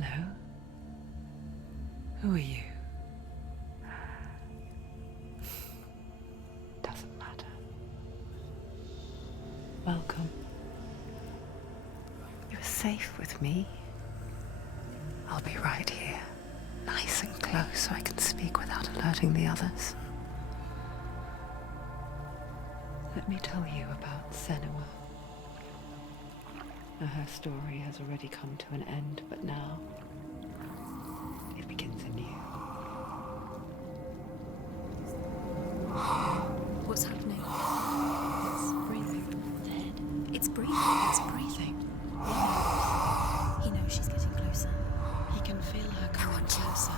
Hello. Who are you? Doesn't matter. Welcome. You're safe with me. I'll be right here, nice and close so I can speak without alerting the others. Let me tell you about Senua. Her story has already come to an end, but now it begins anew. What's happening? It's breathing. The head. It's breathing. It's breathing. Why? He knows she's getting closer. He can feel her coming closer.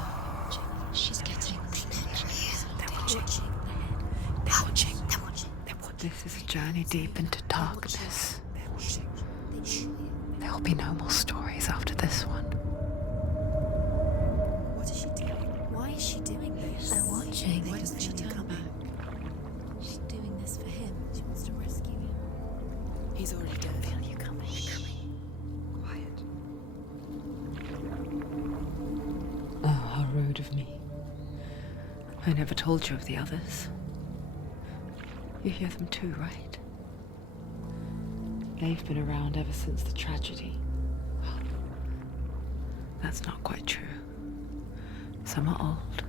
She's getting closer. They're watching. They're watching. They're watching. They're watching. This is a journey deep into darkness. They're watching. There will be no more stories after this one. What is she doing? Why is she doing this? They're watching. Why doesn't she turn back? She's doing this for him. She wants to rescue him. He's already dead. I feel you coming. Quiet. Oh, how rude of me. I never told you of the others. You hear them too, right? They've been around ever since the tragedy. Well, that's not quite true. Some are old,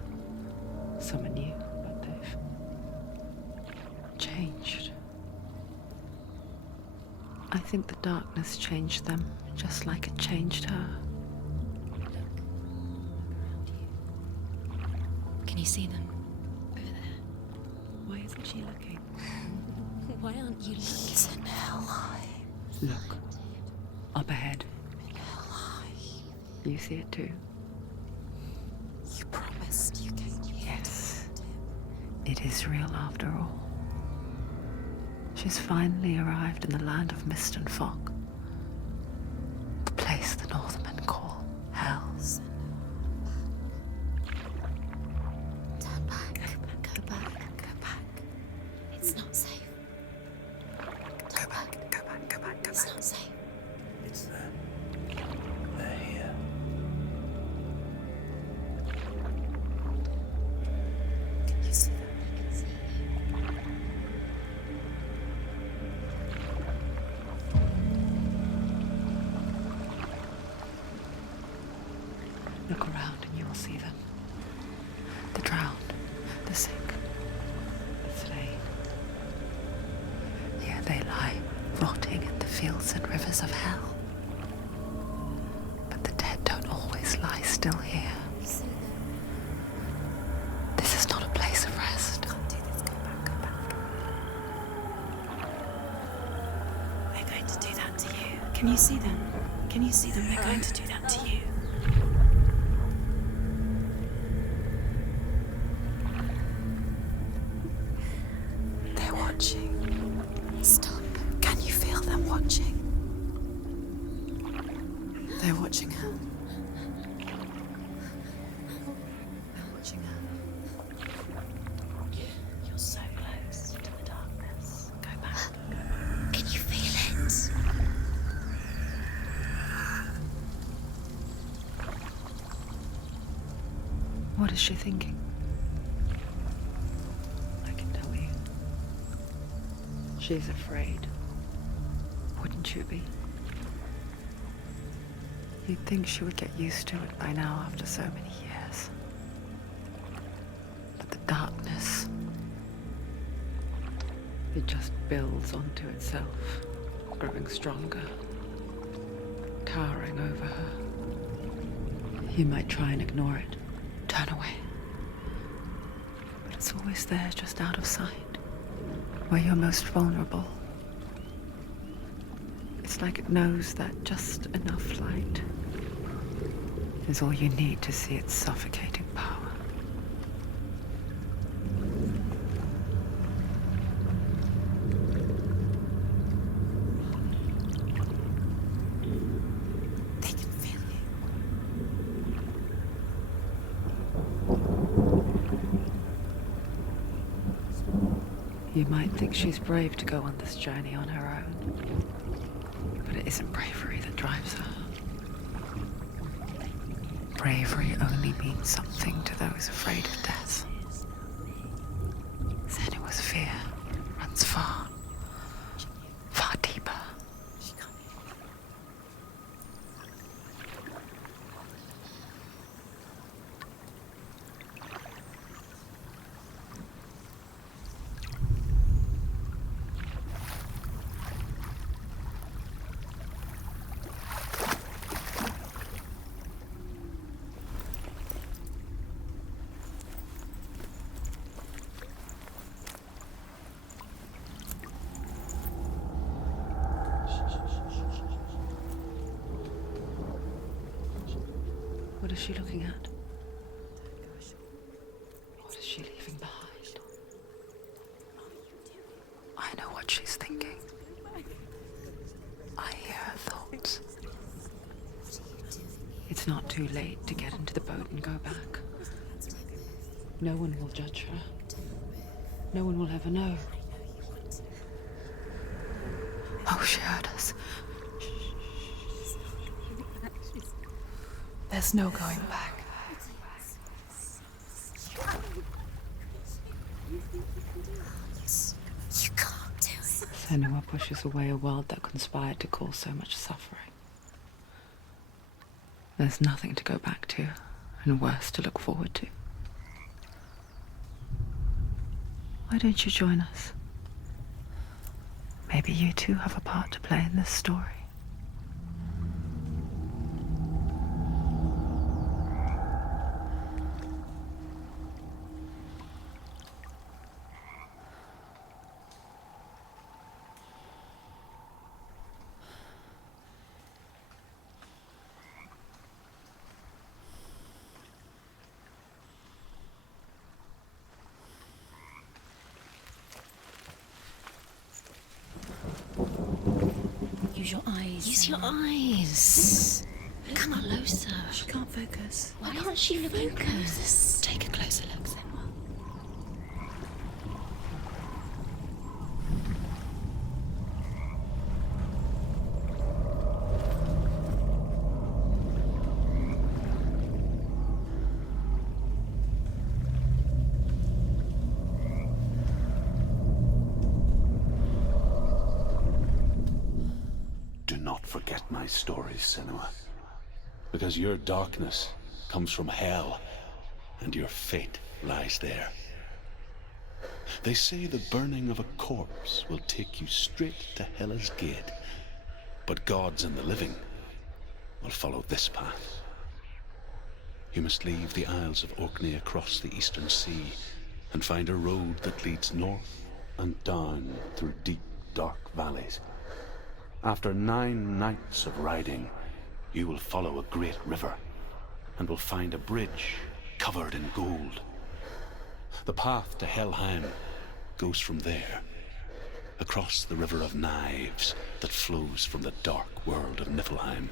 some are new, but they've changed. I think the darkness changed them, just like it changed her. Can you see them? Over there. Why isn't she looking? Why aren't you looking? He's in hell. Look, up ahead. You see it too? You promised you came. Yes. It is real after all. She's finally arrived in the land of mist and fog. The place the Northmen call Hell. Turn back. Go back. Go back. It's not safe. Go back. It's not safe. It's them. They're here. Can you see them? I can see you. Look around and you will see them. The drowned, the sick, the slain. Here they lie, rotting in the fields and rivers of hell. But the dead don't always lie still here. You see them? This is not a place of rest. Can't do this. Go back. Go back. They're going to do that to you. Can you see them? Can you see them? They're going to do that to you. They're watching. Stop. Can you feel them watching? They're watching her. They're watching her. You're so close to the darkness. Go back. Can you feel it? What is she thinking? I can tell you. She's afraid. Wouldn't you be? You'd think she would get used to it by now after so many years. But the darkness, it just builds onto itself, growing stronger, towering over her. You might try and ignore it, turn away. But it's always there, just out of sight, where you're most vulnerable. It's like it knows that just enough light is all you need to see its suffocating power. They can feel You might think she's brave to go on this journey on her own, but it isn't bravery that drives her. bravery only means something to those afraid of death. Senua's fear runs far, far deeper. What is she looking at? What is she leaving behind? I know what she's thinking. I hear her thoughts. It's not too late to get into the boat and go back. No one will judge her. No one will ever know. Oh, she heard us. There's no going back. You can't do it. Senua pushes away a world that conspired to cause so much suffering. There's nothing to go back to, and worse to look forward to. Why don't you join us? Maybe you too have a part to play in this story. Use your eyes. Use your eyes. Come Closer. She can't focus. Why can't she focus? Take a closer look, Senua. Do not forget my stories, Senua. Because your darkness comes from hell, and your fate lies there. They say the burning of a corpse will take you straight to Hela's gate, but gods and the living will follow this path. You must leave the Isles of Orkney across the eastern sea, and find a road that leads north and down through deep, dark valleys. After 9 nights of riding, you will follow a great river, and will find a bridge covered in gold. The path to Helheim goes from there, across the river of knives that flows from the dark world of Niflheim.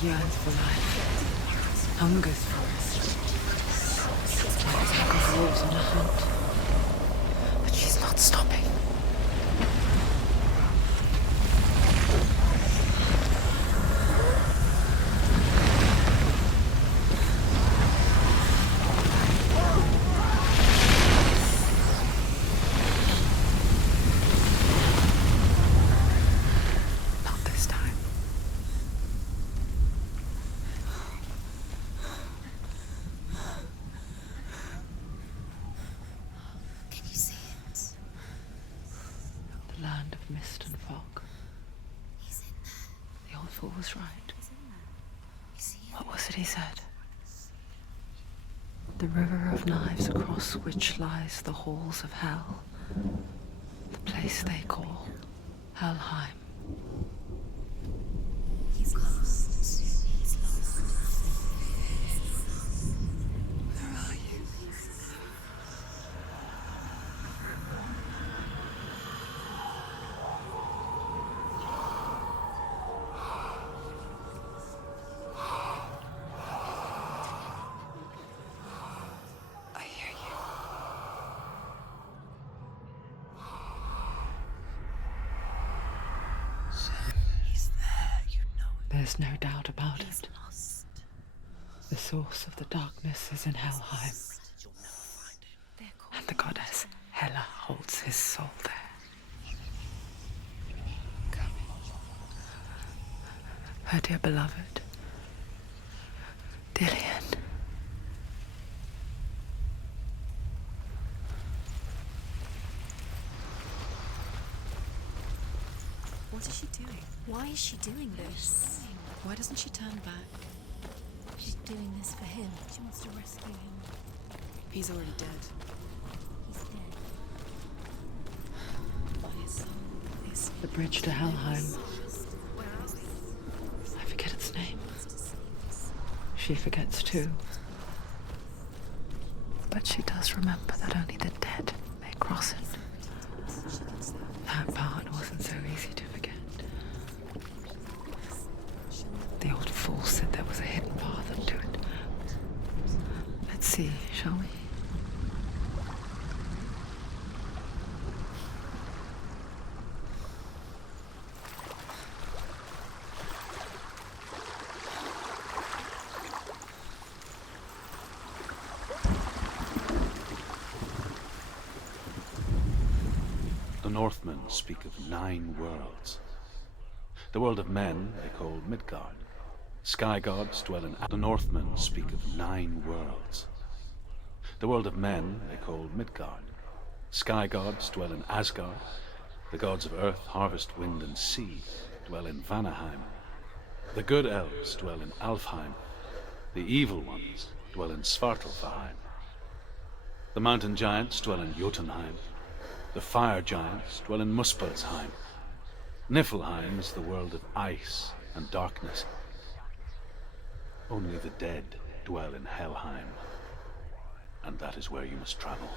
Yearns for life, hungers for it. Like a pack of wolves on a hunt. But she's not stopping. Not this time. of mist and fog. The old fool was right. What was it he said? The river of knives across which lies the halls of hell. The place they call Helheim. He's lost. He's lost. Where are you? I hear you. He's there, you know it. There's no doubt about He's it. lost. The source of the darkness is in Helheim, You'll never find him. and the goddess Hela holds his soul there. Her dear beloved, Dillion. What is she doing? Why is she doing this? Why doesn't she turn back? She's doing this for him. She wants to rescue him. He's already dead. He's dead. By his soul. His The bridge to Helheim. Where are we? I forget its name. Wants to save us. She forgets too. But she does remember that only the dead may cross it. She can save us. That part wasn't so easy to forget. The old fool said there was a hidden path into it. Let's see, shall we? The Northmen speak of 9 worlds. The world of men they call Midgard. Sky gods dwell in... The Northmen speak of 9 worlds. The world of men they call Midgard. Sky gods dwell in Asgard. The gods of earth, harvest, wind, and sea dwell in Vanaheim. The good elves dwell in Alfheim. The evil ones dwell in Svartalfheim. The mountain giants dwell in Jotunheim. The fire giants dwell in Muspelheim. Niflheim is the world of ice and darkness. Only the dead dwell in Helheim, and that is where you must travel.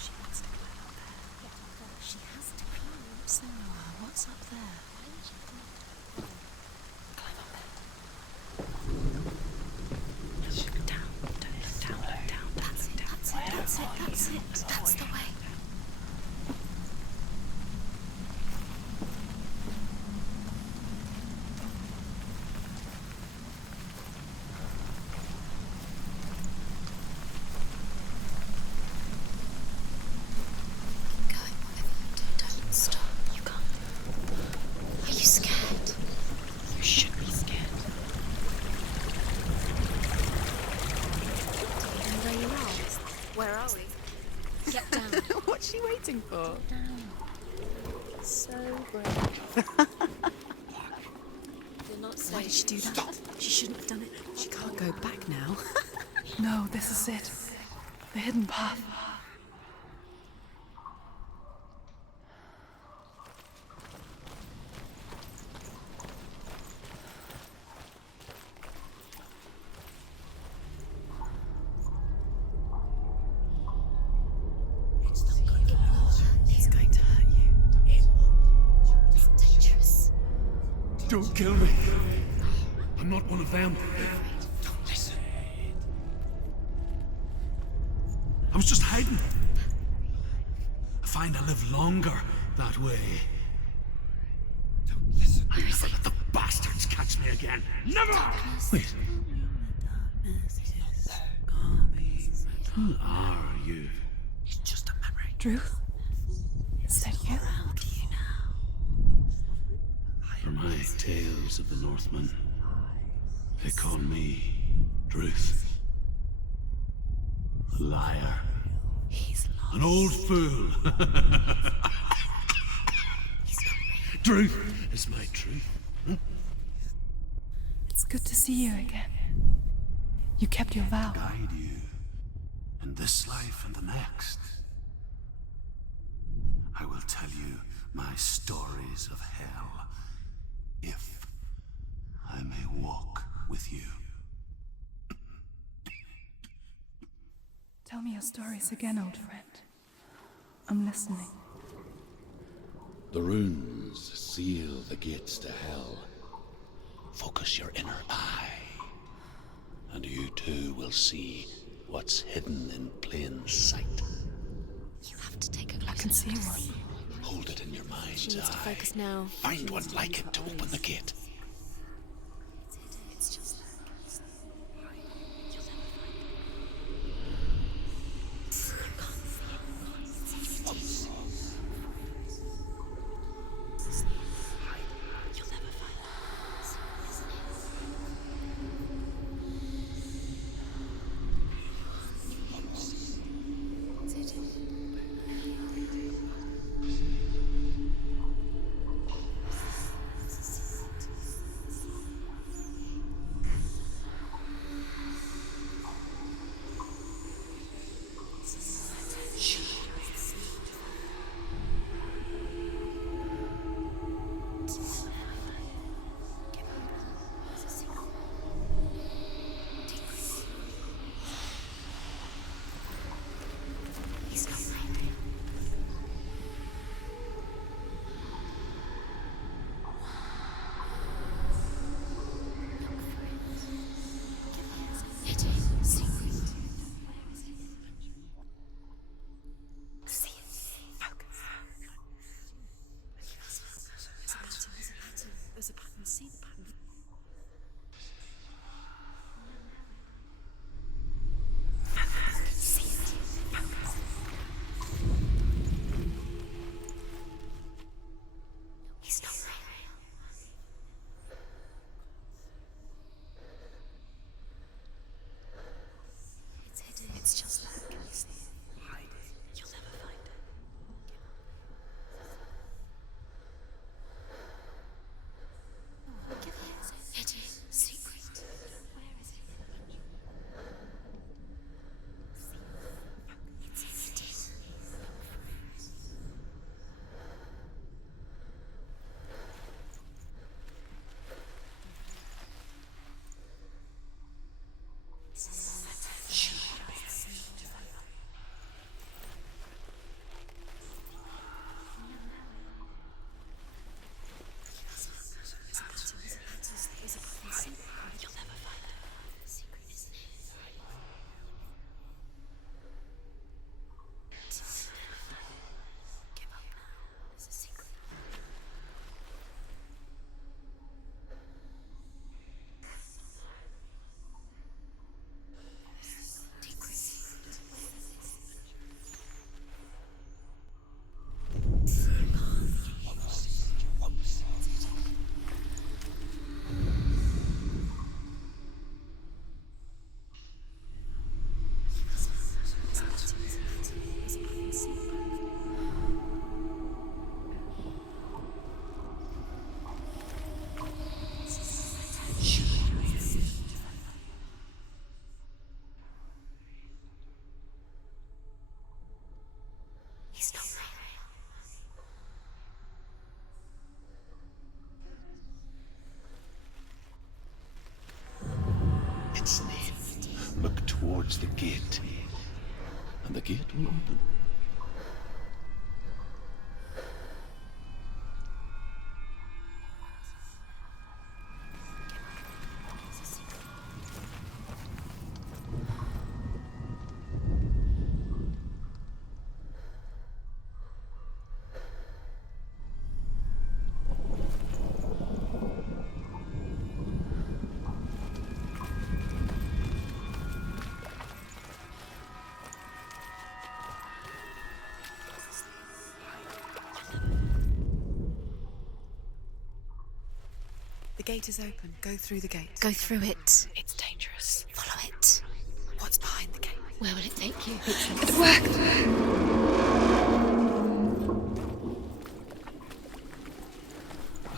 She wants to climb up there. She has to climb. Senua, what's up there? Climb up there. Down, down. That's it. That's the way. Going whatever you do, don't stop. You can't. Are you scared? You should be scared. Do you know where you are? Where are we? Get down. What's she waiting for? Down. So brave. You're not safe. Why did she do that? Stop. She shouldn't have done it. She can't go back now. No, this is it. The hidden path. Don't kill me. I'm not one of them. Don't listen. I was just hiding. I find I live longer that way. Don't listen. I never let the bastards catch me again. Never! Wait. Who are you? It's just a memory. Druth? Is that you? Around you now. For my tales of the Northmen, they call me Druth. A liar. He's lost. An old fool. Druth is my truth. It's good to see you again. You kept your vow. Guide you in this life and the next. I will tell you my stories of hell, if I may walk with you. Tell me your stories again, old friend. I'm listening. The runes seal the gates to hell. Focus your inner eye, and you too will see what's hidden in plain sight. You have to take a closer I can see look. one. Hold it in your mind's She needs to eye. focus now. Find She one needs to like use it her to open eyes. the gate. It's just that. You'll never find it. You'll never find it. There's a pattern. See the pattern. See it. He's not real. It's hidden. It's just that. Can you see it? Hide it. You'll never find it. It is secret. Where is it? It's hidden. You'll never find it. The secret is give up now. It's a secret. He's not real. It's named. Look towards the gate, and the gate will open. The gate is open. Go through the gate. Go through it. It's dangerous. Follow it. What's behind the gate? Where will it take you? It worked!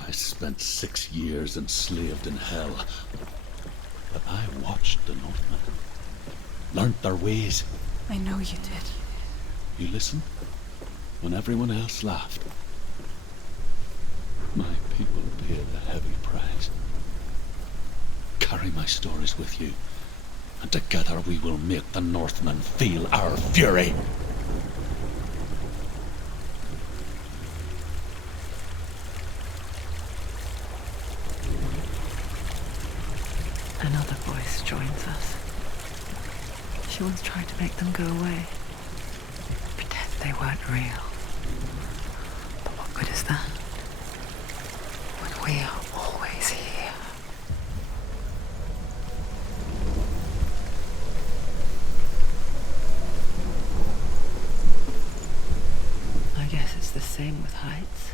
I spent 6 years enslaved in hell. But I watched the Northmen. Learnt their ways. I know you did. You listened when everyone else laughed. My people paid a heavy price. Carry my stories with you, and together we will make the Northmen feel our fury. Another voice joins us. She once tried to make them go away. Pretend they weren't real. But what good is that? When we are always here. I guess it's the same with heights.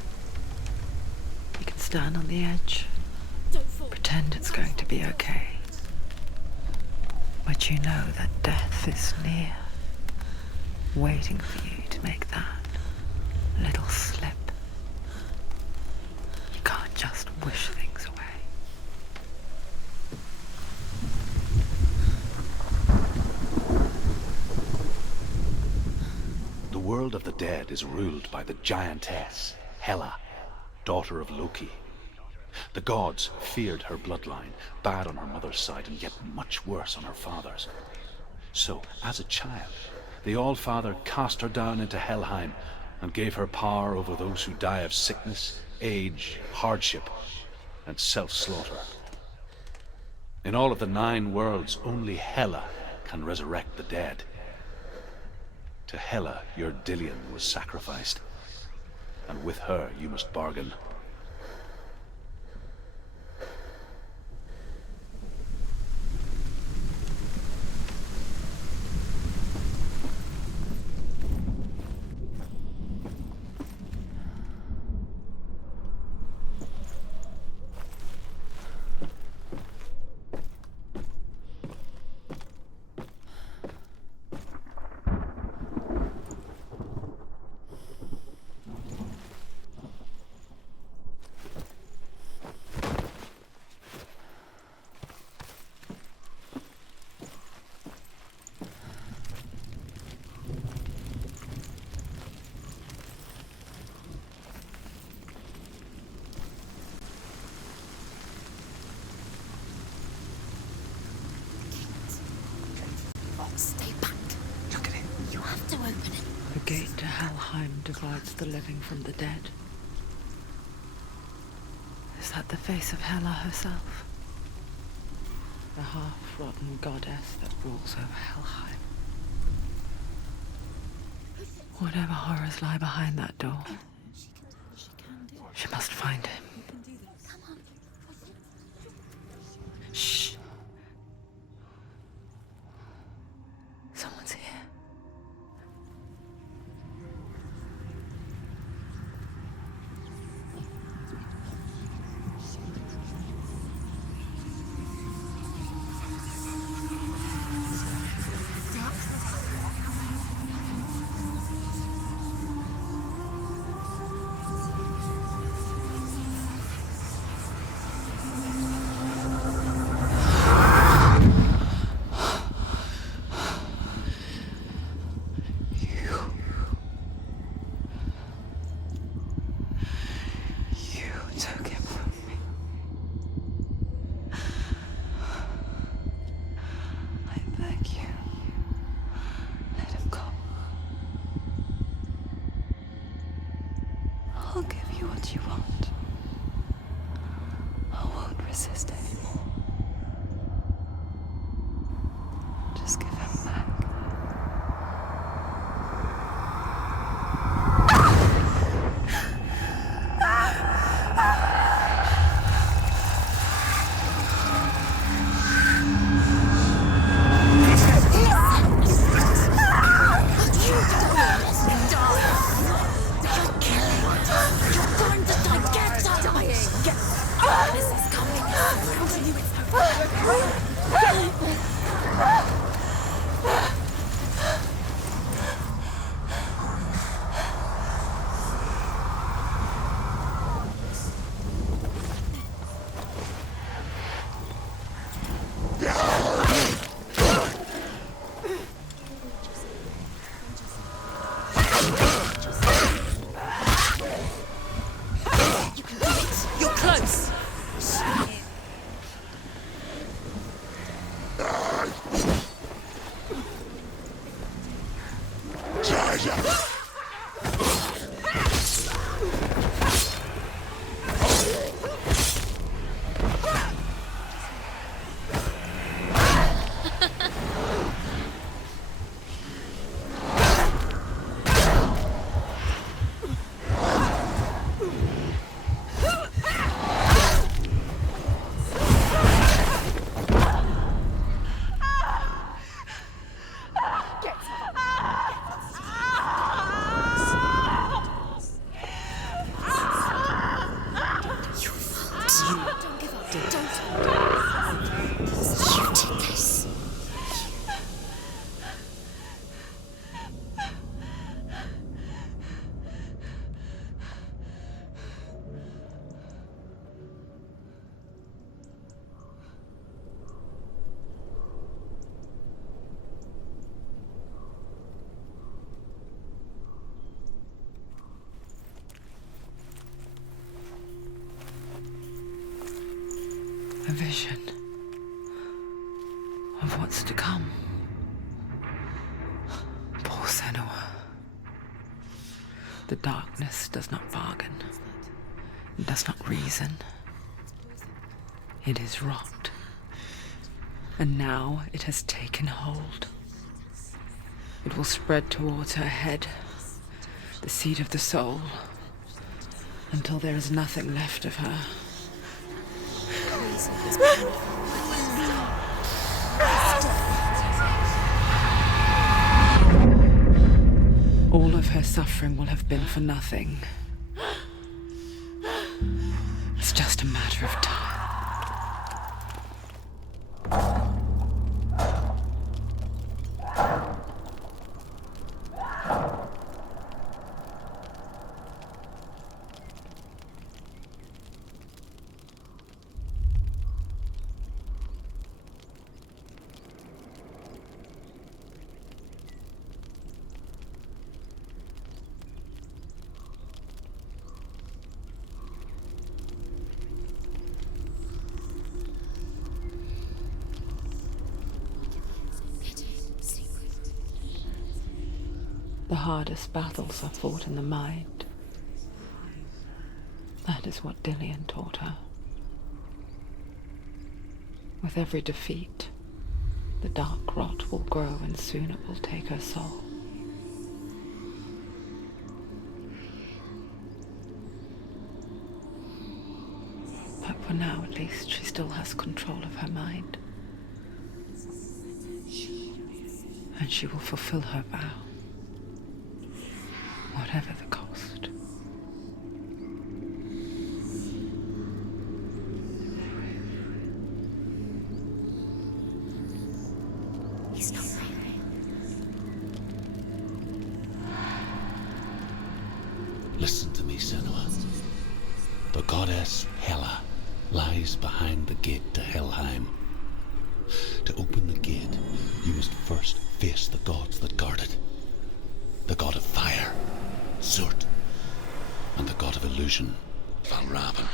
You can stand on the edge, pretend it's going to be okay. But you know that death is near, waiting for you to make that little slip. You can't just wish things away. The world of the dead is ruled by the giantess, Hela, daughter of Loki. The gods feared her bloodline, bad on her mother's side and yet much worse on her father's. So, as a child, the All-Father cast her down into Helheim and gave her power over those who die of sickness, age, hardship, and self-slaughter. In all of the 9 worlds, only Hela can resurrect the dead. To Hela, your Dillion was sacrificed, and with her you must bargain. Stay back. Look at it. You have to open it. The gate to Helheim divides the living from the dead. Is that the face of Hela herself? The half-rotten goddess that rules over Helheim. Whatever horrors lie behind that door, she must find him. Come on. Shh. Someone's here. Took him from me. I beg you, let him go. I'll give you what you want. I won't resist anymore. Just give him back. You're going to die. Get dying. This is coming. I knew it's You're close. A vision of what's to come. Poor Senua. The darkness does not bargain. It does not reason. It is rot. And now it has taken hold. It will spread towards her head, the seat of the soul, until there is nothing left of her. All of her suffering will have been for nothing. It's just a matter of time. The hardest battles are fought in the mind. That is what Dillion taught her. With every defeat, the dark rot will grow and soon it will take her soul. But for now, at least, she still has control of her mind. And she will fulfill her vow. Whatever the cost. He's not right. Listen to me, Senua. The goddess Hela lies behind the gate to Helheim. To open the gate, you must first face the gods that guard it. The god of fire, Surtr, and the god of illusion, Valravn.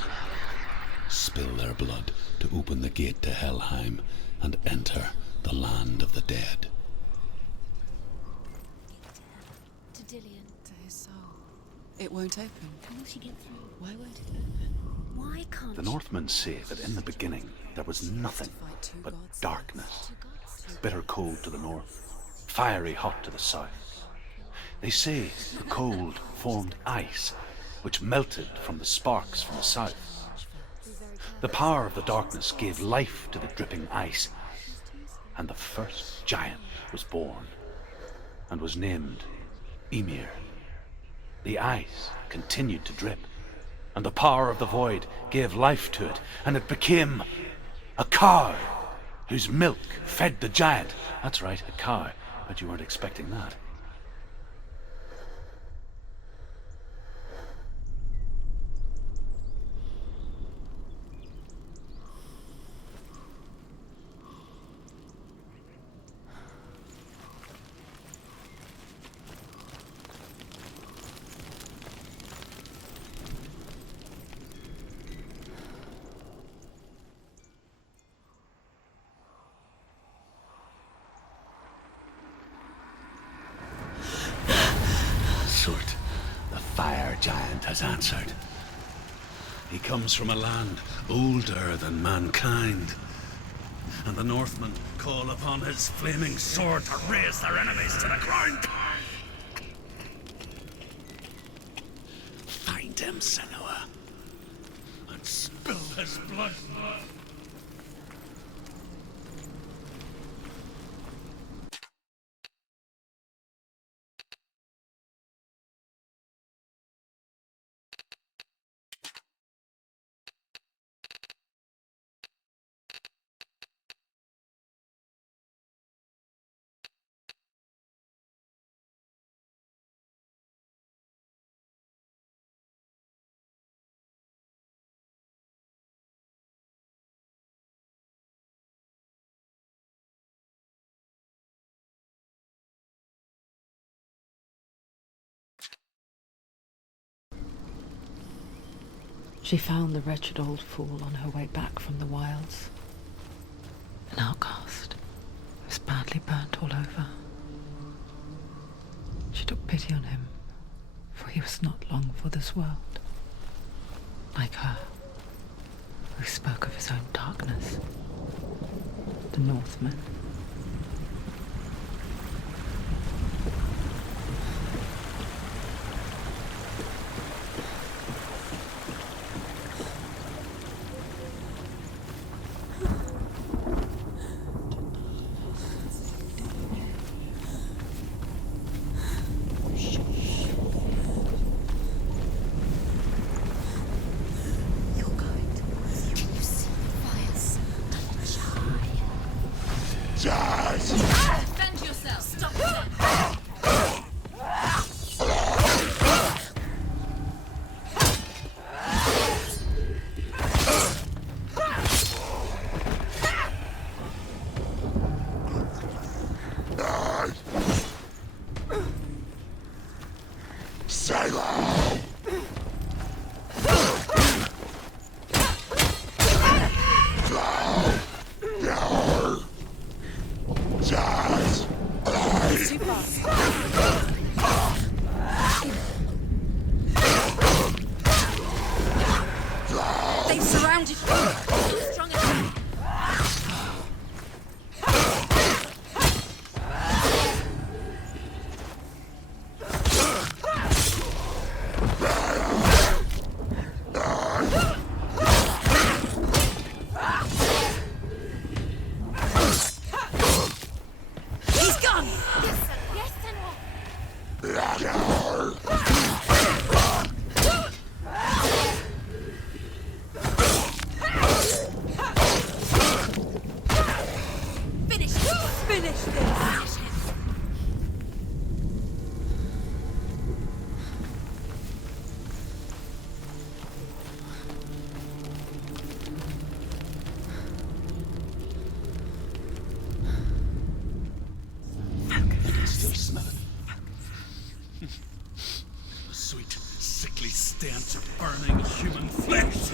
Spill their blood to open the gate to Helheim and enter the land of the dead. To Dillion. To his soul. It won't open. How will she get through? Why won't it open? Why can't The Northmen say that in the beginning there was nothing but darkness. Bitter cold to the north, fiery hot to the south. They say the cold formed ice, which melted from the sparks from the south. The power of the darkness gave life to the dripping ice, and the first giant was born, and was named Ymir. The ice continued to drip, And the power of the void gave life to it, and it became a cow whose milk fed the giant. That's right, a cow. Bet you weren't expecting that. Surtr, the fire giant, has answered. He comes from a land older than mankind, and the Northmen call upon his flaming sword to raze their enemies to the ground. Find him, Senua, and spill his blood. She found the wretched old fool on her way back from the wilds. An outcast. He was badly burnt all over. She took pity on him, for he was not long for this world. Like her, who spoke of his own darkness. The Northmen. Defend yourself! Stop them! They surrounded you. Strong enough. He's gone. Yes, Senua. Finish this! Still smell it. The sweet, sickly stench of burning human flesh.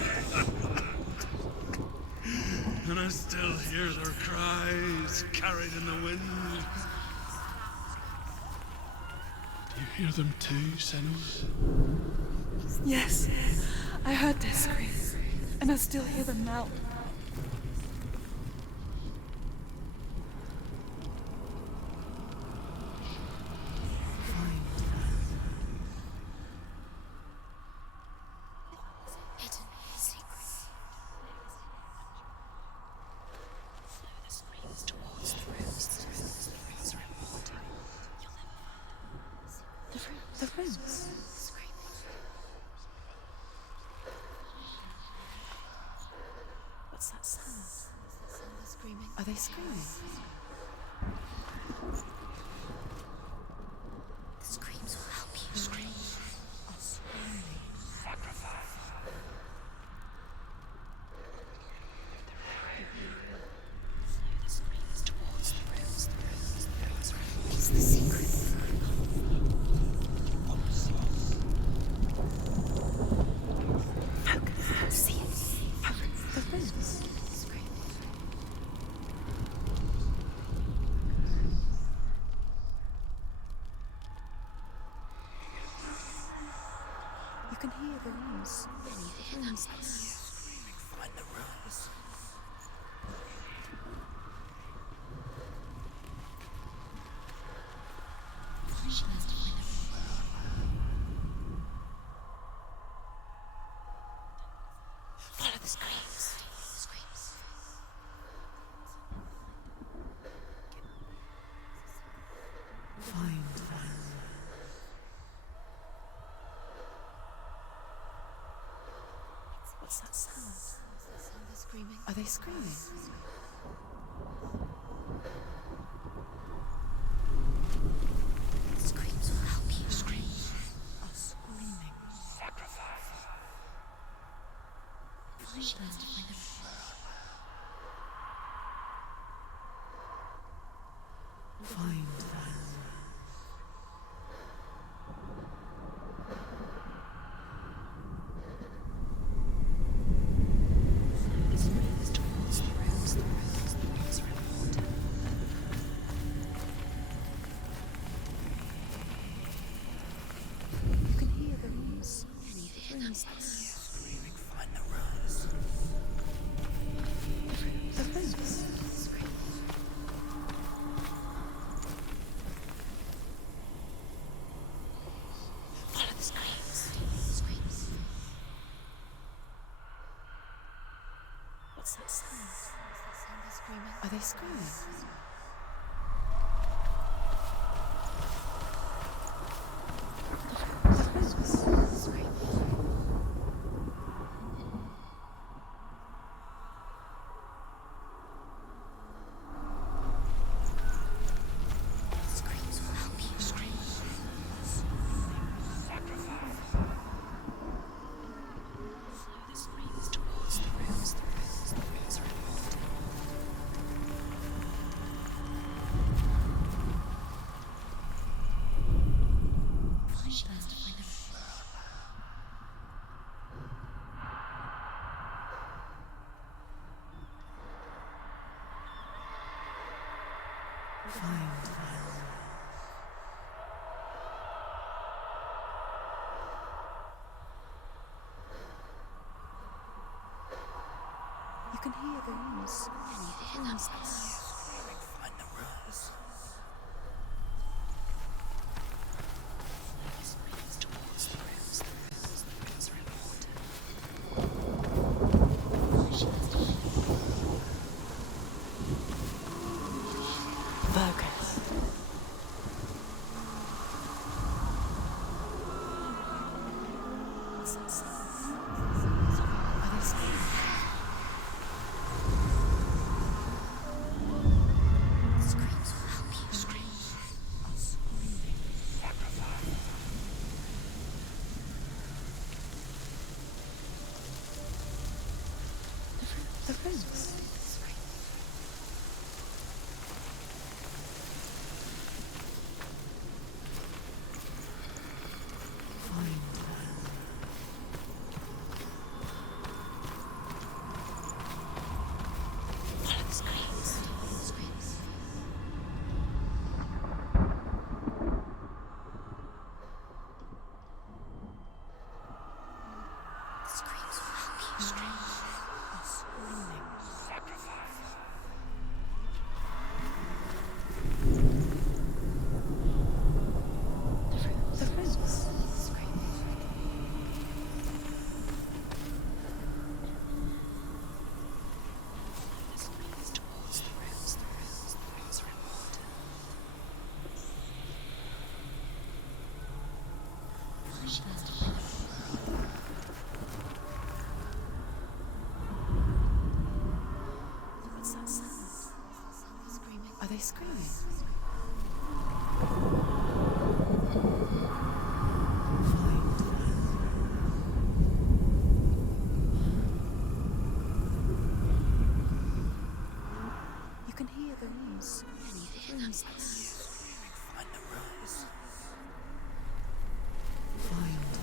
And I still hear their cries carried in the wind. Do you hear them too, Senua? Yes, I heard their screams, and I still hear them now. The rooms. What's that sound? They're screaming. Are they screaming? The screams will help you. Screams are screaming. Sacrifice. Flow the screams towards the rooms. It's the secret. Focus. See it. The things. Scream. You can hear the rooms. Hear them. Find the runes. She has to find them. Follow the screams. Find them. What's that sound? They're screaming. Are they screaming? The screams will help you. Screams are screaming. Sacrifice. She has to find them. Find them. The screams towards the rooms. The rooms are important. You can hear the rooms. Hear them. Screaming. Find the runes. The things. Follow the screams. What's that sound? They're screaming. Are they screaming? Screams will help you. Sacrifice. Flow the screams towards the rooms. The rooms are important. She has to find them. Find them. You can hear the rooms. Hear them. Screaming. Find the runes. The screams towards the rooms. The rooms are important. She has to find them. Focus. What's that sound? Are they screaming? The screams will help you. they screaming? You can hear the rooms. The rooms. Find the rooms. The rooms.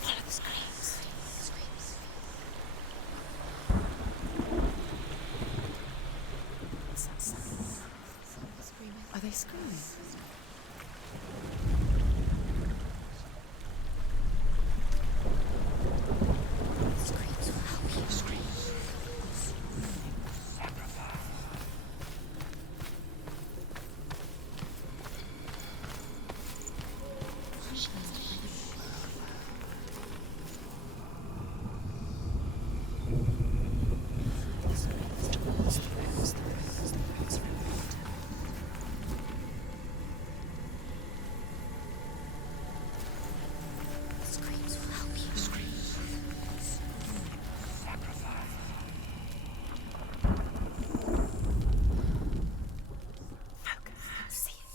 Follow the screams. What's that sound? Screaming. Are they screaming? Screams will help you. Screams. Screams will help you. Screams. Focus. See it.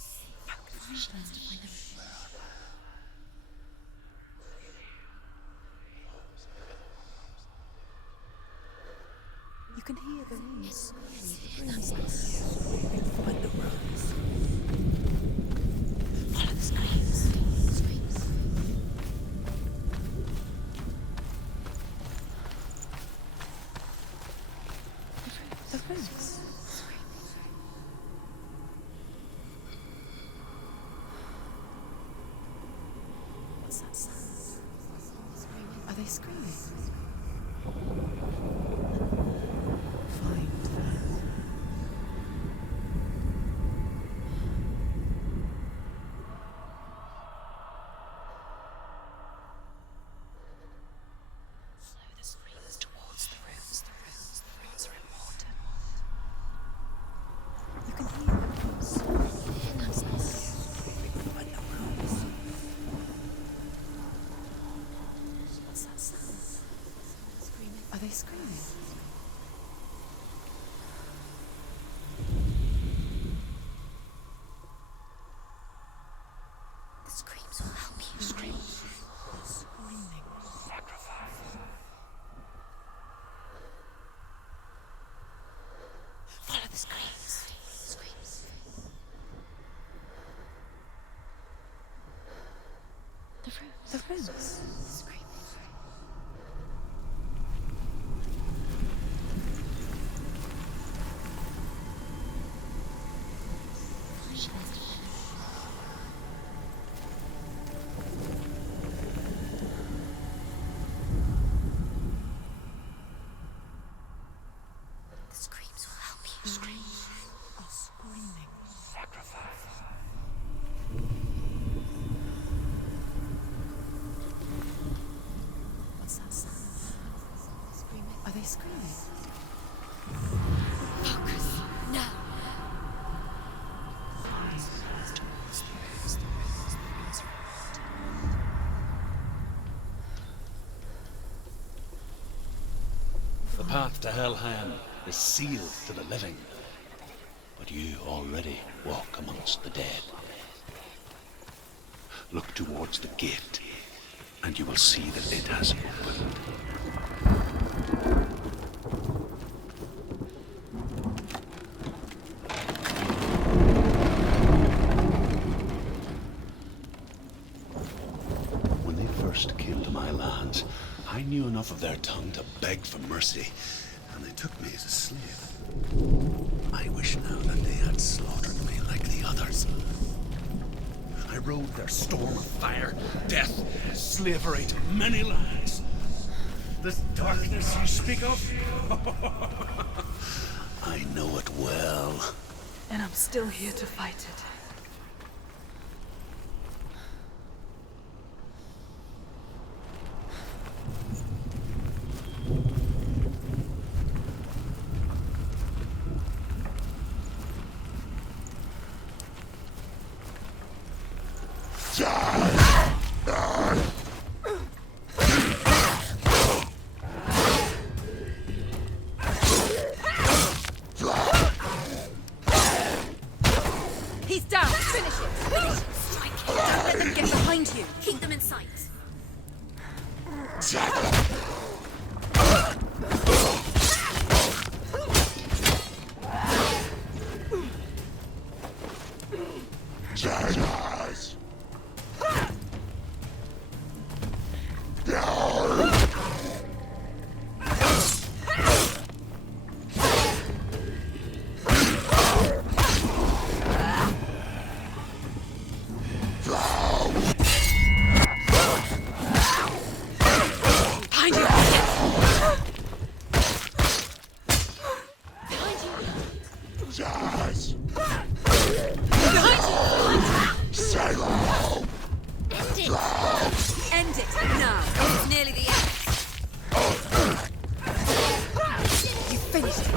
Focus. Learn to find them. You can hear the rooms. Find the rooms. Follow the screams. Screams. The rooms. What's that sound? Are they screaming? Find them. Slow the screams towards the rooms. The rooms are important. You can hear the rooms. Find the rooms. What's that sound? Screaming. Are they screaming? The screams will help you. Screams. Screaming. Follow the screams. Screams. The rooms. The rooms. Screaming. The screams will help you. Screams are screaming. What's that sound? Screaming. Are they screaming? Focus now. The path to Helheim is sealed to the living, but you already walk amongst the dead. Look towards the gate, and you will see that it has opened. When they first came to my lands, I knew enough of their tongue to beg for mercy, and they took me as a slave. I wish now that they had slaughtered me like the others. I rode their storm of fire, death, slavery to many lands. This darkness you speak of? I know it well. And I'm still here to fight it. sight. End it now. It's nearly the end. You finished it.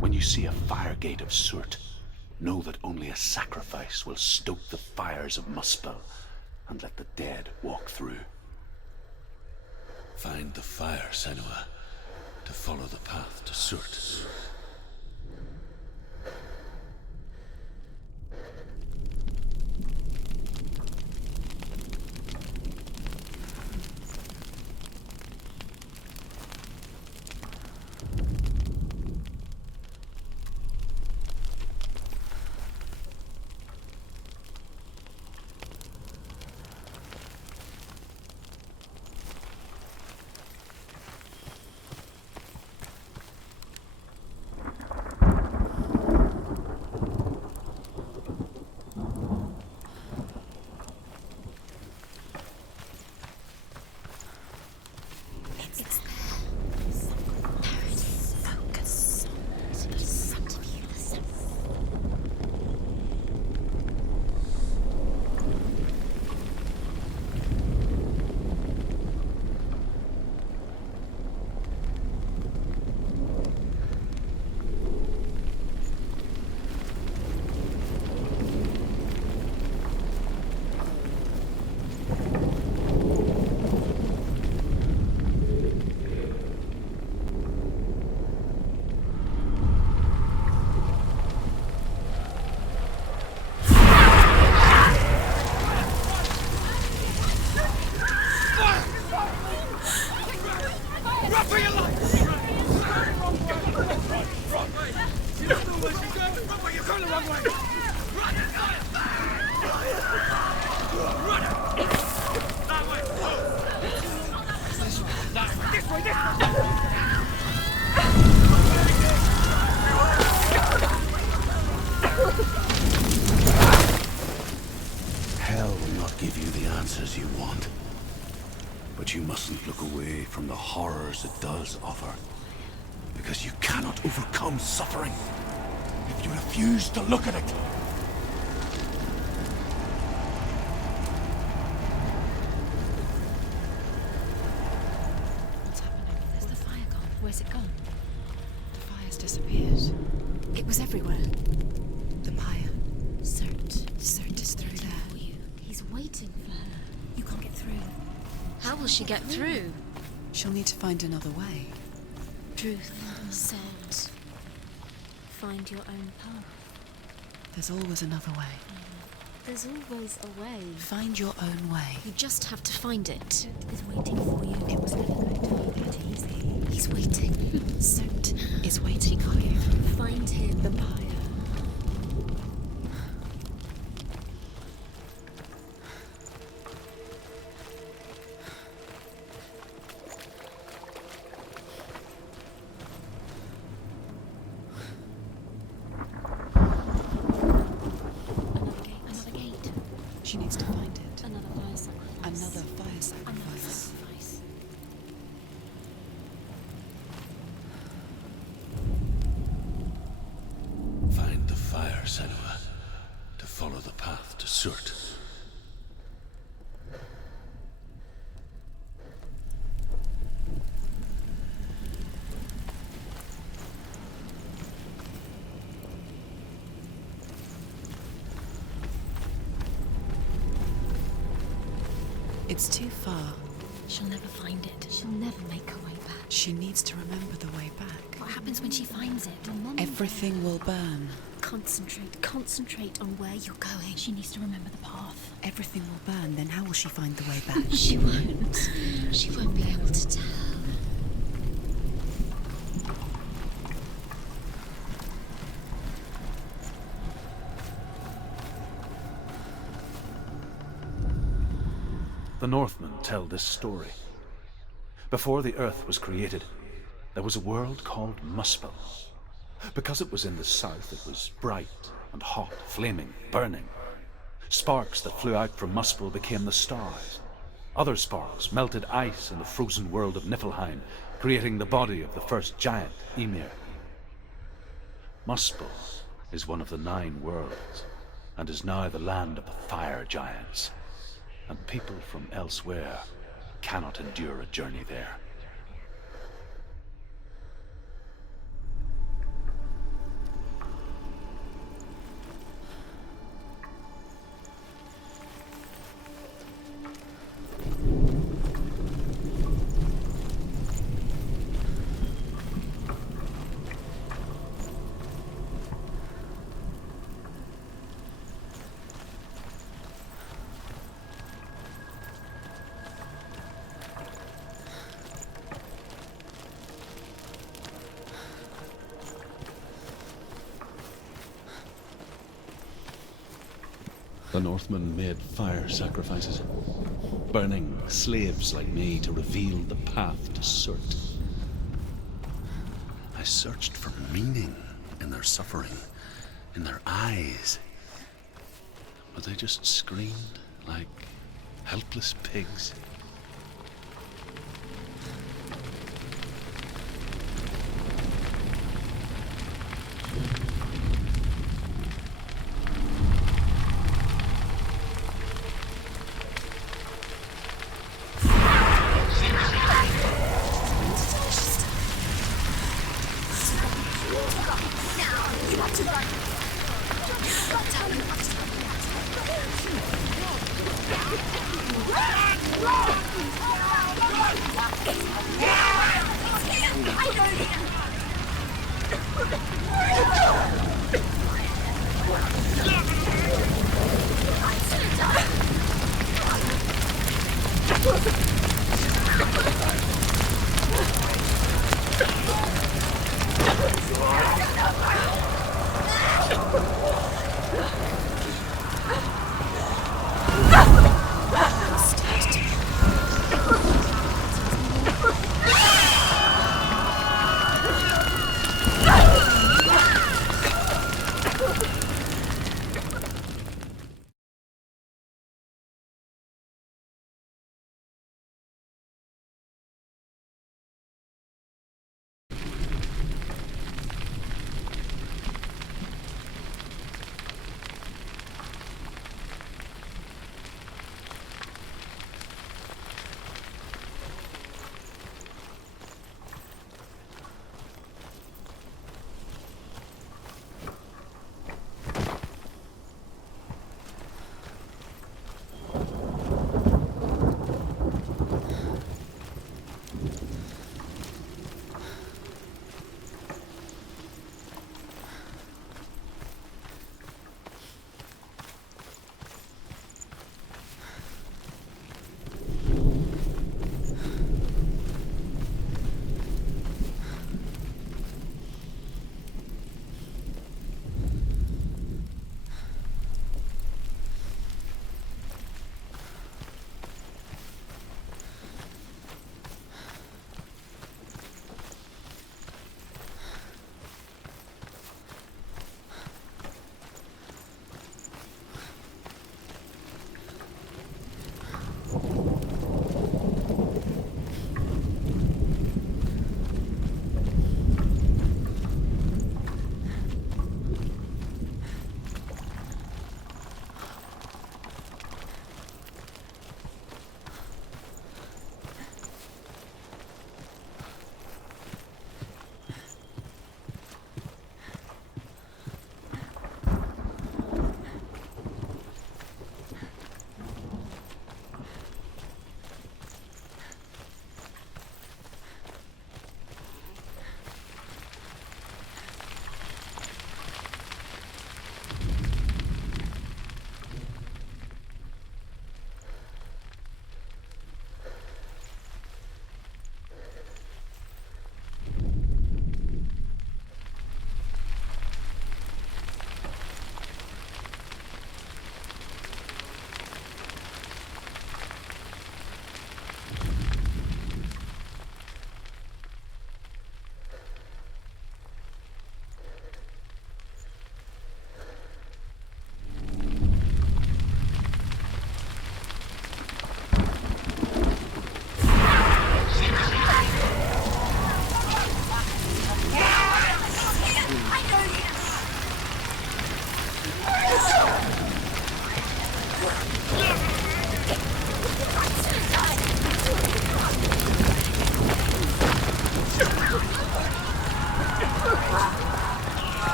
When you see a fire gate of Surtr, know that only a sacrifice will stoke the fires of Muspel and let the dead walk through. Find the fire, Senua, to follow the path to Surtr. Hell will not give you the answers you want. But you mustn't look away from the horrors it does offer. Because you cannot overcome suffering if you refuse to look at it. What's happening? Where's the fire gone? Where's it gone? The fire's disappeared. It was everywhere. The pyre. Surtr is through there. He's waiting for her. You can't get through. How will she get through? She'll need to find another way. Truth said, find your own path. There's always another way. There's always a way. Find your own way. You just have to find it. Is waiting for you. It was never going to be that easy. He's waiting. Surtr is waiting for you. Find him. The pyre. Another gate. She needs to find it. Another fire sacrifice. Another fire Another sacrifice. sacrifice. Find the fire, Senua, to follow the path to Surtr. It's too far. She'll never find it. She'll never make her way back. She needs to remember the way back. What happens when she finds it? Everything will burn. Concentrate on where you're going. She needs to remember the path. Everything will burn, then how will she find the way back? She won't. She won't be able to tell. The Northmen tell this story. Before the earth was created, there was a world called Muspel. Because it was in the south, it was bright and hot, flaming, burning. Sparks that flew out from Muspel became the stars. Other sparks melted ice in the frozen world of Niflheim, creating the body of the first giant, Ymir. Muspel is one of the 9 worlds, and is now the land of the fire giants. And people from elsewhere cannot endure a journey there. The Northmen made fire sacrifices, burning slaves like me to reveal the path to Surtr. I searched for meaning in their suffering, in their eyes, but they just screamed like helpless pigs.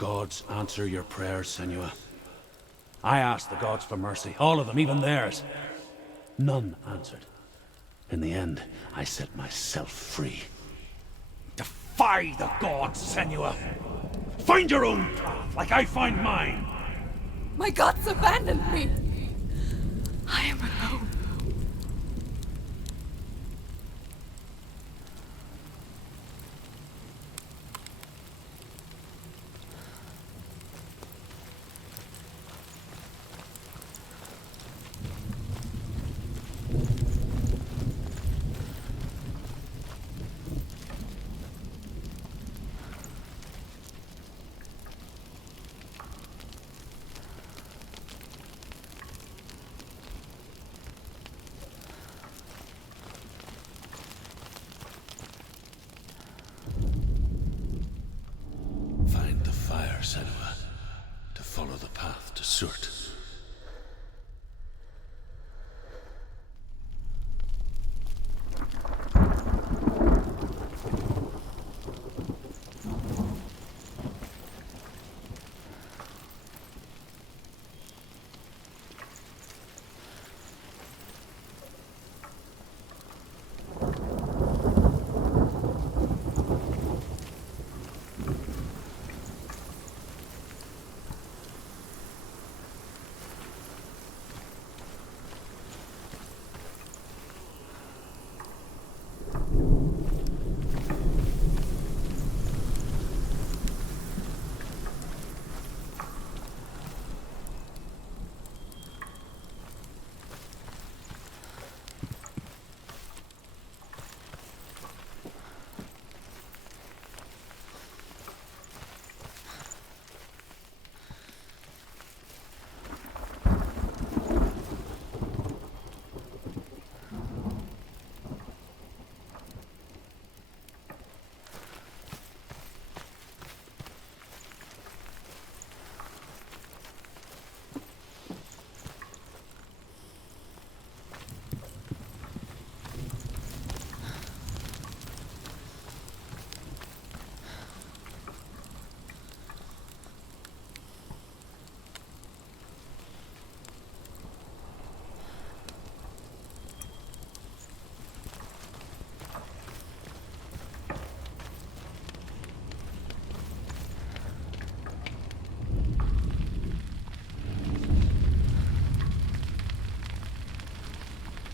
gods answer your prayers, Senua? I asked the gods for mercy, all of them, even theirs. None answered. In the end, I set myself free. Defy the gods, Senua! Find your own path, like I find mine! My gods abandoned me! I am alone. Find the fire, Senua, to follow the path to Surtr.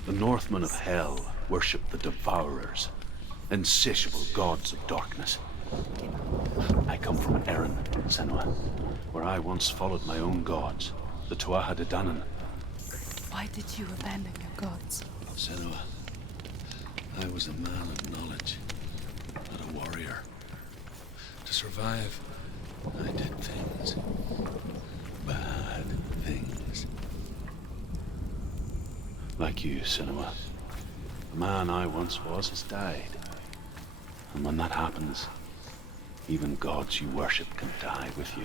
The Northmen of Hell worship the Devourers, insatiable gods of darkness. I come from Erin, Senua, where I once followed my own gods, the Tuatha De Danann. Why did you abandon your gods? Senua, I was a man of knowledge, not a warrior. To survive, I did things. Bad things. Like you, Senua. The man I once was has died. And when that happens, even gods you worship can die with you.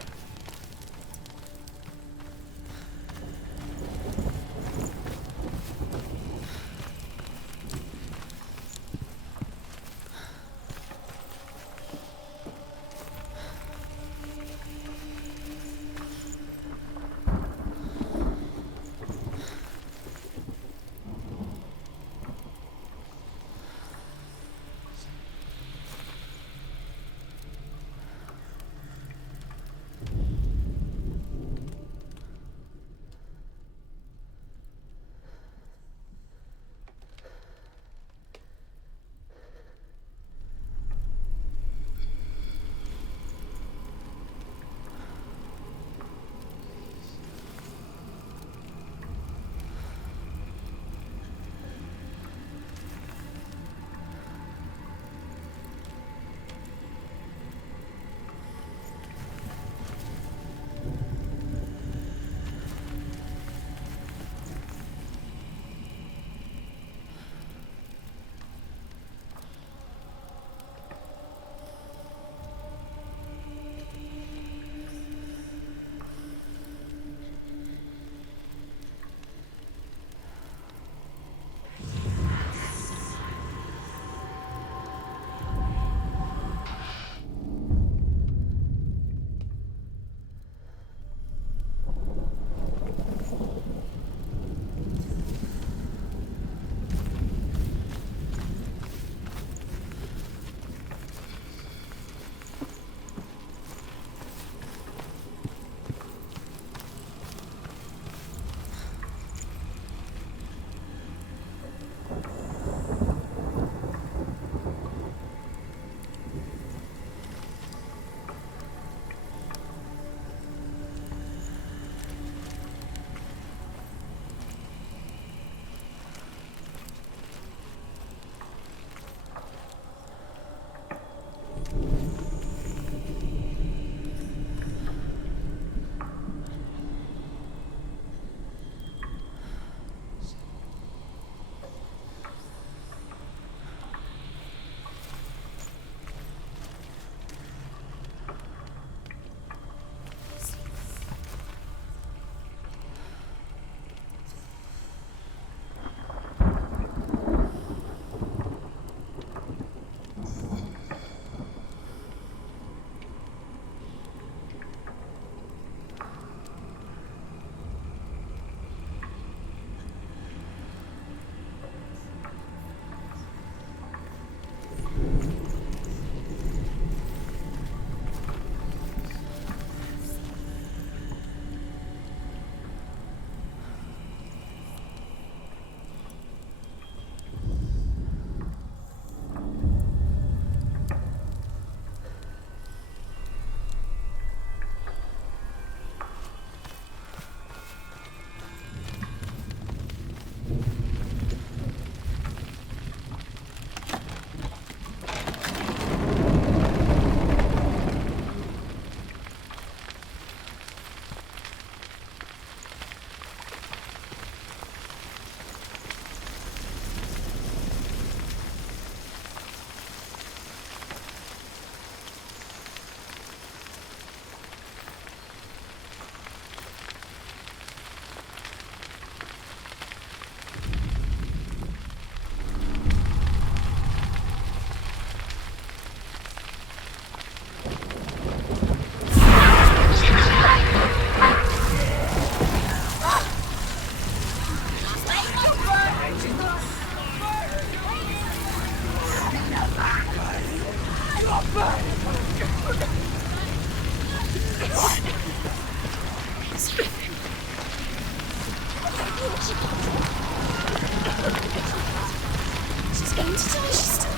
She's going to die. She's still...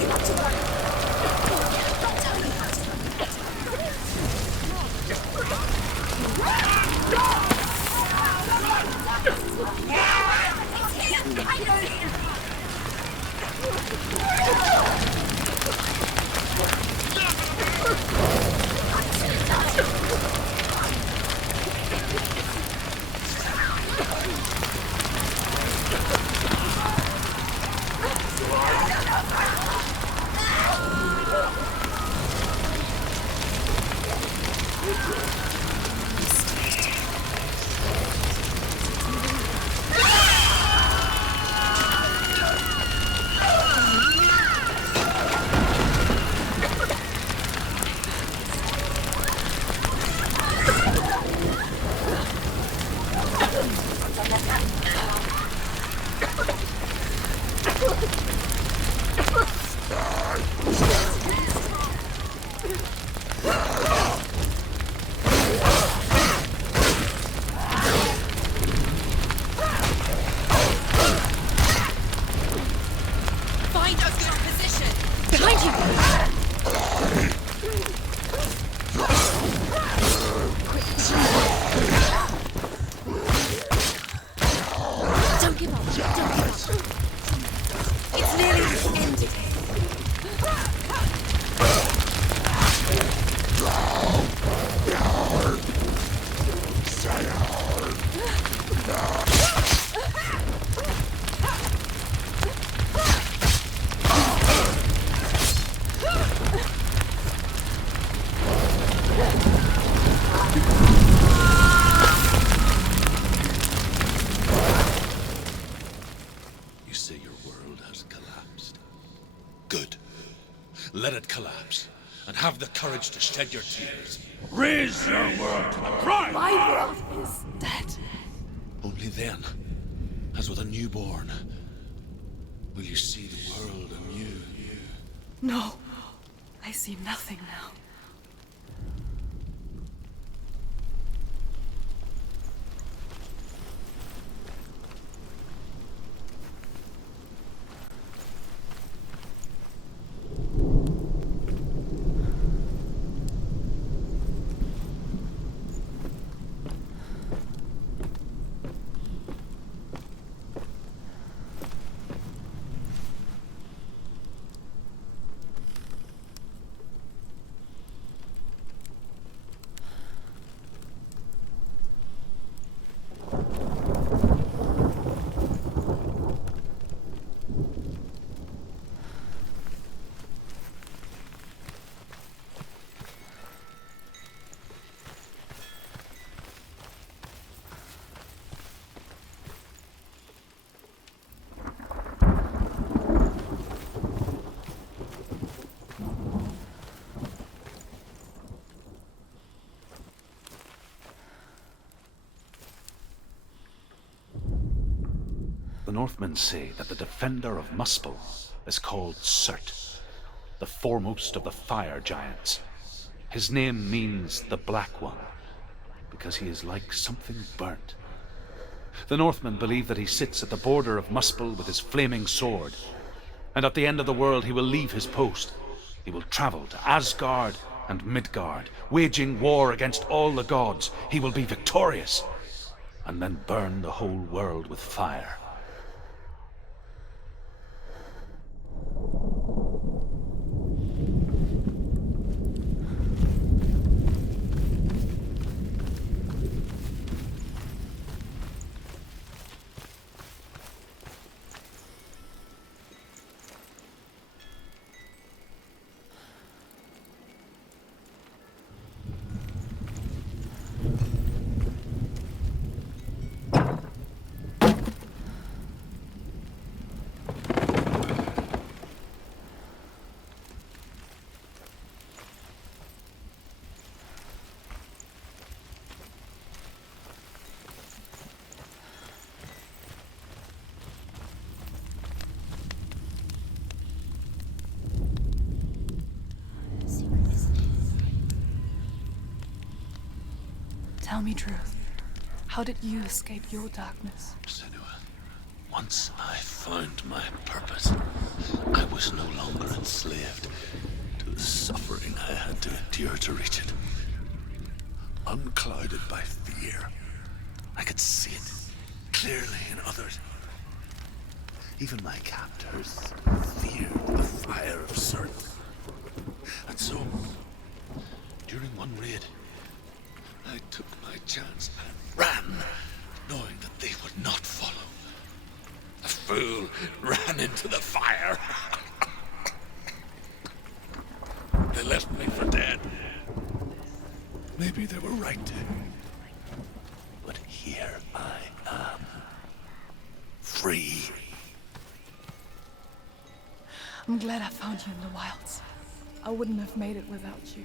You have to run. I'll tell you how to Let it collapse, and have the courage to shed your tears. Raise your world to the prime! My world is dead. Only then, as with a newborn, will you see the world anew. No, I see nothing now. The Northmen say that the defender of Muspel is called Surtr, the foremost of the fire giants. His name means the Black One, because he is like something burnt. The Northmen believe that he sits at the border of Muspel with his flaming sword, and at the end of the world he will leave his post. He will travel to Asgard and Midgard, waging war against all the gods. He will be victorious, and then burn the whole world with fire. Tell me truth. How did you escape your darkness? Senua, once I found my purpose, I was no longer enslaved to the suffering I had to endure to reach it. Unclouded by fear, I could see it clearly in others. Even my captors feared the fire of Surtr. And so, during one raid, I took my chance and ran, knowing that they would not follow. The fool ran into the fire. They left me for dead. Maybe they were right to. But here I am. Free. I'm glad I found you in the wilds. I wouldn't have made it without you.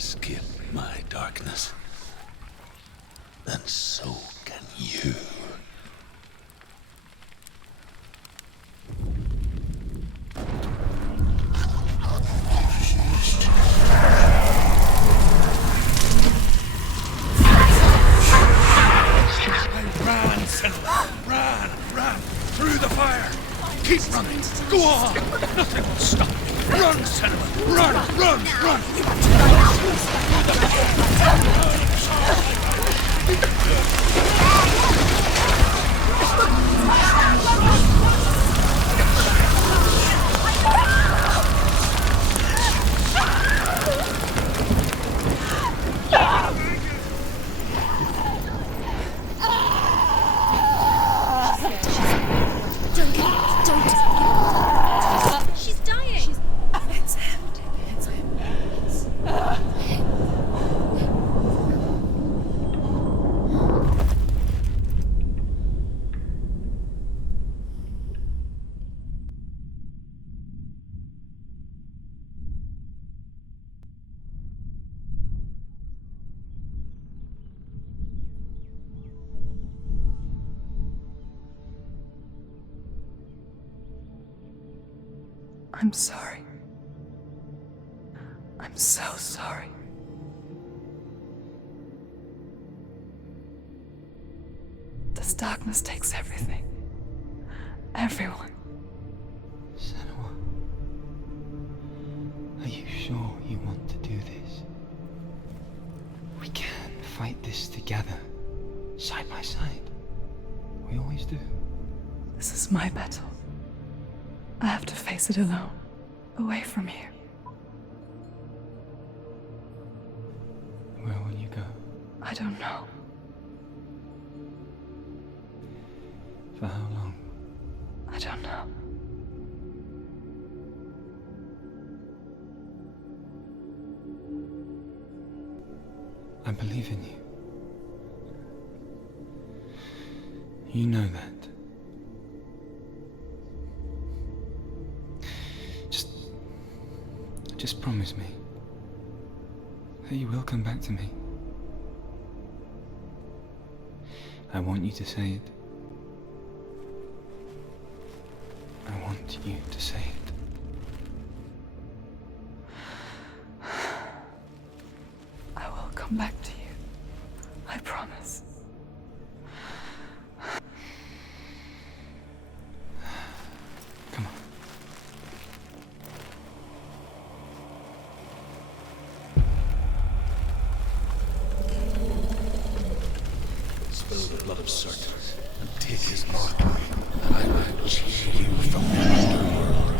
escape my darkness, then so can you. Run, Senua! Run! Through the fire! Keep running! Go on! Nothing will stop you! Run, Senua! Run! Don't. She's dying. It's him. It's him. I'm sorry. I'm so sorry. This darkness takes everything. Everyone. Senua, are you sure you want to do this? We can fight this together, side by side. We always do. This is my battle. I have to face it alone, away from here. Where will you go? I don't know. For how long? I don't know. I believe in you. You know that. Just promise me that you will come back to me. I want you to say it. I want you to say it. I will come back to you. I promise. Come on. Spill the blood of Surtr and take his mark, and I will chase you from the underworld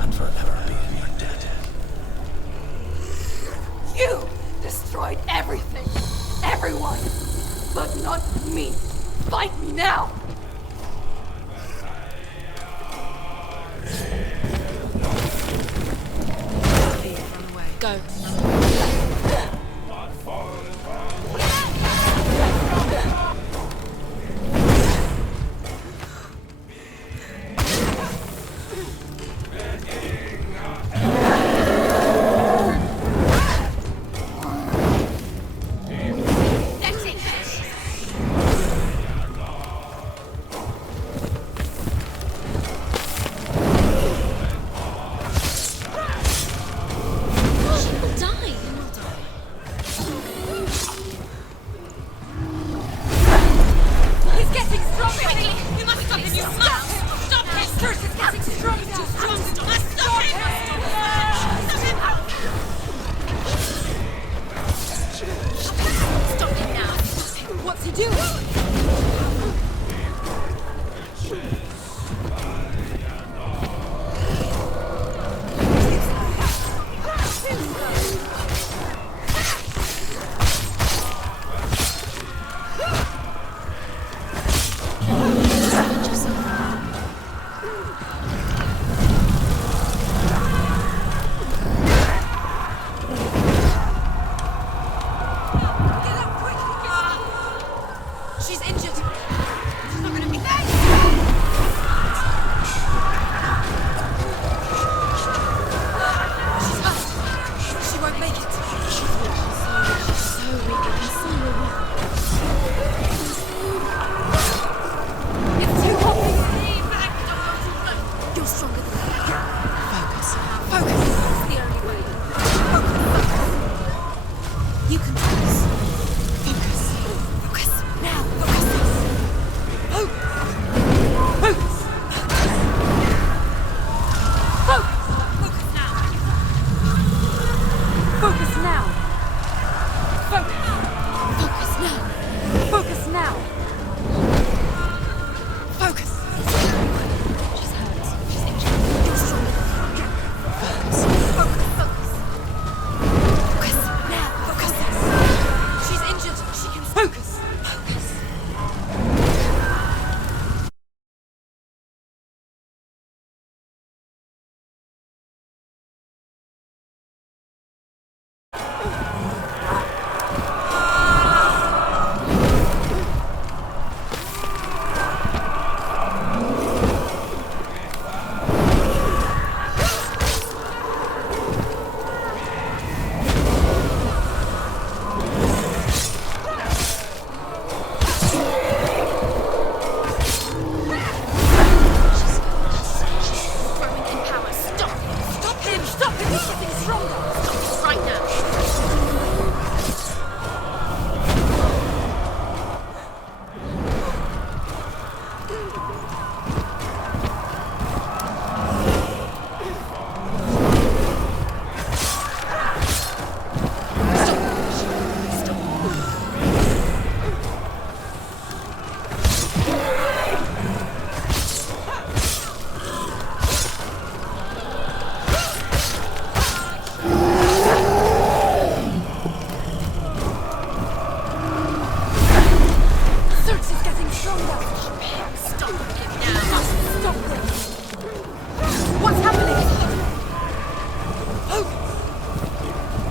and forever be in your debt. You destroyed everything, everyone, but not me. Fight me now. Go. Die.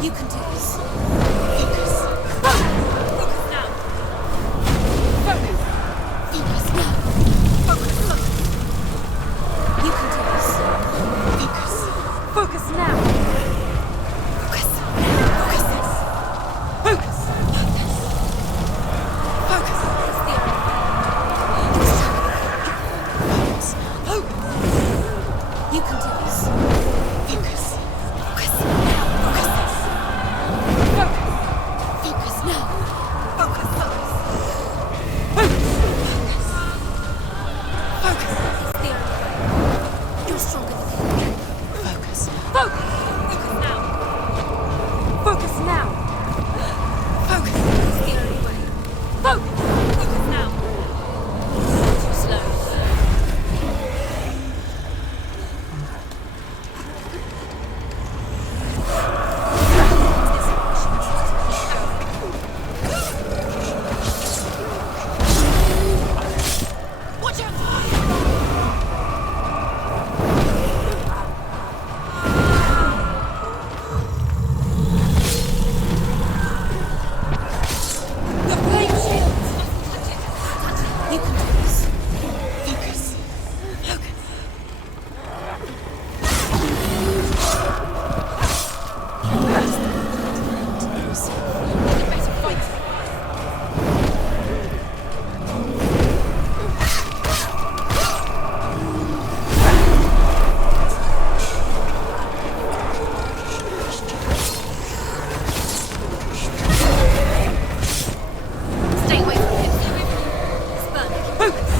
You can do this. Focus. Focus now. Focus. Focus now. Focus. You can do this. Focus. Focus now. Focus. Focus. Focus. Focus. It's the only way. Focus. You can do this. Focus. Focus. Focus. Focus now. Focus. Focus. Focus. It's the only way. You're stronger than him. Focus. Focus. Focus now. Focus now. Focus. It's the only way. Focus. Focus now. Too slow. Watch out! The flame shield! You can do this. Focus. Focus. You better fight. Stay away from him. It's burning. Focus.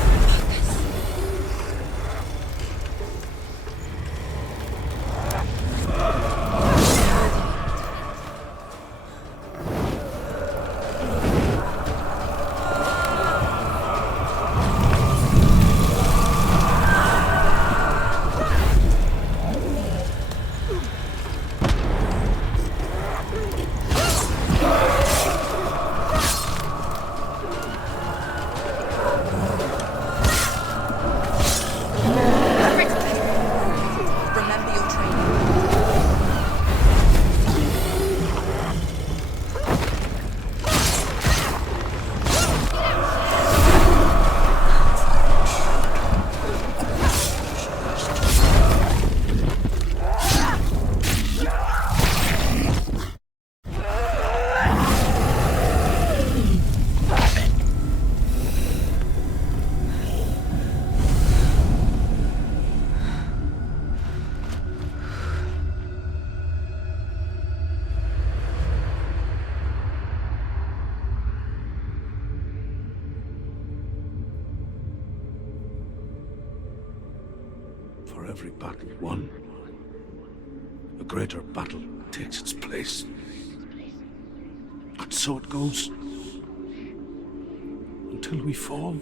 Remember your training. For every battle won, a greater battle takes its place. And so it goes. Until we fall.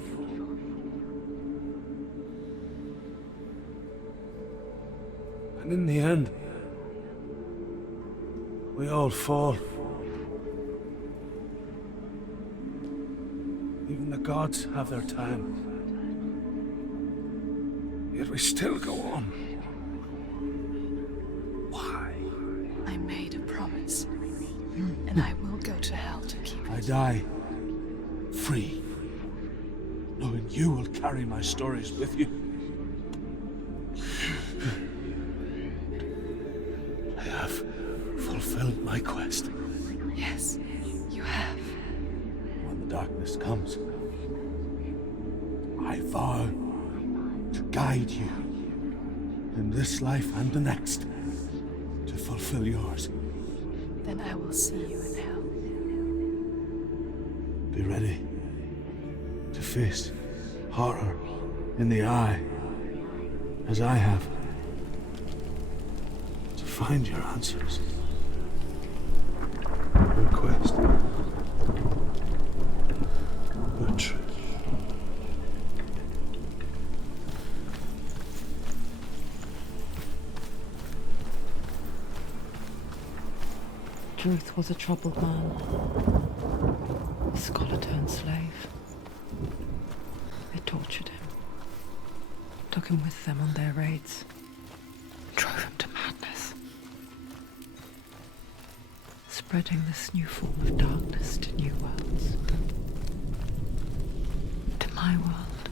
And in the end, we all fall. Even the gods have their time. Yet we still go on. Why? I made a promise, and I will go to hell to keep it. I die free, knowing you will carry my stories with you. I have fulfilled my quest. Yes, you have. When the darkness comes, I vow to guide you in this life and the next to fulfill yours. Then I will see you in hell. Be ready to face horror in the eye, as I have, to find your answers. Your quest. Your truth. Truth was a troubled man, a scholar turned slave. They tortured him, took him with them on their raids, drove him to madness. spreading this new form of darkness to new worlds. To my world.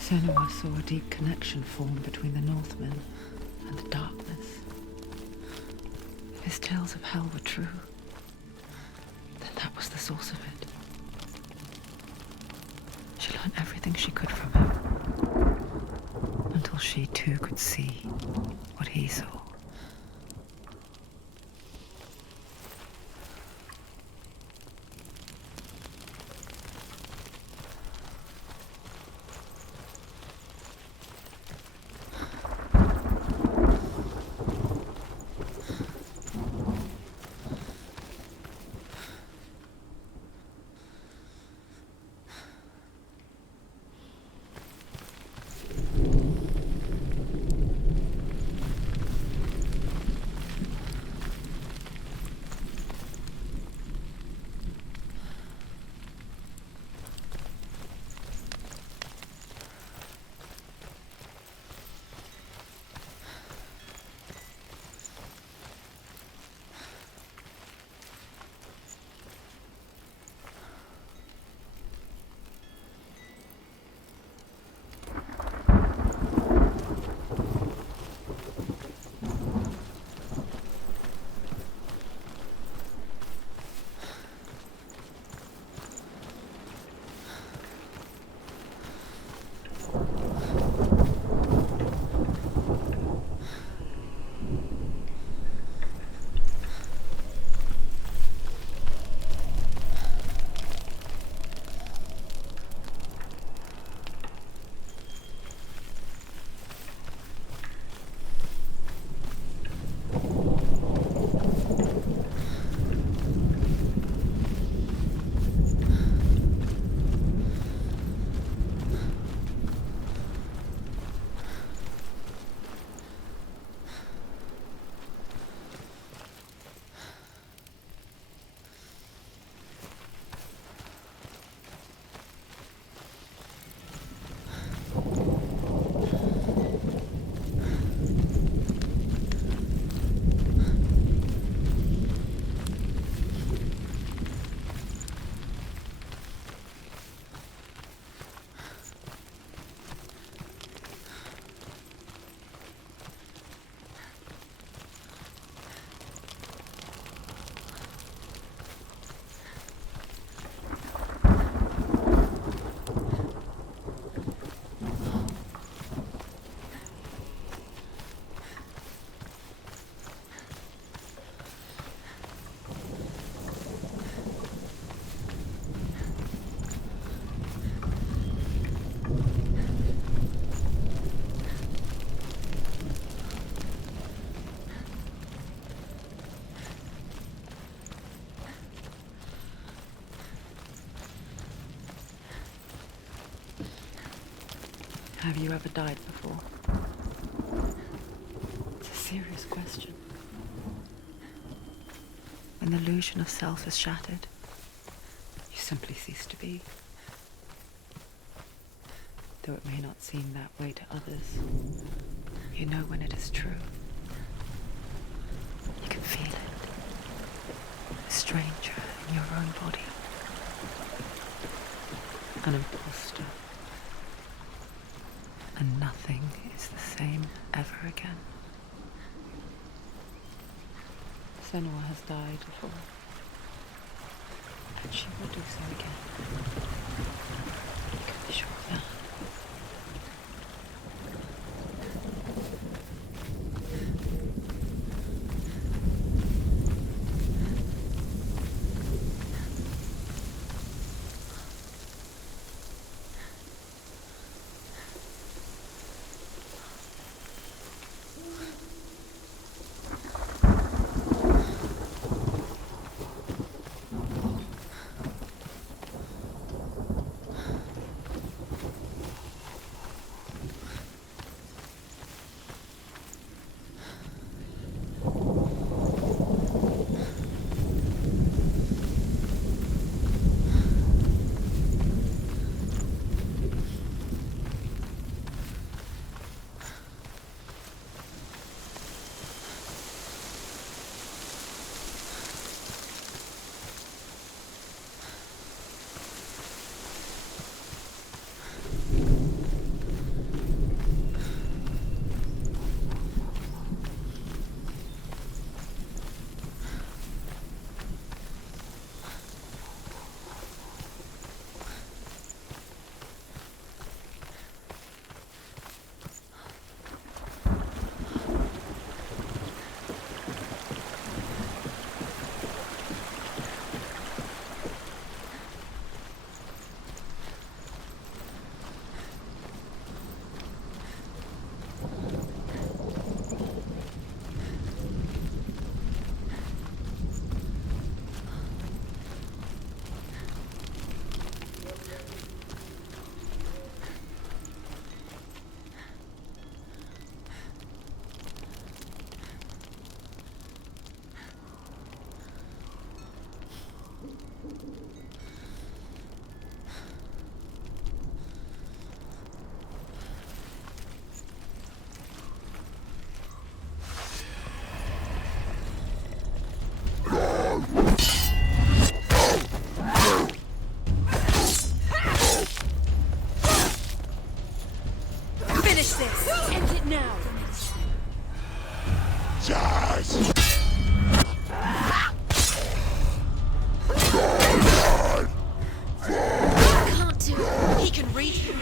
Senua saw a deep connection form between the Northmen and the darkness. If his tales of hell were true, then that was the source of it. She learned everything she could from him, until she too could see what he saw. Have you ever died before? It's a serious question. When the illusion of self is shattered, you simply cease to be. Though it may not seem that way to others, you know when it is true. You can feel it. A stranger in your own body. An imposter. And nothing is the same ever again. Senua has died before, and she will do so again. You can be sure of that. Finish this! End it now! Can't do it. He can read you.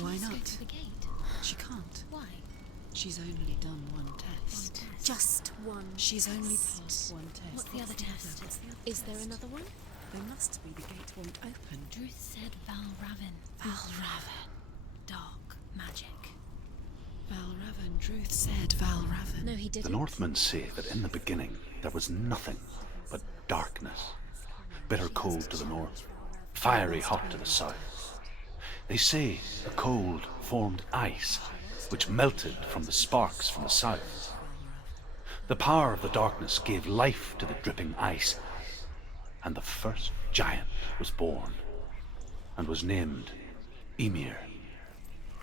Why not? The gate. She can't. Why? She's only done one test. Just one. She's test. only passed one test. What's the other test? Is there another one? There must be. The gate won't open. Druth said Valravn. Valravn. Dark magic. Valravn. Druth said Valravn. No, he didn't. The Northmen say that in the beginning there was nothing but darkness. Bitter cold to the north, fiery hot to the south. They say the cold formed ice, which melted from the sparks from the south. The power of the darkness gave life to the dripping ice, and the first giant was born, and was named Ymir.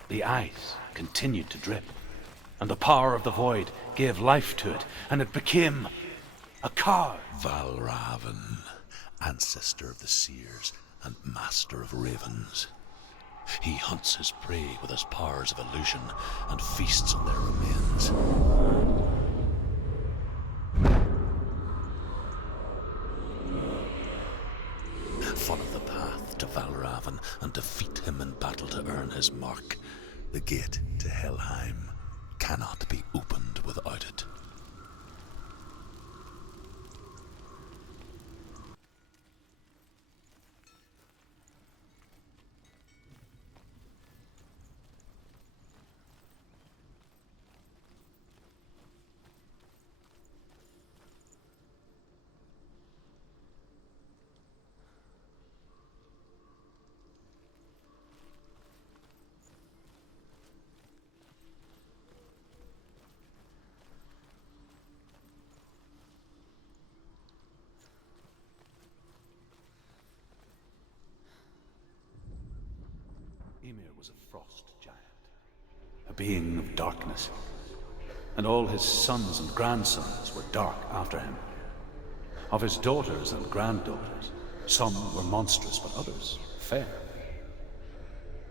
The ice continued to drip, and the power of the void gave life to it, and it became a cow. Valravn, ancestor of the seers and master of ravens. He hunts his prey with his powers of illusion and feasts on their remains. Follow the path to Valravn and defeat him in battle to earn his mark. The gate to Helheim cannot be opened without it. Ymir was a frost giant, a being of darkness, and all his sons and grandsons were dark after him. Of his daughters and granddaughters, some were monstrous, but others fair.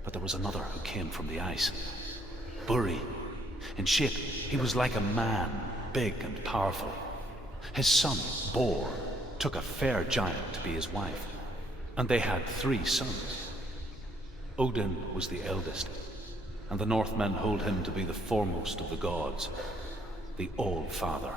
But there was another who came from the ice. Buri. In shape, he was like a man, big and powerful. His son, Bor, took a fair giant to be his wife, and they had 3 sons. Odin was the eldest, and the Northmen hold him to be the foremost of the gods, the All-Father.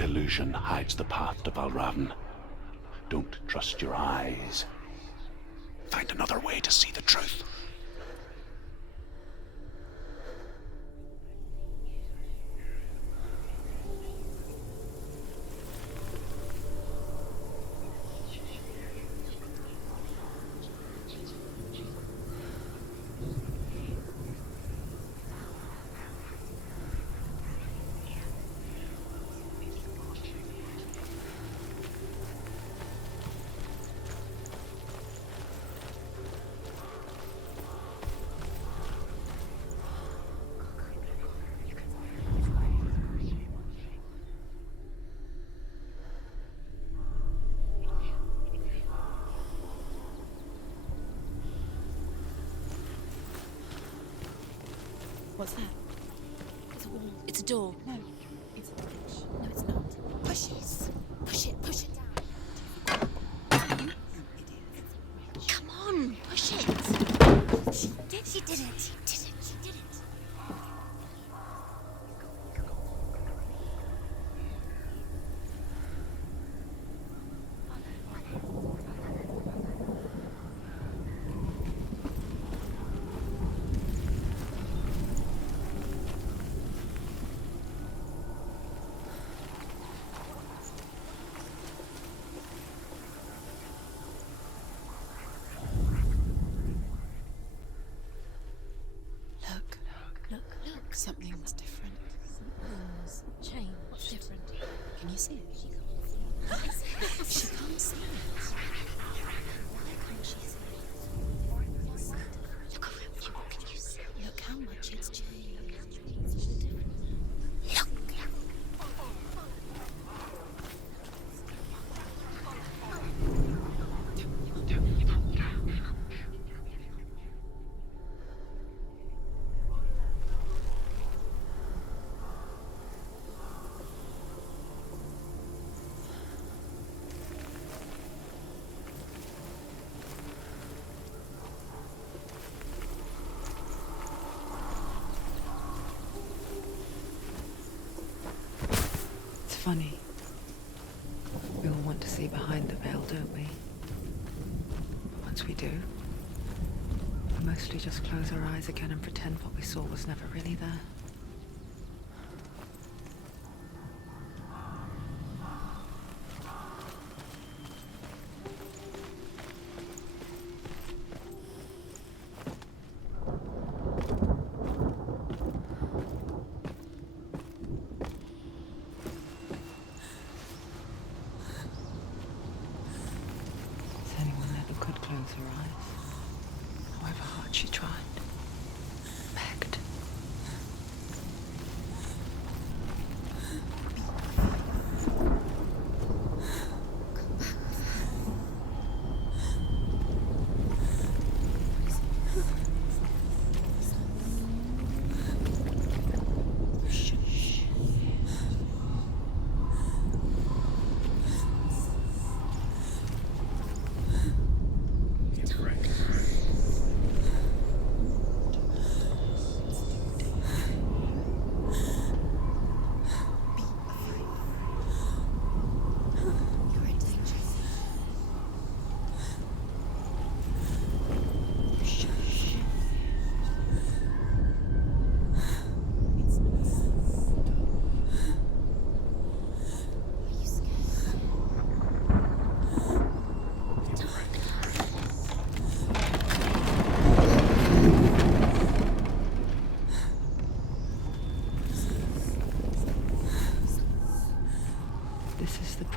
Illusion hides the path to Valravn. Don't trust your eyes. Find another way to see the truth. What's that? It's a wall. It's a door. No, it's a bridge. No, it's not. Push it. Push it. Push it down. Come on, push it. She did it. She did it. She did it. Something's different. Something's changed. What's different? Can you see it? She can't see it. Why can't she see it? Look around you. What can you see? Look how much it's changed. Funny. We all want to see behind the veil, don't we? But once we do, we mostly just close our eyes again and pretend what we saw was never really there.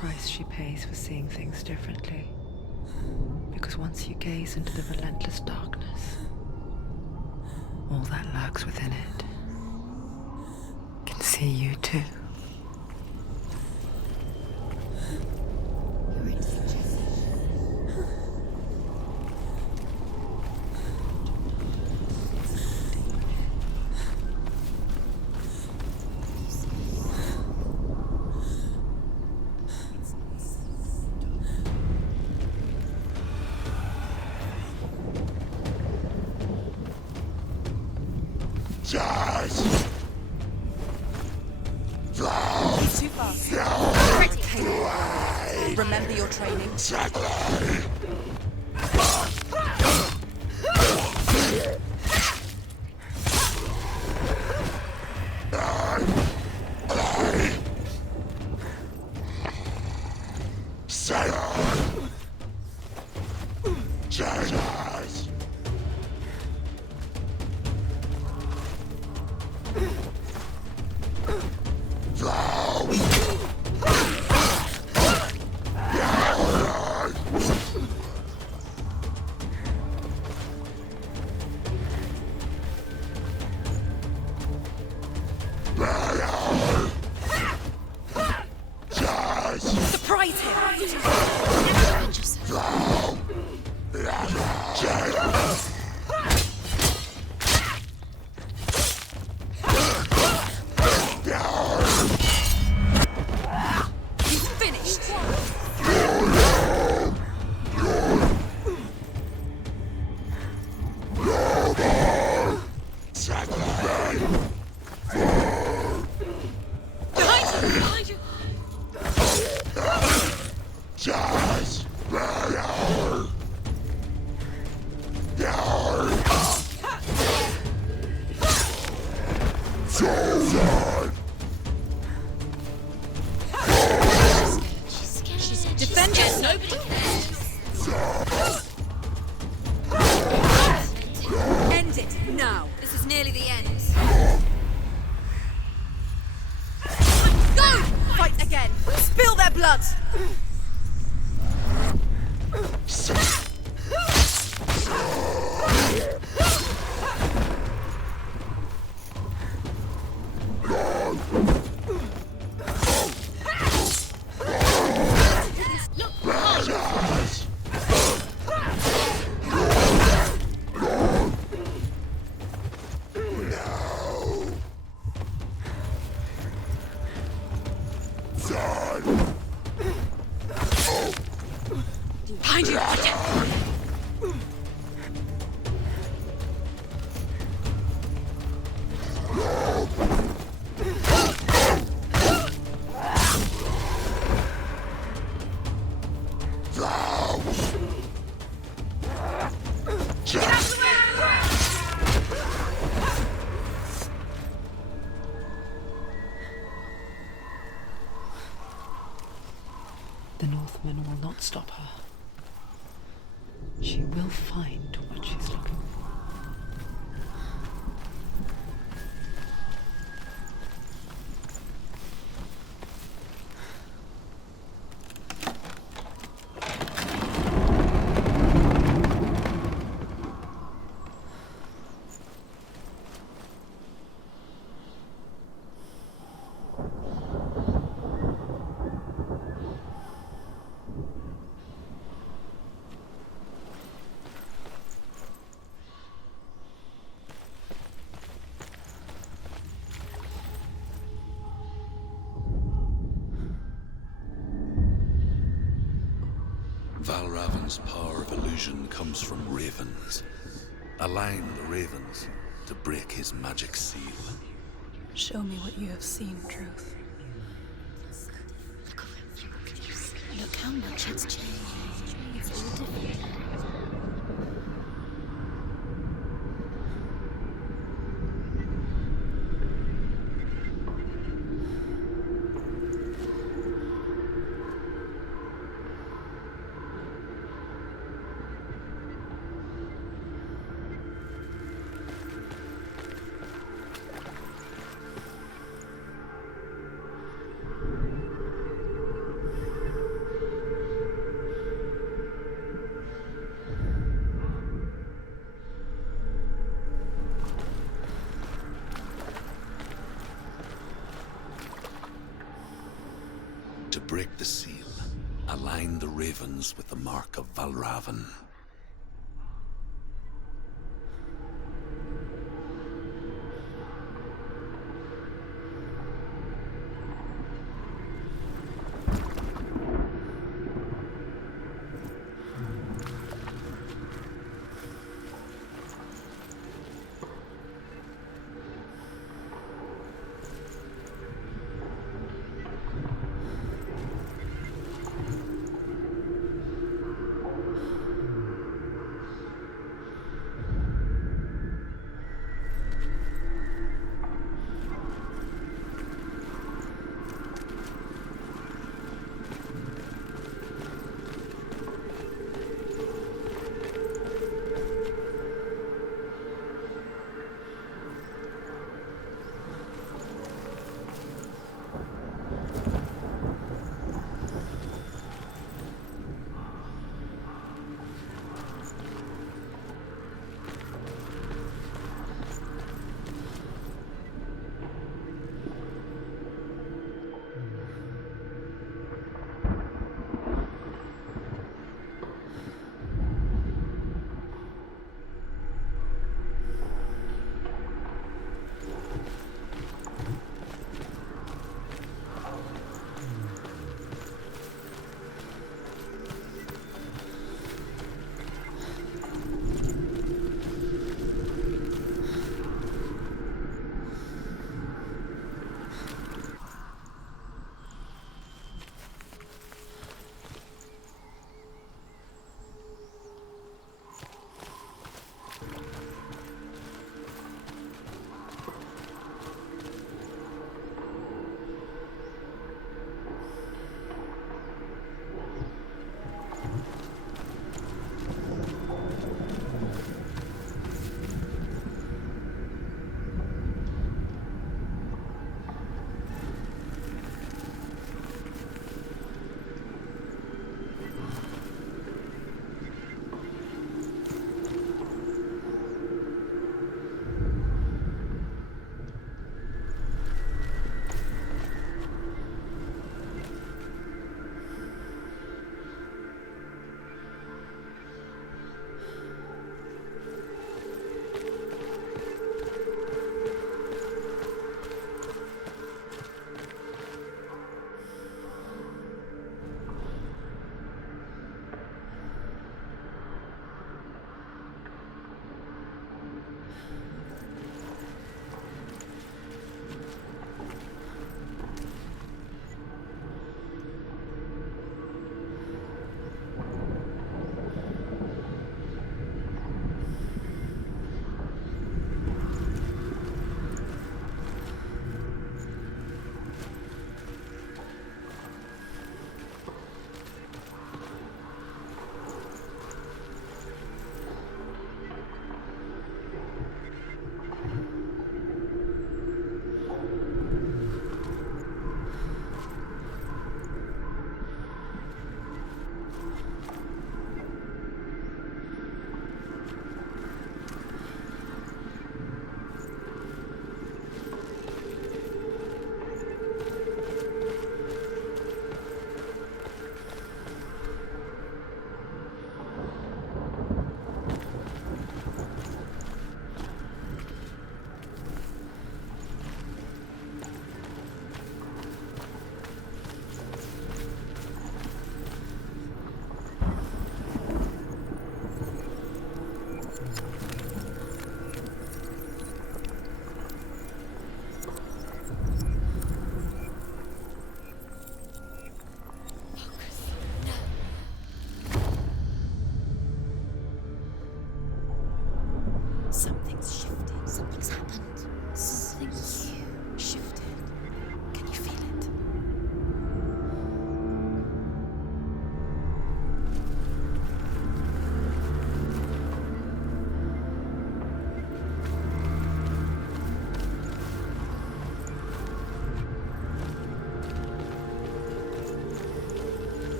price she pays for seeing things differently. Because once you gaze into the relentless darkness, all that lurks within it can see you too. He's too fast. Remember your training. Surprise him! He's finished! Behind you! Defend it! Nobody cares! End it, now! This is nearly the end. Go! Fight again! Spill their blood! Behind you! The Northmen will not stop her. She will find what she's looking for. Valravan's power of illusion comes from ravens. Align the ravens to break his magic seal. Show me what you have seen, Truth. Look how much it's changed. It's all different. To break the seal, align the ravens with the mark of Valravan.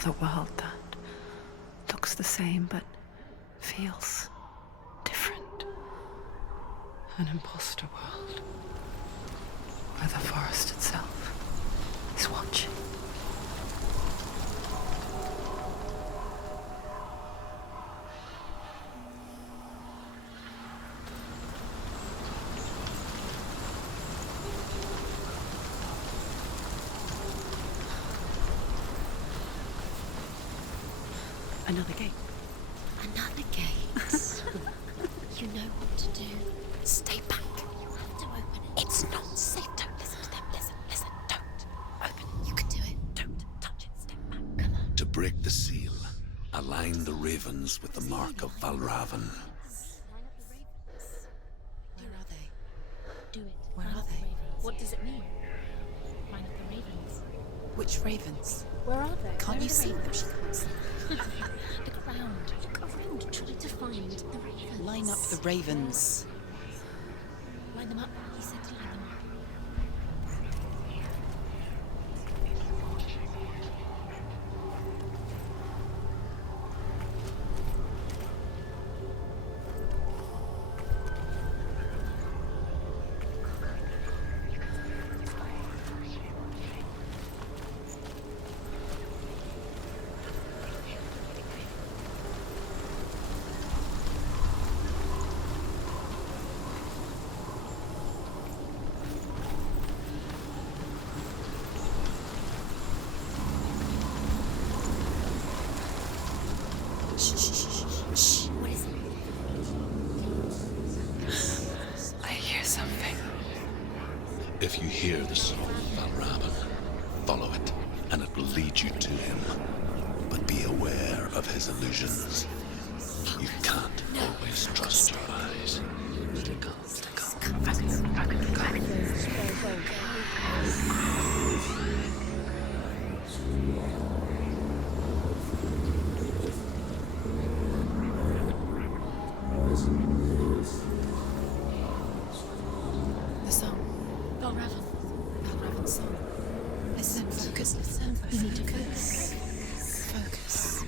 another world that looks the same but feels different. An imposter world where the forest itself is watching. Another gate. Another gate. You know what to do. Stay back. You have to open it. It's not safe. Don't listen to them. Listen. Don't. Open. You can do it. Don't touch it. Step back. Come on. To break the seal, align the ravens with the mark of Valravan. Where are they? Do it. Where Line are up the they? ravens. What does it mean? Line up the ravens. Which ravens? Where are they? Can't Where you are the see them? ravens? She can't see. Look around. Look around. Try to find the ravens. Line up the ravens. Line them up. He said to line them up. Shh. What is it? I hear something. If you hear the song of Valravan, follow it, and it will lead you to him. But be aware of his illusions. You can't always trust your eyes. The song. Valravan. Valravan's song. Listen. Focus. Listen. You need to focus. Focus.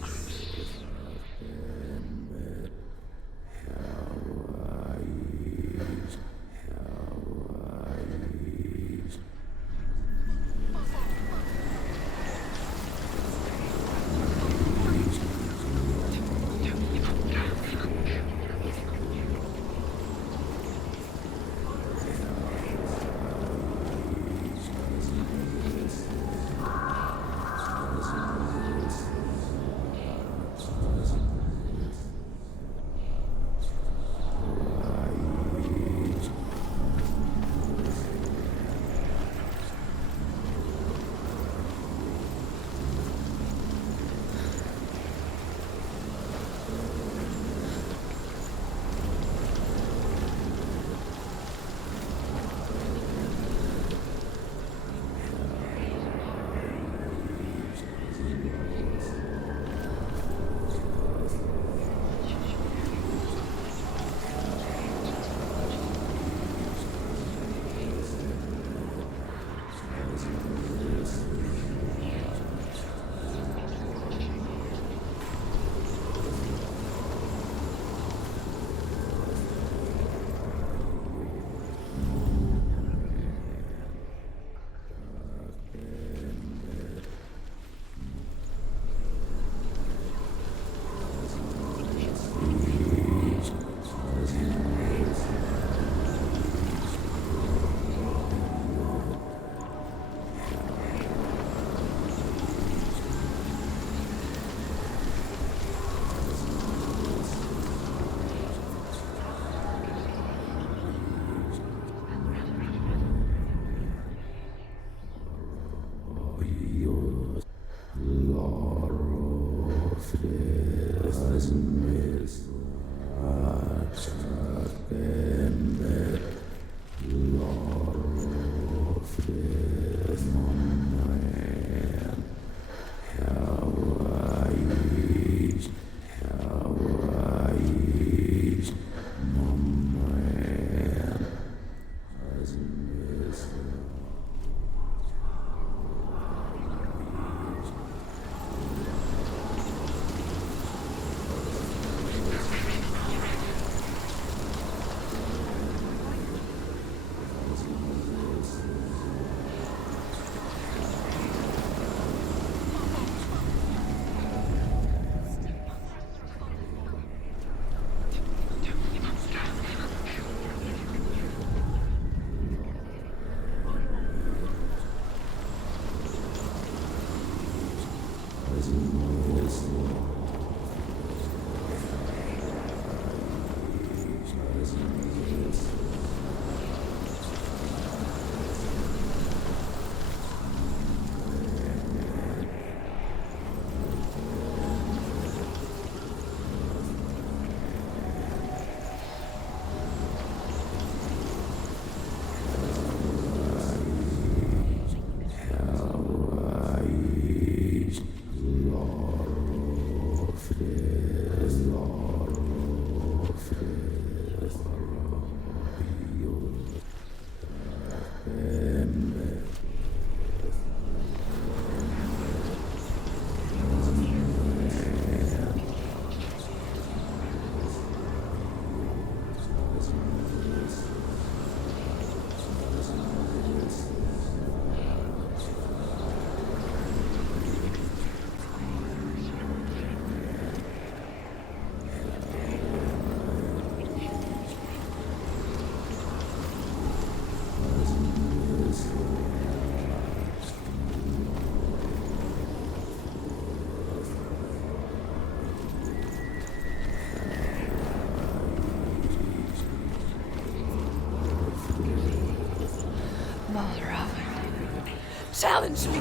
challenge me.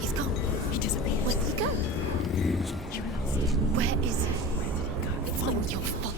He's gone. He disappeared. Where did he go? You lost. Where is he? Where did he go? It's not your fault.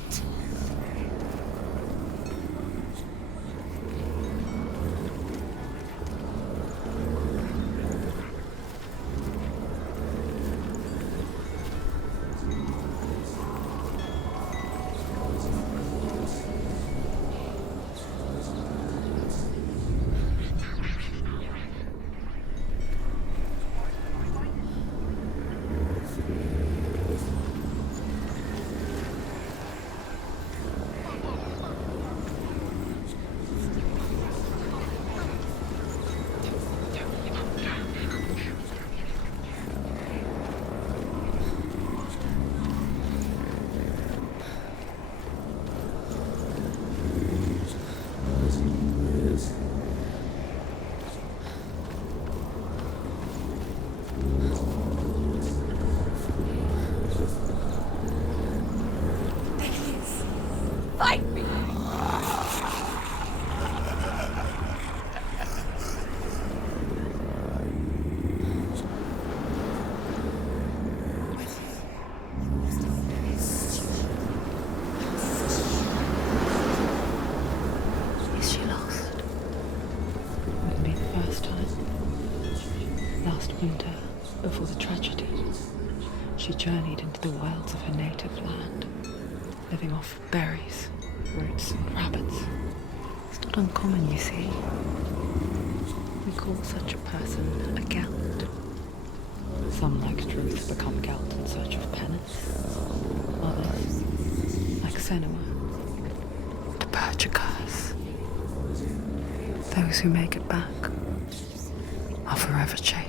Winter, before the tragedy, she journeyed into the wilds of her native land, living off berries, roots, and rabbits. It's not uncommon, you see. We call such a person a Gelt. Some, like Truth, become Gelt in search of penance. Others, like Senua, to purge a curse. Those who make it back are forever changed.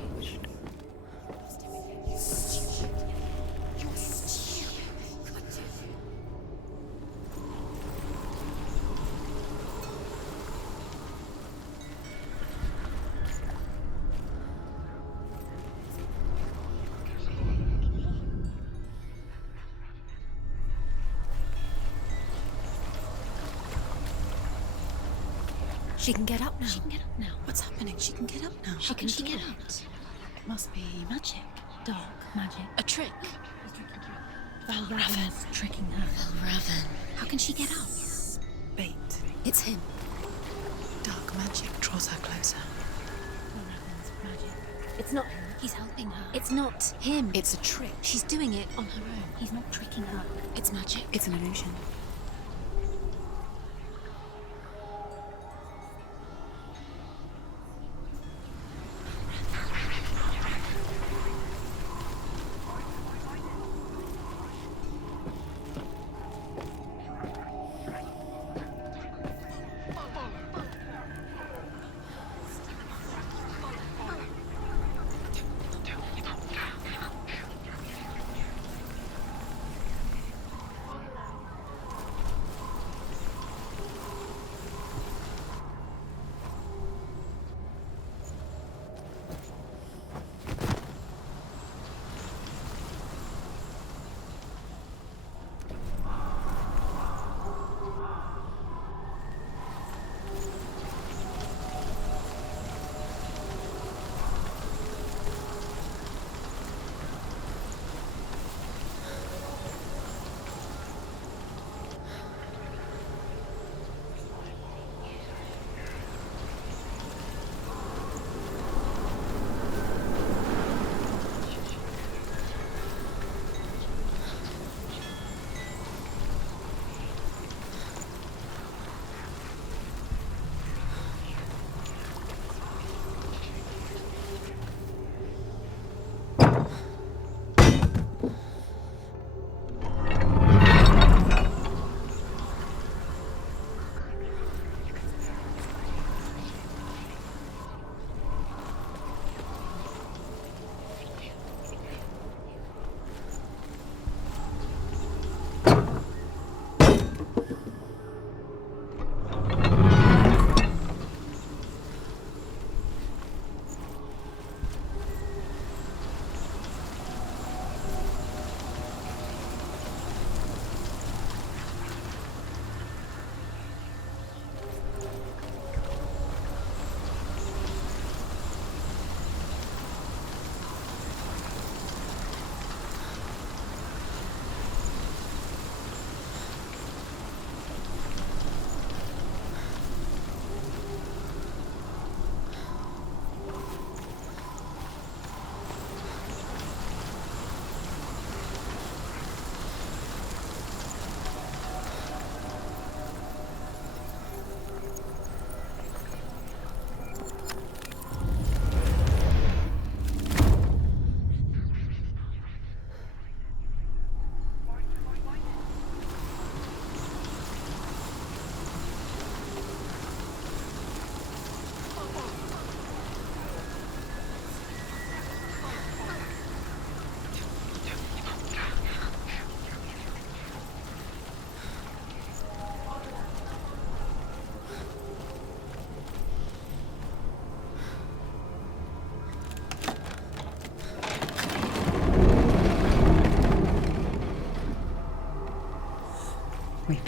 She can get up now. She can get up now. What's happening? She can get up now. How can she get out? It must be magic. Dark magic. A trick. Valravan's tricking her. Valravan. How can she get out? Bait. It's him. Dark magic draws her closer. Valravan's magic. It's not him. He's helping her. It's not him. It's a trick. She's doing it on her own. He's not tricking her. It's magic. It's an illusion.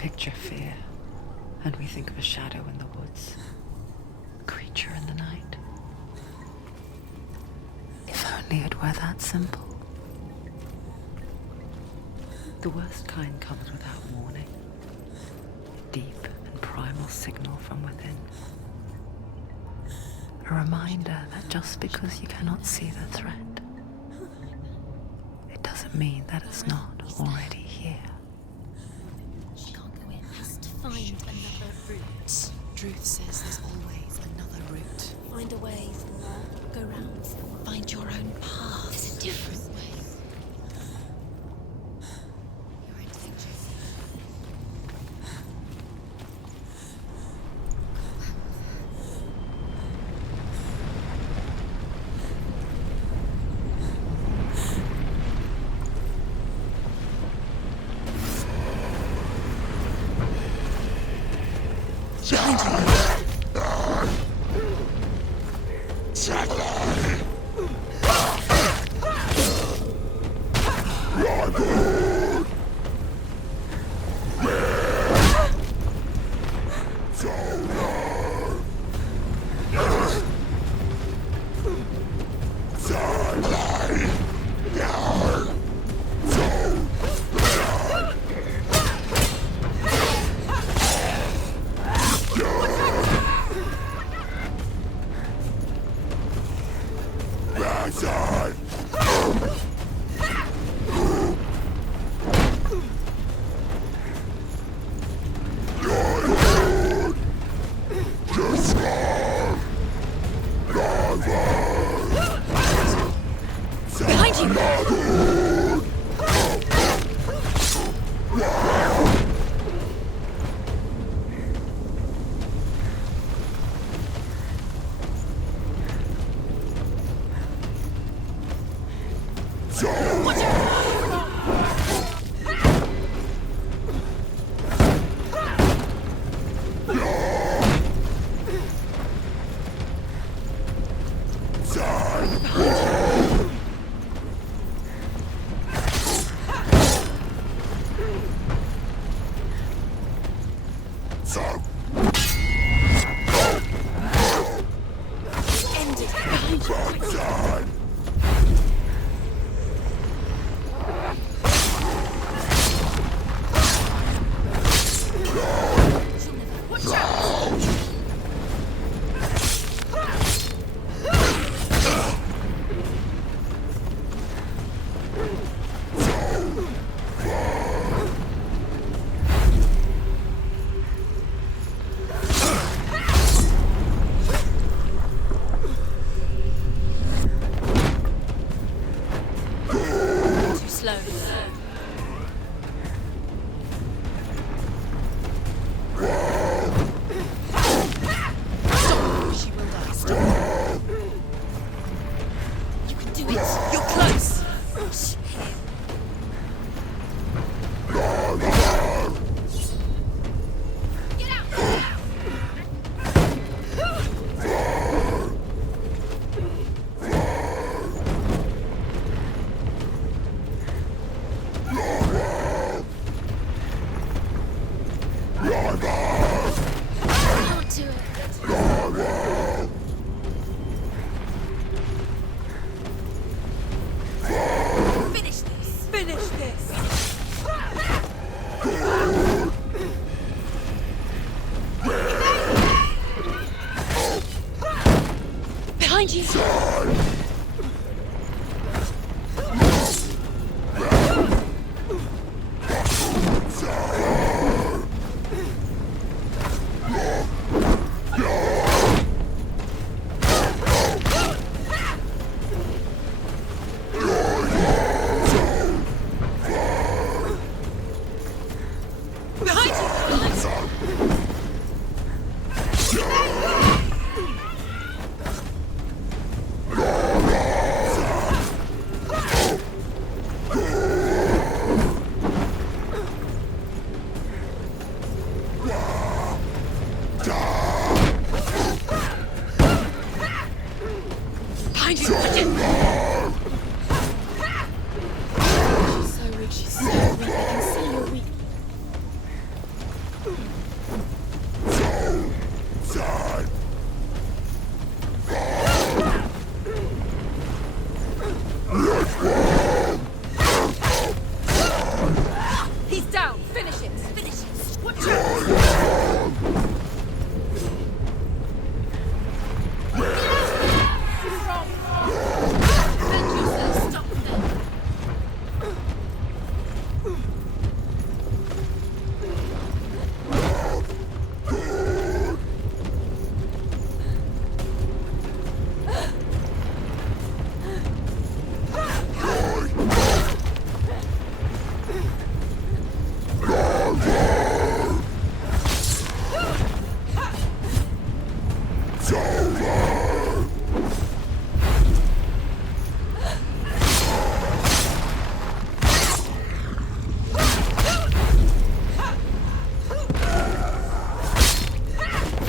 picture fear, and we think of a shadow in the woods, a creature in the night. If only it were that simple. The worst kind comes without warning. A deep and primal signal from within. A reminder that just because you cannot see the threat, it doesn't mean that it's not already here. She can't go in. Has to find another route. Truth says there's always another route. Find a way from go round. Find your own path. There's a different way. Your intentions.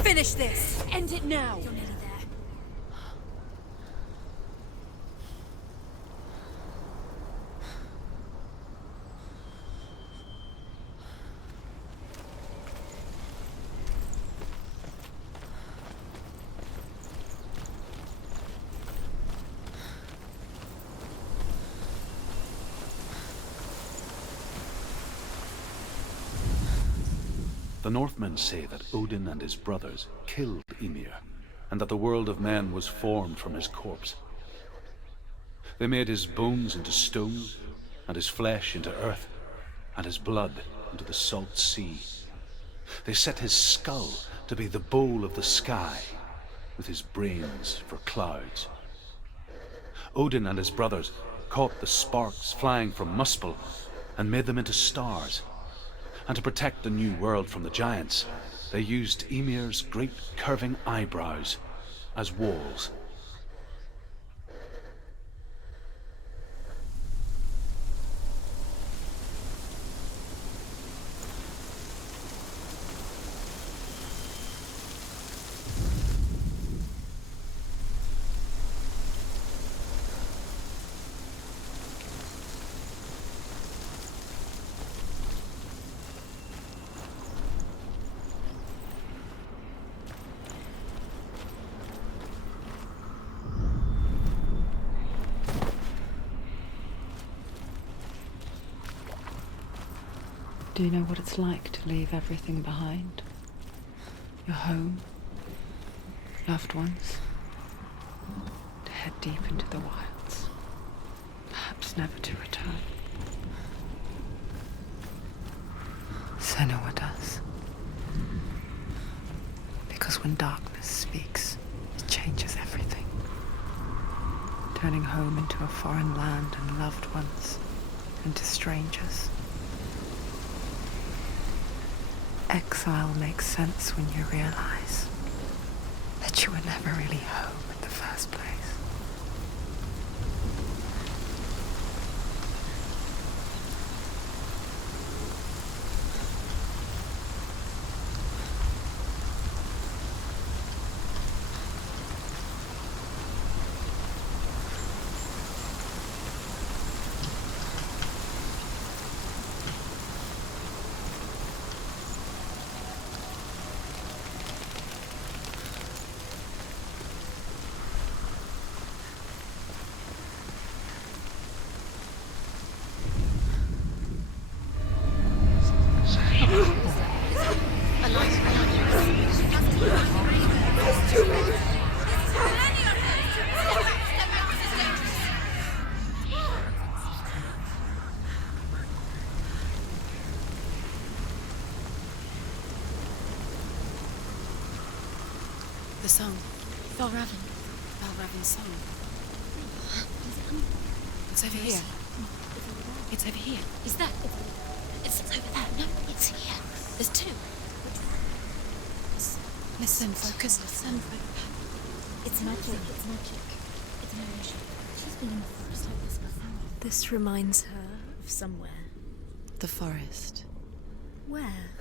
Finish this! End it now! You're nearly there. The Northmen say that Odin and his brothers killed Ymir, and that the world of men was formed from his corpse. They made his bones into stone, and his flesh into earth, and his blood into the salt sea. They set his skull to be the bowl of the sky, with his brains for clouds. Odin and his brothers caught the sparks flying from Muspel and made them into stars. And to protect the new world from the giants, they used Ymir's great curving eyebrows as walls. Do you know what it's like to leave everything behind? Your home, loved ones, to head deep into the wilds, perhaps never to return. Senua does. Because when darkness speaks, it changes everything, turning home into a foreign land and loved ones into strangers. Exile makes sense when you realize that you were never really home in the first place. The song. Valravan's song. It's over here. It's over here. Is that? It's over there. No, it's here. There's two. Listen, focus, listen. It's magic. It's magic. It's an illusion. She's been in the forest like this before. This reminds her of somewhere. The forest. Where?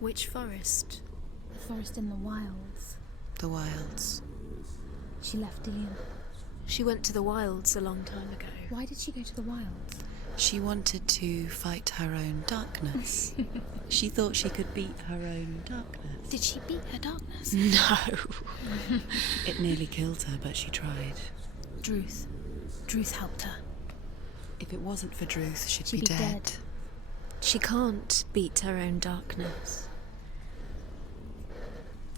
Which forest? The forest in the wilds. The wilds. She left Dillion. She went to the wilds a long time ago. Why did she go to the wilds? She wanted to fight her own darkness. She thought she could beat her own darkness. Did she beat her darkness? No. It nearly killed her, but she tried. Druth. Druth helped her. If it wasn't for Druth, she'd be be dead. dead. She can't beat her own darkness.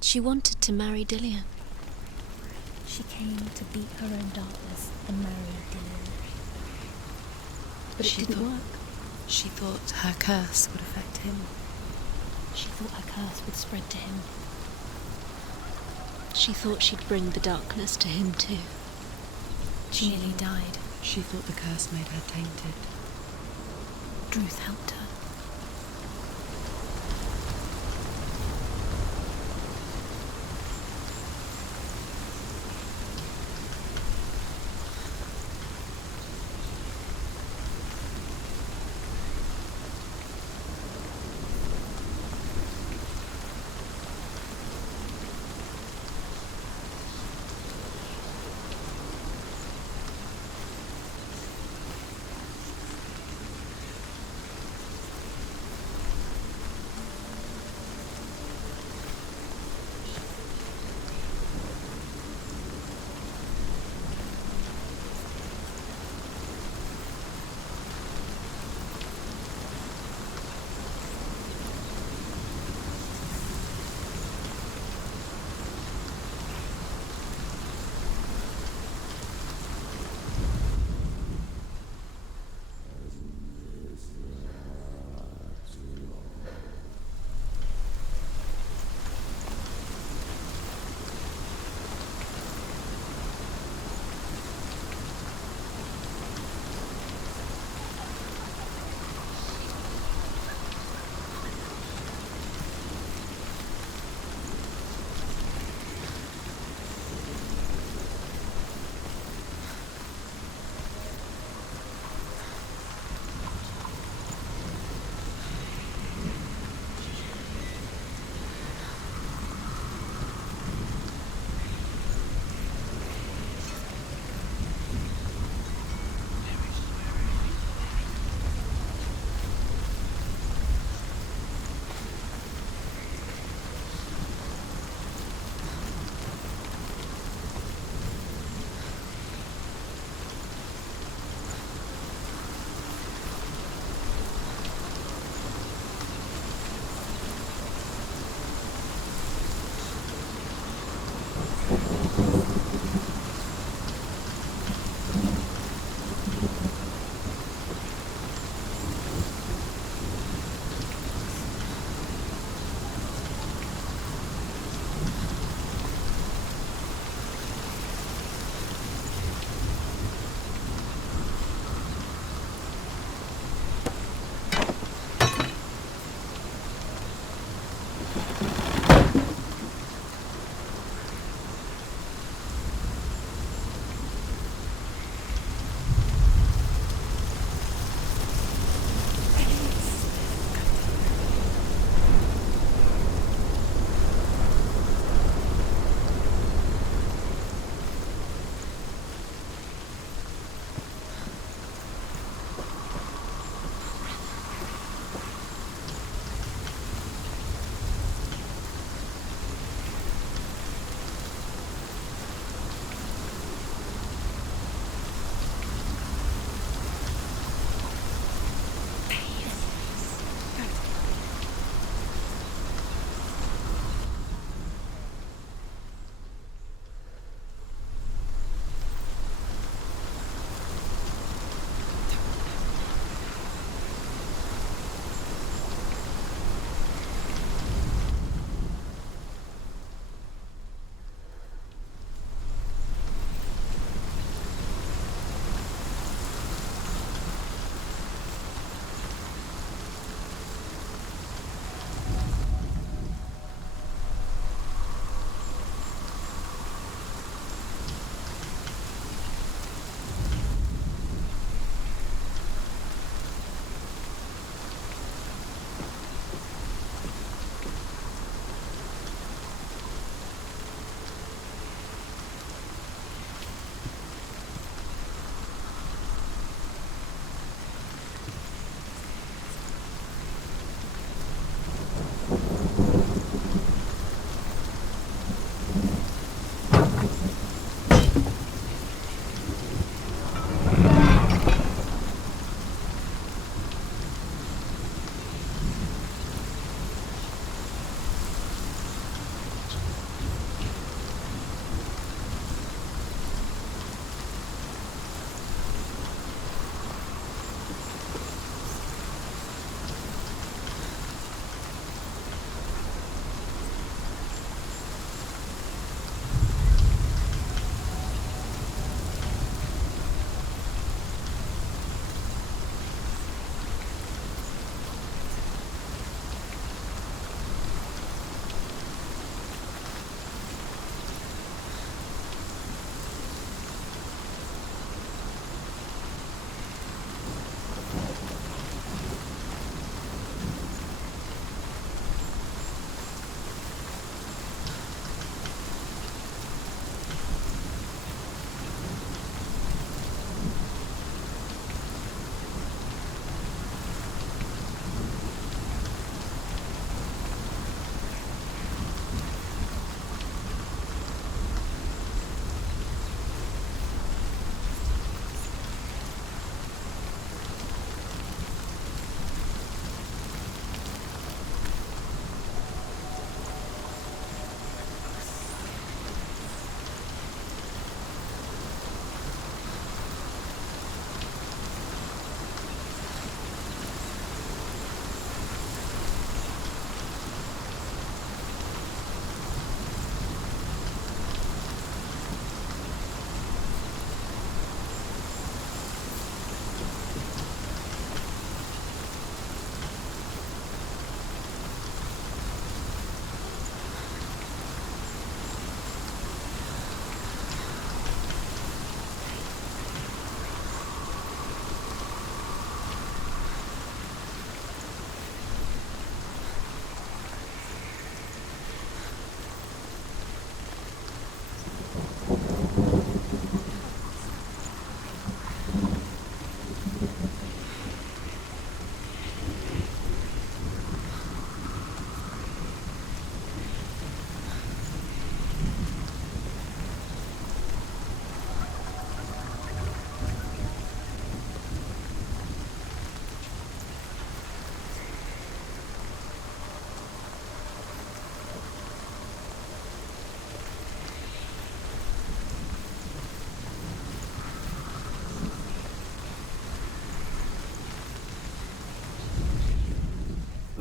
She wanted to marry Dillion. She came to beat her own darkness and marry Dillion. But it didn't work. She thought her curse would affect him. She thought her curse would spread to him. She thought she'd bring the darkness to him too. She nearly died. She thought the curse made her tainted. Druth helped her.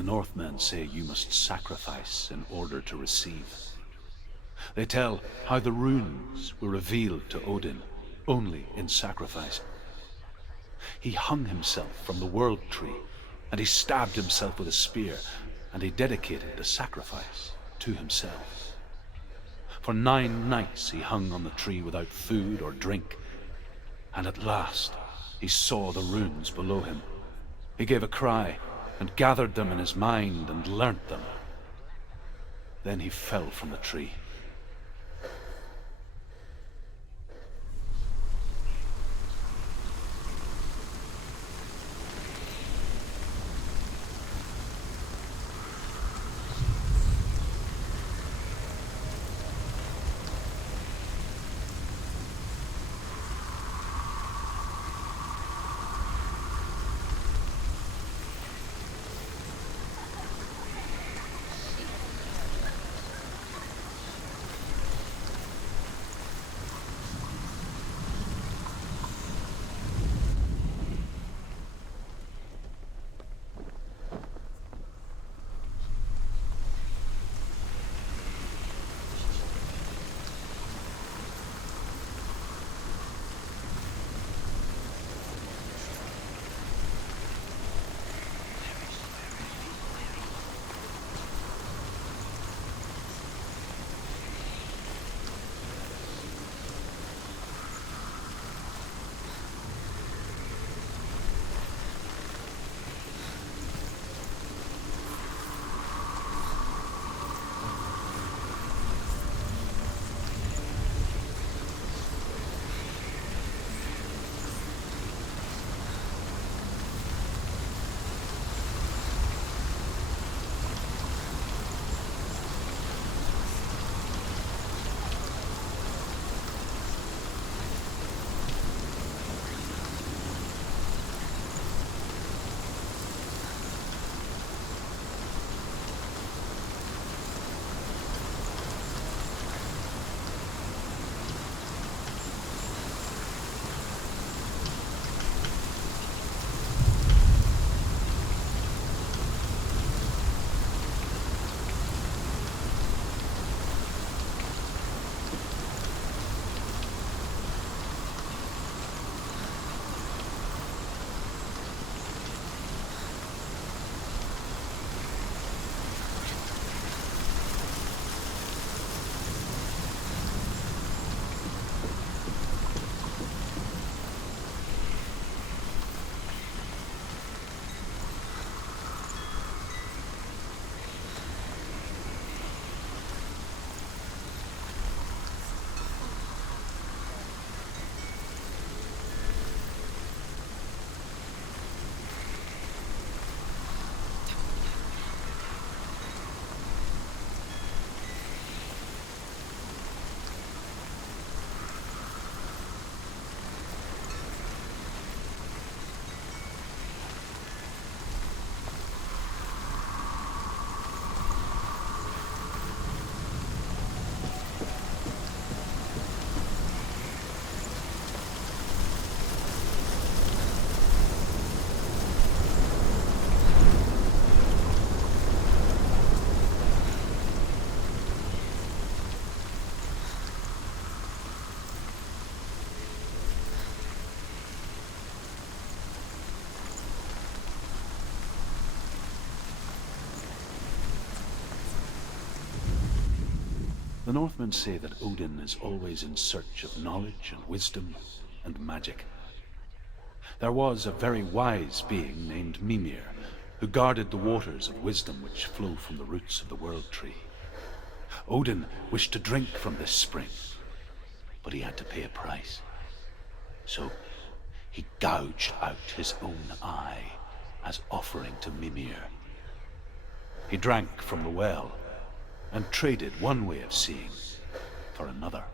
The Northmen say you must sacrifice in order to receive. They tell how the runes were revealed to Odin only in sacrifice. He hung himself from the world tree, and he stabbed himself with a spear, and he dedicated the sacrifice to himself. For 9 nights he hung on the tree without food or drink, and at last he saw the runes below him. He gave a cry, and gathered them in his mind and learnt them. Then he fell from the tree. The Northmen say that Odin is always in search of knowledge and wisdom and magic. There was a very wise being named Mimir, who guarded the waters of wisdom which flow from the roots of the world tree. Odin wished to drink from this spring, but he had to pay a price. So he gouged out his own eye as offering to Mimir. He drank from the well and traded one way of seeing for another.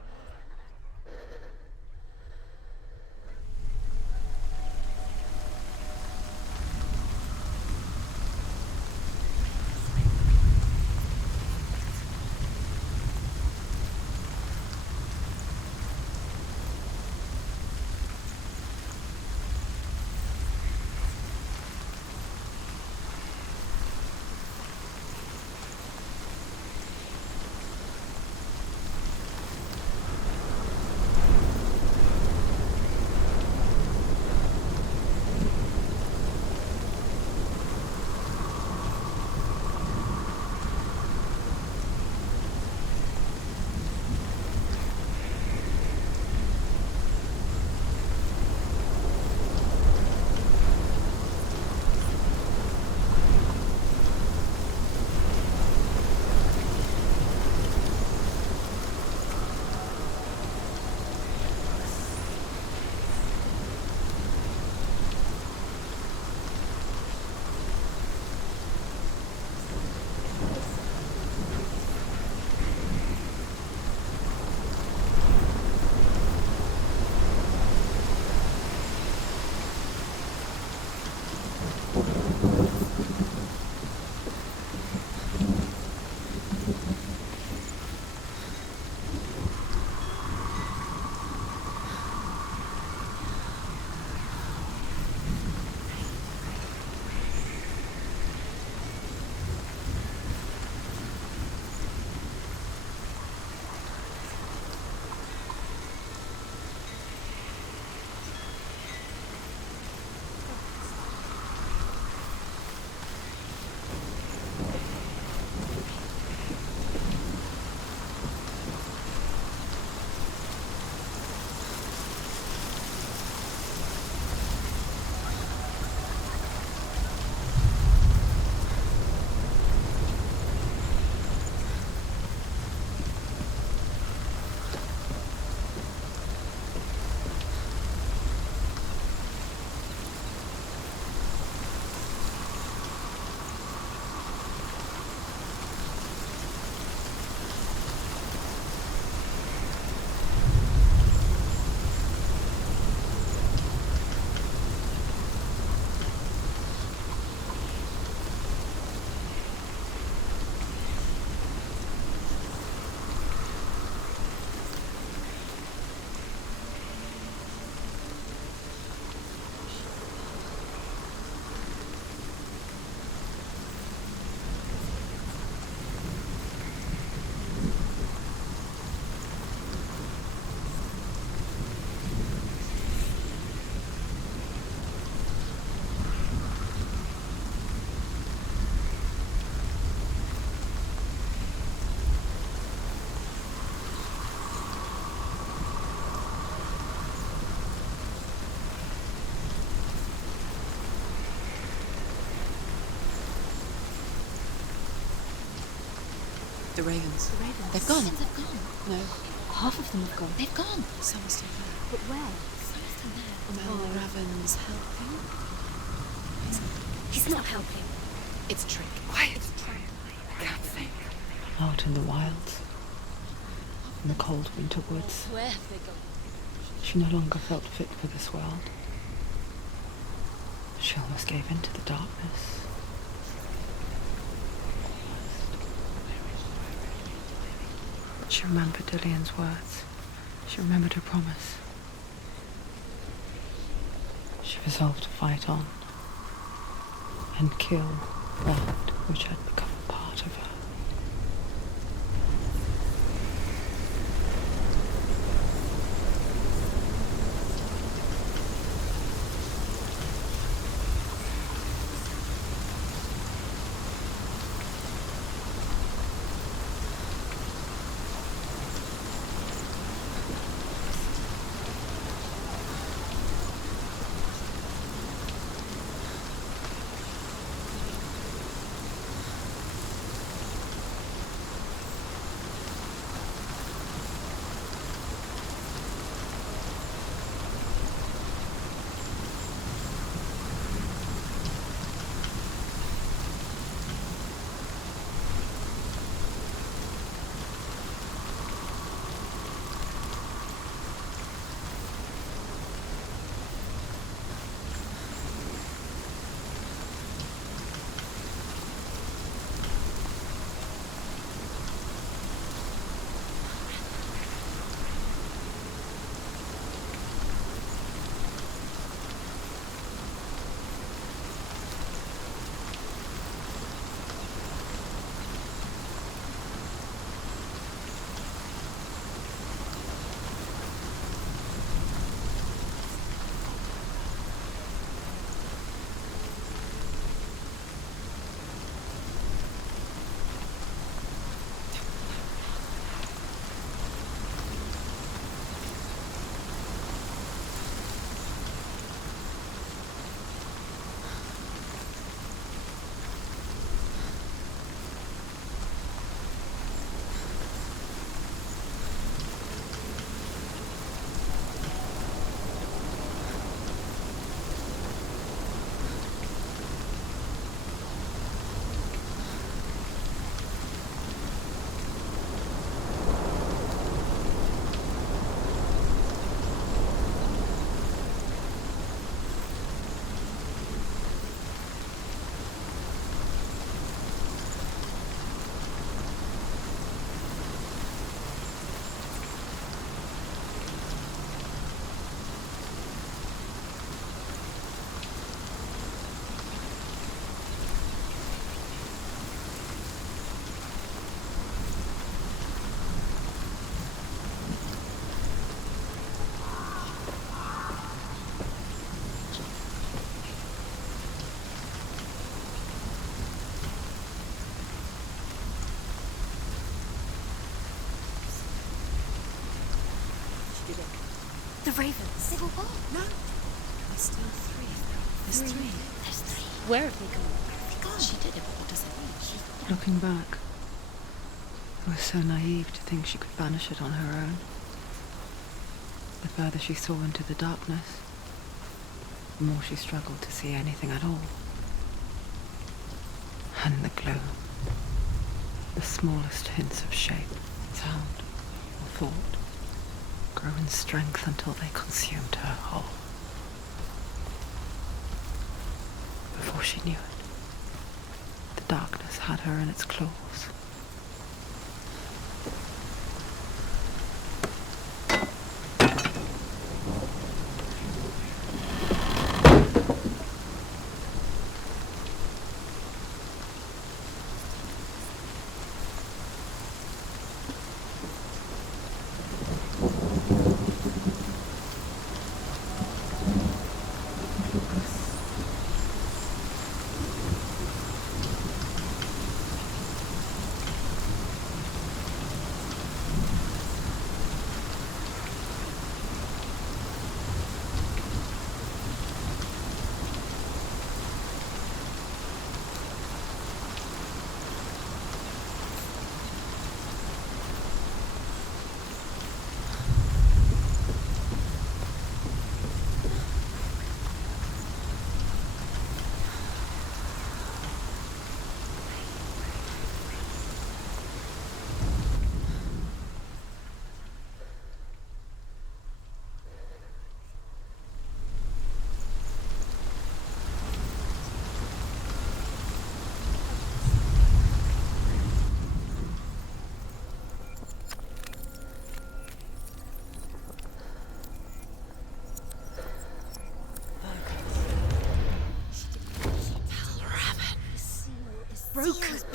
The ravens. The ravens. They've gone. They've gone. No, Half of them have gone. They've gone. some are still there. But where? Some are still there. Well, Raven's helping. He's not helping. It's a trick. Quiet. I can't think. Out in the wilds, in the cold winter woods, Where have they gone? she no longer felt fit for this world. She almost gave in to the darkness. She remembered Dillion's words. She remembered her promise. She resolved to fight on and kill that which had become a part of her. The ravens. They've all gone. No, there's still three. There's three. There's three. Where have they gone? They've gone. She did it. What does it mean? Looking back, it was so naive to think she could banish it on her own. The further she saw into the darkness, the more she struggled to see anything at all. And the gloom, the smallest hints of shape, sound, or thought, grew in strength until they consumed her whole. Before she knew it, the darkness had her in its claws.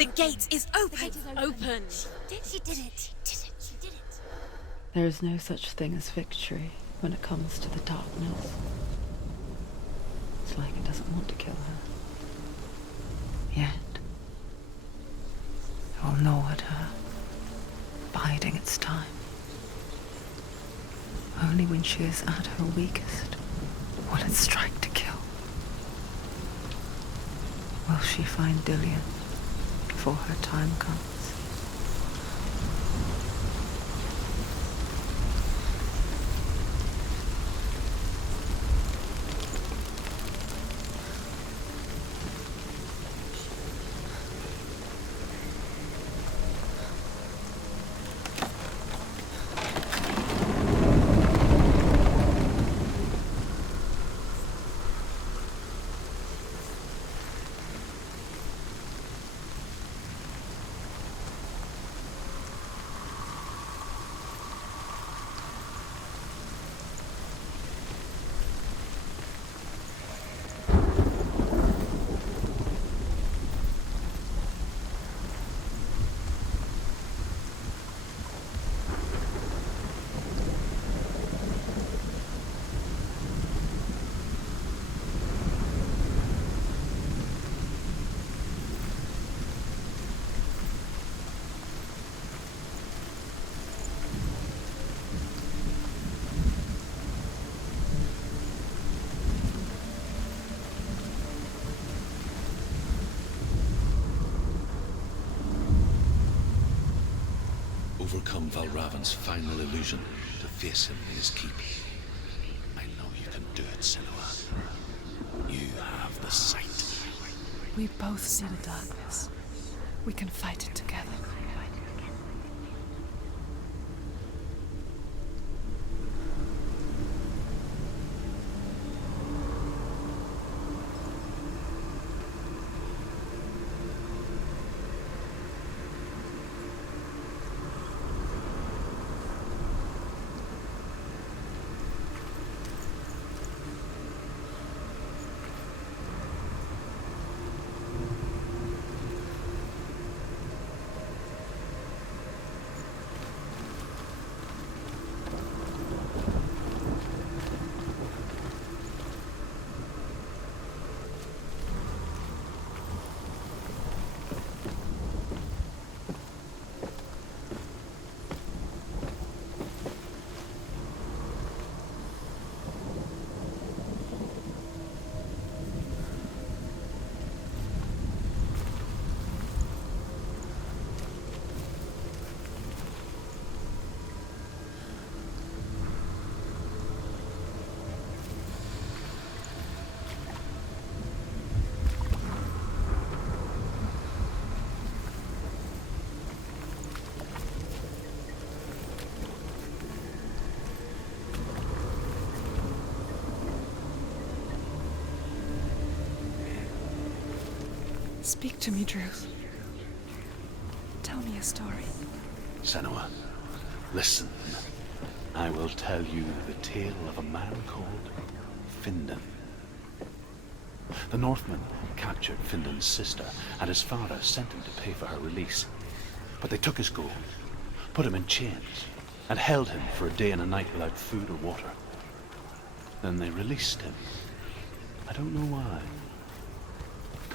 The gate is open. Open. She did it. She did it. There is no such thing as victory when it comes to the darkness. It's like it doesn't want to kill her. Yet, it will gnaw at her, biding its time. Only when she is at her weakest will it strike to kill. Will she find Dillion before her time comes? Overcome Valravan's final illusion to face him in his keep. I know you can do it, Senua. You have the sight. We both see the darkness. We can fight it together. Speak to me, Druth. Tell me a story. Senua, listen. I will tell you the tale of a man called Findan. The Northmen captured Findan's sister, and his father sent him to pay for her release. But they took his gold, put him in chains, and held him for a day and a night without food or water. Then they released him. I don't know why.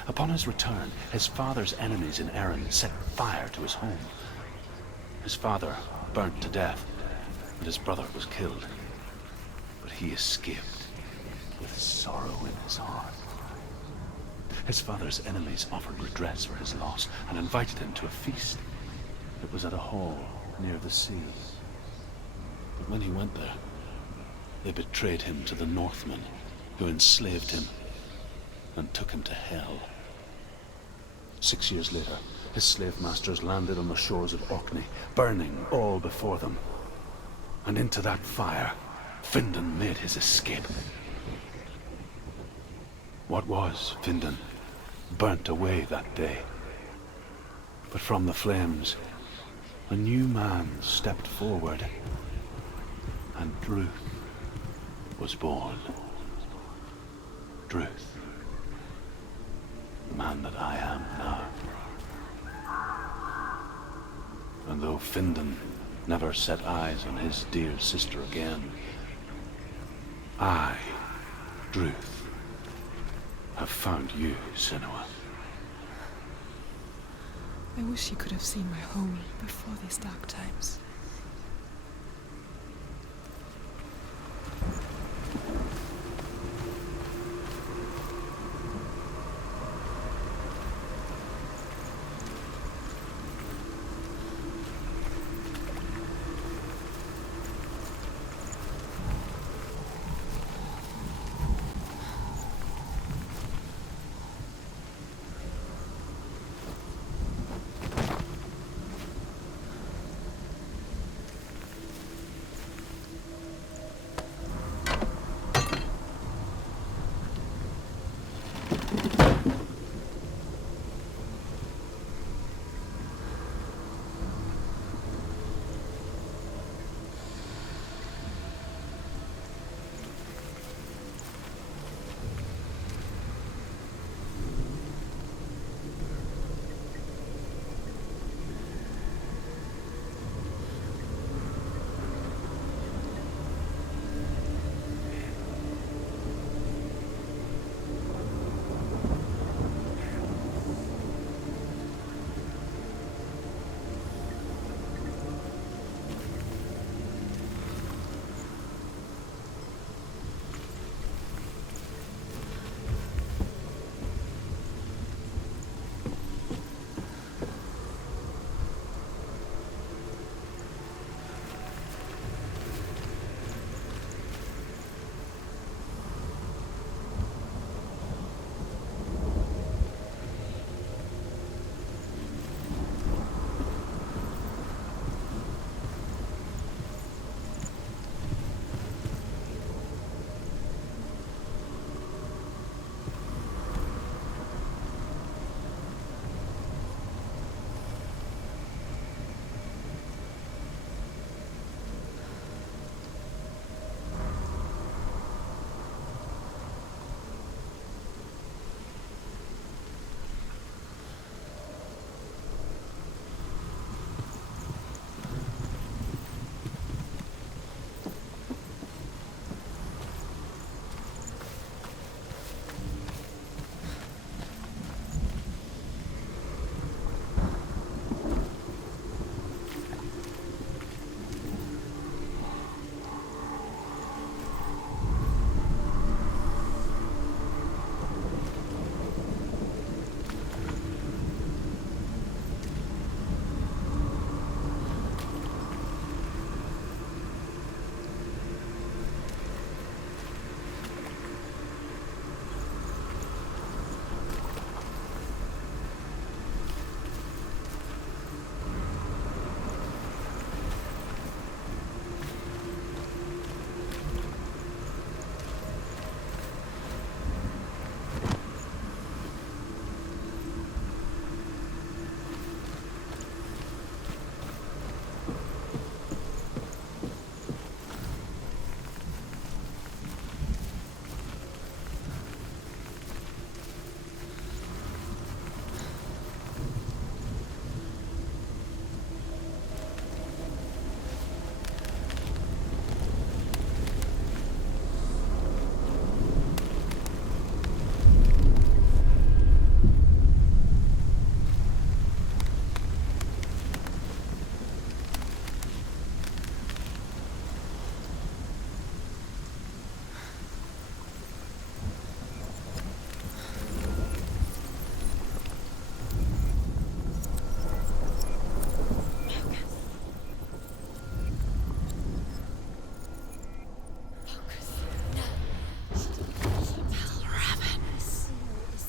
Upon his return, his father's enemies in Erin set fire to his home. His father burnt to death, and his brother was killed. But he escaped with sorrow in his heart. His father's enemies offered redress for his loss and invited him to a feast. It was at a hall near the sea. But when he went there, they betrayed him to the Northmen, who enslaved him and took him to hell. 6 years later, his slave masters landed on the shores of Orkney, burning all before them. And into that fire, Findan made his escape. What was Findan burnt away that day. But from the flames, a new man stepped forward, and Druth was born. Druth. The man that I am now. And though Findan never set eyes on his dear sister again, I, Druth, have found you, Senua. I wish you could have seen my home before these dark times.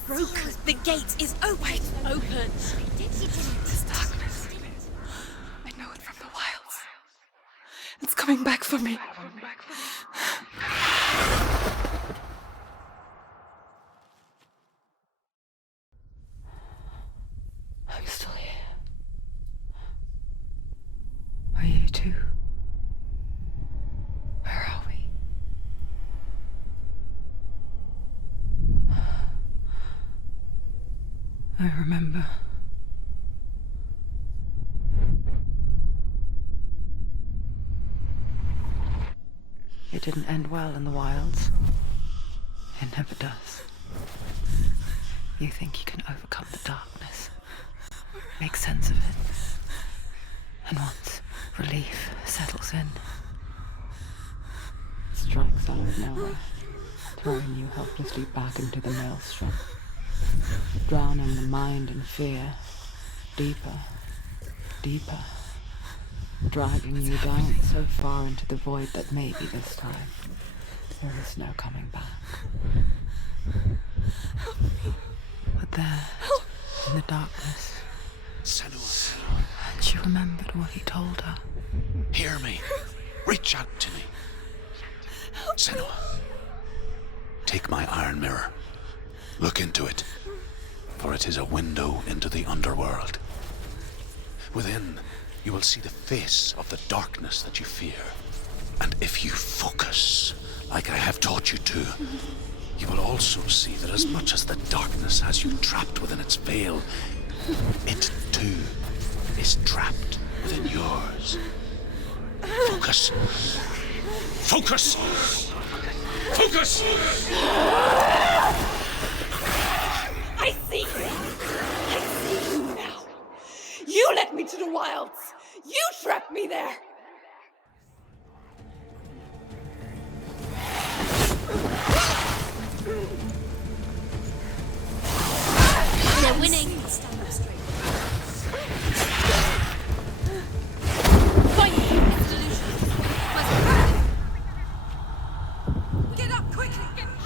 Broken. The gate is open. Open. This darkness. I know it from the wilds. It's coming back for me. I'm still here. Are you too? Where are we? I remember. It didn't end well in the wilds. It never does. You think you can overcome the darkness, make sense of it, and once relief settles in, it strikes out of nowhere, throwing you helplessly back into the maelstrom, drowning the mind in fear, deeper, deeper, dragging you down so far into the void that maybe this time there is no coming back. But there, in the darkness, Senua, she remembered what he told her. hear me. Reach out to me. Senua, take my iron mirror. Look into it, for it is a window into the underworld. Within, you will see the face of the darkness that you fear. And if you focus, like I have taught you to, you will also see that as much as the darkness has you trapped within its veil, it too is trapped within yours. Focus. Focus! Focus! I see you! I see you now! You led me to the wilds! You trapped me there! They're winning. Find me! Get up quickly! Get up!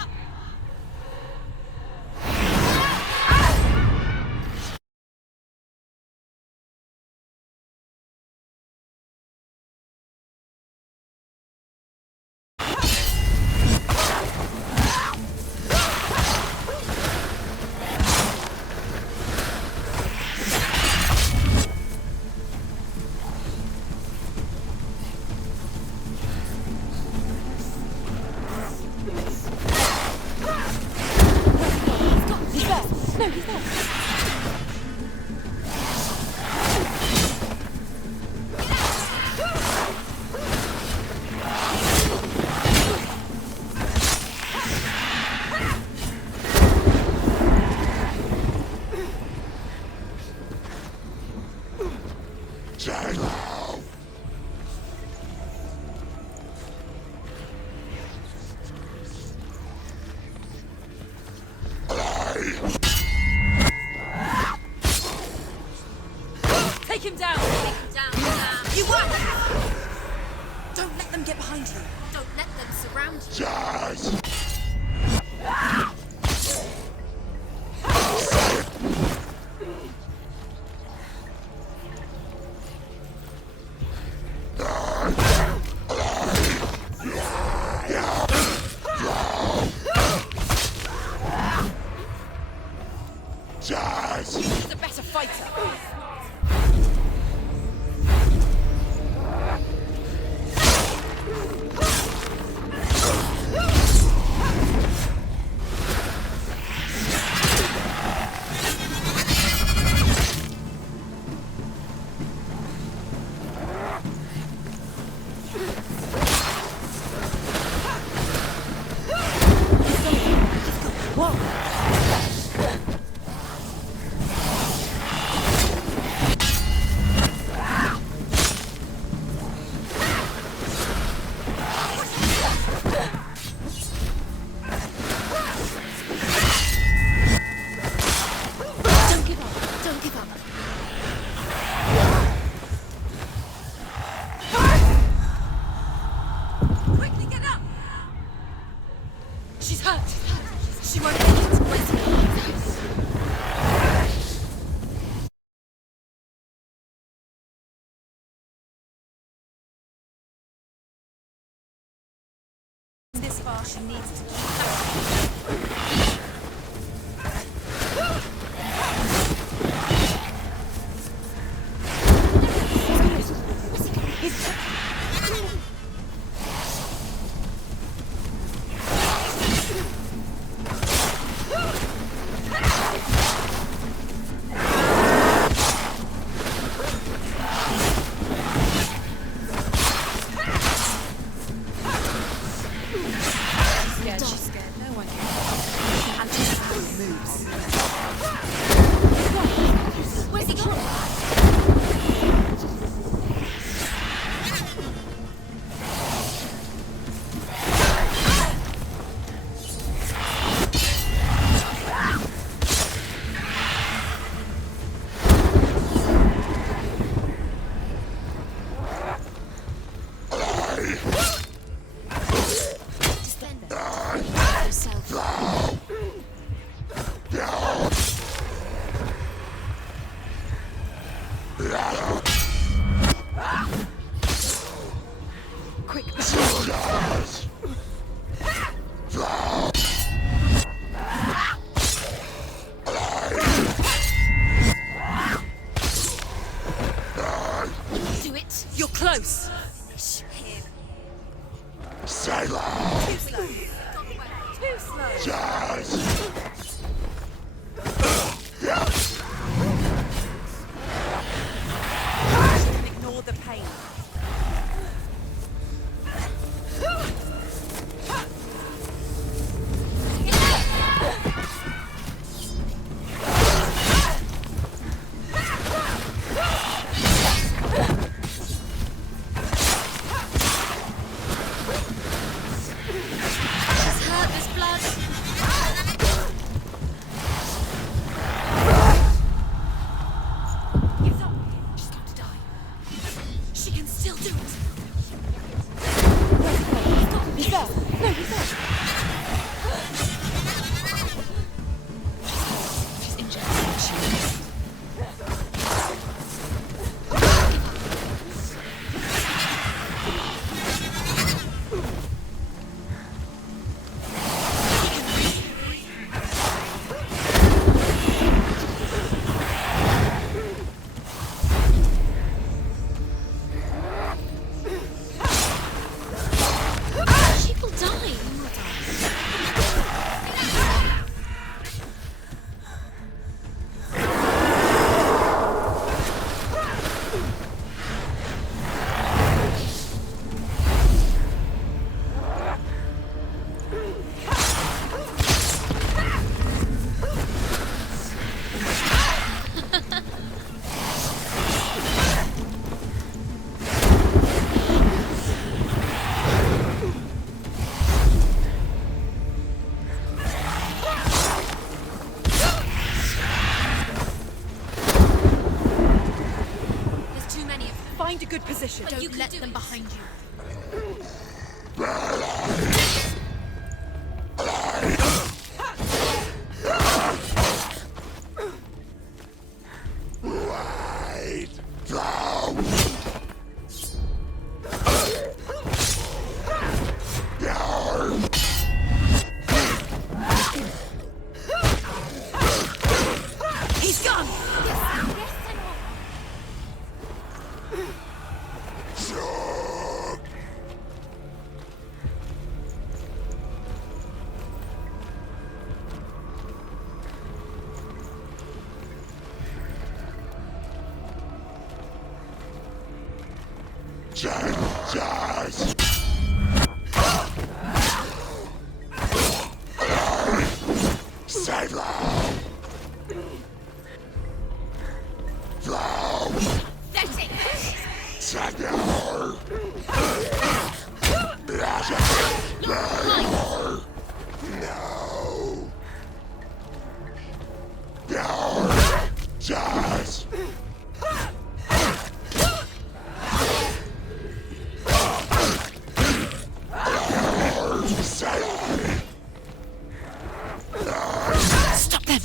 Take him down! You won! Don't let them get behind you. Don't let them surround you. He's a better fighter. This far, she needs to keep Defend yourself. Quick. Do it. You're close. Finish him. Too slow. Too slow. Just can ignore the pain. She's hurt. There's blood. It's up. She's going to die. She can still do it. He's there. No, he's there. She's injured. She is. She will die. There's too many of them. Find a good position. But you can let them behind you. He's gone. Stop them.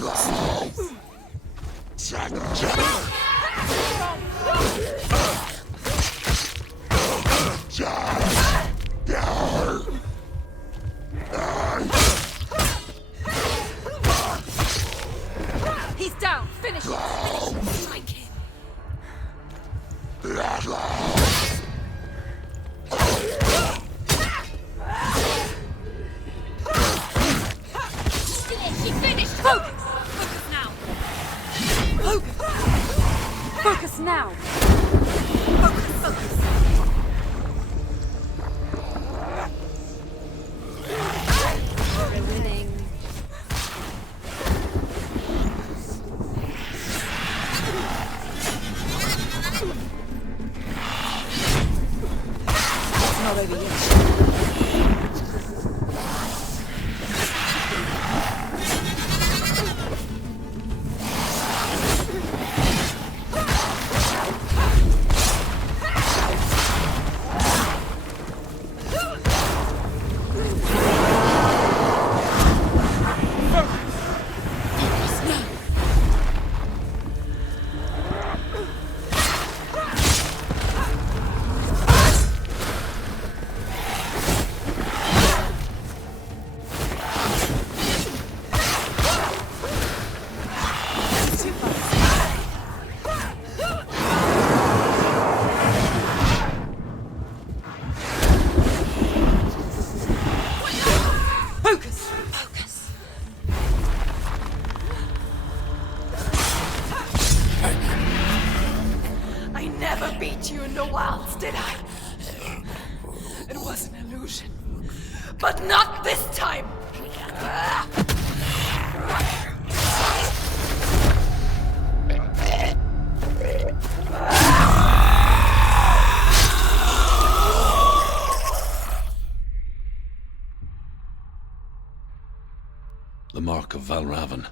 He's down. Finish him. Strike him. He finished. Focus. Focus now. Focus. Focus now. Focus. Focus. We're winning. It's not over yet. illusion. But not this time! The mark of Valravn,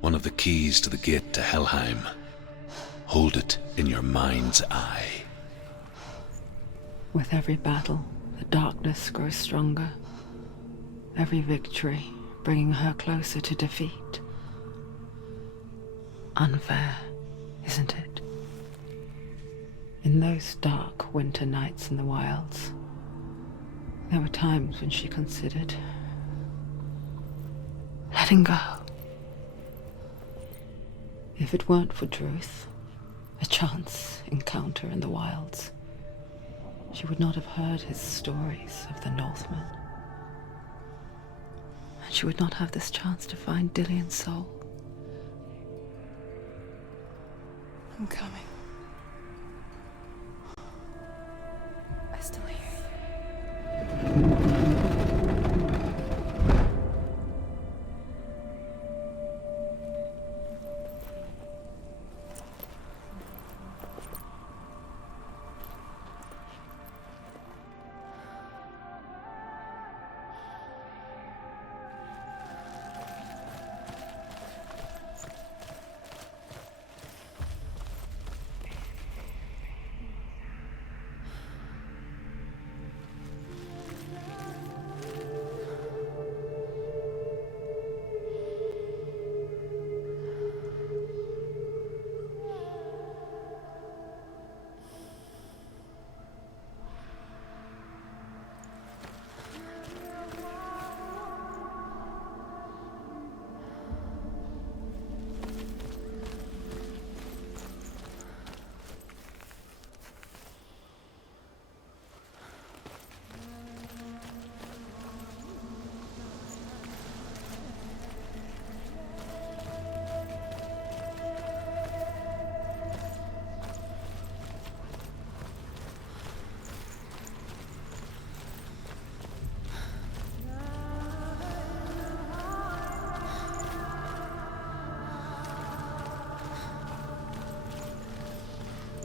one of the keys to the gate to Helheim. Hold it in your mind's eye. With every battle, the darkness grows stronger. Every victory bringing her closer to defeat. Unfair, isn't it? In those dark winter nights in the wilds, there were times when she considered letting go. If it weren't for Druth, a chance encounter in the wilds, she would not have heard his stories of the Northmen. And she would not have this chance to find Dillion's soul. I'm coming. I still hear you.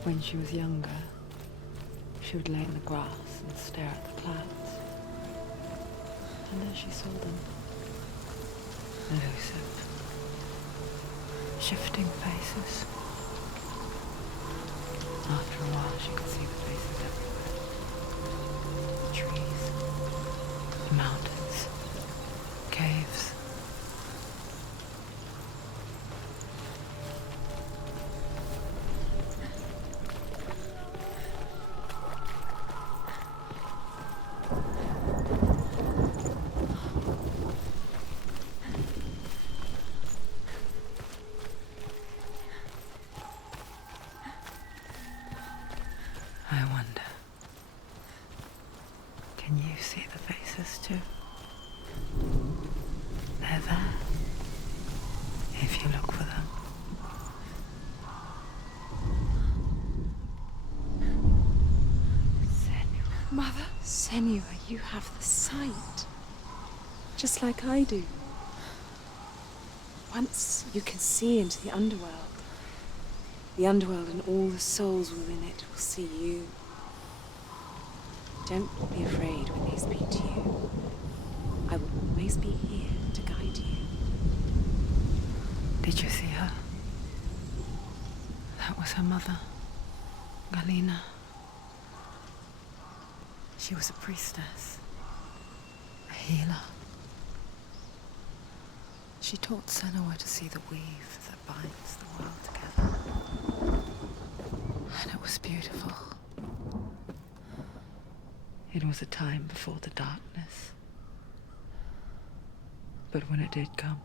When she was younger, she would lay in the grass and stare at the clouds. And then she saw them. Elusive, shifting faces. After a while, she could see the faces everywhere. The trees, the mountains, caves. I wonder, can you see the faces too? They're there, if you look for them. Senua. Mother? Senua, you have the sight. Just like I do. Once you can see into the underworld. The underworld and all the souls within it will see you. Don't be afraid when they speak to you. I will always be here to guide you. Did you see her? That was her mother, Galina. She was a priestess, a healer. She taught Senua to see the weave that binds the world together. And it was beautiful. It was a time before the darkness. But when it did come,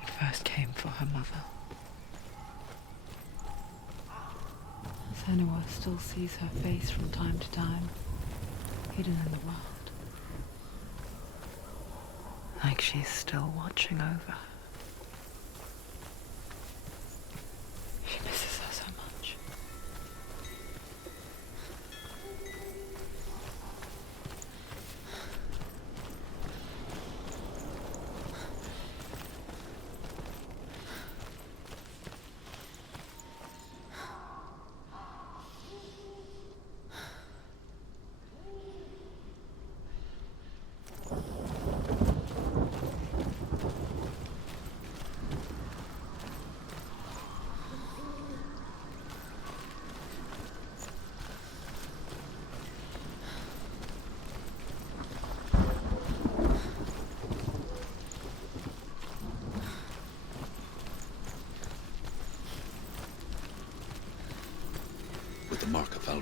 it first came for her mother. Senua still sees her face from time to time, hidden in the world. Like she's still watching over her. She misses her so much.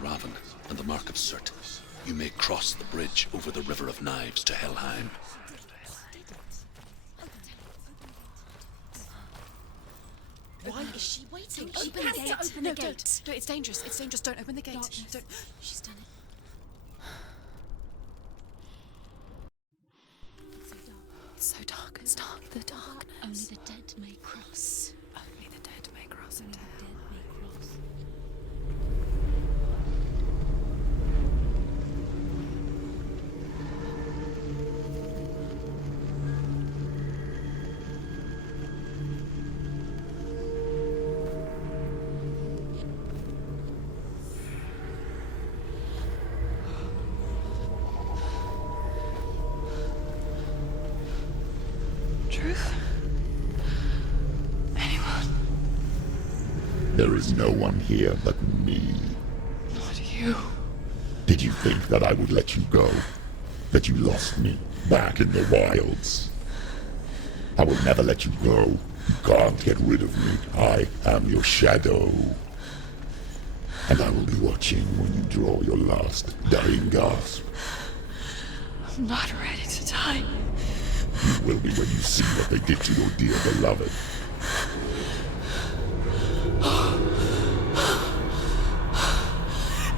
Valravan and the Mark of Surt, you may cross the bridge over the River of Knives to Helheim. Why is she waiting? Open She the has gate. to open No, the gate. Don't. It's dangerous. It's dangerous. Don't open the gate. Darkness. Don't. She's done it. It's so dark. It's dark. The darkness. Only the dead may cross. Only the dead may cross into Dead hell. may cross. Truth? Anyone? There is no one here but me. Not you. Did you think that I would let you go? That you lost me back in the wilds? I will never let you go. You can't get rid of me. I am your shadow. And I will be watching when you draw your last dying gasp. I'm not ready to die. You will be when you see what they did to your dear beloved.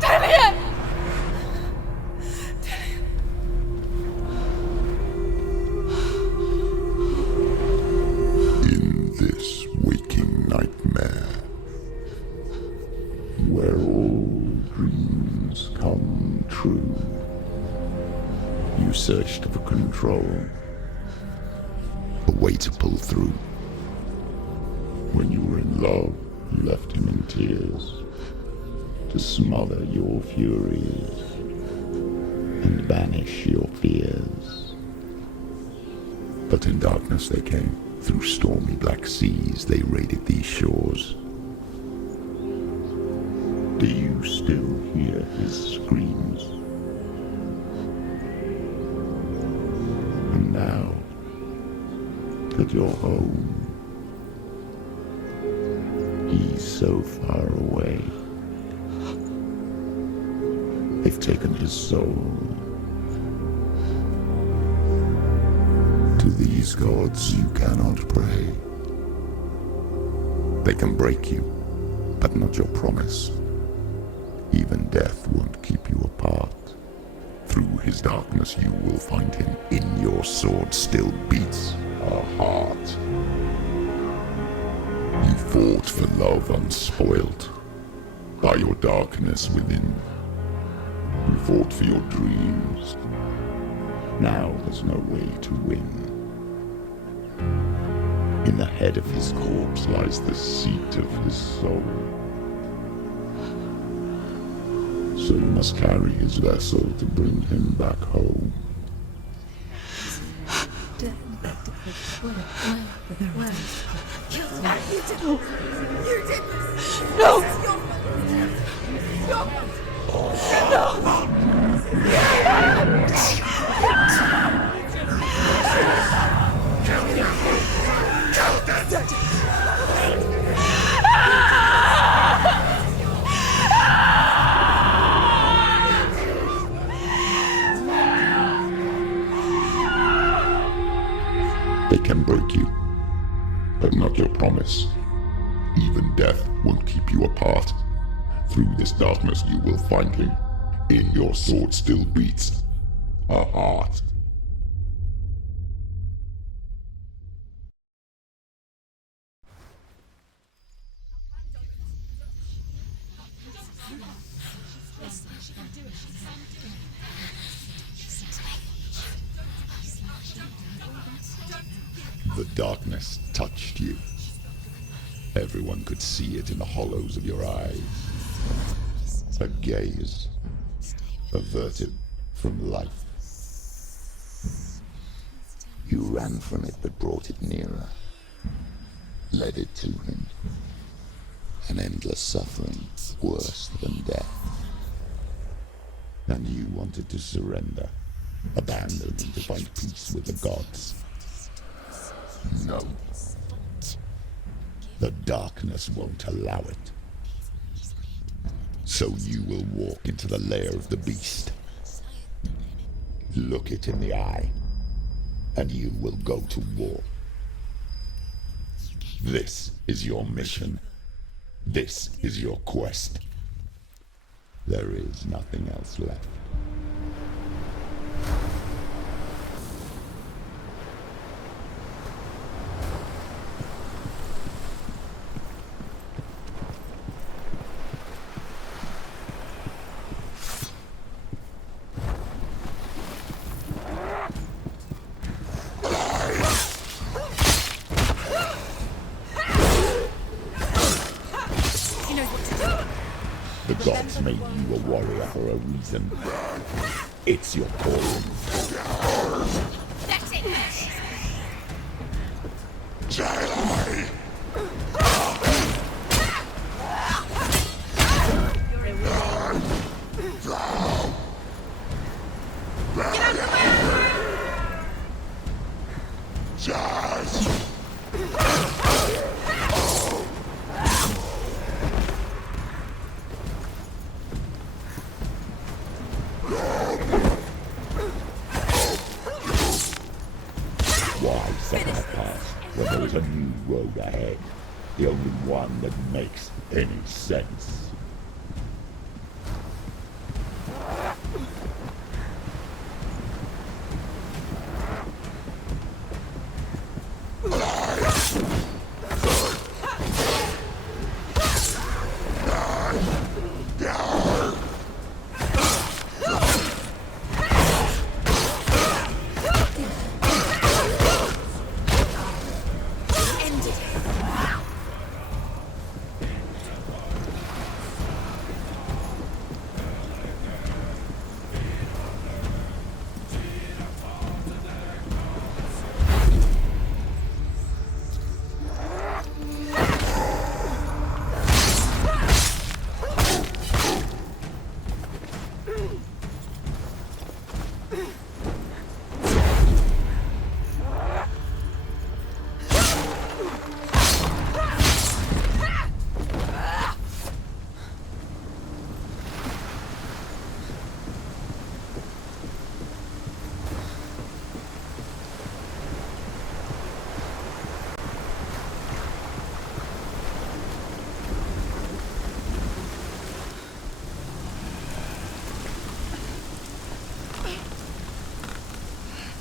Dillion! In this waking nightmare, where all dreams come true, you searched for control, a way to pull through. When you were in love, you left him in tears, to smother your furies and banish your fears. But in darkness they came, through stormy black seas they raided these shores. Do you still hear his screams? And now that you're home, he's so far away. They've taken his soul. To these gods you cannot pray. They can break you, but not your promise. Even death won't keep you apart. Through his darkness you will find him. In your sword still beats a heart. You fought for love unspoilt by your darkness within. You fought for your dreams. Now there's no way to win. In the head of his corpse lies the seat of his soul. So you must carry his vessel to bring him back home. They can break you, but not your promise. Even death won't keep you apart. Through this darkness you will find him. In your sword still beats a heart. The darkness touched you. Everyone could see it in the hollows of your eyes. A gaze averted from life. You ran from it but brought it nearer. Led it to him. An endless suffering worse than death. And you wanted to surrender. Abandon and to find peace with the gods. No. The darkness won't allow it. So you will walk into the lair of the beast. Look it in the eye, and you will go to war. This is your mission. This is your quest. There is nothing else left. The gods made you a warrior for a reason. It's your calling. That's it! Jedi! Why set our path when there is a new road ahead? The only one that makes any sense.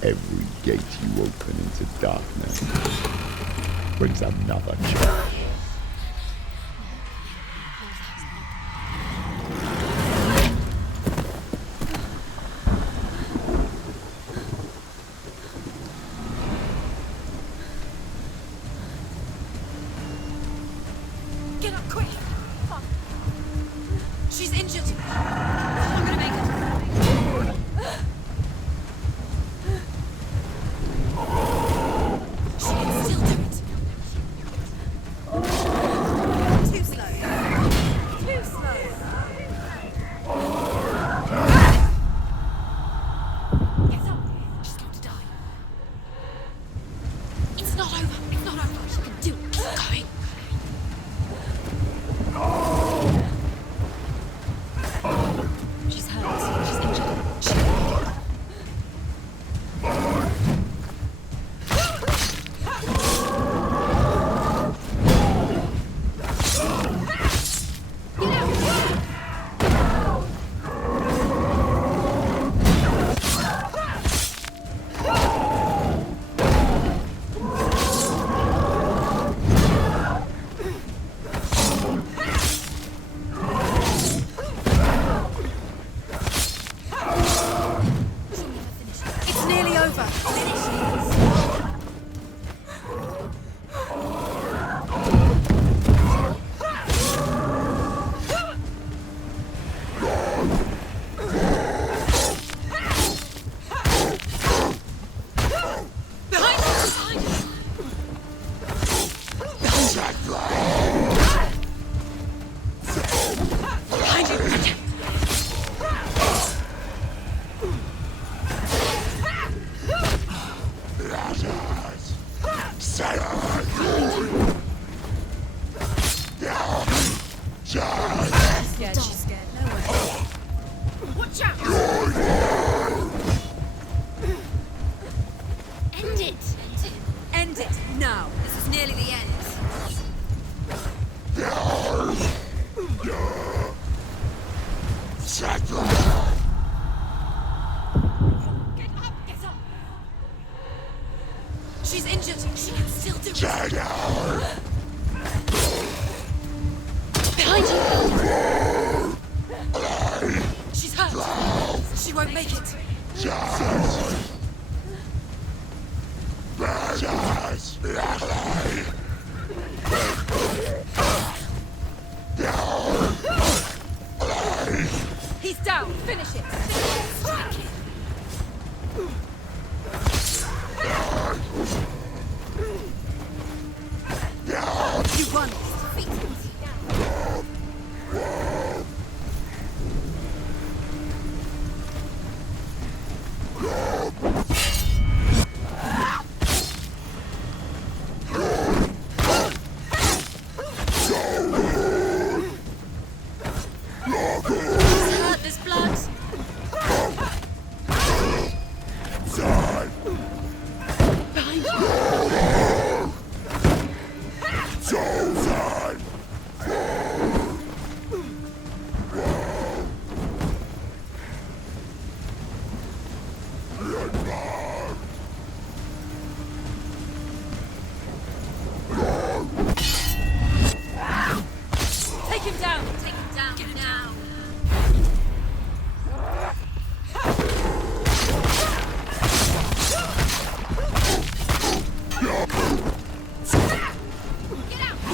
Every gate you open into darkness brings another change. Get up quick! She's injured! I'm gonna make her. She can still do it. Too slow. Too slow. Get up! She's going to die. It's not over. It's not over. She can do it. Keep going. She's hurt. She's injured. It's nearly over. Behind you! Behind you! She's injured. She can still do it. Behind you. She's hurt. She won't make it. He's down. Finish it. Strike it. You won. There's blood. Behind you. Take him down. Take him down. Get him down. Get out.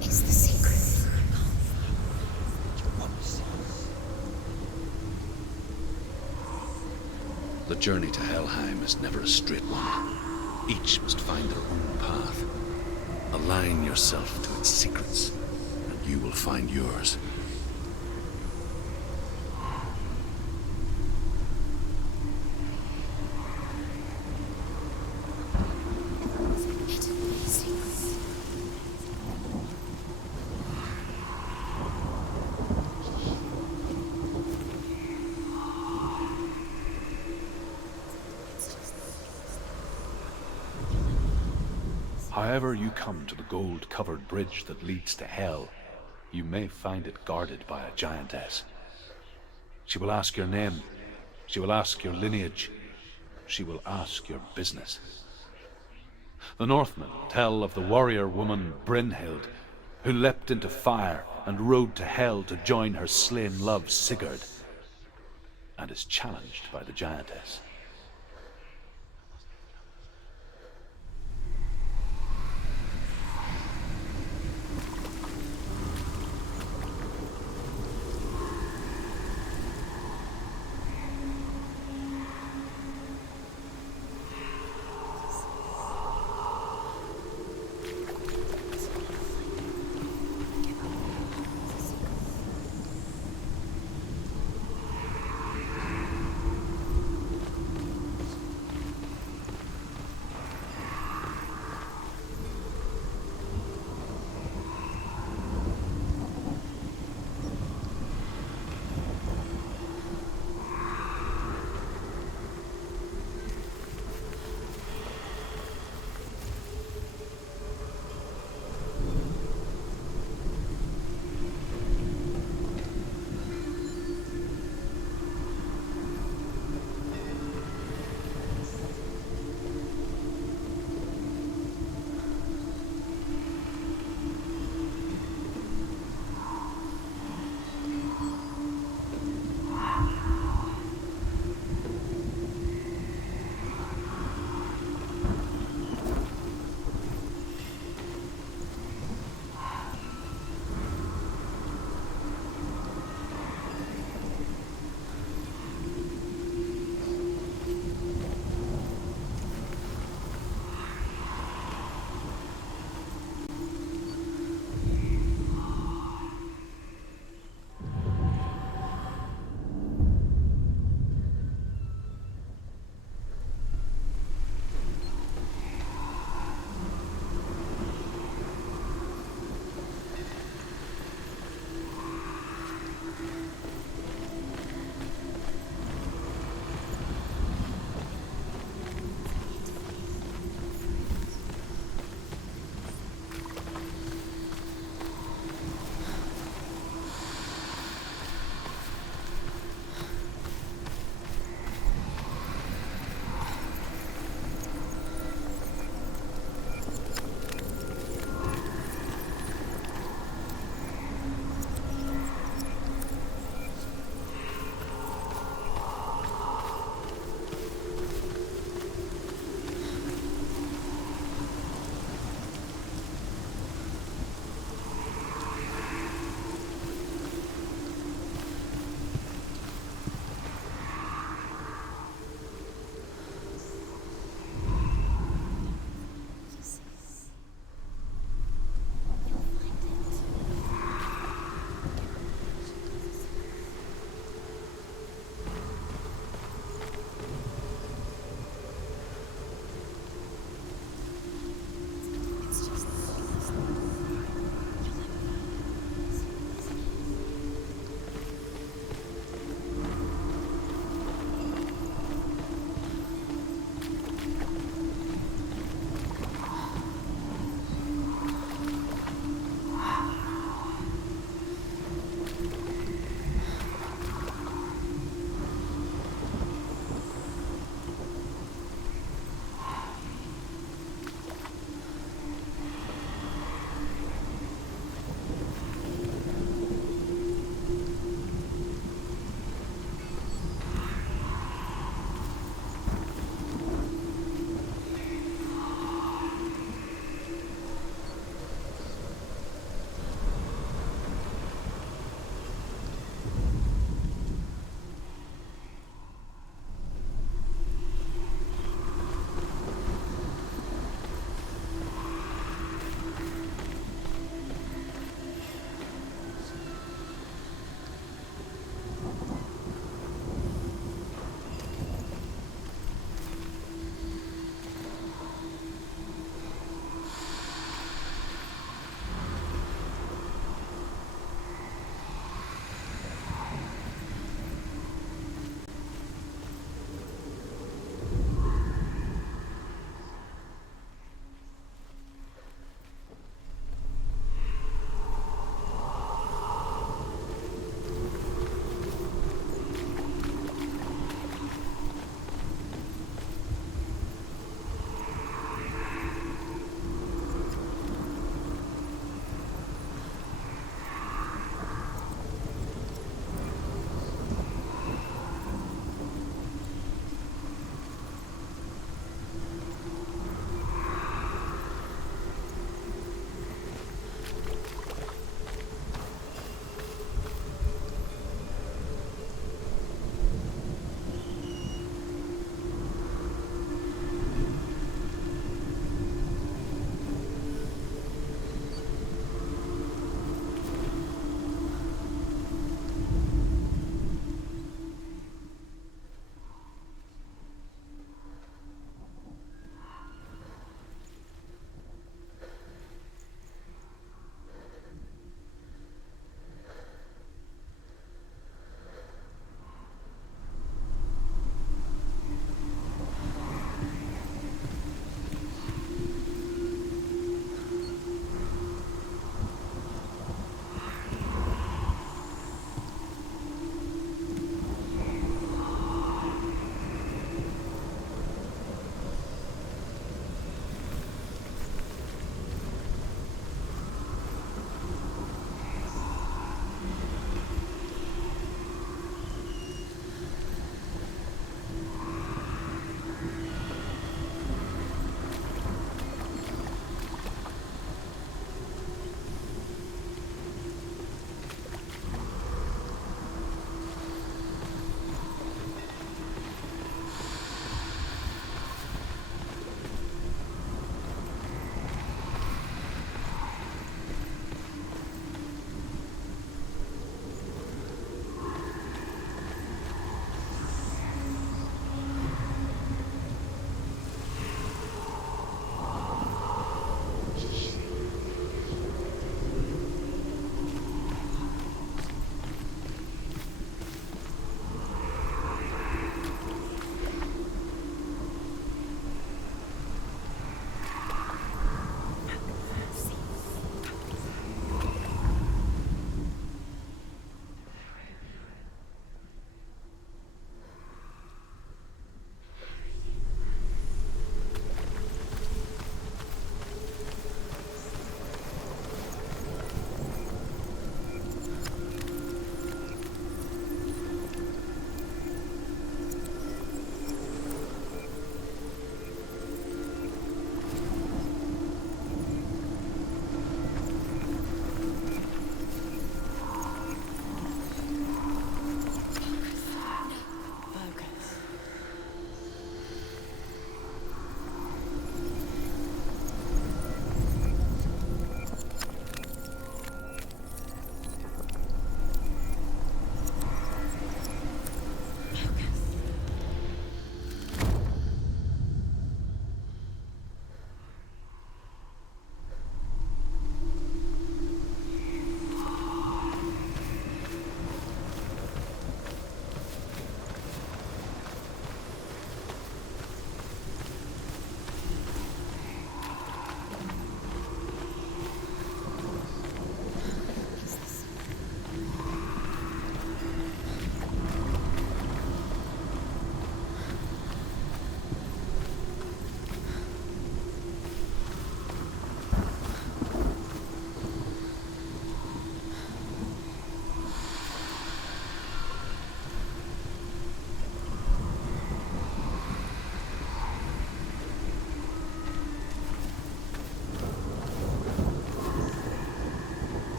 It's the secret. The journey to Helheim is never a straight one. Each must find their own path. Align yourself to its secrets, and you will find yours. However you come to the gold-covered bridge that leads to Hell, you may find it guarded by a giantess. She will ask your name. She will ask your lineage. She will ask your business. The Northmen tell of the warrior woman Brynhild, who leapt into fire and rode to Hell to join her slain love Sigurd, and is challenged by the giantess.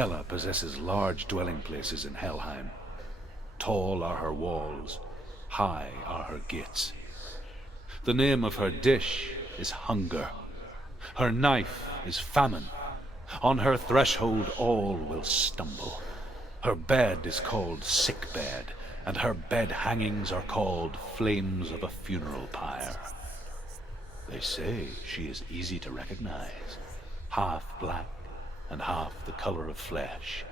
Hela possesses large dwelling places in Helheim. Tall are her walls, high are her gates. The name of her dish is hunger. Her knife is famine. On her threshold all will stumble. Her bed is called sick bed, and her bed hangings are called flames of a funeral pyre. They say she is easy to recognize, half black and half the color of flesh,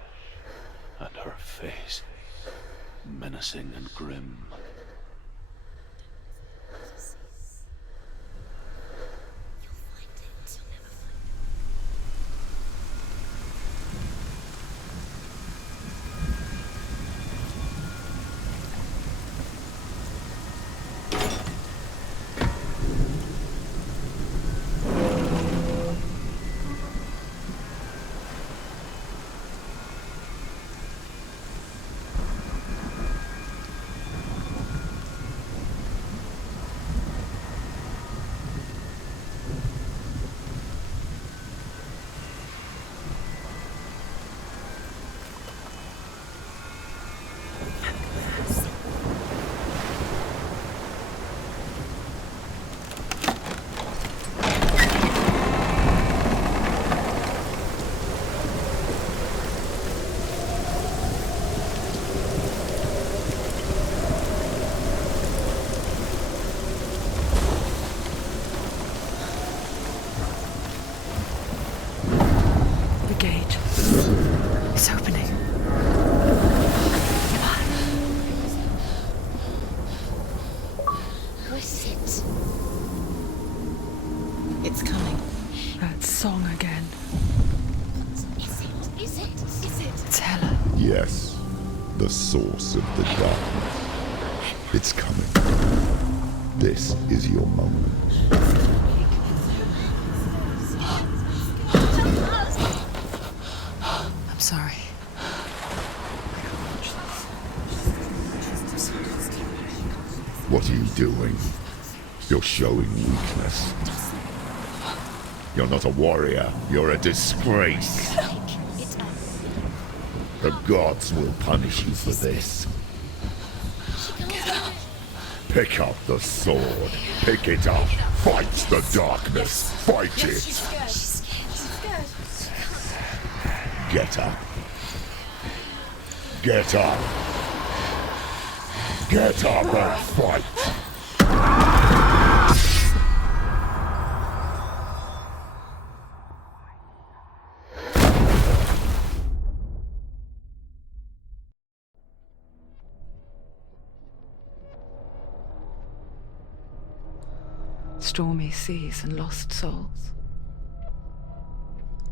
and her face menacing and grim. Yes, the source of the darkness. It's coming. This is your moment. I'm sorry. What are you doing? You're showing weakness. You're not a warrior. You're a disgrace. The gods will punish you for this. Pick up the sword. Pick it up. Fight the darkness. Fight it. Get up. Get up. Get up and fight. Stormy seas and lost souls.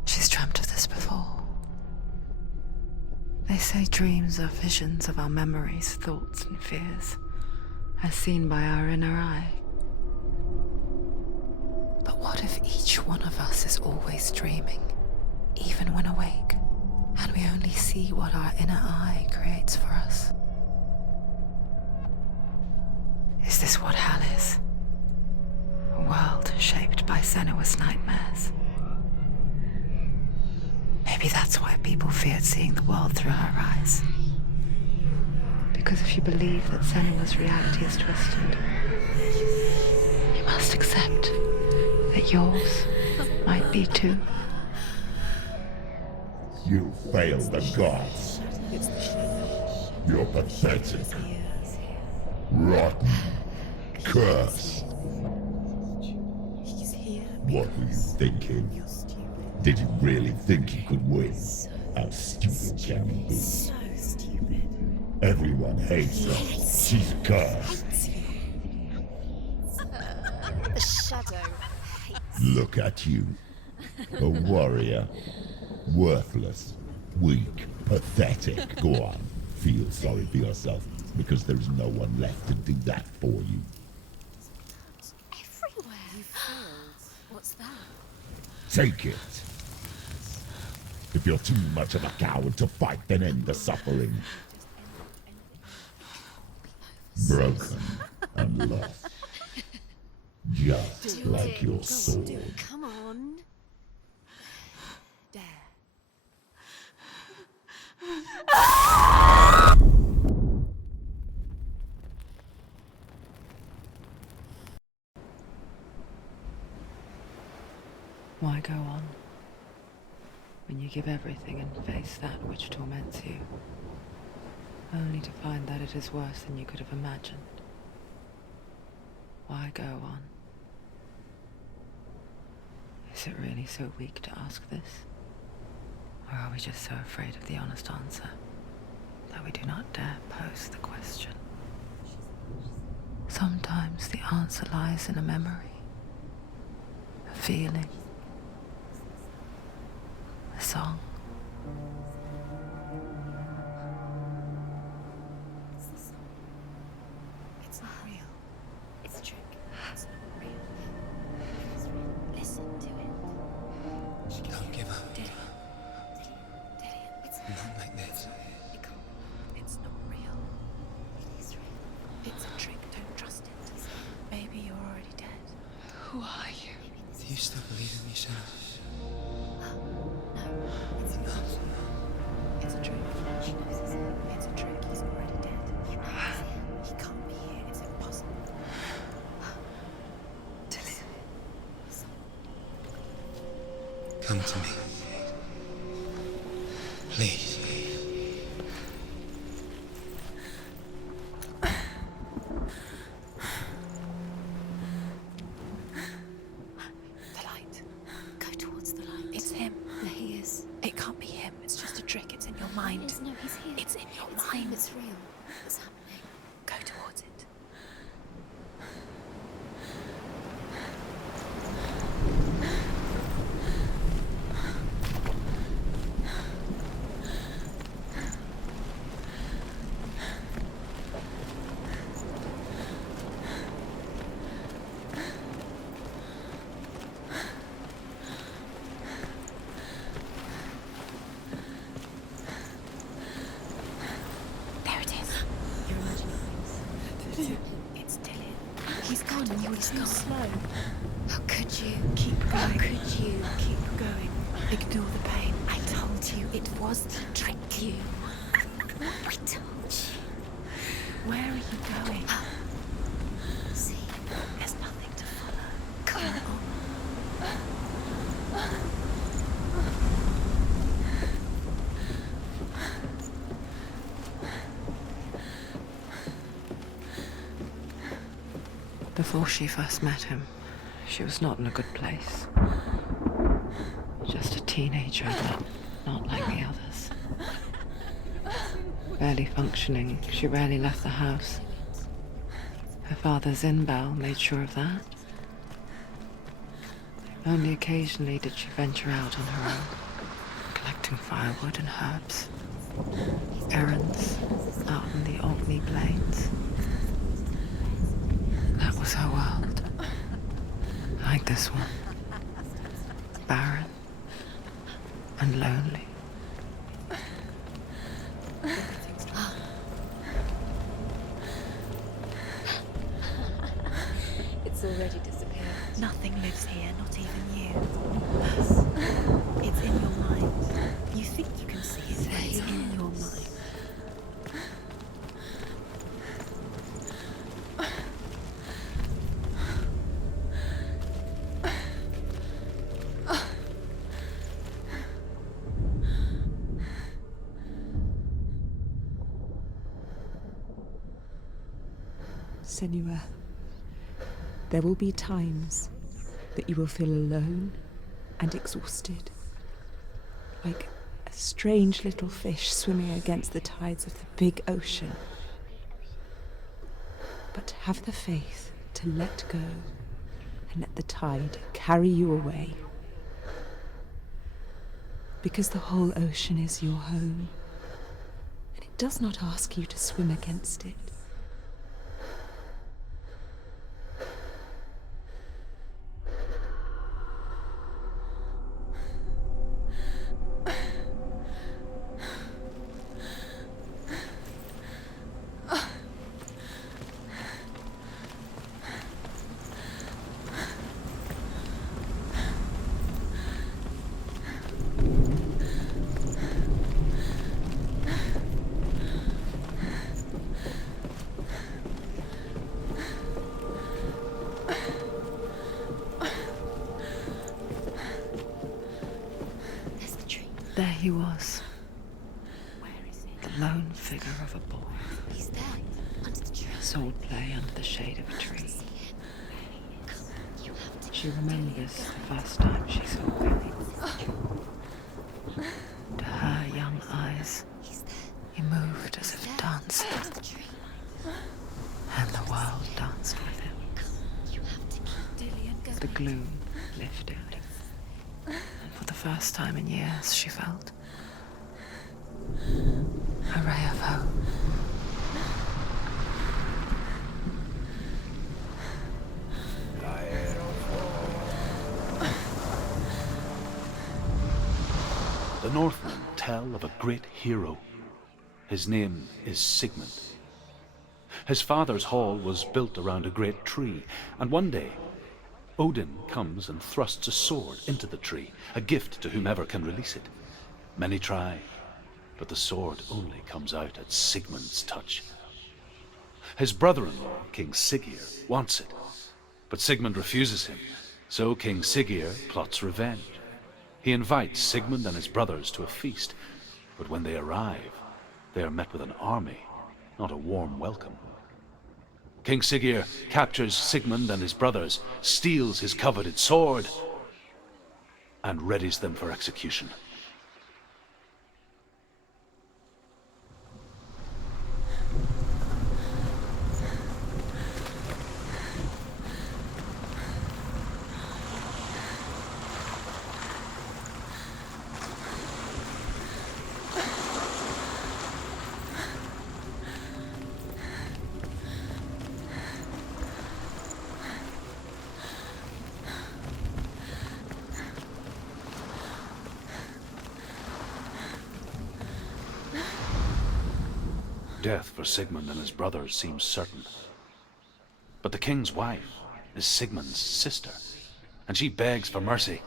She's dreamt of this before. They say dreams are visions of our memories, thoughts, and fears, as seen by our inner eye. But what if each one of us is always dreaming, even when awake, and we only see what our inner eye creates for us? Is this what hell is? A world shaped by SENUA'S nightmares. Maybe that's why people feared seeing the world through her eyes. Because if you believe that SENUA'S reality is twisted, you must accept that yours might be too. You failed the gods. You're pathetic. Rotten. Cursed. What were you thinking? Did you really think you could win? How stupid can you be? So stupid. Everyone hates her. She's cursed. The shadow hates. Look at you. A warrior. Worthless. Weak. Pathetic. Go on. Feel sorry for yourself, because there's no one left to do that for you. Everywhere. You failed. What's that? Take it. If you're too much of a coward to fight, then end the suffering. Broken and lost. Just like your sword. Come on. Dare. Why go on when you give everything and face that which torments you, only to find that it is worse than you could have imagined? Why go on? Is it really so weak to ask this? Or are we just so afraid of the honest answer that we do not dare pose the question? Sometimes the answer lies in a memory, a feeling, a song. It's not real. It's a trick. It's not real. It is real. Listen to it. Don't give up. Dillion. It's Not like this. It can't. It's not real. It is real. It's a trick. Don't trust it. Maybe you're already dead. Who are you? Do you still believe in yourself? No, it's not. It's a trick. She knows it's him. It's a trick. He's already dead. You know it's him. He can't be here. It's impossible. Dillion. Come to me. Please. The light. Go towards the light. It's him. There he is. It can't be him. It's just a trick. It's in your mind. No, he's here. It's in your It's mind. him. It's real. It's happening. Go towards it. He's gone. You were too slow. How could you? Keep going. How could you? Keep going. Ignore the pain. I told you it was to trick you. I told you. Where are you going? See, There's nothing to follow. come on. Before she first met him, she was not in a good place. Just a teenager, but not like the others. Barely functioning, she rarely left the house. Her father's in-bell made sure of that. Only occasionally did she venture out on her own, collecting firewood and herbs. Errands out in the Orkney plains. That was her world. Like this one. Barren and lonely. It's already disappeared. Nothing lives here, not even you. It's in your mind. You think you can see it, but it's in your mind. Senua, there will be times that you will feel alone and exhausted, like a strange little fish swimming against the tides of the big ocean. But have the faith to let go and let the tide carry you away. Because the whole ocean is your home, and it does not ask you to swim against it. There he was. Where is he? The lone figure of a boy. He's there, under the tree. Swordplay under the shade of a tree. You have to. She remembers the first time she saw him. To her young eyes, He's there. he moved as if dancing, Under the tree. and the world danced with him. You have to keep Dillion going. The gloom lifted, and for the first time in years, she felt a ray of hope. The Northmen tell of a great hero. His name is Sigmund. His father's hall was built around a great tree, and one day Odin comes and thrusts a sword into the tree, a gift to whomever can release it. Many try, but the sword only comes out at Sigmund's touch. His brother-in-law, King Siggeir, wants it, but Sigmund refuses him, so King Siggeir plots revenge. He invites Sigmund and his brothers to a feast, but when they arrive, they are met with an army, not a warm welcome. King Siggeir captures Sigmund and his brothers, steals his coveted sword, and readies them for execution. Death for Sigmund and his brothers seems certain. But the king's wife is Sigmund's sister, and she begs for mercy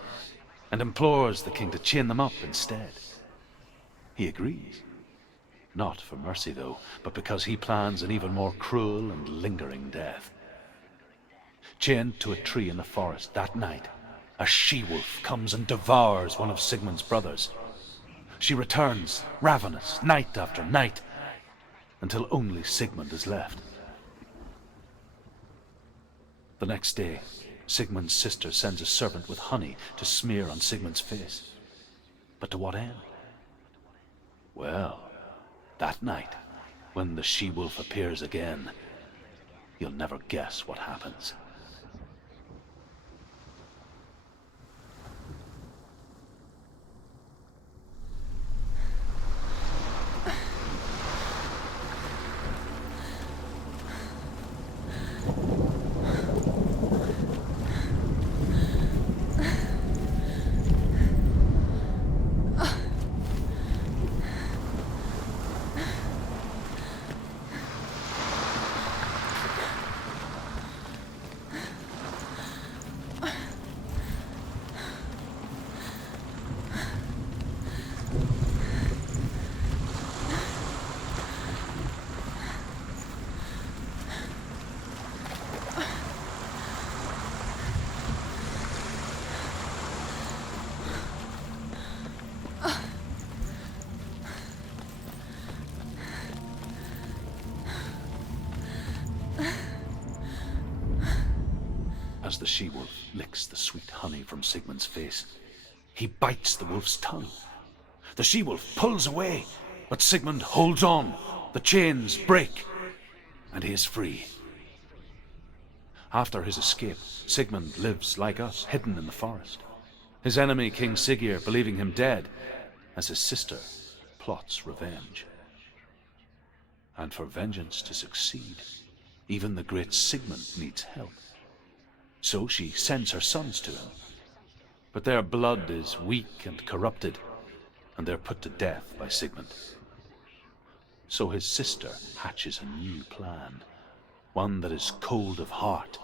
and implores the king to chain them up instead. He agrees. Not for mercy, though, but because he plans an even more cruel and lingering death. Chained to a tree in the forest that night, a she-wolf comes and devours one of Sigmund's brothers. She returns, ravenous, night after night, until only Sigmund is left. The next day, Sigmund's sister sends a servant with honey to smear on Sigmund's face. But to what end? Well, that night, when the she-wolf appears again, you'll never guess what happens. As the she-wolf licks the sweet honey from Sigmund's face, he bites the wolf's tongue. The she-wolf pulls away, but Sigmund holds on. The chains break, and he is free. After his escape, Sigmund lives like us, hidden in the forest. His enemy, King Siggeir, believing him dead, as his sister plots revenge. And for vengeance to succeed, even the great Sigmund needs help. So she sends her sons to him. But their blood is weak and corrupted, and they're put to death by Sigmund. So his sister hatches a new plan, one that is cold of heart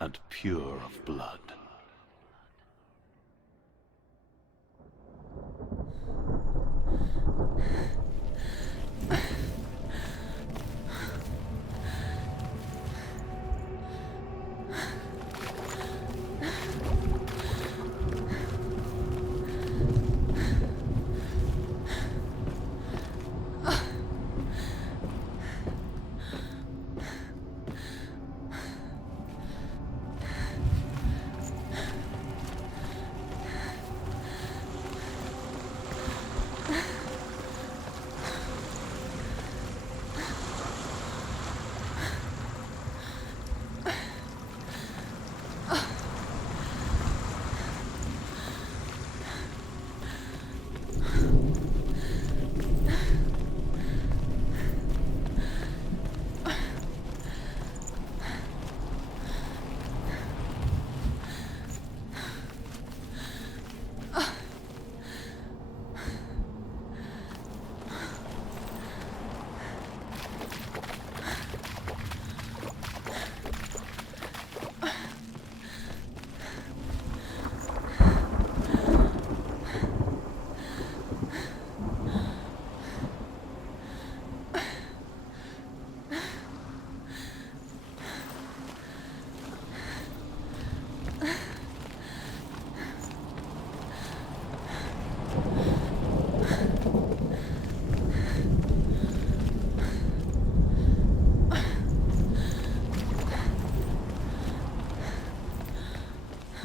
and pure of blood.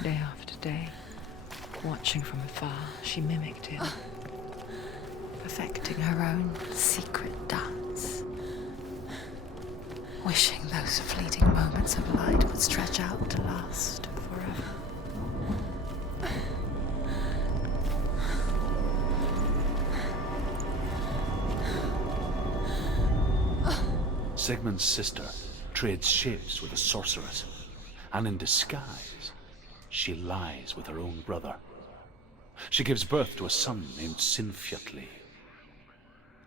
Day after day, watching from afar, she mimicked him, perfecting her own secret dance, wishing those fleeting moments of light would stretch out to last forever. Sigmund's sister trades shapes with a sorceress, and in disguise, she lies with her own brother. She gives birth to a son named Sinfjotli.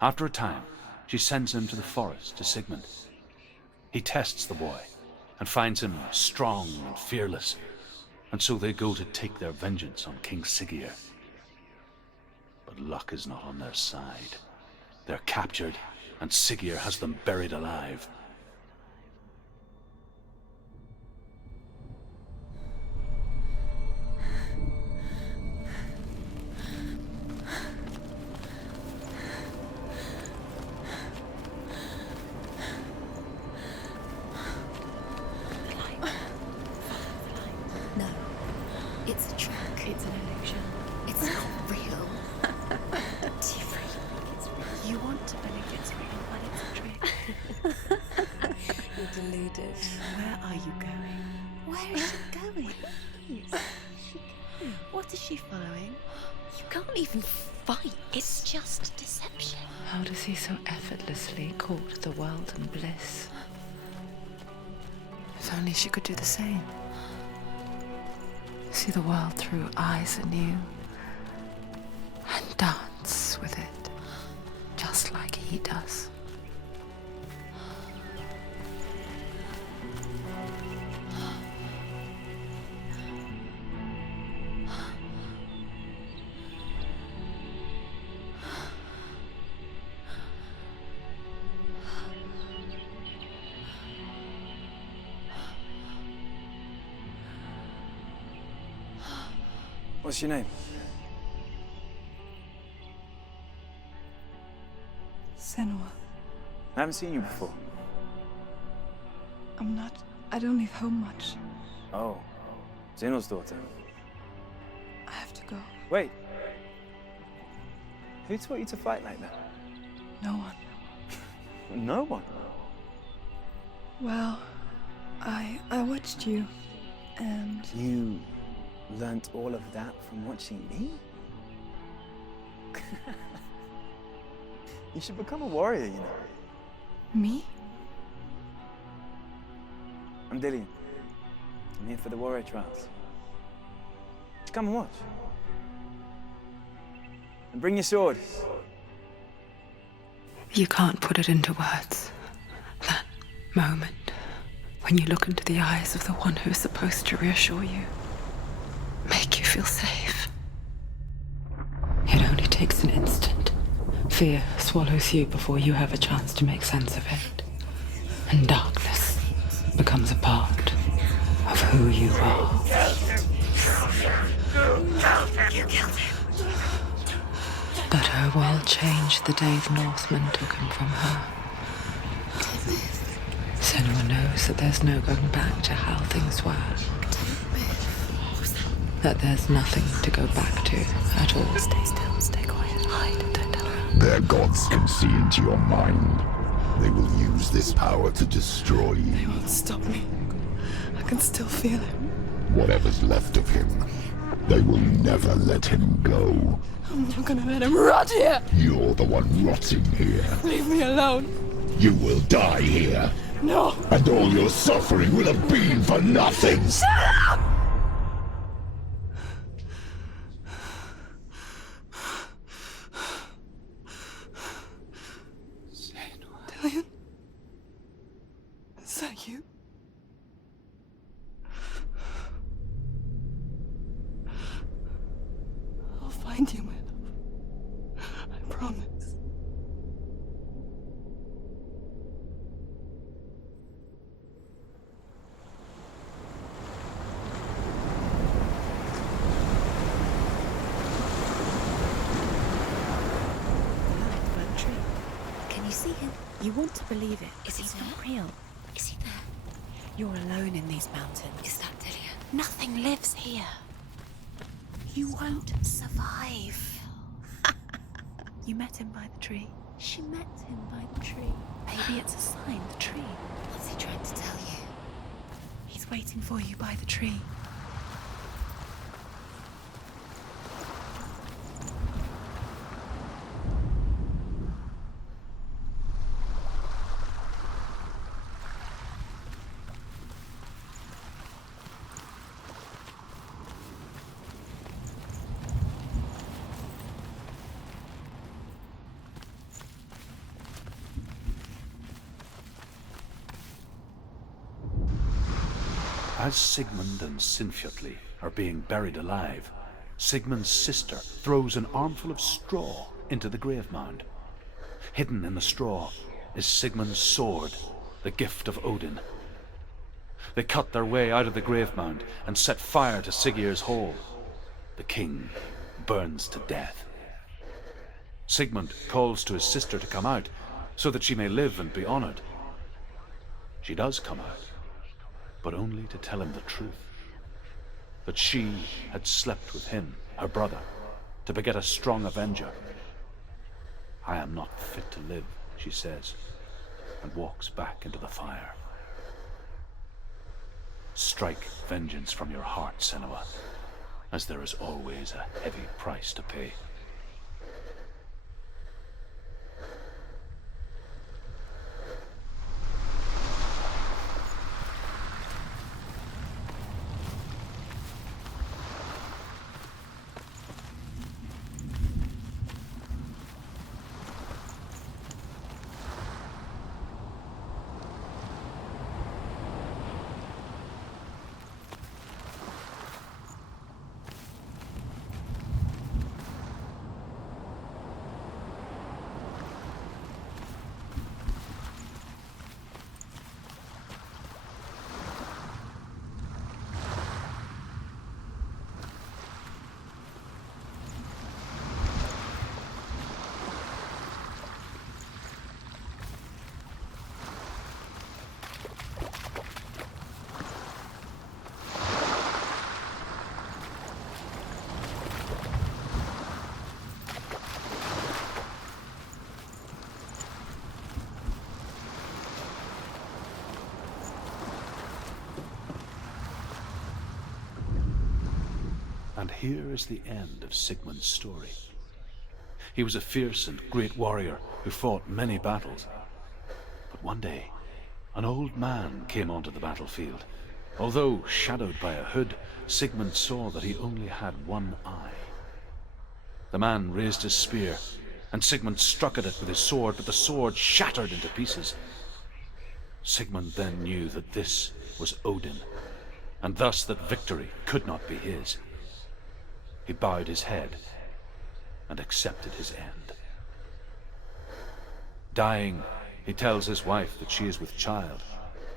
After a time, she sends him to the forest to Sigmund. He tests the boy and finds him strong and fearless, and so they go to take their vengeance on King Siggeir. But luck is not on their side. They're captured, and Siggeir has them buried alive. No, it's a trick. It's an illusion. It's not real. Do you really think it's real? You want to believe it's real, but it's a trick. You're deluded. Where are you going? Where is she going? What is she following? You can't even fight. It's just deception. How does he so effortlessly court the world and bliss? If only she could do the same. See the world through eyes anew and dance with it, just like he does. What's your name? Senua. I haven't seen you before. I don't leave home much. Oh, Zeno's daughter. I have to go. Wait. Who taught you to fight like that? No one. No one. Well, I watched you, and You learnt all of that from watching me? You should become a warrior, you know. me? I'm Dillion. I'm here for the warrior trials. Come and watch. And bring your sword. You can't put it into words. That moment when you look into the eyes of the one who is supposed to reassure you, make you feel safe. It only takes an instant. Fear swallows you before you have a chance to make sense of it. And darkness becomes a part of who you are. You killed him. But her world changed the day the Northmen took him from her. Senua knows that there's no going back to how things were. That there's nothing to go back to at all. Stay still, stay quiet, hide, don't tell her. Their gods can see into your mind. They will use this power to destroy you. They won't stop me. I can still feel him. Whatever's left of him, they will never let him go. I'm not gonna let him rot here. You're the one rotting here. Leave me alone. You will die here. No. And all your suffering will have been for nothing. Shut up! Dillion? Is that you? I'll find you, my love. I promise. Can you see him? You want to believe it. Is he It's there? not real. Is he there? You're alone in these mountains. Is that Dillion? Nothing lives here. You won't survive. You met him by the tree. She met him by the tree. Maybe it's a sign, the tree. What's he trying to tell you? He's waiting for you by the tree. As Sigmund and Sinfjotli are being buried alive, Sigmund's sister throws an armful of straw into the grave mound. Hidden in the straw is Sigmund's sword, the gift of Odin. They cut their way out of the grave mound and set fire to Siggeir's hall. The king burns to death. Sigmund calls to his sister to come out so that she may live and be honored. She does come out, but only to tell him the truth. That she had slept with him, her brother, to beget a strong avenger. I am not fit to live, she says, and walks back into the fire. Strike vengeance from your heart, Senua, as there is always a heavy price to pay. And here is the end of Sigmund's story. He was a fierce and great warrior who fought many battles. But one day, an old man came onto the battlefield. Although shadowed by a hood, Sigmund saw that he only had one eye. The man raised his spear, and Sigmund struck at it with his sword, but the sword shattered into pieces. Sigmund then knew that this was Odin, and thus that victory could not be his. He bowed his head and accepted his end. Dying, he tells his wife that she is with child,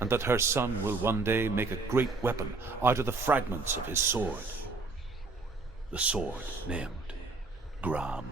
and that her son will one day make a great weapon out of the fragments of his sword. The sword named Gram.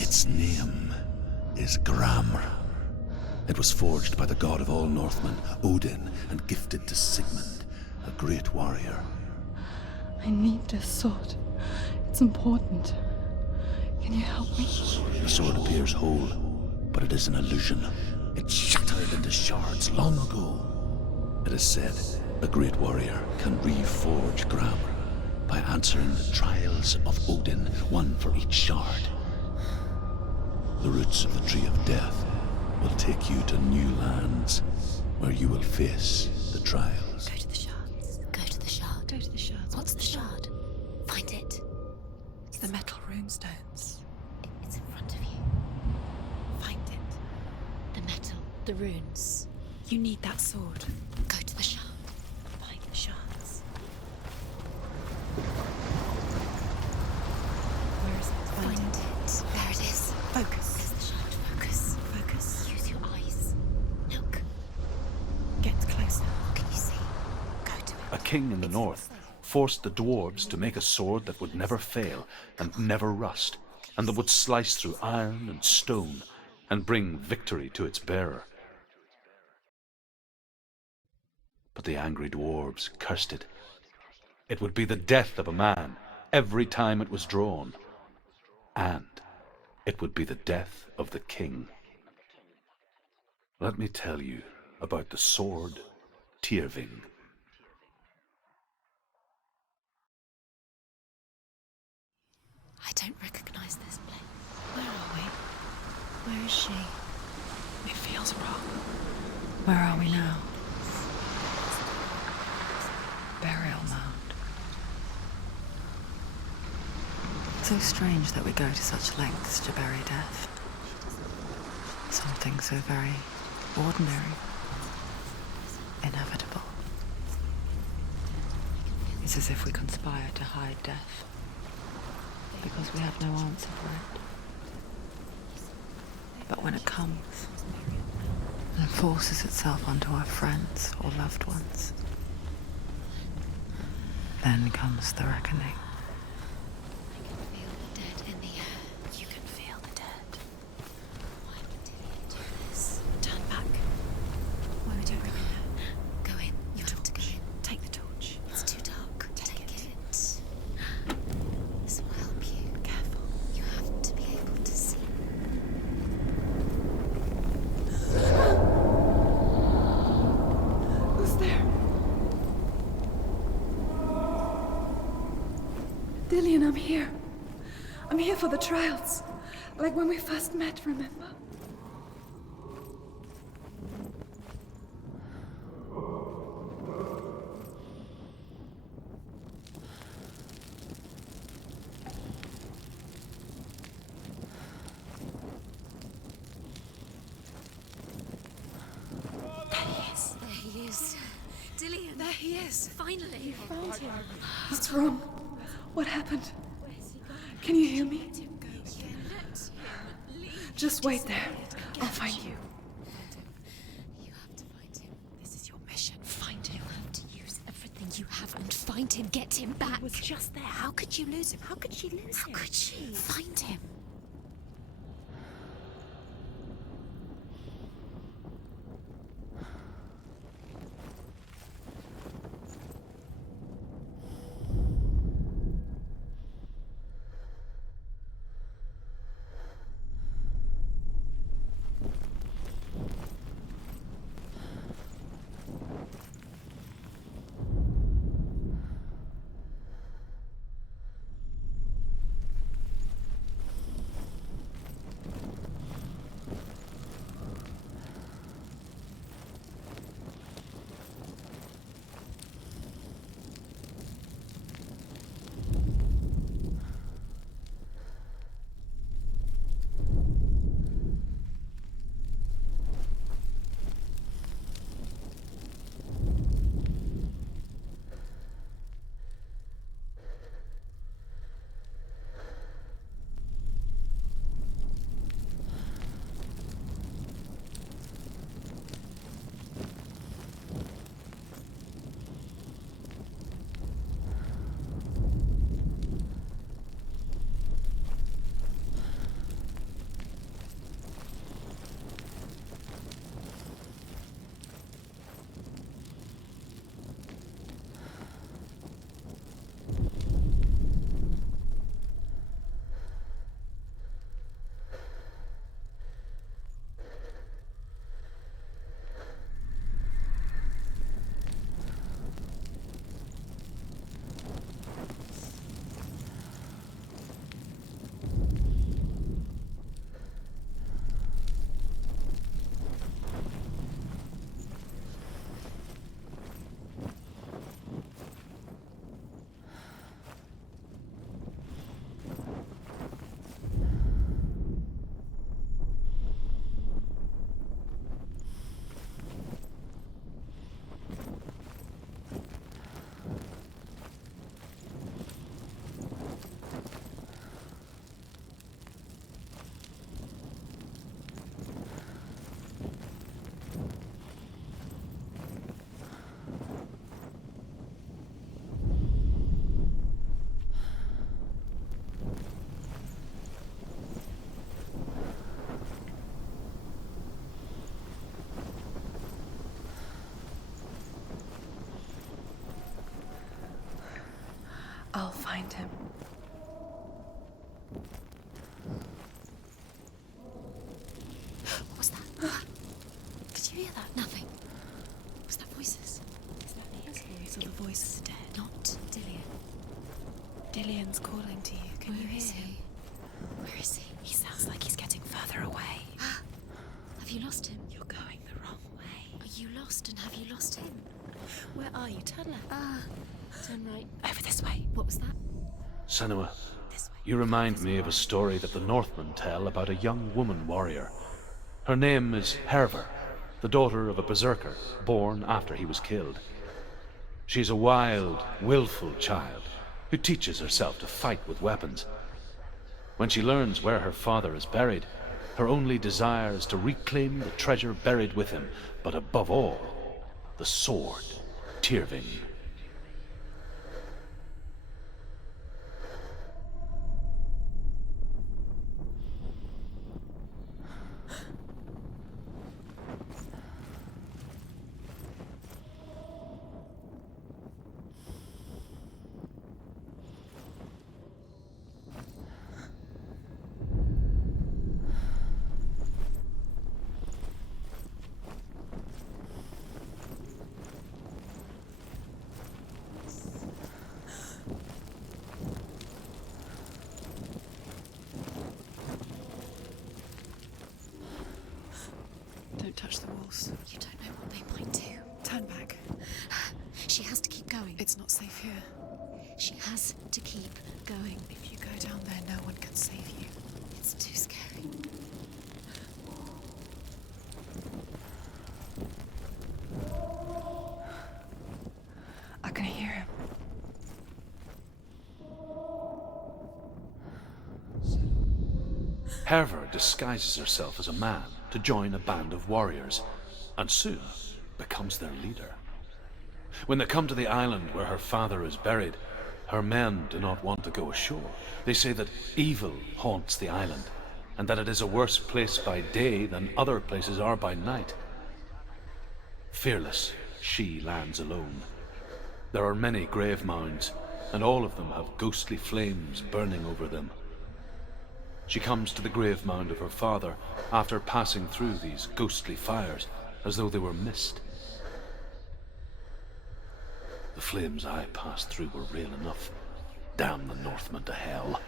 Its name is Gram. It was forged by the god of all Northmen, Odin, and gifted to Sigmund, a great warrior. I need this sword. It's important. Can you help me? The sword appears whole, but it is an illusion. It shatters shattered into shards long ago. It is said a great warrior can reforge grammar by answering the trials of Odin, one for each shard. The roots of the Tree of Death will take you to new lands where you will face the trials. Go to the shards. Go to the shard. Go to the shards. What's the shard? Find it. It's the metal runestones. It's in front of you. Find it. The metal. The runes. You need that sword. Go to the shard. Find the shards. Where is it? Find it. There it is. Focus. There's the shard. Focus. Focus. Use your eyes. Look. Get closer. What can you see? Go to it. A king in the north forced the dwarves to make a sword that would never fail and never rust, and that would slice through iron and stone and bring victory to its bearer. But the angry dwarves cursed it. It would be the death of a man every time it was drawn, and it would be the death of the king. Let me tell you about the sword Tyrving. I don't recognize this place. Where are we? Where is she? It feels wrong. Where are we now? Burial mound. So strange that we go to such lengths to bury death. Something so very ordinary, inevitable. It's as if we conspire to hide death, because we have no answer for it. But when it comes and forces itself onto our friends or loved ones, then comes the reckoning. I can feel the dead in the air. You can feel the dead. Why would Dillion do this? Turn back. Why we don't go in there? Go in. You have to go in. Take the torch. It's too dark. Take it. This will help you. Careful. You have to be able to see. Who's there? Dillion, I'm here. I'm here for the trials. Like when we first met, remember? There he is. Dillion. There he is. Finally. Found him. What's wrong? What happened? Can you hear me? Just wait there. I'll find you. You have to find him. This is your mission. Find him. You have to use everything you have and find him. Get him back. He was just there. How could you lose him? How could she lose How him? could she? Find him. I'll find him. What was that? Did you hear that? Nothing. Was that voices? Is that his voice or the voice of the dead? Not Dillion. Dillion's calling to you. Can you Where hear is him? he? Where is he? He sounds like he's getting further away. Have you lost him? You're going the wrong way. Are you lost and have you lost him? Where are you? Turn left. Turn right. Over this way. What was that? Senua, This way. you remind me of a story that the Northmen tell about a young woman warrior. Her name is Hervor, the daughter of a berserker born after he was killed. She's a wild, willful child who teaches herself to fight with weapons. When she learns where her father is buried, her only desire is to reclaim the treasure buried with him, but above all, the sword, Tyrving. Don't touch the walls. You don't know what they might do. Turn back. She has to keep going. It's not safe here. She has to keep going. If you go down there, no one can save you. It's too scary. I can hear him. Hervor disguises herself as a man to join a band of warriors, and soon becomes their leader. When they come to the island where her father is buried, her men do not want to go ashore. They say that evil haunts the island, and that it is a worse place by day than other places are by night. Fearless, she lands alone. There are many grave mounds, and all of them have ghostly flames burning over them. She comes to the grave mound of her father after passing through these ghostly fires, as though they were mist. The flames I passed through were real enough. Damn the Northmen to hell.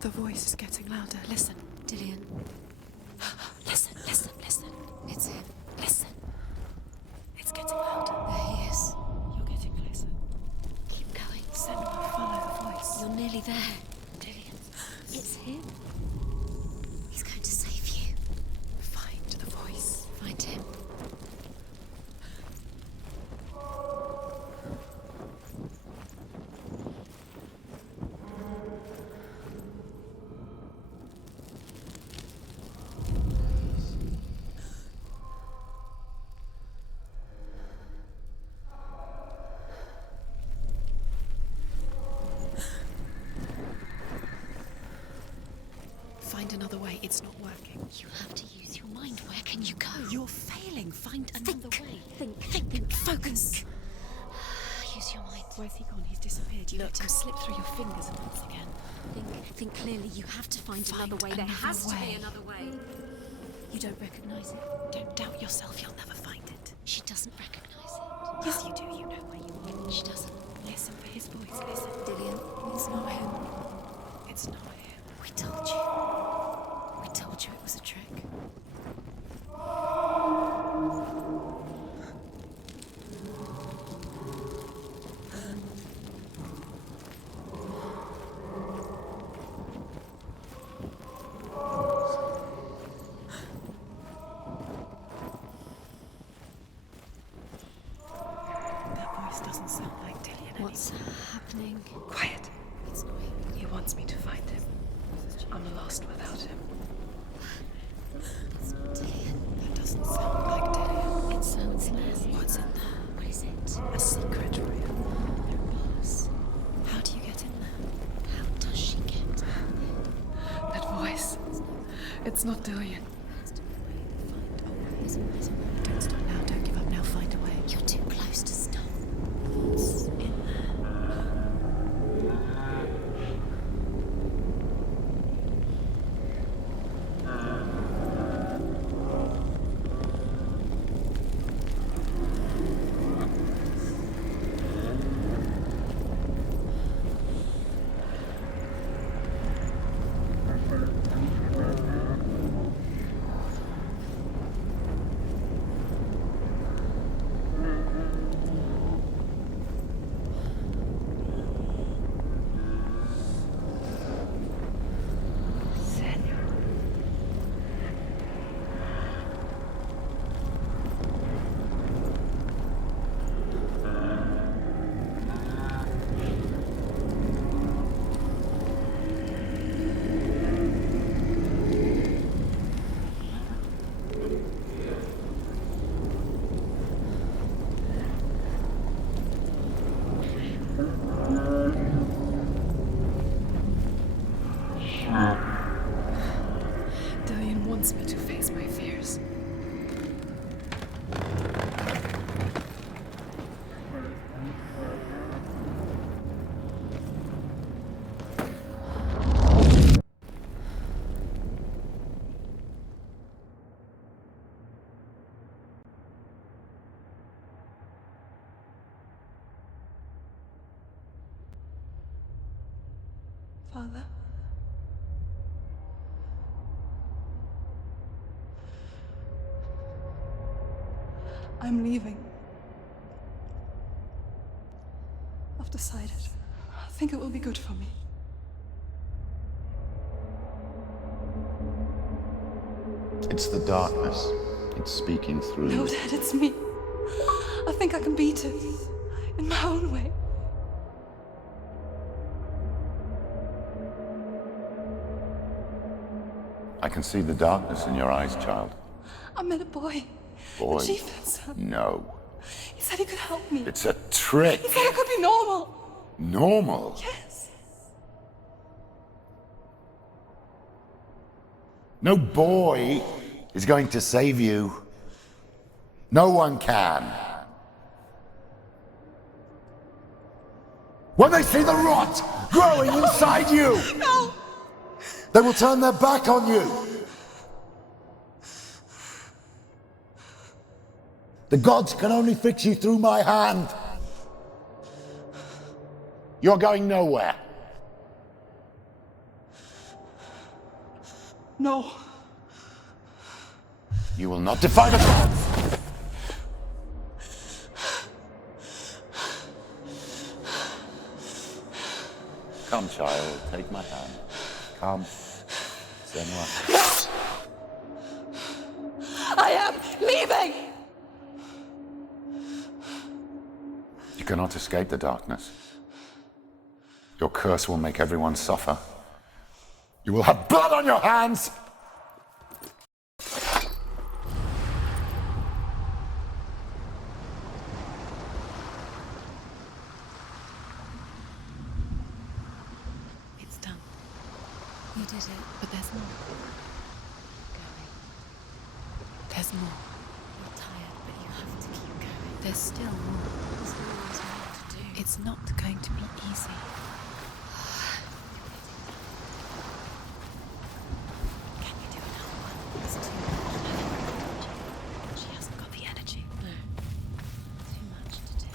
The voice is getting louder. Listen. Dillion. Listen, listen, listen. It's him. Listen. It's getting louder. There he is. You're getting closer. Keep going. Senua, follow the voice. You're nearly there. Dillion. It's him. He's going to save you. Find the voice. Find him. Find another way. It's not working. You have to use your mind. Where can you go? You're failing. Find another way. Think. Focus. Use your mind. Where's he gone? He's disappeared. You let him slip through your fingers once again. Think clearly. You have to find Find another way. There another has to way. be another way. You don't recognize it. Don't doubt yourself. You'll never find it. She doesn't recognize it. Yes, you do. You know where you are. She doesn't. Listen for his voice. Listen. Dillion, it's not him. It's not him. We told you. We told you it was a trick. That voice doesn't sound like Dillion anymore. What's happening? Quiet. It's not him. He wants me to find him. I'm lost without him. It's not Dillion. That doesn't sound like Dillion. It sounds less. What's in there? What is it? A secret, really. It's not Dillion. Don't stop now, don't give up now, find a way. You're too close to stop. What's in there? Dillion wants me to face my fears. Father? I'm leaving. I've decided. I think it will be good for me. It's the darkness. It's speaking through No, you. Dad, it's me. I think I can beat it. In my own way. I can see the darkness in your eyes, child. I met a boy. Boy. The chieftain's son. No. He said he could help me. It's a trick. He said I could be normal. Normal. Yes. No boy is going to save you. No one can. When they see the rot growing inside you, No! they will turn their back on you. The gods can only fix you through my hand. You're going nowhere. No. You will not defy the gods. Come, child, take my hand. Come. Senua. I am leaving! You cannot escape the darkness. Your curse will make everyone suffer. You will have blood on your hands! It's done. You did it. But there's more. There's more. You're tired, but you have to keep going. There's still more. There's always more to do. It's not going to be easy. Can you do another one? It's too much. She hasn't got the energy. No. Too much to do.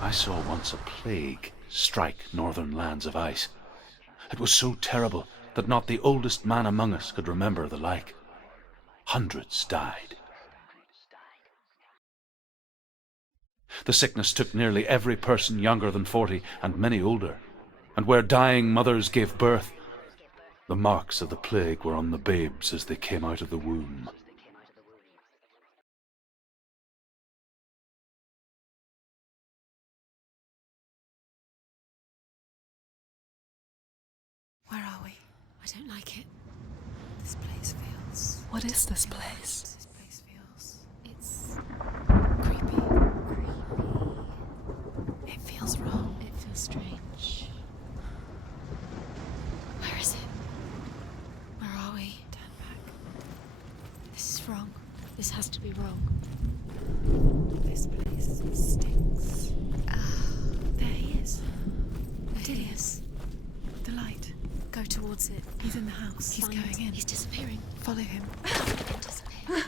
I saw once a plague strike northern lands of ice. It was so terrible that not the oldest man among us could remember the like. Hundreds died. The sickness took nearly every person younger than 40 and many older. And where dying mothers gave birth, the marks of the plague were on the babes as they came out of the womb. Where are we? I don't like it. This place feels... What is this place? This place feels... It's... creepy. It feels wrong. It feels strange. Where is it? Where are we? Turn back. This is wrong. This has to be wrong. This place stinks. There he is. Dillion. The light. Go towards it. He's in the house. He's going in. He's disappearing. Follow him. Disappear.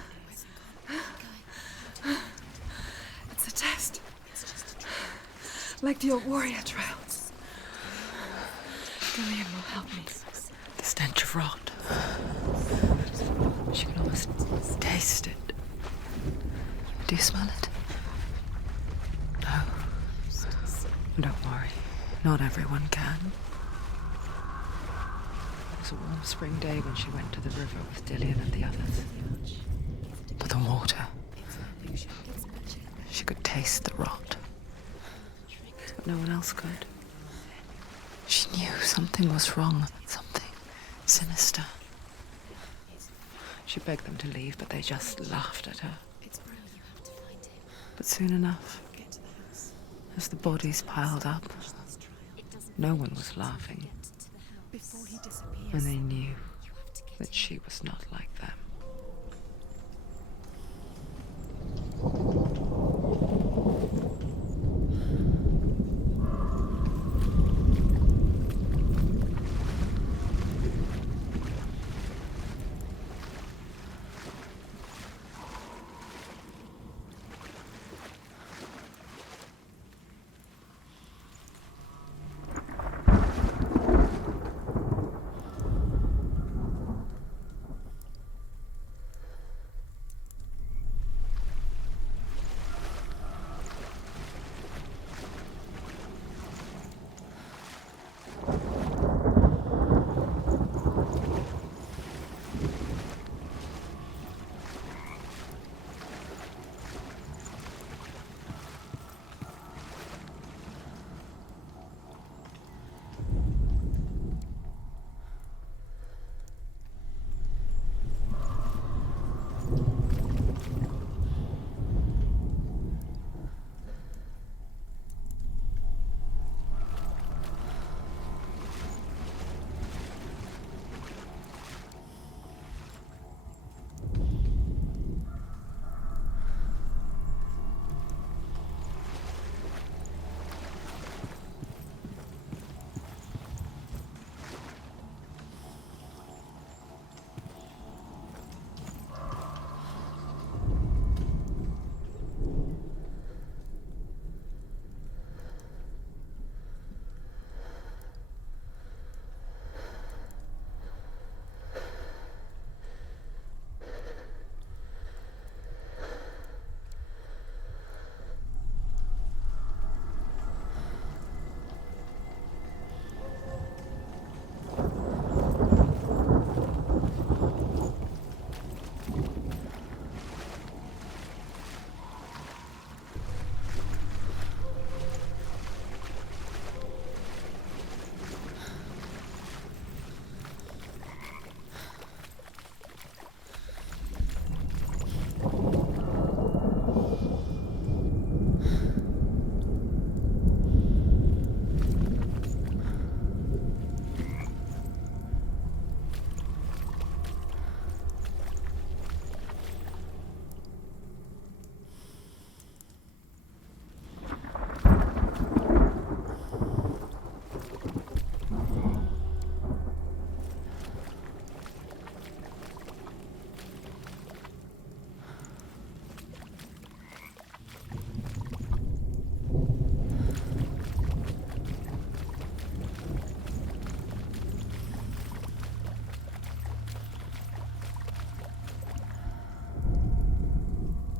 It's a test. It's just a trial. Like the old warrior trials. Dillion will help me. The stench of rot. She can almost taste it. Do you smell it? No. Don't worry. Not everyone can. It was a warm spring day when she went to the river with Dillion and the others. But the water... She could taste the rot. But no one else could. She knew something was wrong. Something sinister. She begged them to leave, but they just laughed at her. But soon enough, as the bodies piled up, no one was laughing. And they knew that she was not like them.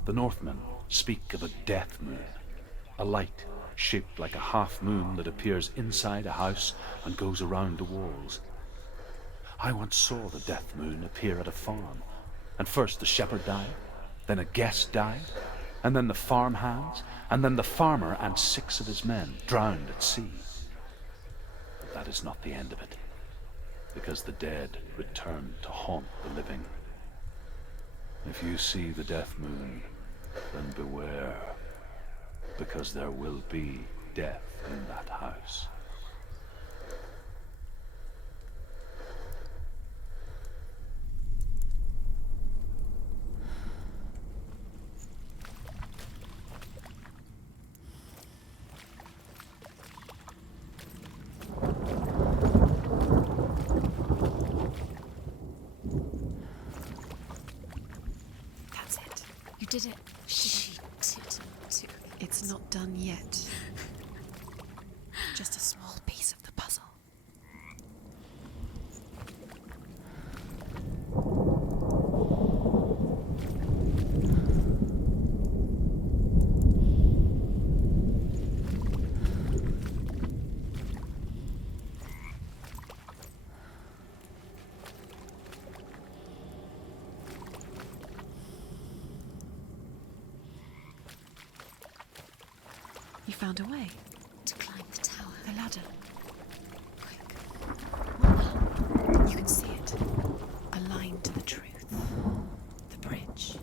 The Northmen speak of a death moon, A light shaped like a half moon that appears inside a house and goes around the walls. I once saw the death moon appear at a farm, and first the shepherd died, then a guest died, and then the farm hands, and then the farmer and 6 of his men drowned at sea. But that is not the end of it, because the dead return to haunt the living. If you see the death moon, then beware, because there will be death in that house. That's it. You did it. She did too. It's not done yet. Just a small piece of the puzzle. You found a way To climb the tower. the ladder. Quick. What now? You can see it. A line to the truth. The bridge.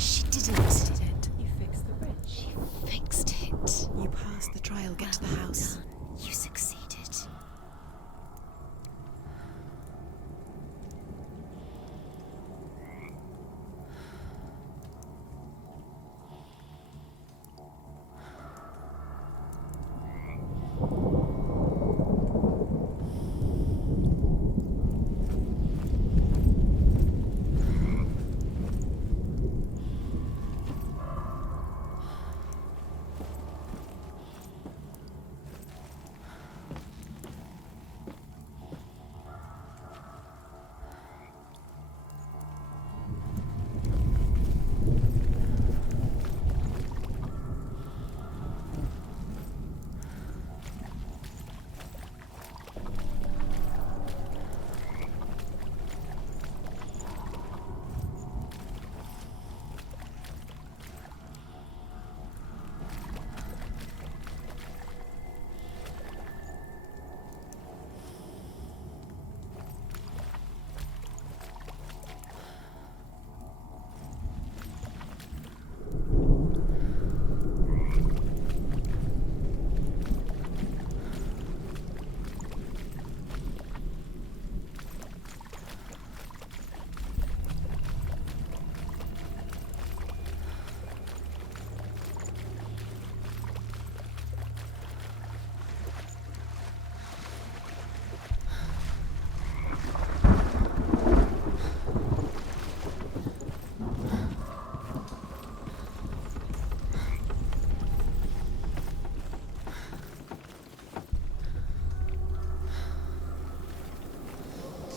She didn't. Did it? You fixed the bridge. She fixed it. You passed the trial. Get to the Well house. done. You succeeded.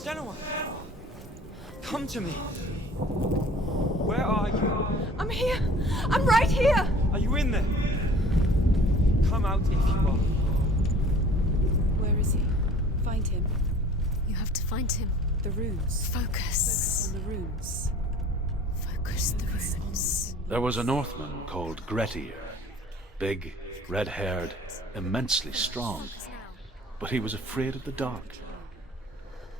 Senua! Come to me! Where are you? I'm here! I'm right here! Are you in there? Come out if you are. Where is he? Find him. You have to find him. The runes. Focus. On the runes. Focus the runes. There was a Northman called Grettir. Big, red-haired, immensely strong. But he was afraid of the dark.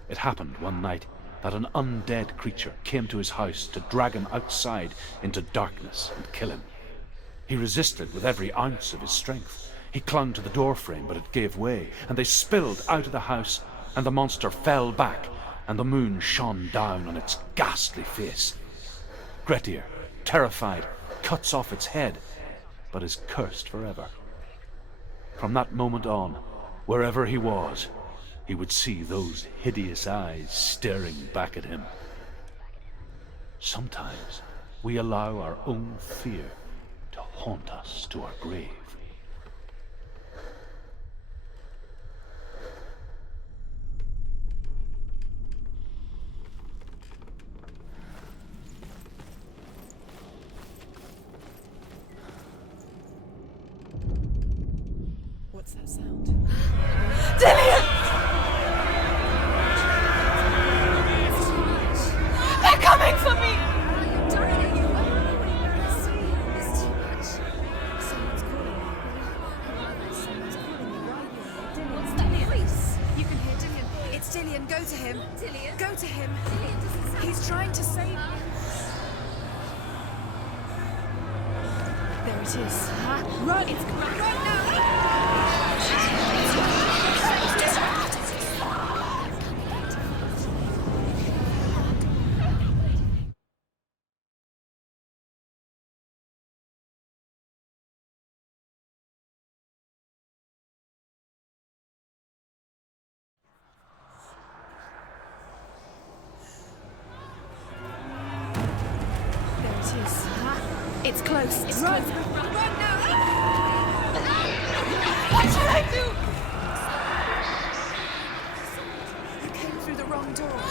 It happened one night that an undead creature came to his house to drag him outside into darkness and kill him. He resisted with every ounce of his strength. He clung to the doorframe, but it gave way, and they spilled out of the house and the monster fell back, and the moon shone down on its ghastly face. Grettir, terrified, cuts off its head, but is cursed forever. From that moment on, wherever he was, he would see those hideous eyes staring back at him. Sometimes we allow our own fear to haunt us to our grave. What's that sound? Dillion! They're coming for me! What's that voice? You can hear Dillion. It's Dillion. Go to him. Dillion. Go to him. Dillion doesn't sound. He's trying to save you. There it is. Run! It's run now! There it is. It's close. It's run! Close. Run now! What should I do? You came through the wrong door.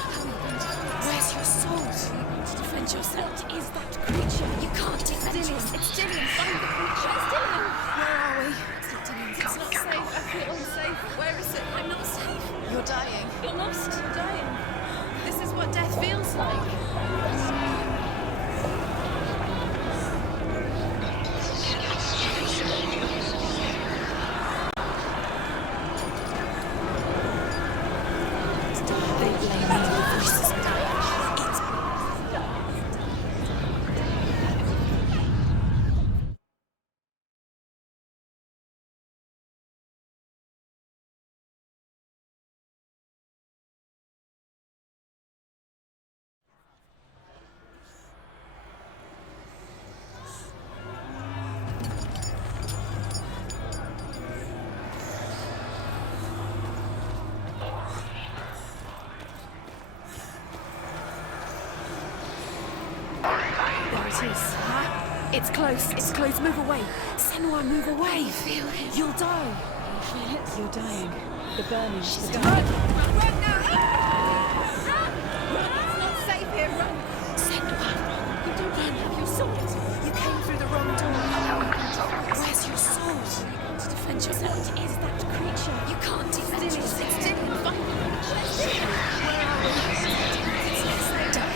Where's your sword? You want to defend yourself. What is that creature? You can't defend yourself. It's Dillion. Find the creature. It's Dillion. Where are we? It's not Dillion. It's not safe. I feel unsafe. Where is it? I'm not safe. You're dying. You're lost. You're dying. This is what death feels like. It's close. It's close. Move away. Senua, move away. I feel it. You'll die. You feel it? You're dying. The burning. She's dying. Run now! Run! It's not safe here. Run! Senua, you don't have your sword. You came through the wrong door. Where's your sword? You want to defend yourself. What is that creature? You can't defend yourself. It's Dillion. Find the creature. Where are we? It's not safe. Don't.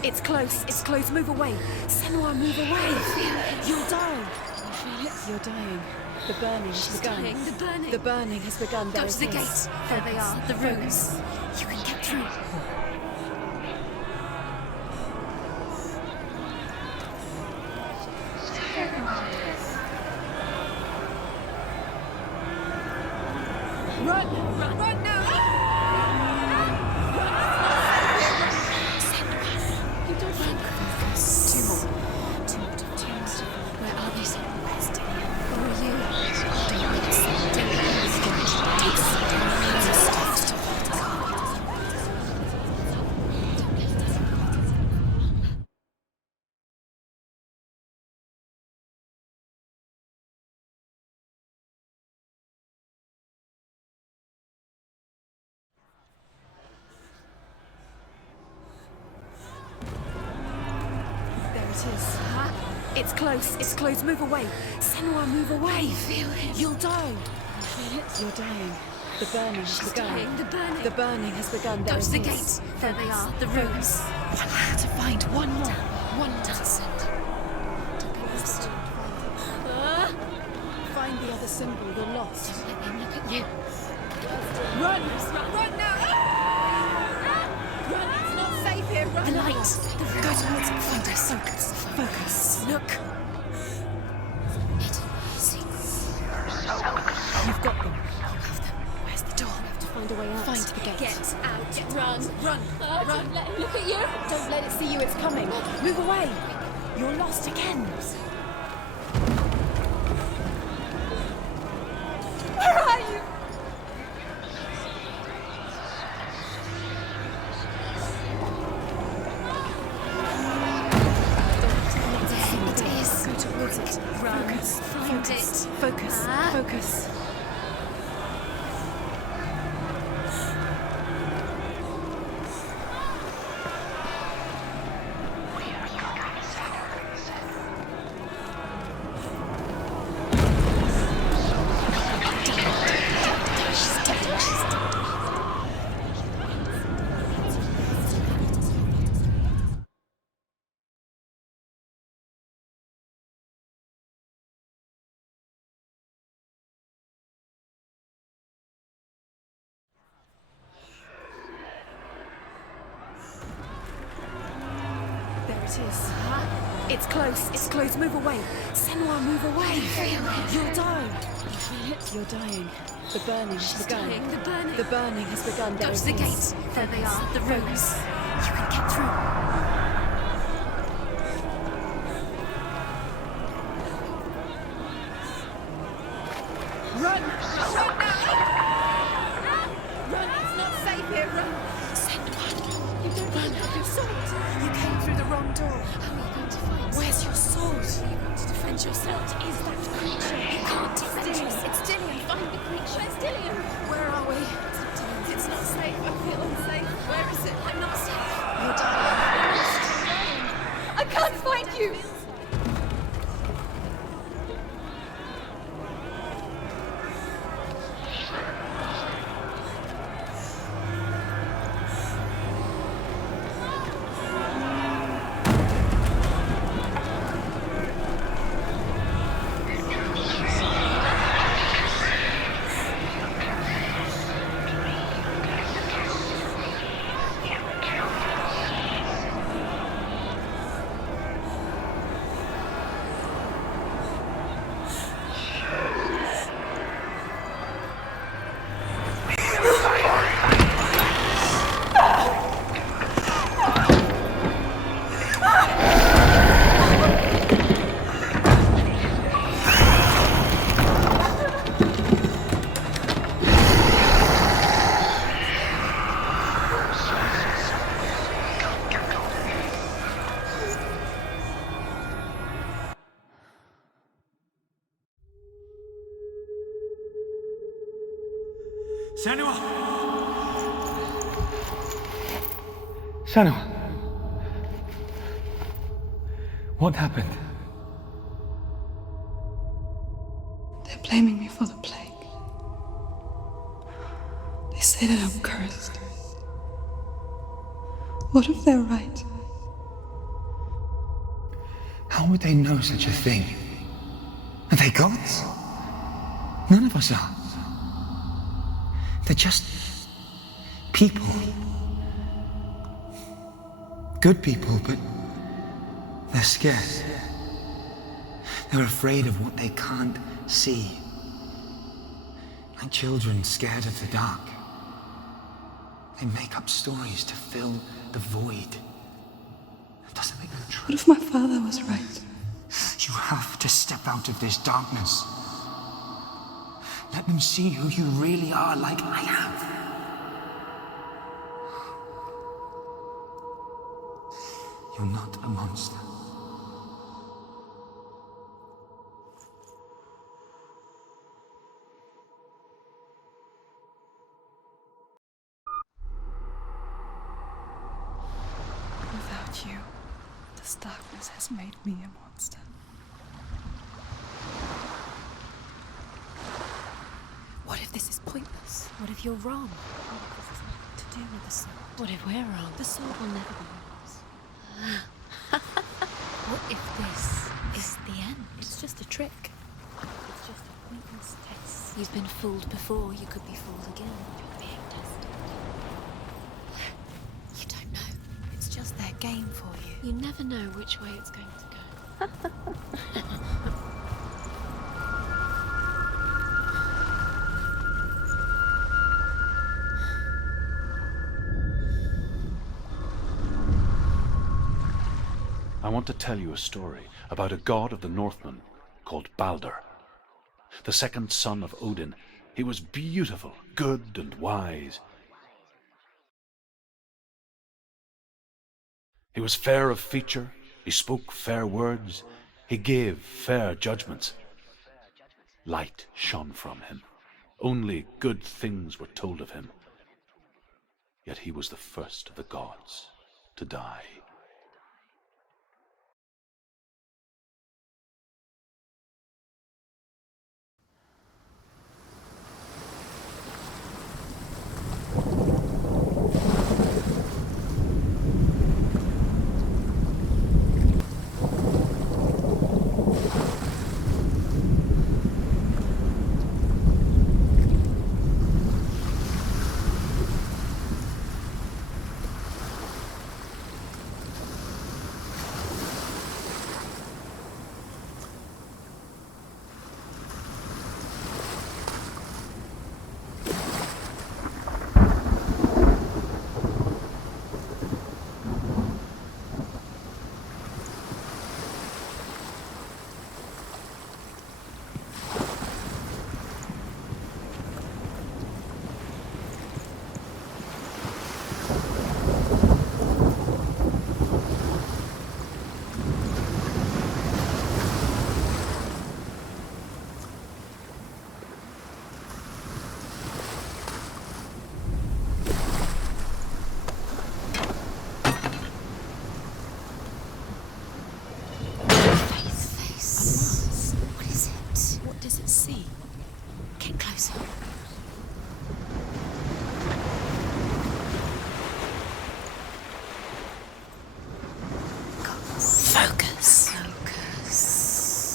It's close. It's close. Move away. Senua, move away. You'll die. You feel it? You're dying. The burning has begun. Dying. The burning. The burning has begun. Go to the gate. There they are. The runes. You can get through. Run! Run! Run now! It's close. It's close. Move away. Senua, move away. I feel it. You'll die. You feel it? You're dying. The burning has begun. The burning. The burning has begun. Go to the gates. There they are. The rooms. One more to find. One more. One more. Find the other symbol. You're lost. Don't let them look at you. Run! Run now! Run! It's not safe here. Run! The light. The room. Go towards it. Find us. Focus. Focus. Look. You've got them. You have them. Where's the door? We have to find a way out. Find the gate. Get out. Run. Run. Run. Don't let him look at you. Don't let it see you. It's coming. Move away. You're lost again. Where are you? It is. Go towards it. Run. Focus. Find Focus. it. Focus. Focus. It is. It's close. It's close. Move away. Senua, move away. You'll die. You feel it? You're dying. The burning has begun. Dying. The burning. The burning has begun. Go to the gates. There they are. The rooms. You can get through. Run! Run now! Run! It's not safe here. Run! Senua, you don't run. Have your sword. You came through the wrong door. How are you going to fight? Where's your sword? Are you going to defend yourself? What is that creature? You can't defend Dillion. yourself. It's Dillion. Find the creature. Where's Dillion? Where are we? It's not safe. I feel unsafe. Where is it? I'm not safe. You're dying. I can't find you. Senua! Senua! What happened? They're blaming me for the plague. They say that I'm cursed. What if they're right? How would they know such a thing? Are they gods? None of us are. They're just people. Good people, but they're scared. They're afraid of what they can't see. Like children scared of the dark. They make up stories to fill the void. That doesn't make them true. What if my father was right? You have to step out of this darkness. Let them see who you really are, like I have. You're not a monster. Without you, this darkness has made me a monster. What if this is pointless? What if you're wrong? What if this has nothing to do with the sword? What if we're wrong? The sword will never be yours. What if this is the end? It's just a trick. It's just a pointless test. You've been fooled before, you could be fooled again. You're being tested. You don't know. It's just their game for you. You never know which way it's going to go. I want to tell you a story about a god of the Northmen called Balder. The second son of Odin, he was beautiful, good and wise. He was fair of feature, he spoke fair words, he gave fair judgments. Light shone from him. Only good things were told of him. Yet he was the first of the gods to die.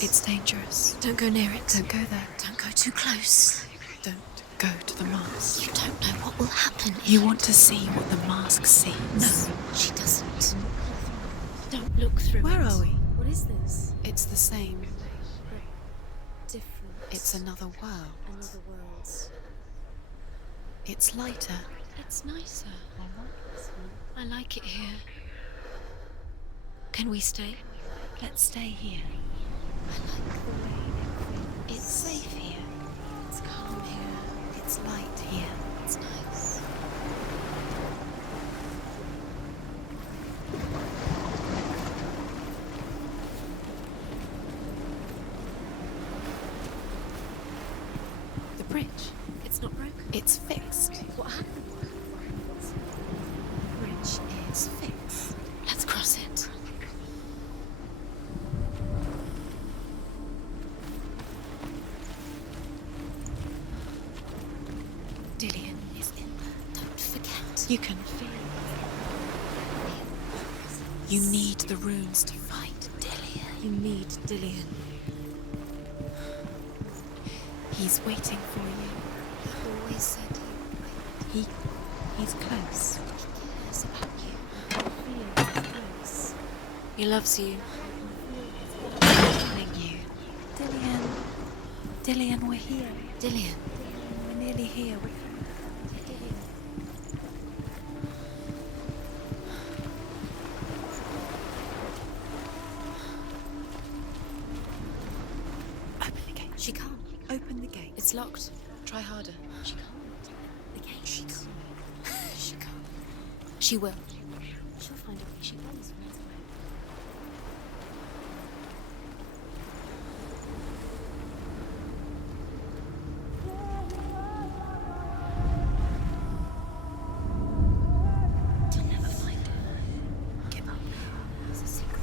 It's dangerous. Don't go near it. Don't go there. Don't go too close. Don't go to the mask. You don't know what will happen. You want to see what the mask sees. No, she doesn't. Don't look through Where it. are we? What is this? It's the same. Different. It's another world. Another world. It's lighter. It's nicer. I like this one. I like it here. Can we stay? Let's stay here. I like the way everything. It's safe here. It's calm here. It's light here. It's nice. The bridge. It's not broken. It's fixed. What happened? The bridge is fixed. Let's cross it. Dillion is in there. Don't forget. You can feel it. You need the runes to fight Dillion. You need Dillion. He's waiting for you. He always said He's close. he cares about you. I feel his close. He loves you. Calling you. Dillion. Dillion, we're here. Dillion. We're nearly here. Open the gate. She can't. Open the gate. It's locked. Try harder. She can't. The gate. She can't. She can't. She will. She'll find a way. She always finds a way. You'll never find it. Give up. It's a secret.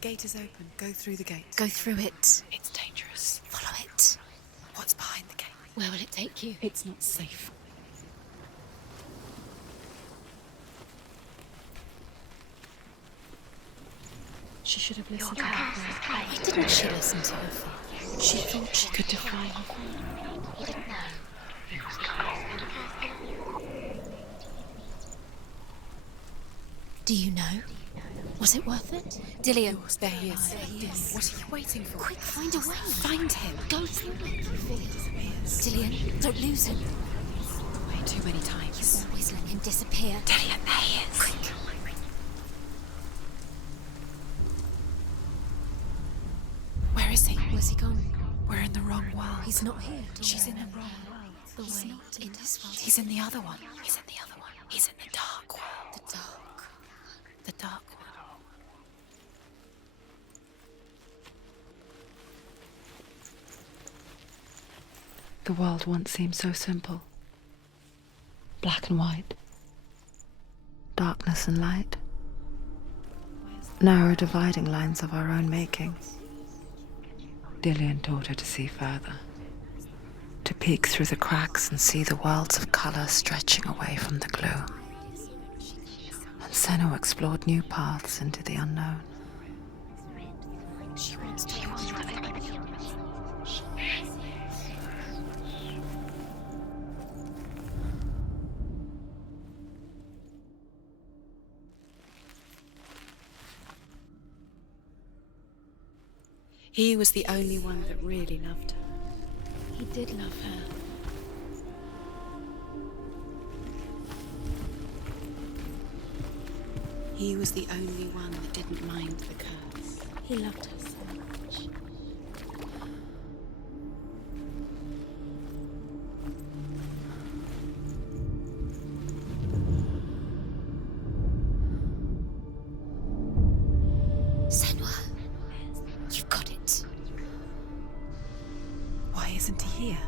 The gate is open. Go through the gate. Go through it. It's dangerous. Follow it. What's behind the gate? Where will it take you? It's not safe. She should have listened to her. Why didn't she listen to her father? She thought she could define. Do you know? Was it worth it? Dillion. There he is. What are you waiting for? Quick, find a way. Find him. Go through it. Dillion, don't lose him. Way too many times. You always let him disappear. Dillion, there he is. Quick. Where is he? Where's he gone? We're in the wrong world. He's not here. She's in the wrong world. The way not in this world. He's in the other one. He's in the other one. He's in the dark world. The dark. The dark world. The world once seemed so simple. Black and white. Darkness and light. Narrow dividing lines of our own making. Dillion taught her to see further. To peek through the cracks and see the worlds of colour stretching away from the gloom. And Senua explored new paths into the unknown. She wants to He was the only one that really loved her. He did love her. He was the only one that didn't mind the curse. He loved her so much. Senua, you've got it. Why isn't he here?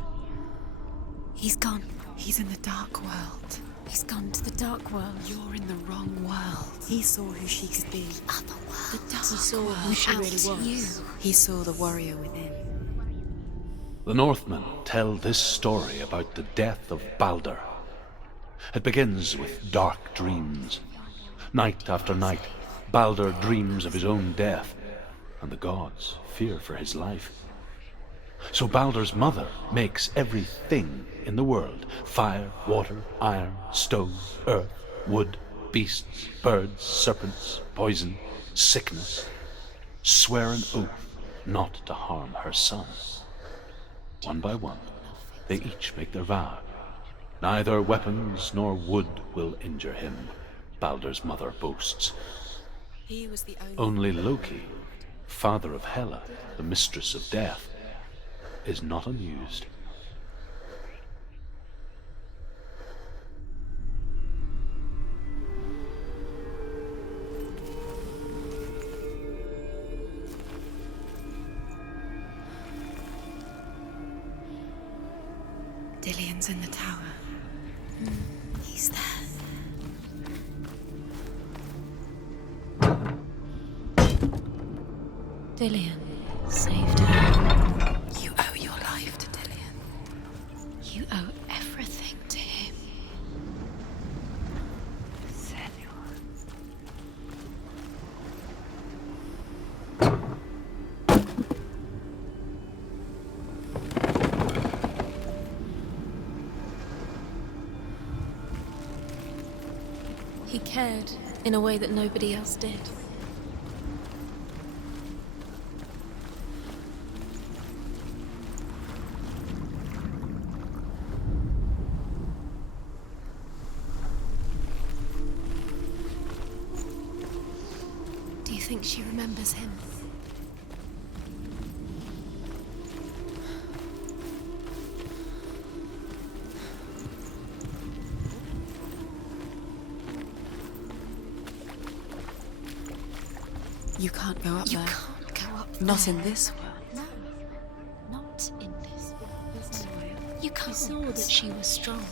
He's gone. He's in the dark world. He's gone to the dark world. You're in the wrong world. He saw who she could be. Other world. The dark He saw world. who she really Without was. you. He saw the warrior within. The Northmen tell this story about the death of Balder. It begins with dark dreams. Night after night, Balder dreams of his own death, and the gods fear for his life. So Balder's mother makes everything in the world, fire, water, iron, stone, earth, wood, beasts, birds, serpents, poison, sickness, swear an oath not to harm her son. One by one, they each make their vow. Neither weapons nor wood will injure him, Balder's mother boasts. He was the Only Loki, father of Hela, the mistress of death, is not amused. Dillion's in the tower. He's there. Dillion saved her. You owe your life to Dillion. You owe everything to him. He cared in a way that nobody else did. Do you think she remembers him? You can't go up You there. can't go up Not there. in this world. No, not in this world. You can't. Saw that she was strong.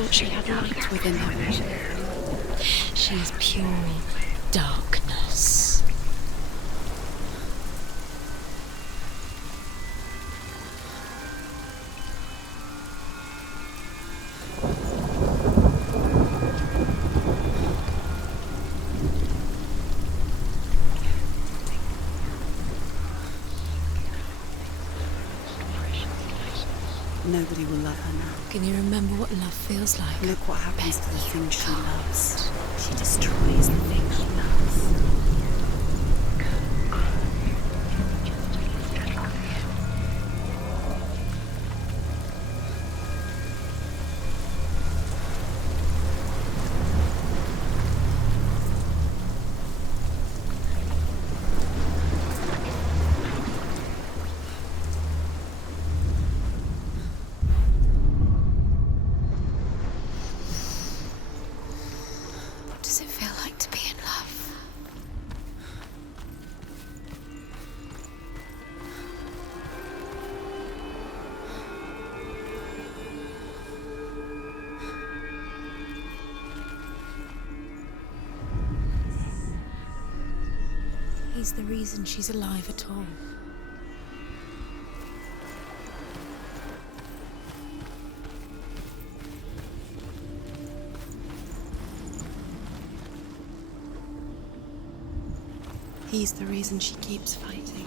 thought she had light within her. She is pure darkness. Nobody will love her now. Can you remember what love feels like? Look what happens to the thing she loves. She destroys the thing she loves. What does it feel like to be in love? He's the reason she's alive at all. He's the reason she keeps fighting.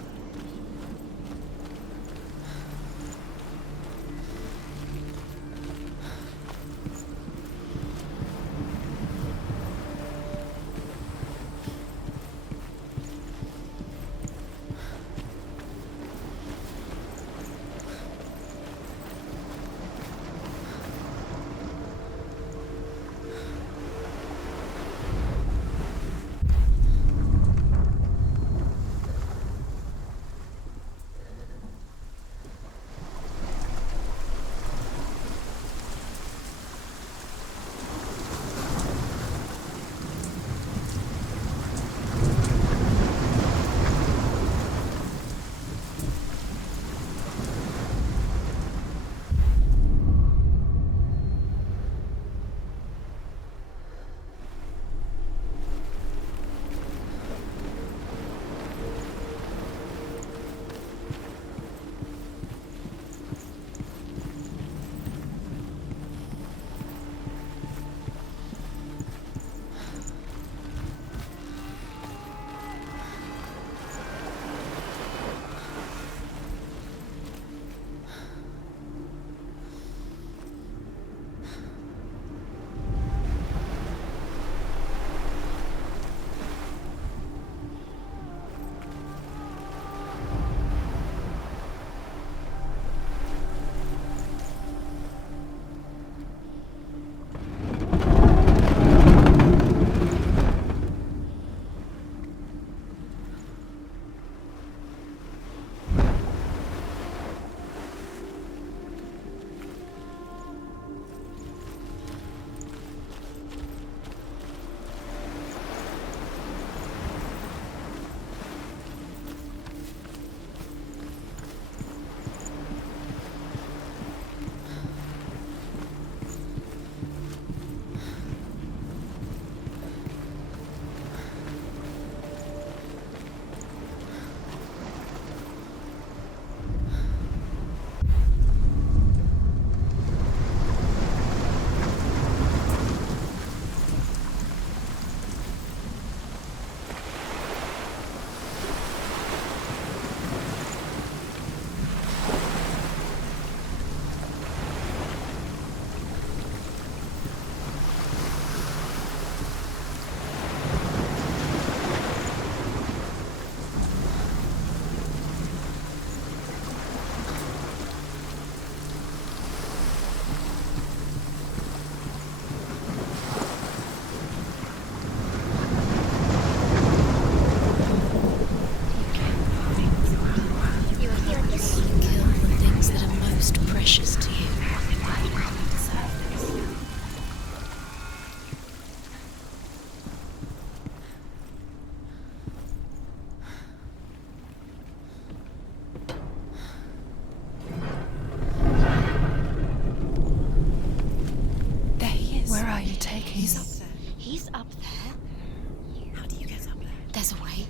There's a way.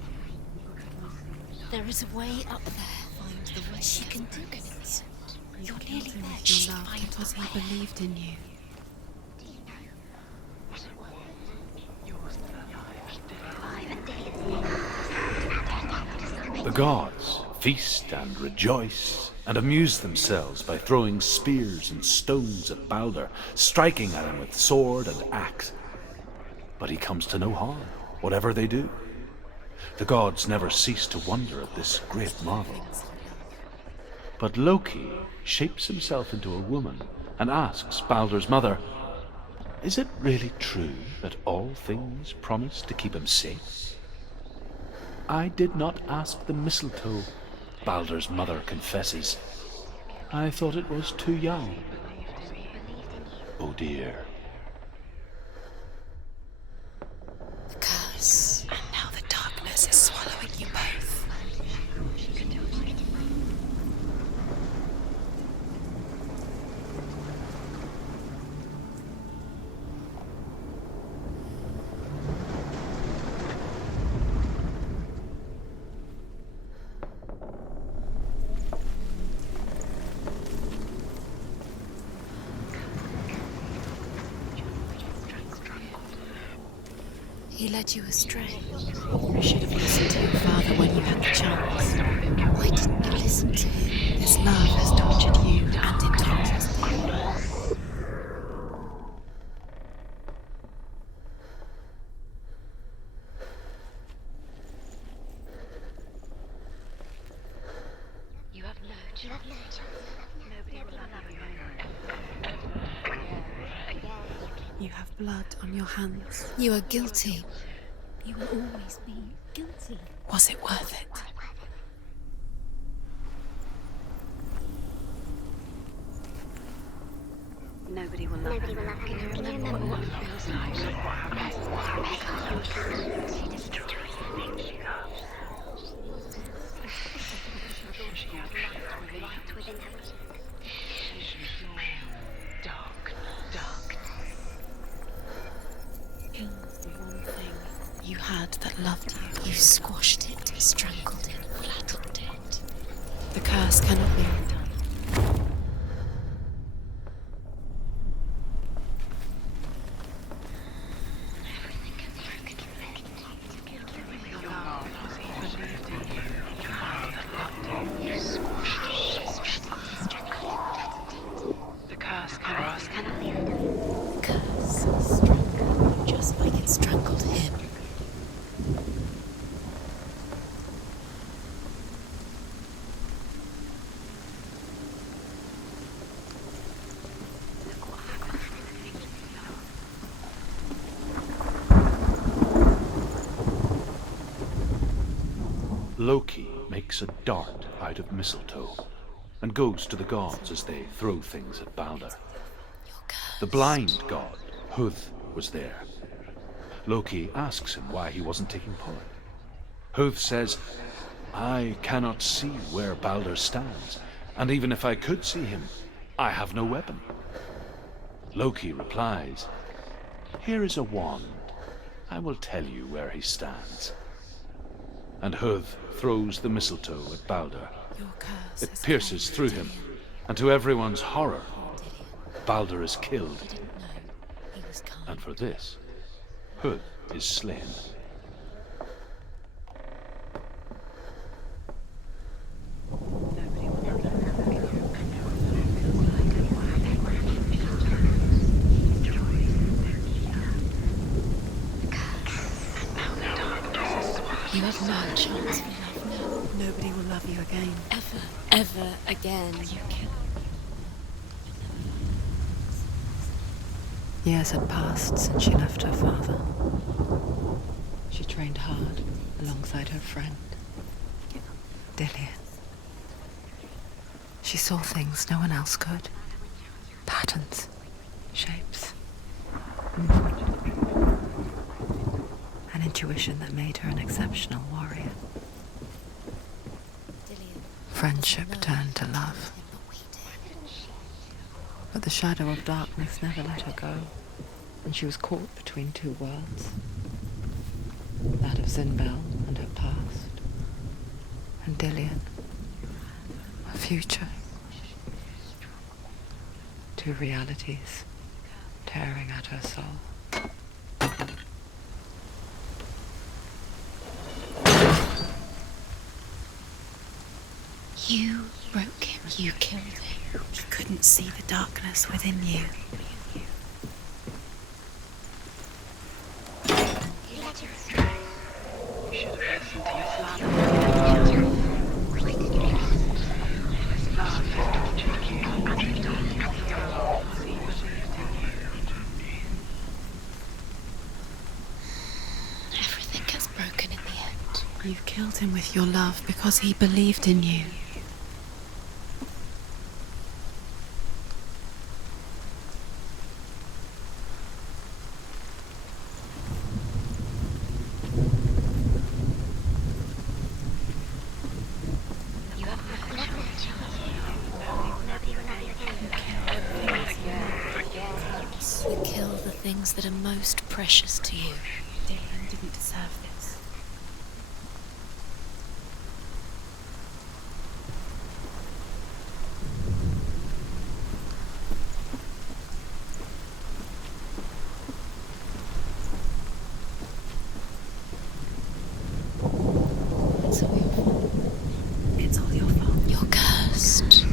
There is a way up there. She can do it. You're nearly there. She Your love finds because a he way. believed in you. The gods feast and rejoice and amuse themselves by throwing spears and stones at Balder, striking at him with sword and axe. But he comes to no harm, whatever they do. The gods never cease to wonder at this great marvel. But Loki shapes himself into a woman and asks Balder's mother, "Is it really true that all things promise to keep him safe?" "I did not ask the mistletoe," Balder's mother confesses. "I thought it was too young." Oh dear. The curse. And now the darkness is swallowing you both. He led you astray. You should have listened to your father when you had the chance. Why didn't you listen to him? His love has tortured you, and it tortures me. You have no chance. Nobody will love you. You have blood on your hands. You are guilty. You will always be guilty. Was it worth it? Nobody will love you. Can you remember what it feels like? She destroys the things she loves. She has light within her. Dark. The one thing you had that loved you. You squashed it, strangled it, flattened it. The curse cannot be undone. The curse cannot be undone. The curse strangled you just like it strangled him. Loki makes a dart out of mistletoe and goes to the gods as they throw things at Balder. The blind god, Huth, was there. Loki asks him why he wasn't taking part. Huth says, "I cannot see where Balder stands, and even if I could see him, I have no weapon." Loki replies, "Here is a wand. I will tell you where he stands." And Huth throws the mistletoe at Balder. It pierces through him, and to everyone's horror, Balder is killed. And for this, Huth is slain. You have no chance for love now. Nobody will love you again. Ever again. Years had passed since she left her father. She trained hard alongside her friend, Dillion. She saw things no one else could. Patterns, shapes, an intuition that made her an exceptional warrior. Friendship turned to love. But the shadow of darkness never let her go, and she was caught between two worlds. That of Zinbel and her past. And Dillion, her future. Two realities tearing at her soul. You broke him. You killed him. You couldn't see the darkness within you. Everything gets broken in the end. You killed him with your love because he believed in you. You kill the things that are most precious to you. Dillion didn't deserve this. It's all your fault. It's all your fault. You're cursed.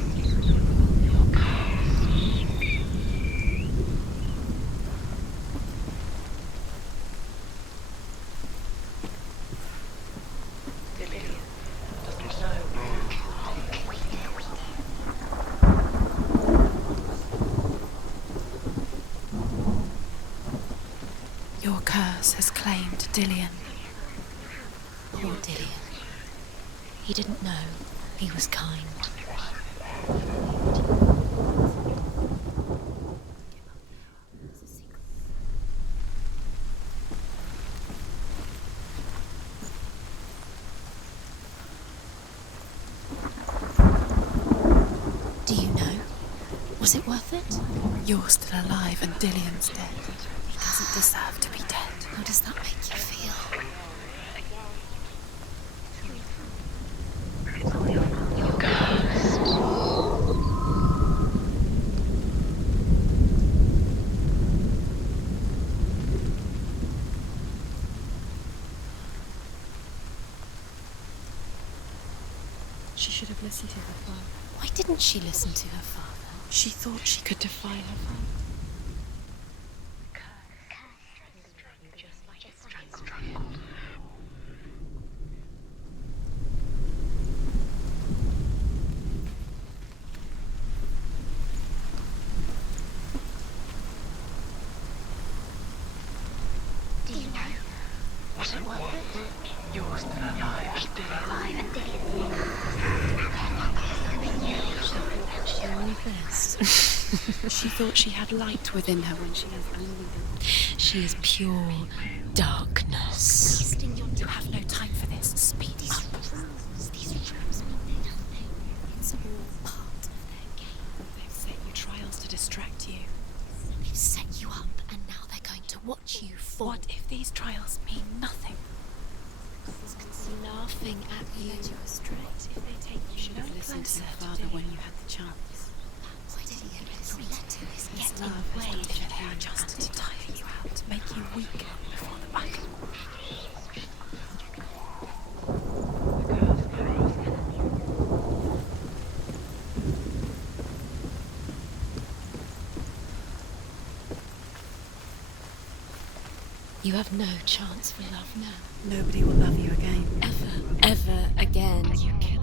Your curse has claimed Dillion. Poor Dillion. He didn't know. He was kind. Do you know? Was it worth it? You're still alive and Dillion's dead. He doesn't deserve to be dead. How does that make you feel? You're cursed. She should have listened to her father. Why didn't she listen to her father? She thought she could defy her father. Do you know? Was it worth it? You're still alive. Still alive and She thought she had light within her when she was angry. She is pure darkness. You have no time for this. Speed up. These rooms mean nothing. It's all part of their game. They've set you trials to distract you. They've set you up, and now they're going to watch you fall. What if these trials mean nothing? Laughing at you. You straight. If they take you, should have listened to your father when you had the chance. Why did he his love way to there just to tire you out, to make you weak before the battle? You have no chance for love now. Nobody will love you again. Ever again. You can.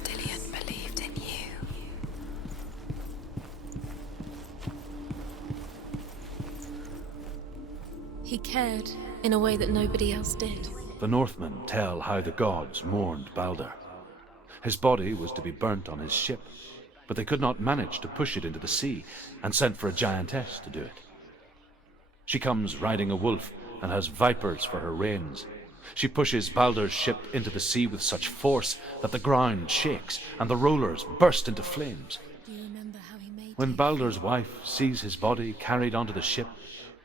Dillion believed in you. He cared in a way that nobody else did. The Northmen tell how the gods mourned Balder. His body was to be burnt on his ship, but they could not manage to push it into the sea, and sent for a giantess to do it. She comes riding a wolf and has vipers for her reins. She pushes Balder's ship into the sea with such force that the ground shakes and the rollers burst into flames. Do you remember how he made When Balder's wife sees his body carried onto the ship,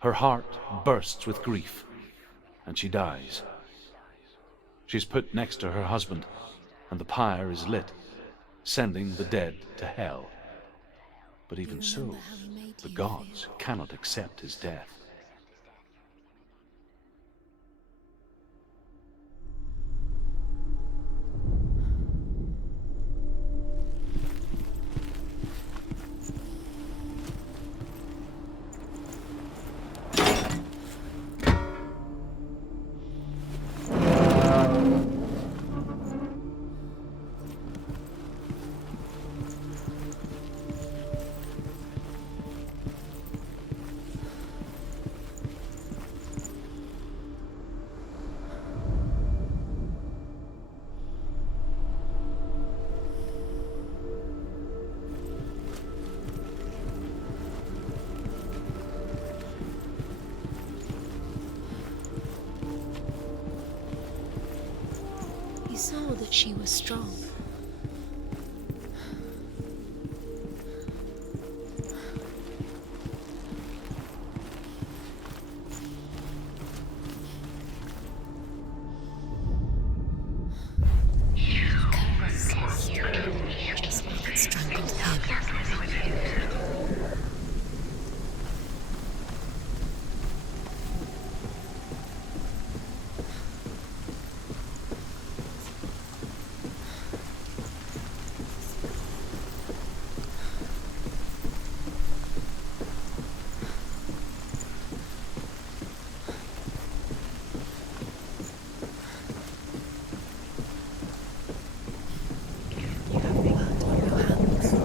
her heart bursts with grief, and she dies. She's put next to her husband, and the pyre is lit, sending the dead to hell. But even so, the gods cannot accept his death. You saw that she was strong.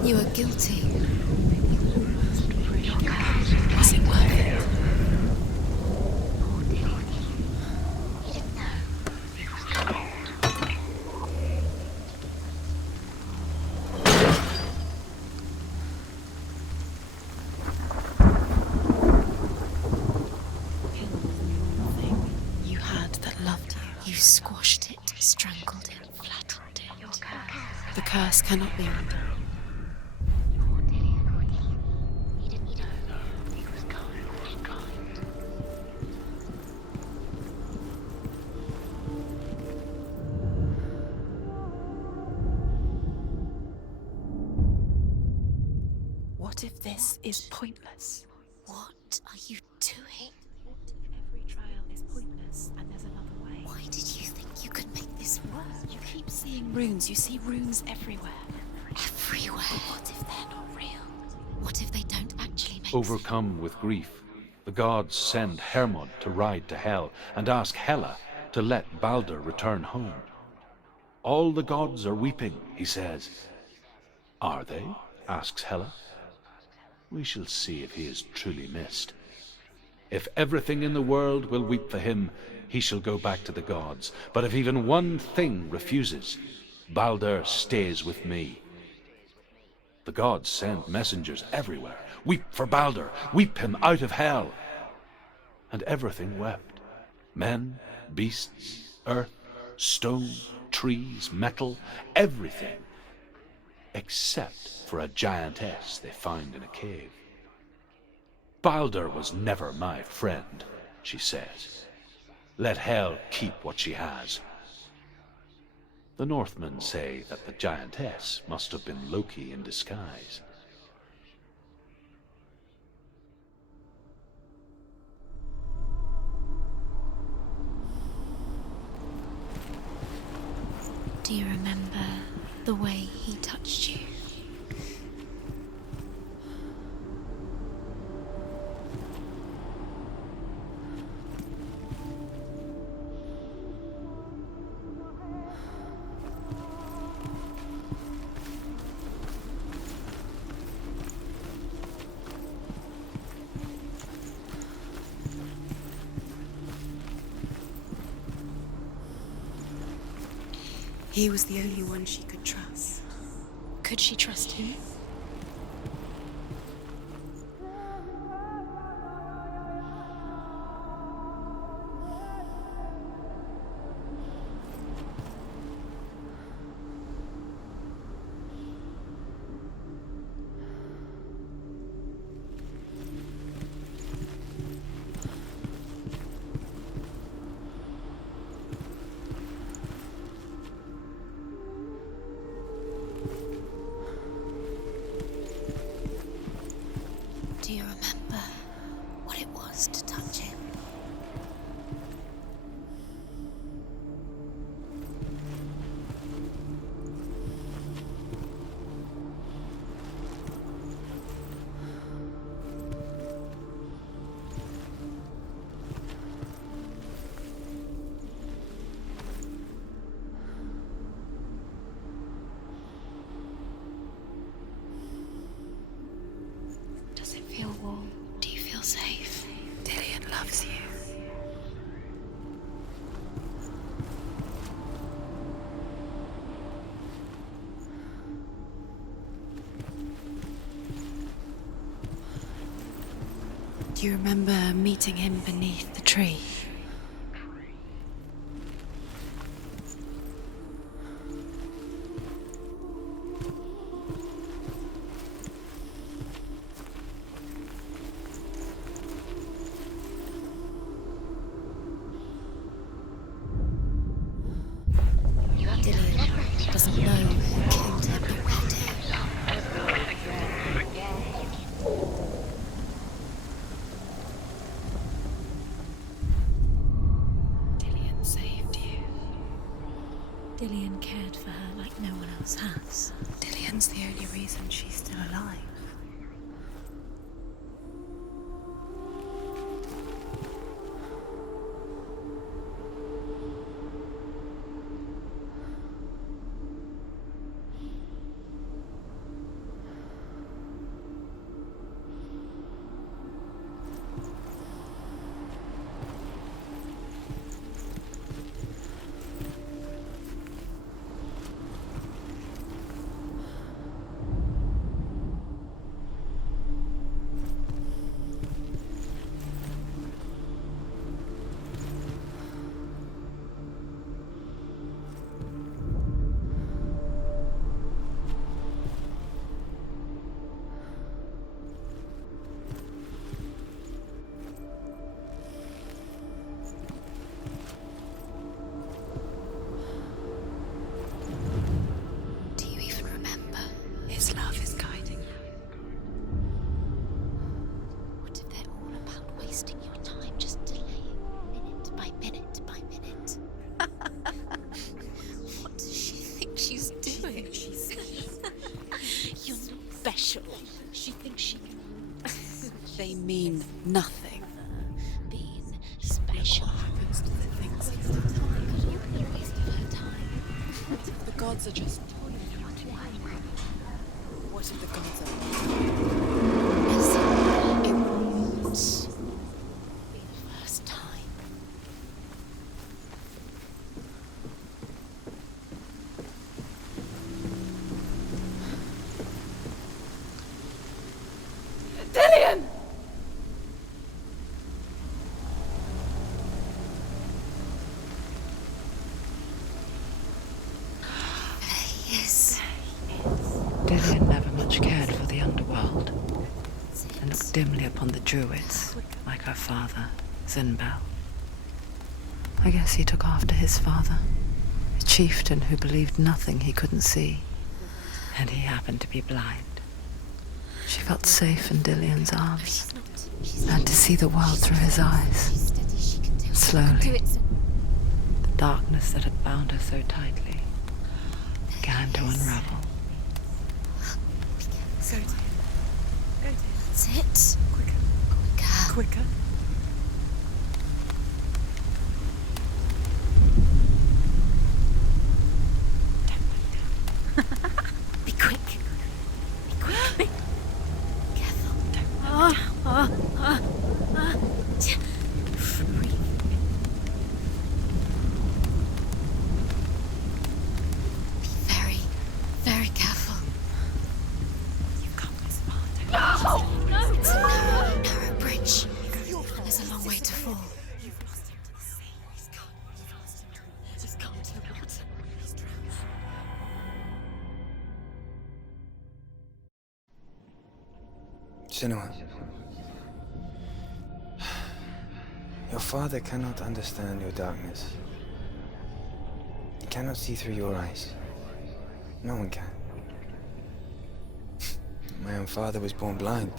You are guilty. Was it worth it? You had that loved you. You squashed it, strangled it, flattened it. The curse cannot be undone. What if this is pointless? What are you doing? What if every trial is pointless and there's another way? Why did you think you could make this work? You keep seeing runes. You see runes everywhere. Everywhere. But what if they're not real? What if they don't actually make Overcome with grief, the gods send Hermod to ride to Hell and ask Hela to let Balder return home. All the gods are weeping, he says. Are they? Asks Hela. We shall see if he is truly missed. If everything in the world will weep for him, he shall go back to the gods. But if even one thing refuses, Balder stays with me. The gods send messengers everywhere. Weep for Balder, weep him out of hell. And everything wept. Men, beasts, earth, stone, trees, metal, everything. Except for a giantess they found in a cave. Balder was never my friend, she says. Let Hel keep what she has. The Northmen say that the giantess must have been Loki in disguise. Do you remember the way he touched you? He was the only one she could trust. Could she trust him? Do you remember what it was to touch him? Does it feel warm? Do you feel safe? Dillion loves you. Do you remember meeting him beneath the tree? Dillion doesn't know who killed him, but we do. Dillion saved you. Dillion cared for her like no one else has. Dillion's the only reason she's still alive. Do you even remember? His love is guiding you. What if they're all about wasting your time, just delaying minute by minute by minute? What does she think she's doing? You're not special. She thinks she can. They mean nothing. Being special. What happens to the things he's done? You're a waste of her time. What if the gods are just toying with you? What if the gods are... Yes, it won't be the first time. Dillion! Yes. Dillion never much cared for the underworld and looked dimly upon the druids, like her father, Zinbel. I guess he took after his father, a chieftain who believed nothing he couldn't see, and he happened to be blind. She felt safe in Dillion's arms, learned to see the world through his eyes. Slowly, the darkness that had bound her so tightly began to unravel. That's it. Quicker. Be quick. Be quick. Be careful. Breathe. Senua, your father cannot understand your darkness. He cannot see through your eyes. No one can. My own father was born blind.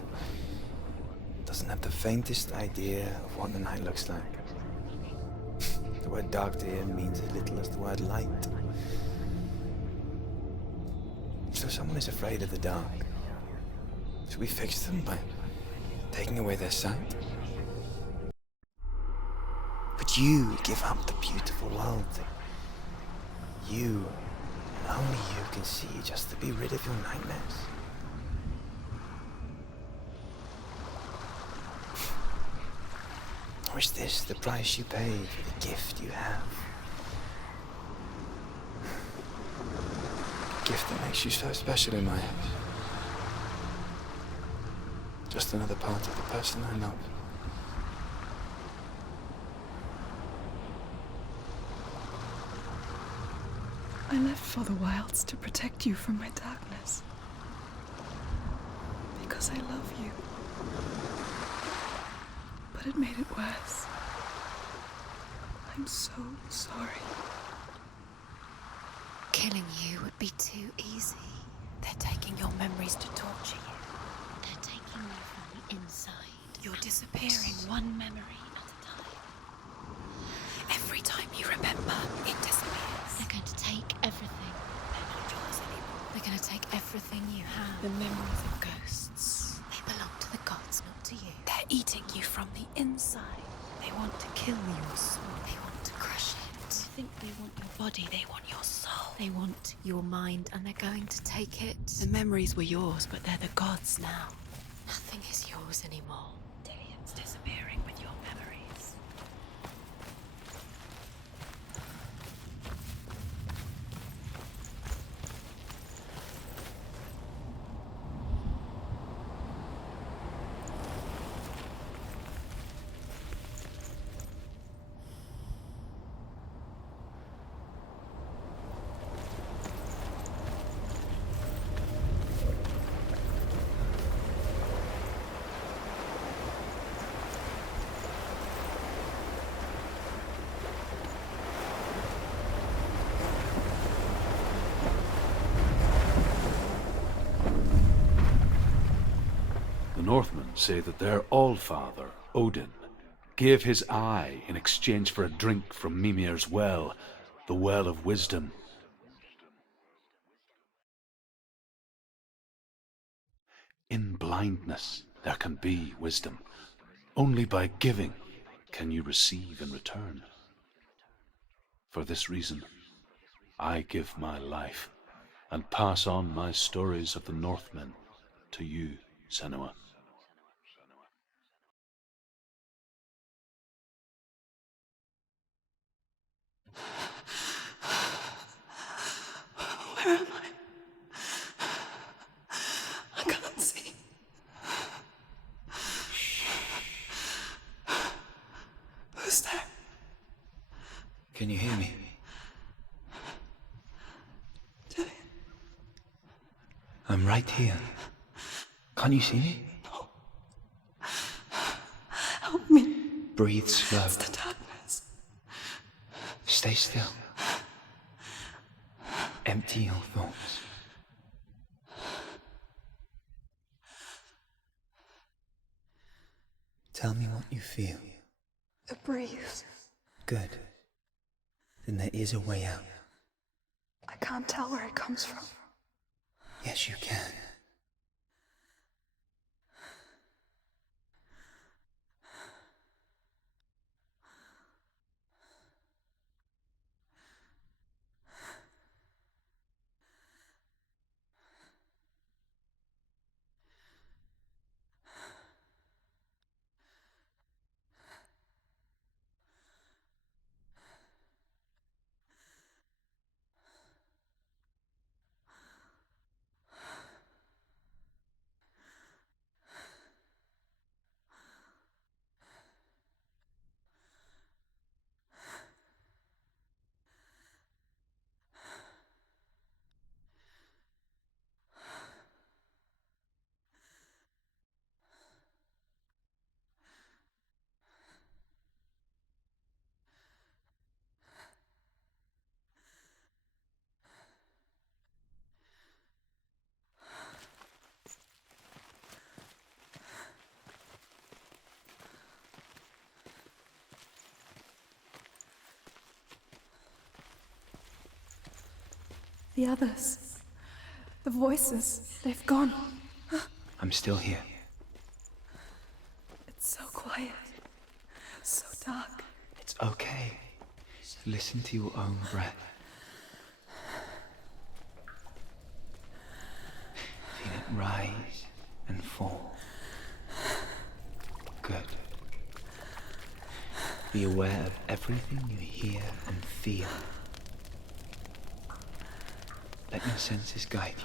Doesn't have the faintest idea of what the night looks like. The word dark to him means as little as the word light. So someone is afraid of the dark. Should we fix them by taking away their sight? But you give up the beautiful world. You, and only you can see just to be rid of your nightmares. Or is this the price you pay for the gift you have? A gift that makes you so special in my eyes. Just another part of the person I love. I left for the wilds to protect you from my darkness. Because I love you. But it made it worse. I'm so sorry. Killing you would be too easy. They're taking your memories to torture you. They're taking you from the inside. You're disappearing one memory at a time. Every time you remember, it disappears. They're going to take everything. They're not yours anymore. They're going to take everything you have. The memories of ghosts. They belong to the gods, not to you. They're eating you from the inside. They want to kill your soul. They want to crush it. They think they want your body. They want your soul. They want your mind, and they're going to take it. The memories were yours, but they're the gods now. Nothing is yours anymore. Dillion's disappearing with your memories. The Northmen say that their Allfather, Odin, gave his eye in exchange for a drink from Mimir's well, the Well of Wisdom. In blindness there can be wisdom. Only by giving can you receive in return. For this reason, I give my life and pass on my stories of the Northmen to you, Senua. Where am I? I can't see. Who's there? Can you hear me? Dillion. I'm right here. Can't you see me? No. Help me. Breathe slow. It's the darkness. Stay still. Empty your thoughts. Tell me what you feel. The breeze. Good. Then there is a way out. I can't tell where it comes from. Yes, you can. The others. The voices. They've gone. I'm still here. It's so quiet. So dark. It's okay. Listen to your own breath. Feel it rise and fall. Good. Be aware of everything you hear and feel. Let your senses guide you.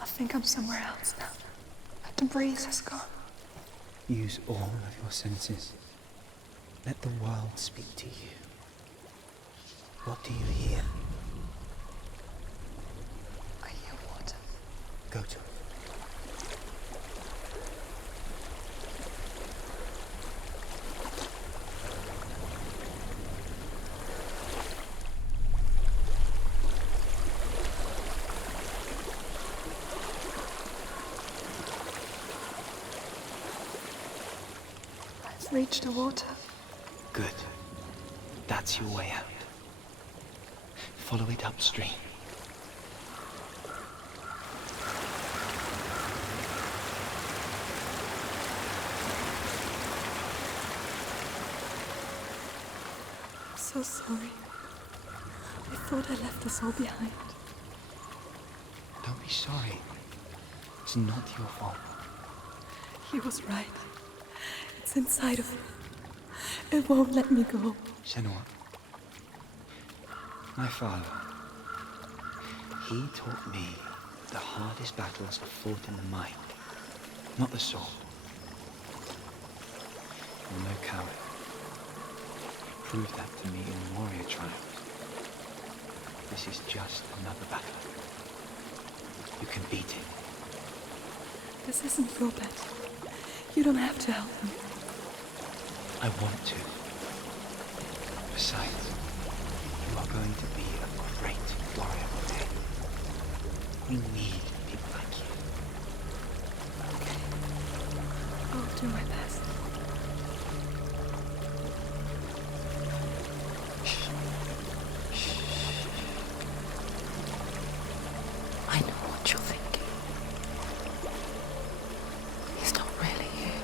I think I'm somewhere else now. The breeze has gone. Use all of your senses. Let the world speak to you. What do you hear? I hear water. Go to it. Reach the water. Good. That's your way out. Follow it upstream. I'm so sorry. I thought I left us all behind. Don't be sorry. It's not your fault. He was right. It's inside of me. It won't let me go. Senua. My father. He taught me the hardest battles are fought in the mind, not the sword. You're no coward. You proved that to me in the warrior trials. This is just another battle. You can beat it. This isn't your battle. You don't have to help me. I want to. Besides, you are going to be a great warrior one day. We need people like you. Okay. I'll do my best. I know what you're thinking. He's not really here.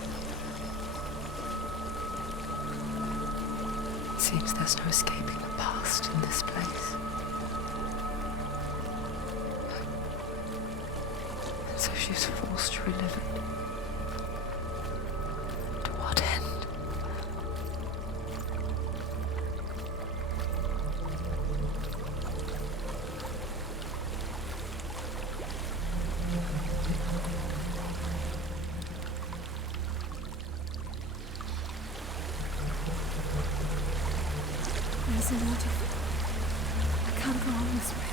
It seems there's no escaping the past in this place. And so she's forced to relive it. To what end? There's a waterfall. I can't go on this way.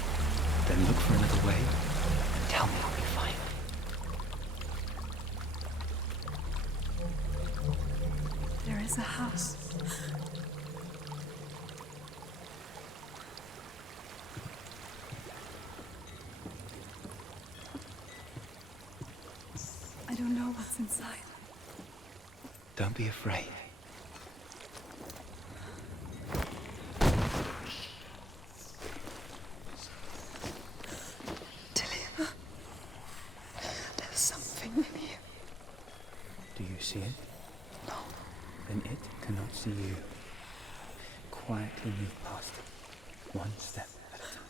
Then look for another way and tell me what you find. There is a house. I don't know what's inside. Don't be afraid. Dillion. There's something in here. Do you see it? No. Then it cannot see you. Quietly move past it, one step at a time.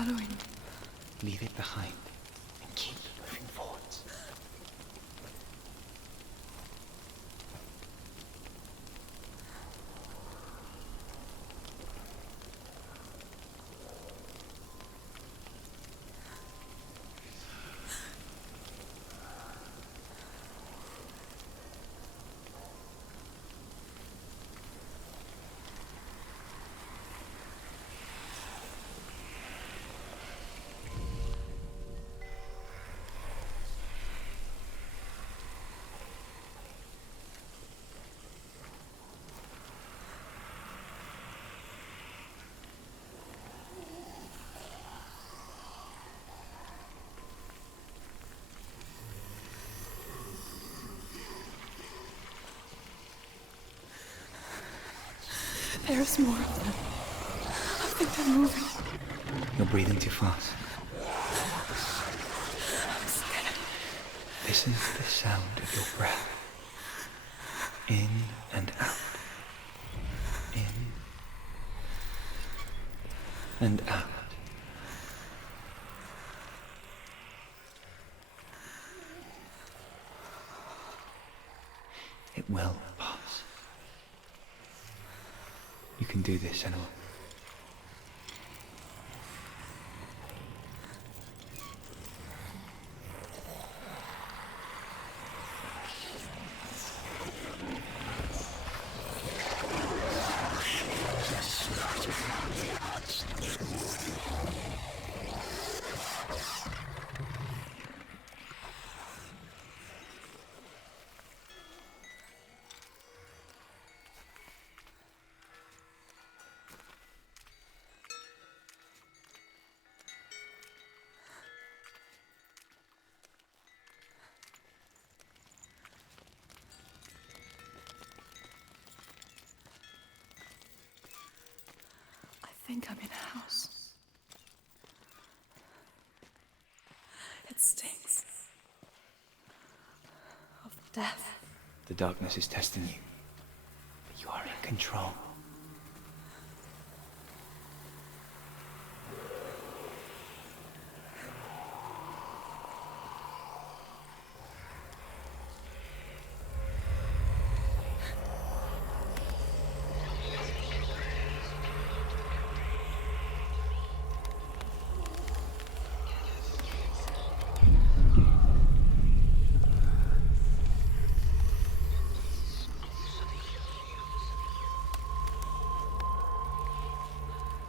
following. Leave it behind and keep moving forwards. There's more of them. I think they're moving. You're breathing too fast. I'm scared. Listen to the sound of your breath. In and out. In and out. It will pass. You can do this, Senua. I think I'm in a house. It stinks of death. The darkness is testing you, but you are in control.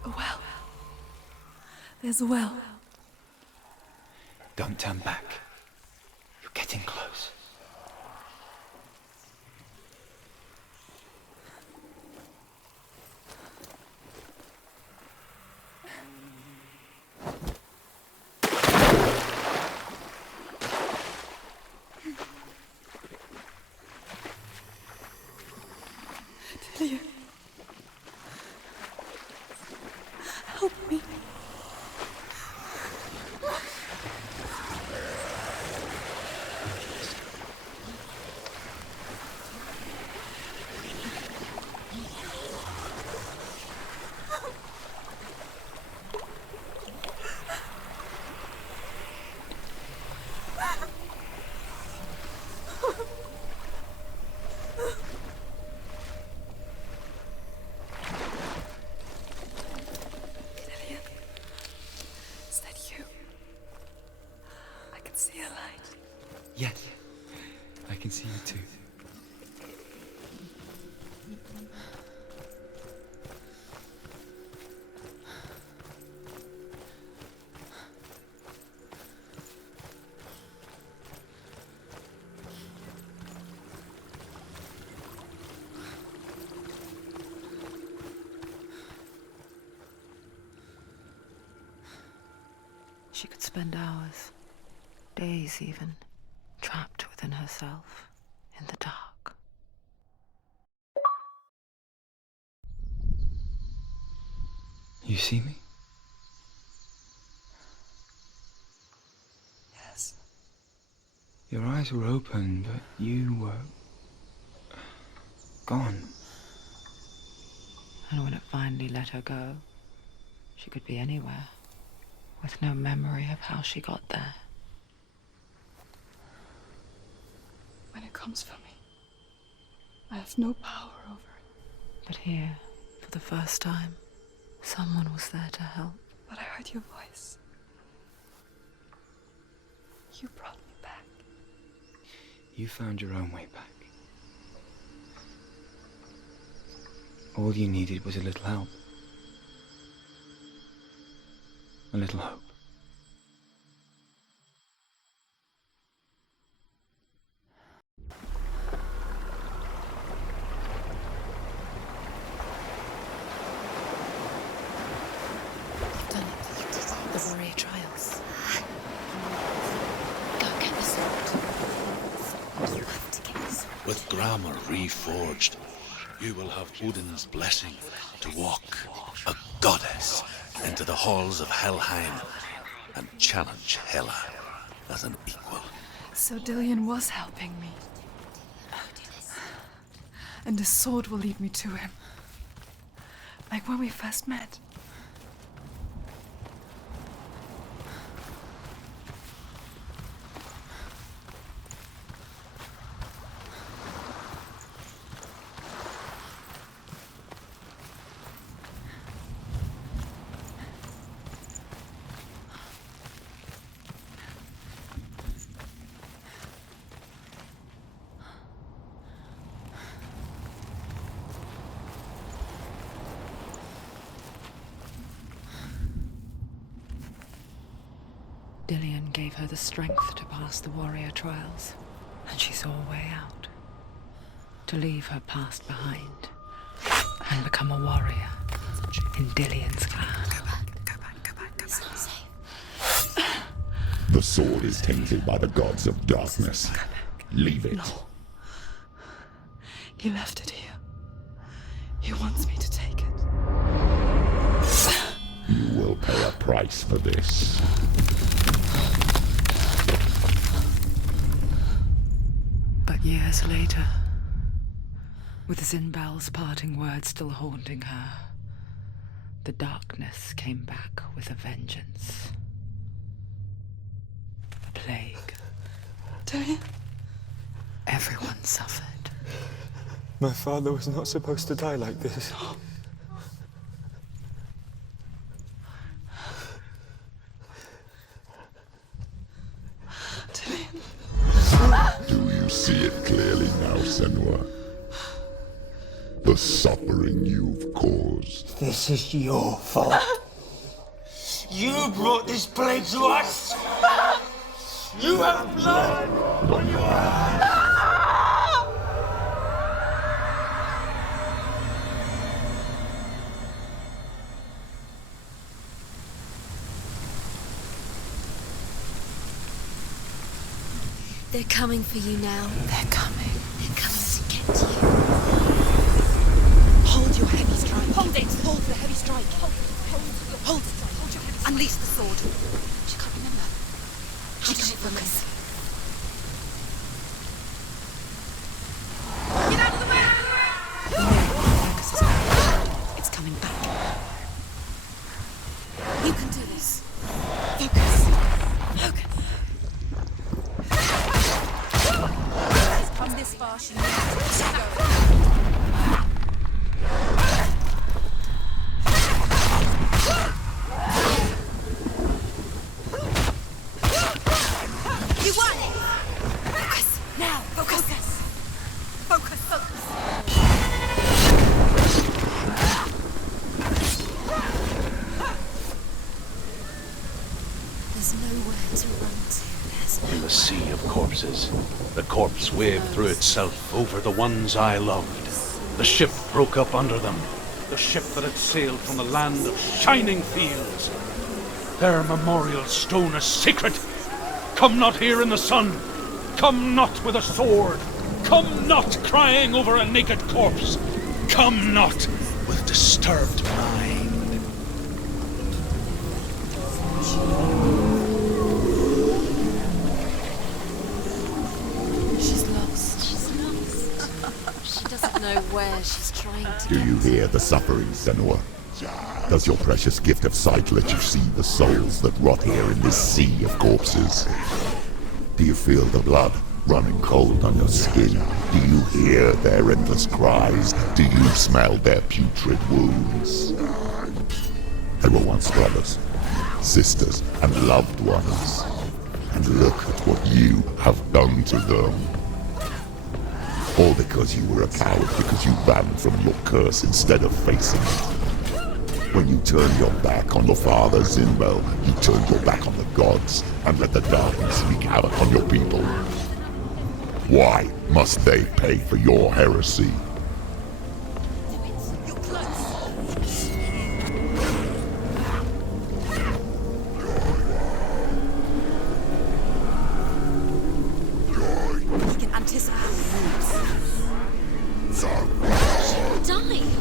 A well. There's a well. Don't turn back. You're getting close. Dillion. Help me. Yes, I can see you too. She could spend hours, days even, trapped within herself, in the dark. You see me? Yes. Your eyes were open, but you were gone. And when it finally let her go, she could be anywhere. with no memory of how she got there. When it comes for me, I have no power over it. But here, for the first time, someone was there to help. But I heard your voice. You brought me back. You found your own way back. All you needed was a little help. A little hope. You've done it. The warrior trials. Go get the sword. You have to get the sword. With grammar reforged, you will have Odin's blessing to walk, a goddess, into the halls of Helheim and challenge Hela as an equal. So Dillion was helping me. And the sword will lead me to him. Like when we first met. Dillion gave her the strength to pass the warrior trials, and she saw a way out. To leave her past behind and become a warrior in Dillion's clan. Go back. It's not safe. The sword is tainted by the gods of darkness. Leave it. No. He left it here. He wants me to take it. You will pay a price for this. But years later, with Zinbel's parting words still haunting her, the darkness came back with a vengeance. A plague. Dillion? Everyone suffered. My father was not supposed to die like this. Do you see it clearly now, Senua? The suffering you've caused. This is your fault. You brought this plague to us. You have blood on your hands. They're coming for you now. They're coming. They're coming to get you. Hold your heavy strike. Hold it. Hold the heavy strike. Hold it. Hold your heavy strike. Unleash the sword. She can't remember. How did it focus? Get out of the way! Focus is back. It's coming back. You can do this. Focus. Come this far, she needs to go. You won! Focus! Now! Focus! Focus! There's nowhere to run to. In the sea of corpses, the corpse waved through itself over the ones I loved. The ship broke up under them. The ship that had sailed from the land of shining fields. Their memorial stone is sacred. Come not here in the sun. Come not with a sword. Come not crying over a naked corpse. Come not with disturbed mind. She's lost. She doesn't know where she's trying to Do get you to. hear the suffering, Senua? Does your precious gift of sight let you see the souls that rot here in this sea of corpses? Do you feel the blood running cold on your skin? Do you hear their endless cries? Do you smell their putrid wounds? They were once brothers, sisters, and loved ones. And look at what you have done to them. All because you were a coward, because you ran from your curse instead of facing it. When you turned your back on your father Zinbel, you turned your back on the gods and let the darkness wreak havoc on your people. Why must they pay for your heresy? We can anticipate moves. Die!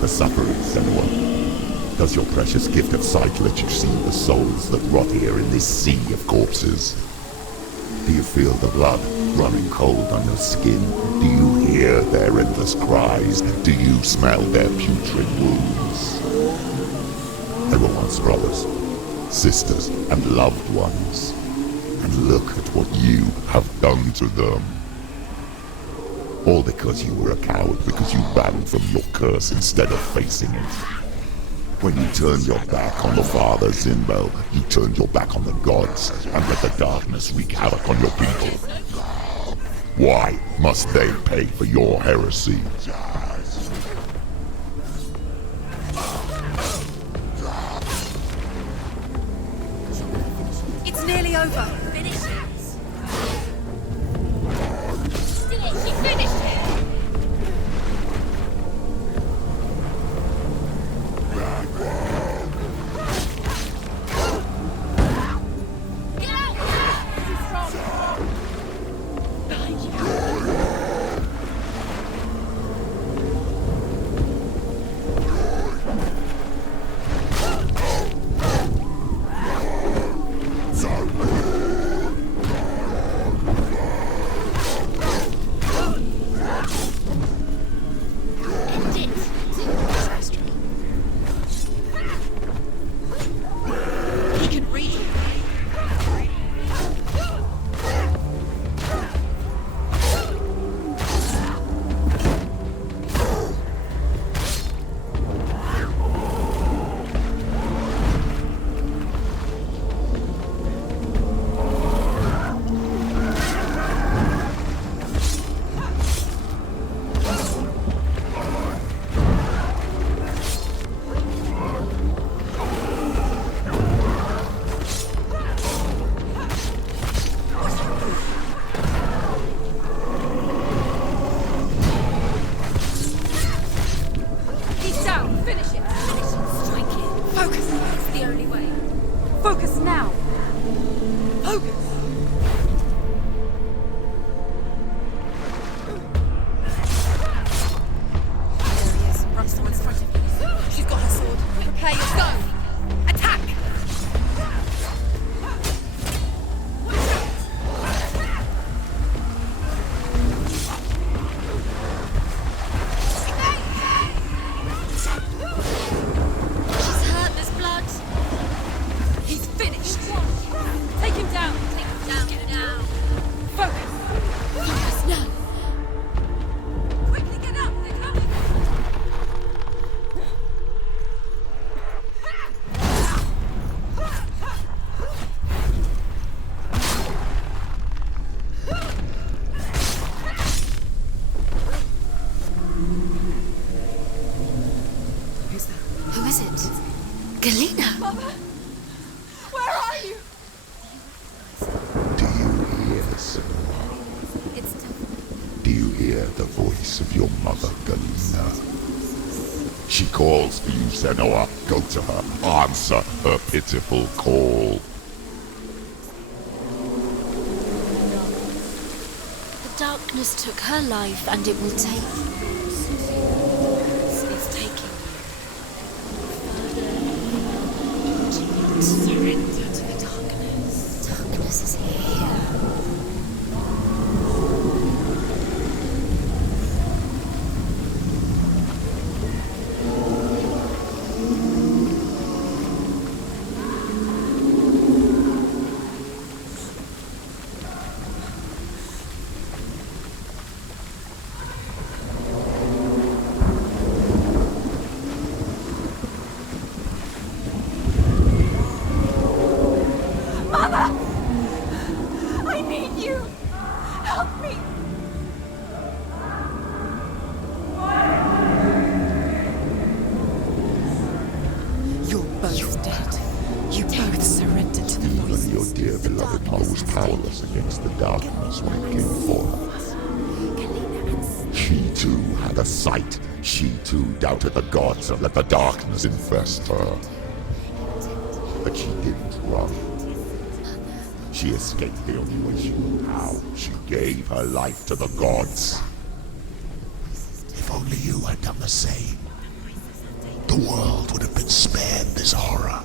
The suffering, Senua. Does your precious gift of sight let you see the souls that rot here in this sea of corpses? Do you feel the blood running cold on your skin? Do you hear their endless cries? Do you smell their putrid wounds? They were once brothers, sisters, and loved ones. And look at what you have done to them. All because you were a coward, because you ran from your curse instead of facing it. When you turned your back on the father Zinbel, you turned your back on the gods and let the darkness wreak havoc on your people. Why must they pay for your heresy? It's nearly over. Finish it. Focus now! Focus! There he is. Run towards the front of you. She's got her sword. Prepare your go! Attack! She's hurt, there's blood. He's finished! Take him down! Take him down now. Focus! Focus now. Quickly get up! They're coming! Who's that? Who is it? Galena. Mother! Where are you? Do you hear, Senua? It's Do you hear the voice of your mother, Galena? She calls for you, Senua. Go to her. Answer her pitiful call. The darkness took her life, and it will take. It's taking you. Surrender to the darkness. Darkness is here. Mother! I need you! Help me! You're both dead. You both surrendered to the Even voices. your dear beloved mother was powerless against the darkness when it came for her. She too had a sight. She too doubted the gods and let the darkness infest her. But she didn't run. She escaped the only way she knew how. She gave her life to the gods. If only you had done the same, the world would have been spared this horror.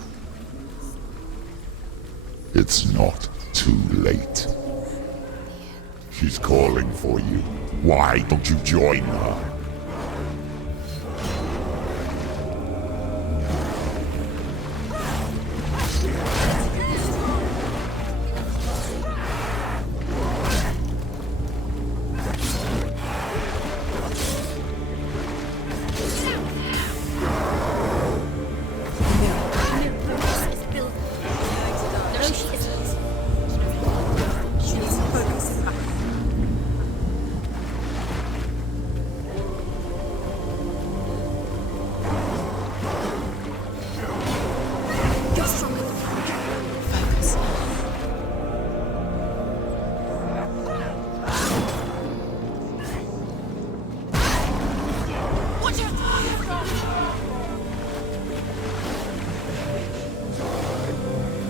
It's not too late. She's calling for you. Why don't you join her?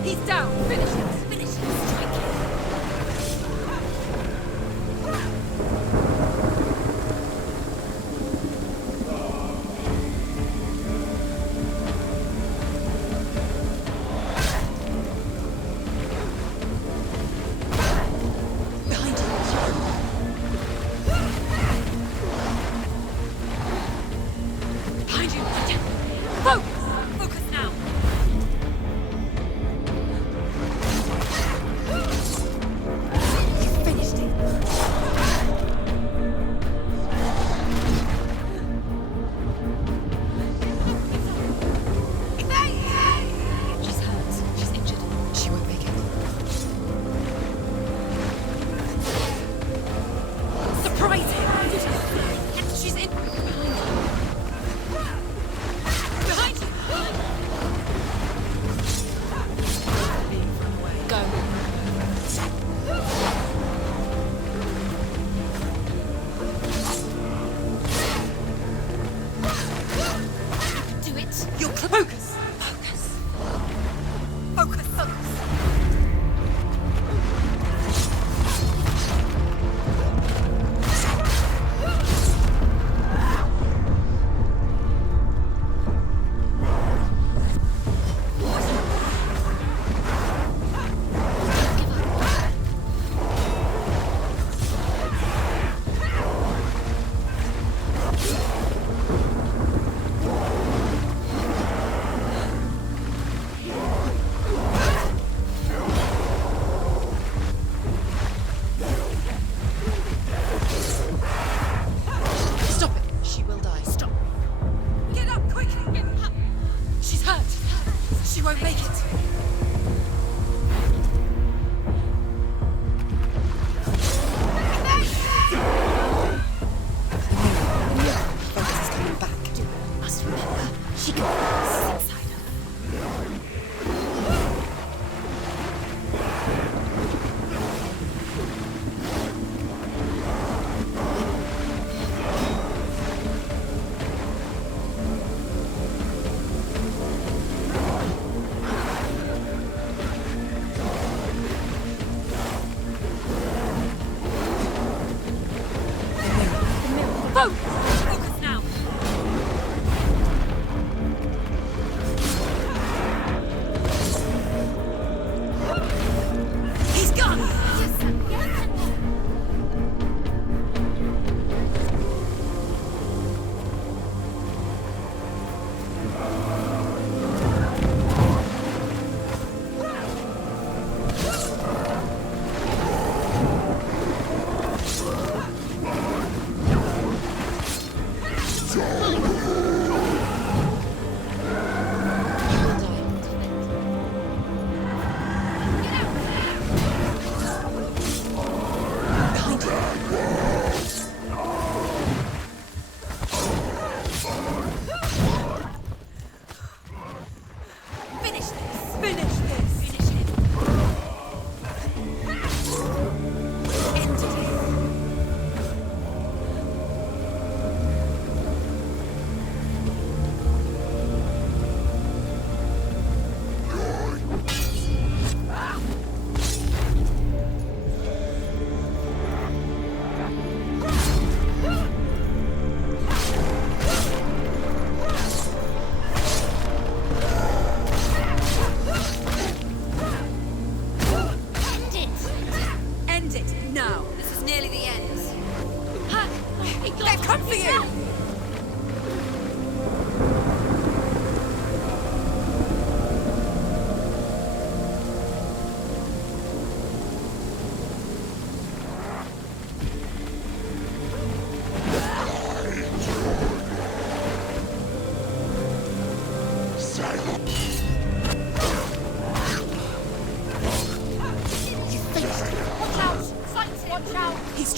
He's down! Finish him! Finish him! Strike him! Behind you! Behind you! Behind you! Focus! Focus now!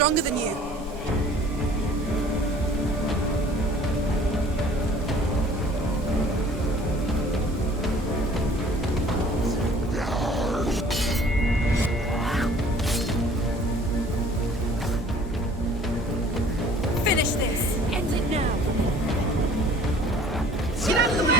stronger than you. Finish this! End it now! Get out of the way!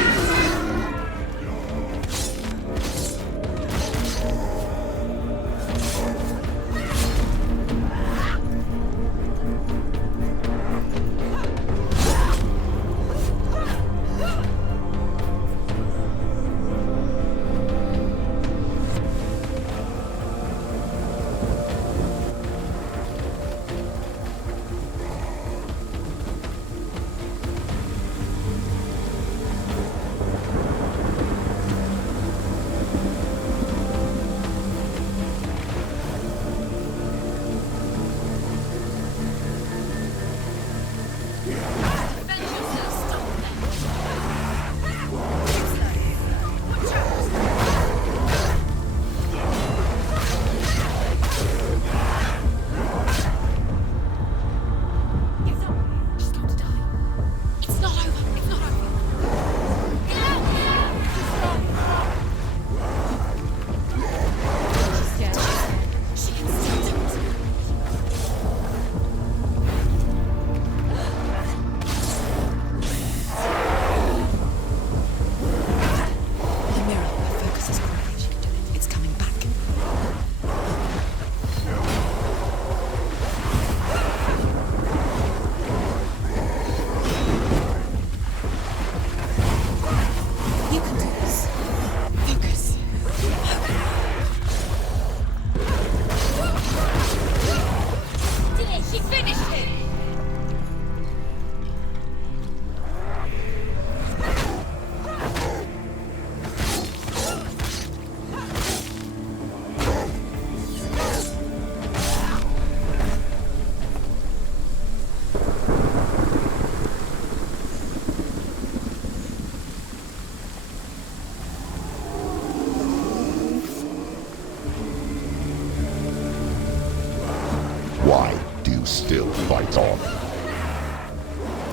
Why do you still fight on?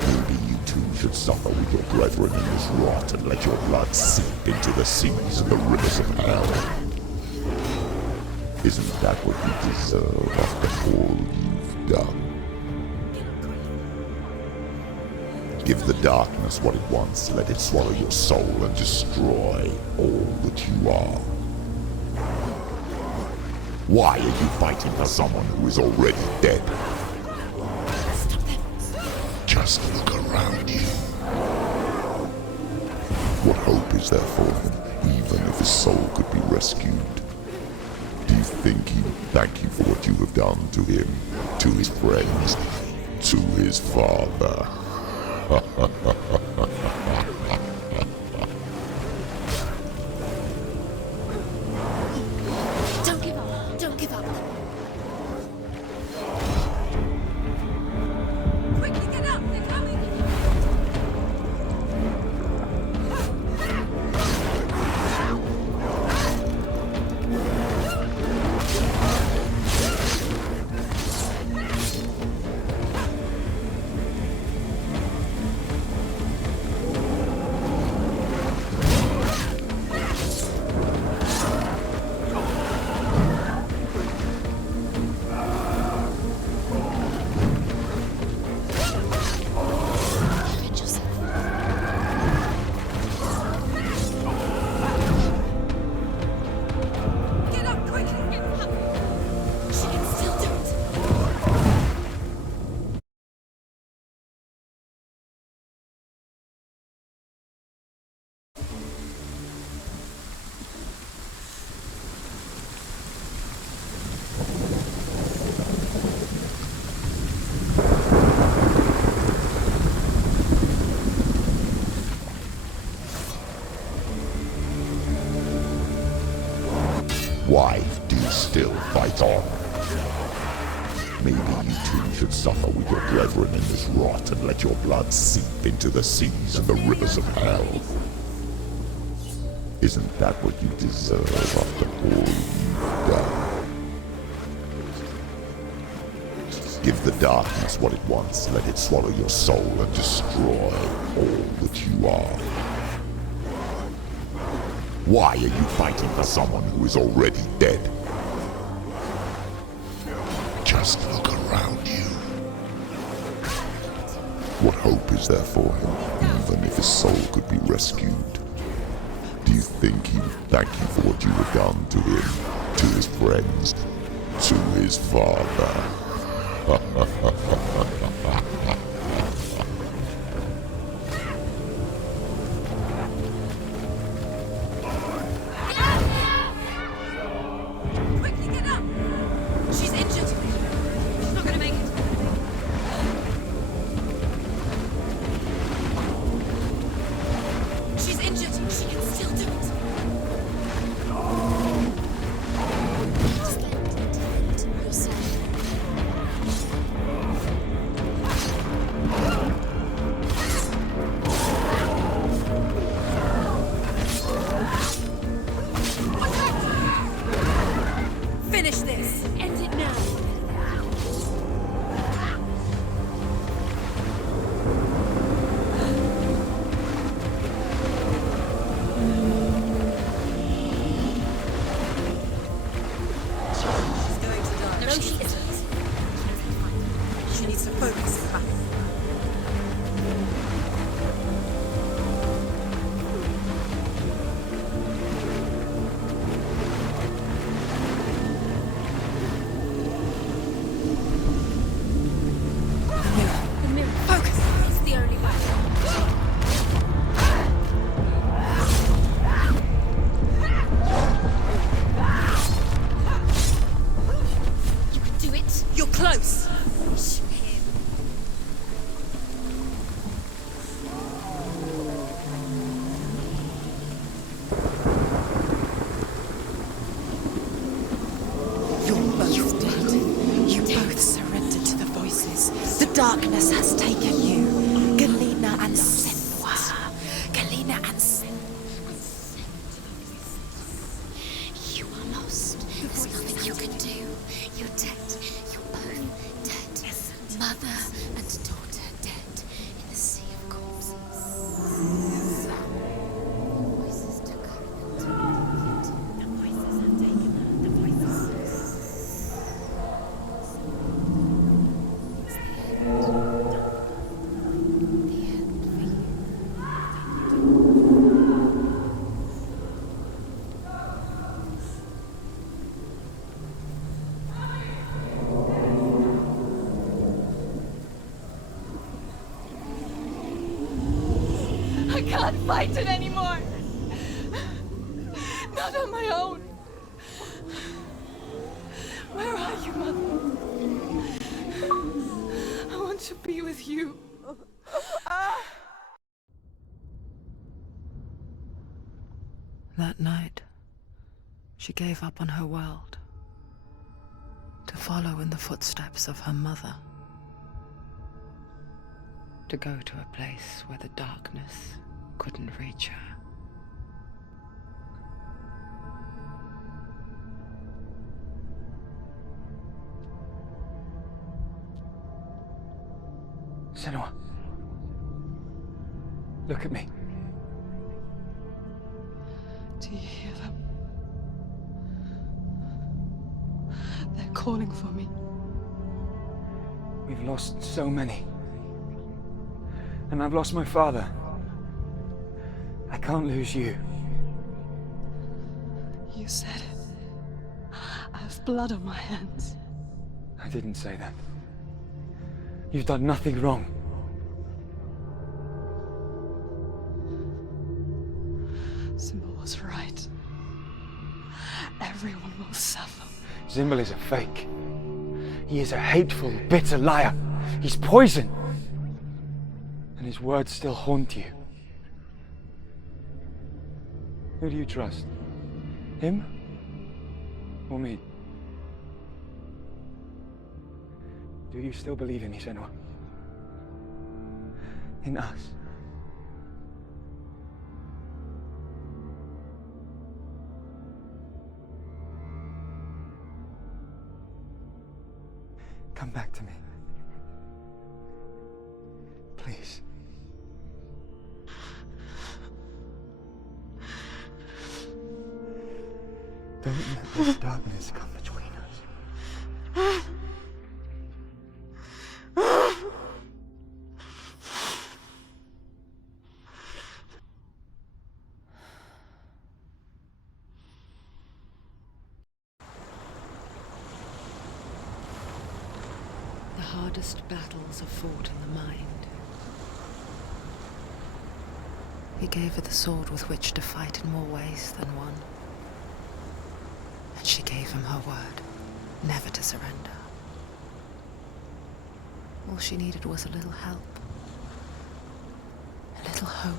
Maybe you too should suffer with your brethren in this rot and let your blood seep into the seas and the rivers of hell. Isn't that what you deserve after all you've done? Give the darkness what it wants, let it swallow your soul and destroy all that you are. Why are you fighting for someone who is already dead? Just look around you. What hope is there for him, even if his soul could be rescued? Do you think he would thank you for what you have done to him, to his friends, to his father? Don't give up. Don't give up. Quickly get up! They're coming! Why do you still fight on? Maybe you too should suffer with your brethren in this rot and let your blood seep into the seas and the rivers of hell. Isn't that what you deserve after all you've done? the darkness what it wants. Let it swallow your soul and destroy all that you are. Why are you fighting for someone who is already dead? Just look around you. What hope is there for him, even if his soul could be rescued? Do you think he would thank you for what you have done to him, to his friends, to his father? Quickly get up! She's injured. She's not gonna make it. She's injured. She can still do it. Finish this. End it now. She's going to die. No, she isn't. She needs to focus. The mirror. Focus. It's the only way. You can do it. You're close. Push him. You're both dead. You both surrendered to the voices. The darkness has taken you. Galena and Senua. Galena and Senua. You are lost. There's nothing you can do. You're dead. You're both dead. Mother and daughter dead in the sea of corpses. Voices took over them. The voices have taken her. The voices. It's the end. The end for you. I can't fight it anymore. Not on my own. Where are you, Mother? I want to be with you. That night, she gave up on her world to follow in the footsteps of her mother, to go to a place where the darkness couldn't reach her. Senua. Look at me. Do you hear them? They're calling for me. We've lost so many. And I've lost my father. I can't lose you. You said it. I have blood on my hands. I didn't say that. You've done nothing wrong. Symbol was right. Everyone will suffer. Symbol is a fake. He is a hateful, bitter liar. He's poison. And his words still haunt you. Who do you trust? Him? Or me? Do you still believe in me, Senua? In us? Come back to me. Please. Don't let this darkness come between us. The hardest battles are fought in the mind. He gave her the sword with which to fight in more ways than one. And she gave him her word, never to surrender. All she needed was a little help, a little hope.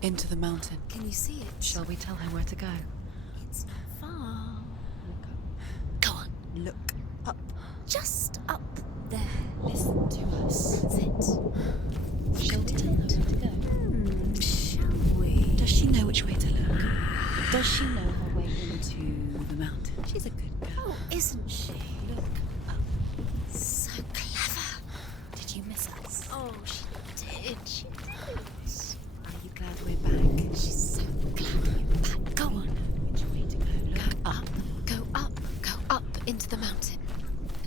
Into the mountain. Can you see it? Shall we tell him where to go? It's not far. Go on. Look up. Just up there. Listen to us. That's it. Shall we tell her where to go? Shall we? Does she know which way to look? Does she know her way into the mountain? She's a good girl. Oh, isn't she? Look up. So clever. Did you miss us? Oh, she did. She did. Are you glad we're back? She's so glad you're back. Go on. Which way to go? Look up. Go up. Go up into the mountain.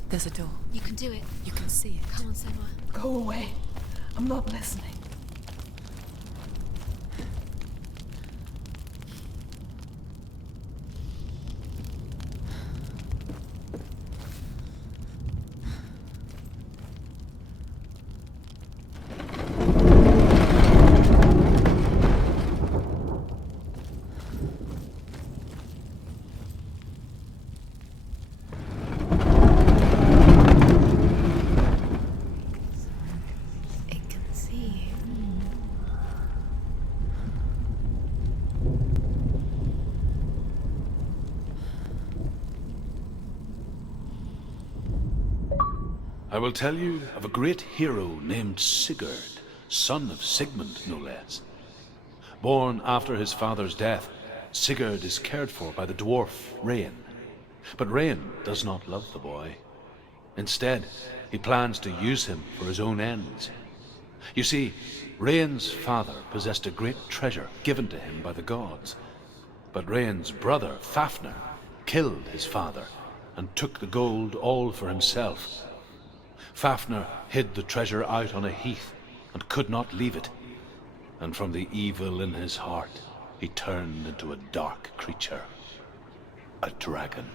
There's a door. You can do it. You can see it. Come on, Senua. Go away. I'm not listening. I will tell you of a great hero named Sigurd, son of Sigmund, no less. Born after his father's death, Sigurd is cared for by the dwarf Rain. But Rain does not love the boy. Instead, he plans to use him for his own ends. You see, Rain's father possessed a great treasure given to him by the gods. But Rain's brother, Fafnir, killed his father and took the gold all for himself. Fafnir hid the treasure out on a heath and could not leave it. And from the evil in his heart, he turned into a dark creature, a dragon.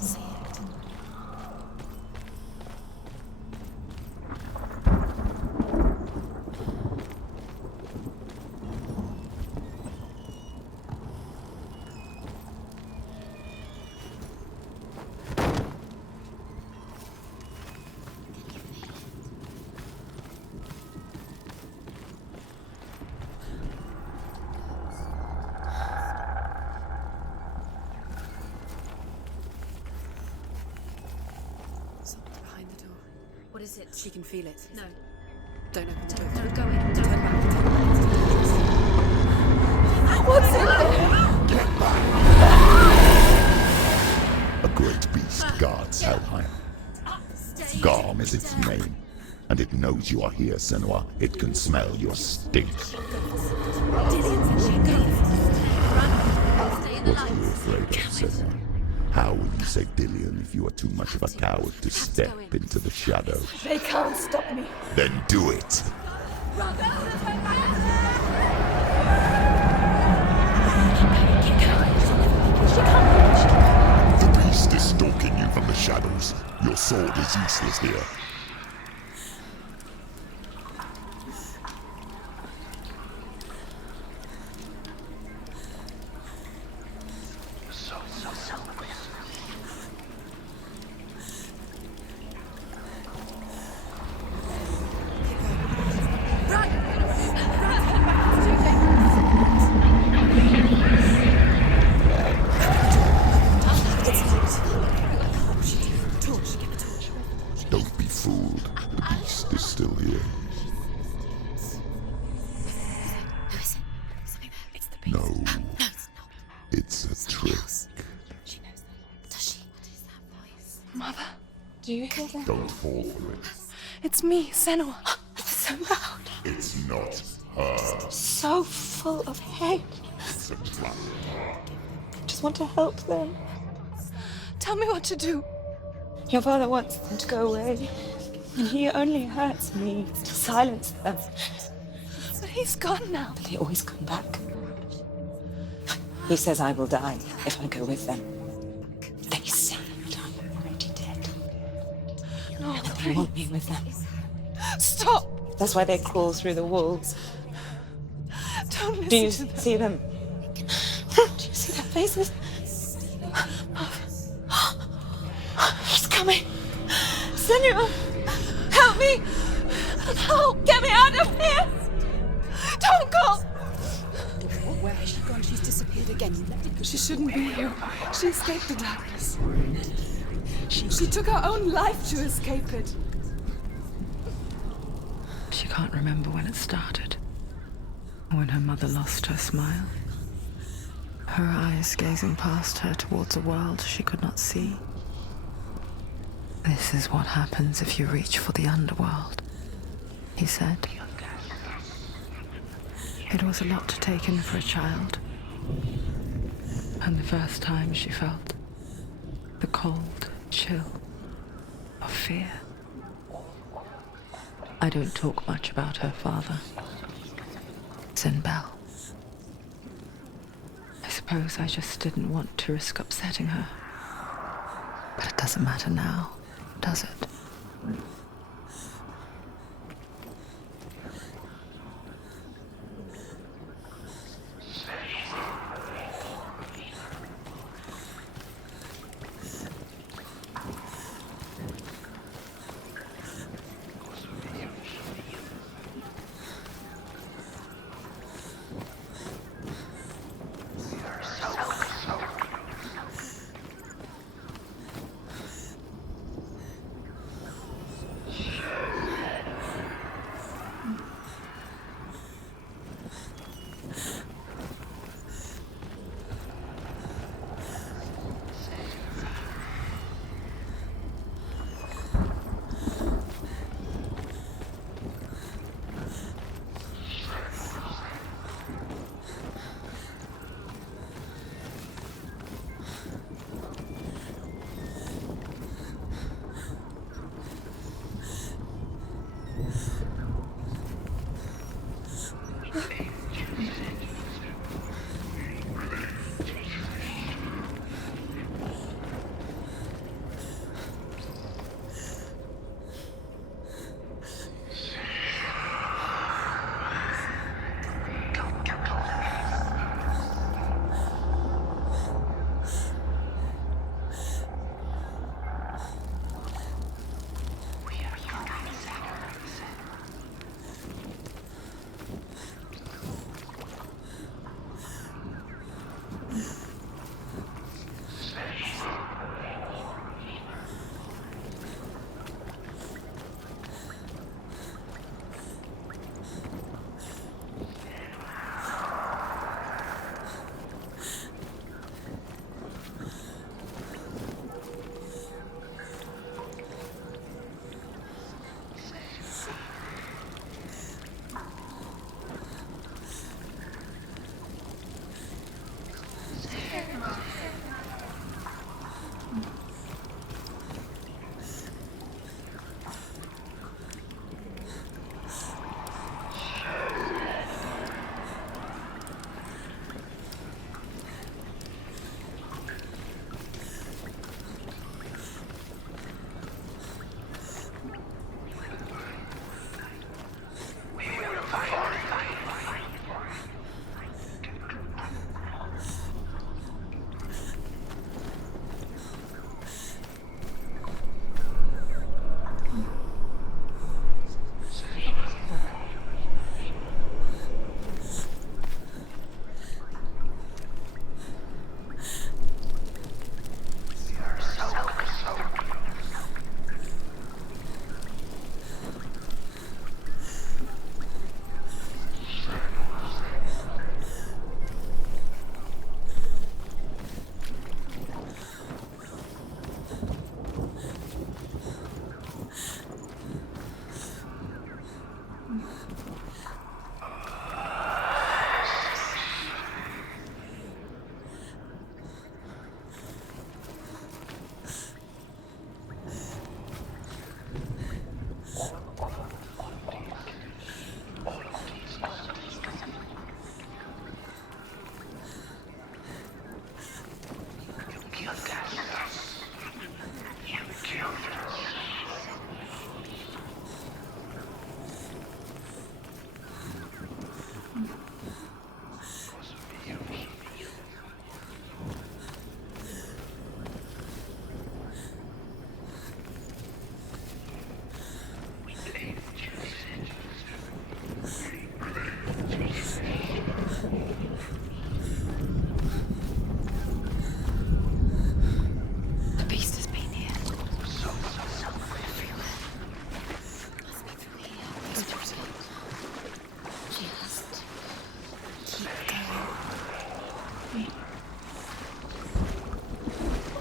See it. is it? She can feel it. No. Don't open the door. Don't go in. Don't. Turn back. What's in there? A great beast guards Helheim. Garm is its name, and it knows you are here, Senua. It can smell your stink. Dillion said she'd go. Run. Stay in the What are you light. afraid of, Senua? How will you save Dillion if you are too much of a coward to step into the shadows? They can't stop me. Then do it! The beast is stalking you from the shadows. Your sword is useless here. Don't be fooled. The beast is still here. Who is it? Something there. It's the beast. No, No, it's not. it's a trick. She knows that. Does she? What is that voice? Mother, do you hear that? Don't fall for it. It's me, Senua. It's so loud. It's not her. So full of hate. It's a trap. I just want to help them. Tell me what to do. Your father wants them to go away, and he only hurts me to silence them. But he's gone now. But they always come back. He says I will die if I go with them. They say that I'm already dead. No, they want me with them. Stop! That's why they crawl through the walls. Don't listen. Do you see them? Do you see their faces? He's coming! Senua! Help me! Help! Get me out of here! Don't go! Where has she gone? She's disappeared again. She shouldn't be here. She escaped the darkness. She took her own life to escape it. She can't remember when it started. When her mother lost her smile. Her eyes gazing past her towards a world she could not see. This is what happens if you reach for the underworld, he said. It was a lot to take in for a child. And the first time she felt the cold chill of fear. I don't talk much about her father, Sinbel. I suppose I just didn't want to risk upsetting her. But it doesn't matter now, does it?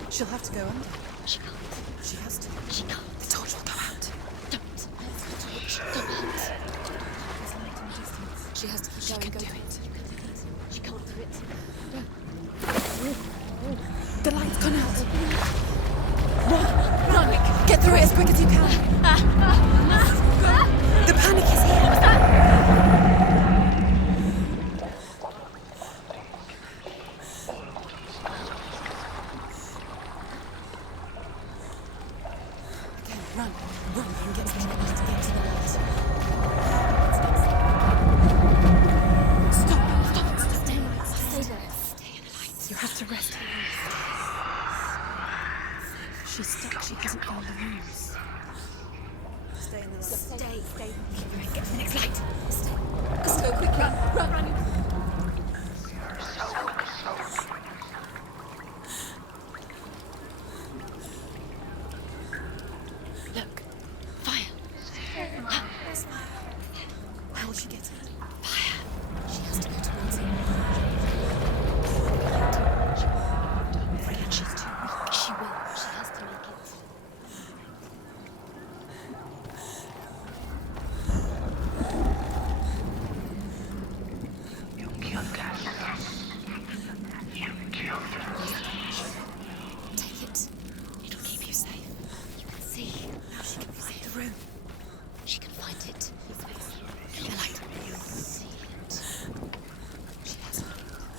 She'll have to go under. She can't. She has to. She can't. The torch will go out. Don't. Torch. Don't. There's light in the distance. She has to keep She going. can Go do to it. She can't do it. The light's gone out. Run! Get through it as quick as you can. The panic is here. Okay, run. Run and get to the light. Get to the light. Stop. Stay there. Stay in the light. You have to rest. She's stuck. She hasn't found the rooms. Stay in the light. Stay. Keep going. Get to the next light. Let's go quick. Run. Look. Fire. How will she get it? Fire. She has to go towards it. She's too weak. She will. She has to make it. You killed us. You killed us. Take it. It'll keep you safe. You can see how she can find the room. She can find it. In the light. You see it. She has it.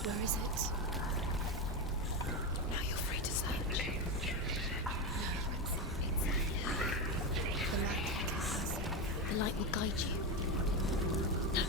Where is it? Now you're free to search. The light will guide you. No.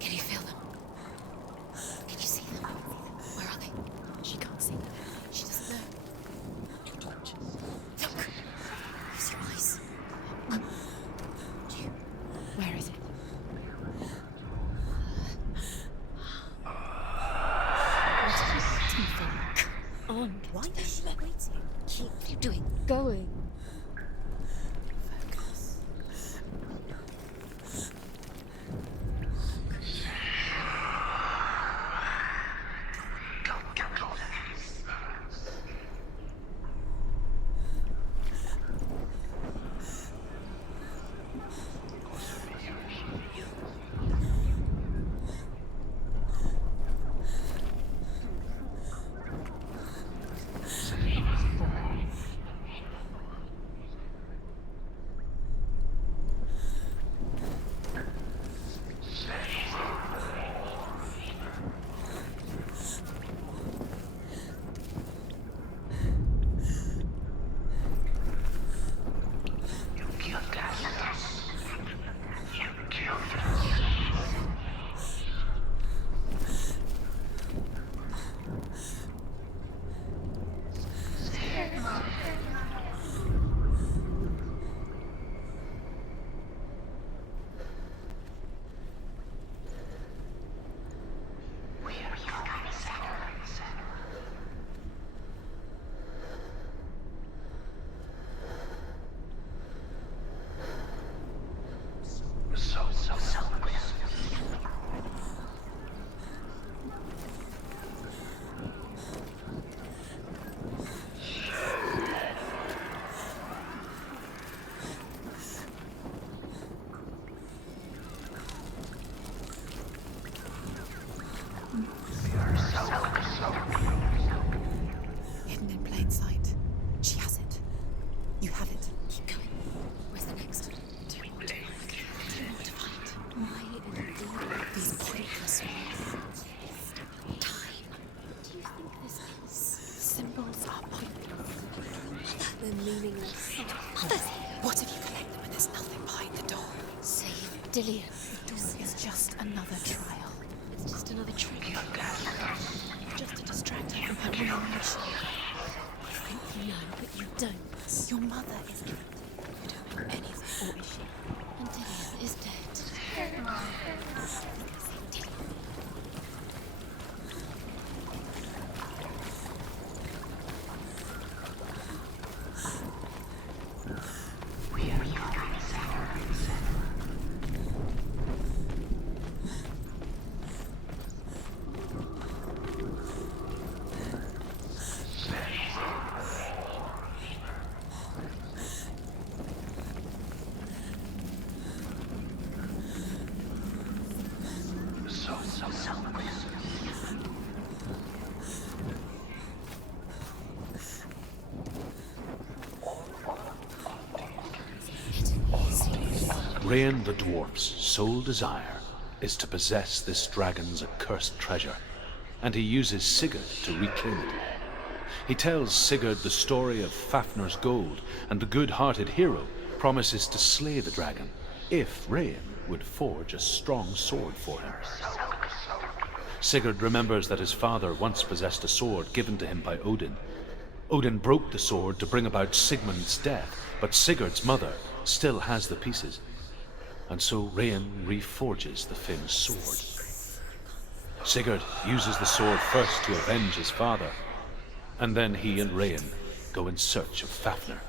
Can you feel them? Can you see them? Where are they? She can't see them. She doesn't know. Torches. Look. Use your eyes. Where is it? On. Why is she waiting? Keep doing. Going. Focus. this time. Do you think this is? Symbols are pointless. They're meaningless. What have you collected when there's nothing behind the door? Save Dillion. The door is just another trial. It's just another trick. Just to distract her from her real mission. You think you know, but you don't. Your mother is dead. You don't know anything, or is she? And Dillion is dead. Rain the dwarf's sole desire is to possess this dragon's accursed treasure, and he uses Sigurd to reclaim it. He tells Sigurd the story of Fafnir's gold, and the good-hearted hero promises to slay the dragon if Rain would forge a strong sword for him. Sigurd remembers that his father once possessed a sword given to him by Odin. Odin broke the sword to bring about Sigmund's death, but Sigurd's mother still has the pieces. And so Rain reforges the Finn's sword. Sigurd uses the sword first to avenge his father, and then he and Rain go in search of Fafnir.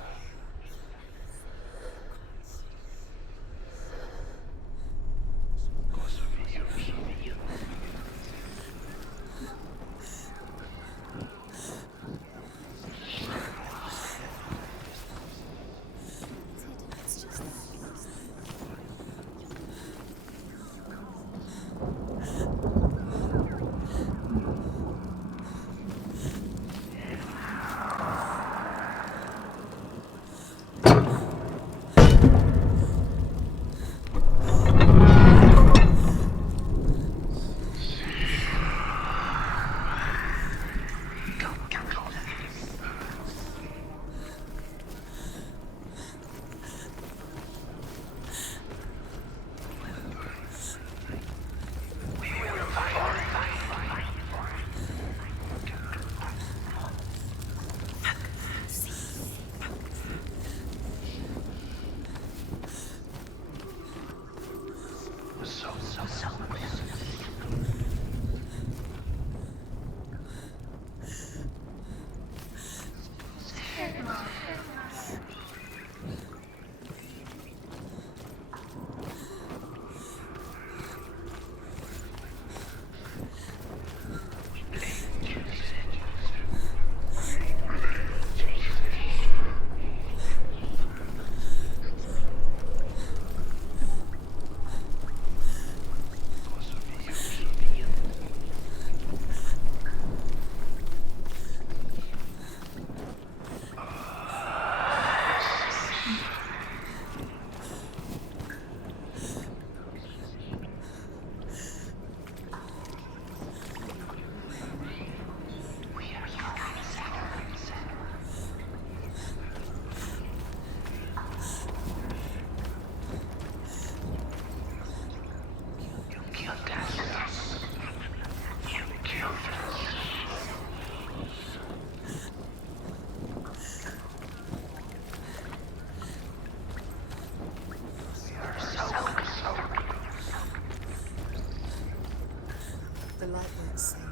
The light won't save her.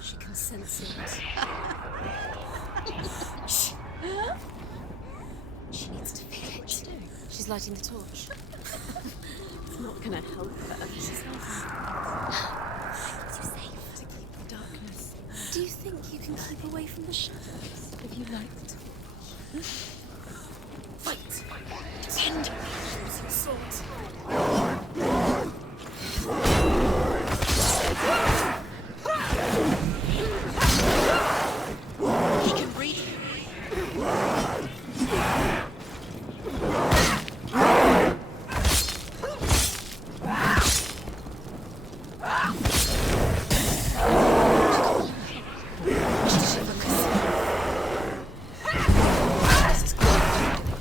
She can sense it. Shh. She needs to feel it. What's she doing? She's lighting the torch. It's not gonna help her. She's lighting. It's safe to keep the darkness. Do you think you can keep away from the shadows? If you liked. Fight! Defend! Use your sword. He can breathe.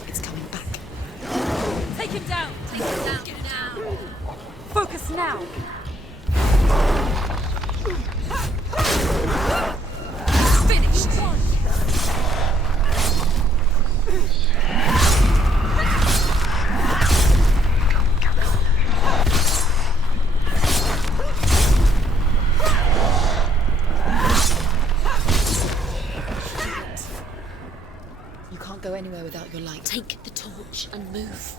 It's coming back. Take him down! Take him down! Get him down! Focus now! Finished! You can't go anywhere without your light. Take the torch and move.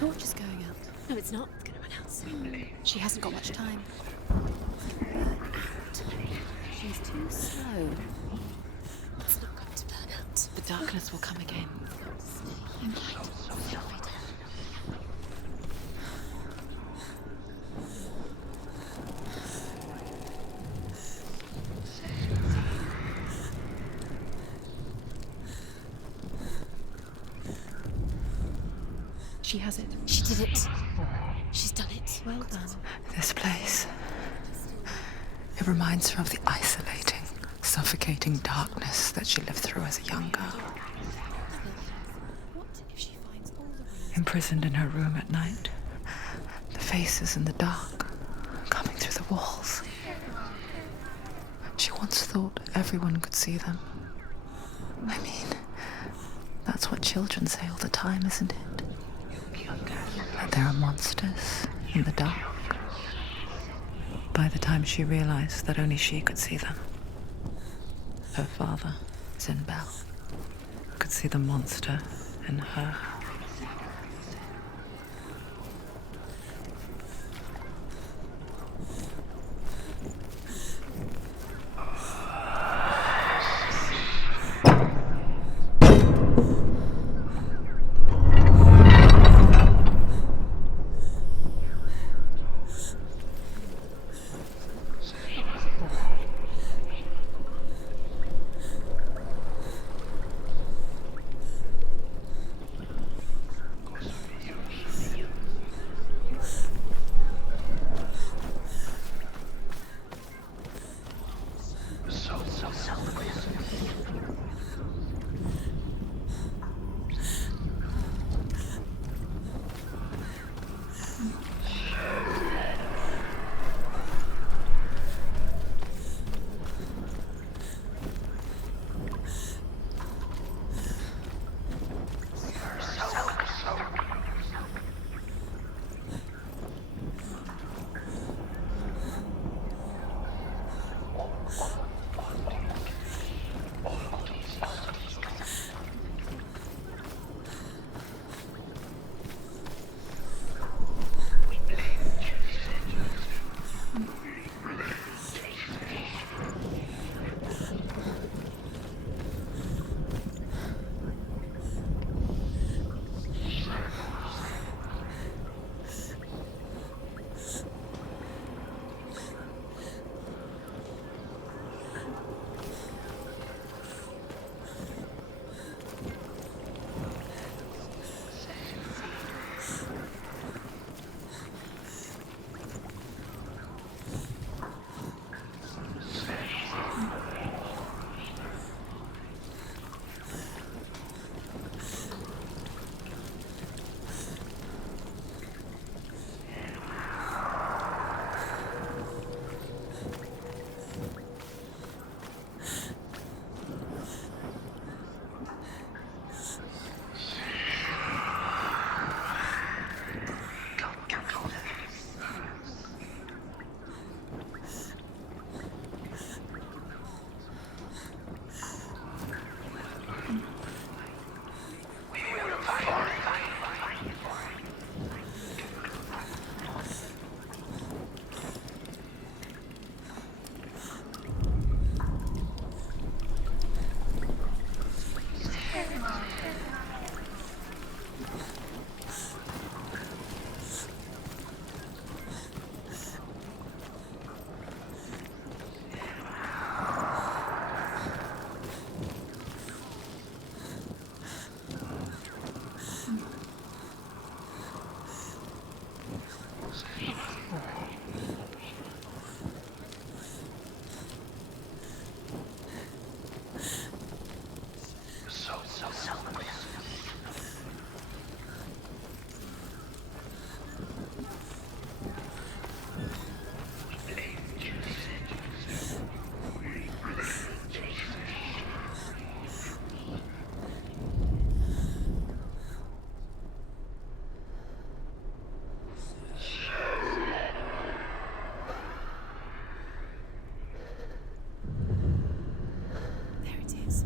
torch is going out. No, it's not. It's gonna run out soon. She hasn't got much time. She's too slow. It's not going to burn out. The darkness will come again. She has it. She did it. She's done it. Well done. This place. It reminds her of the isolating, suffocating darkness that she lived through as a young girl. What if she finds all the ways? Imprisoned in her room at night. The faces in the dark, coming through the walls. She once thought everyone could see them. I mean, that's what children say all the time, isn't it? That there are monsters in the dark. By the time she realized that only she could see them, her father, Zinbel, could see the monster in her.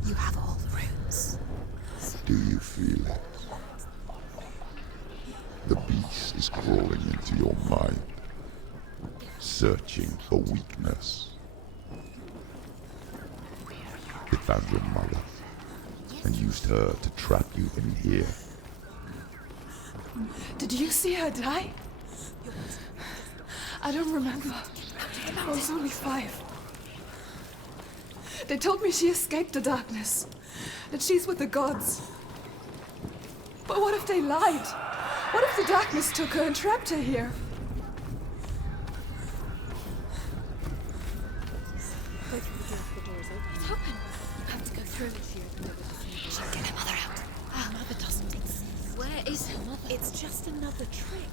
You have all the runes. Do you feel it? The beast is crawling into your mind, searching for weakness. It found your mother and used her to trap you in here. Did you see her die? I don't remember. I was only 5. They told me she escaped the darkness, that she's with the gods. But what if they lied? What if the darkness took her and trapped her here? What's happened? I have to go through it. She'll get her mother out. Her mother doesn't exist. Where is her mother? It's just another trick.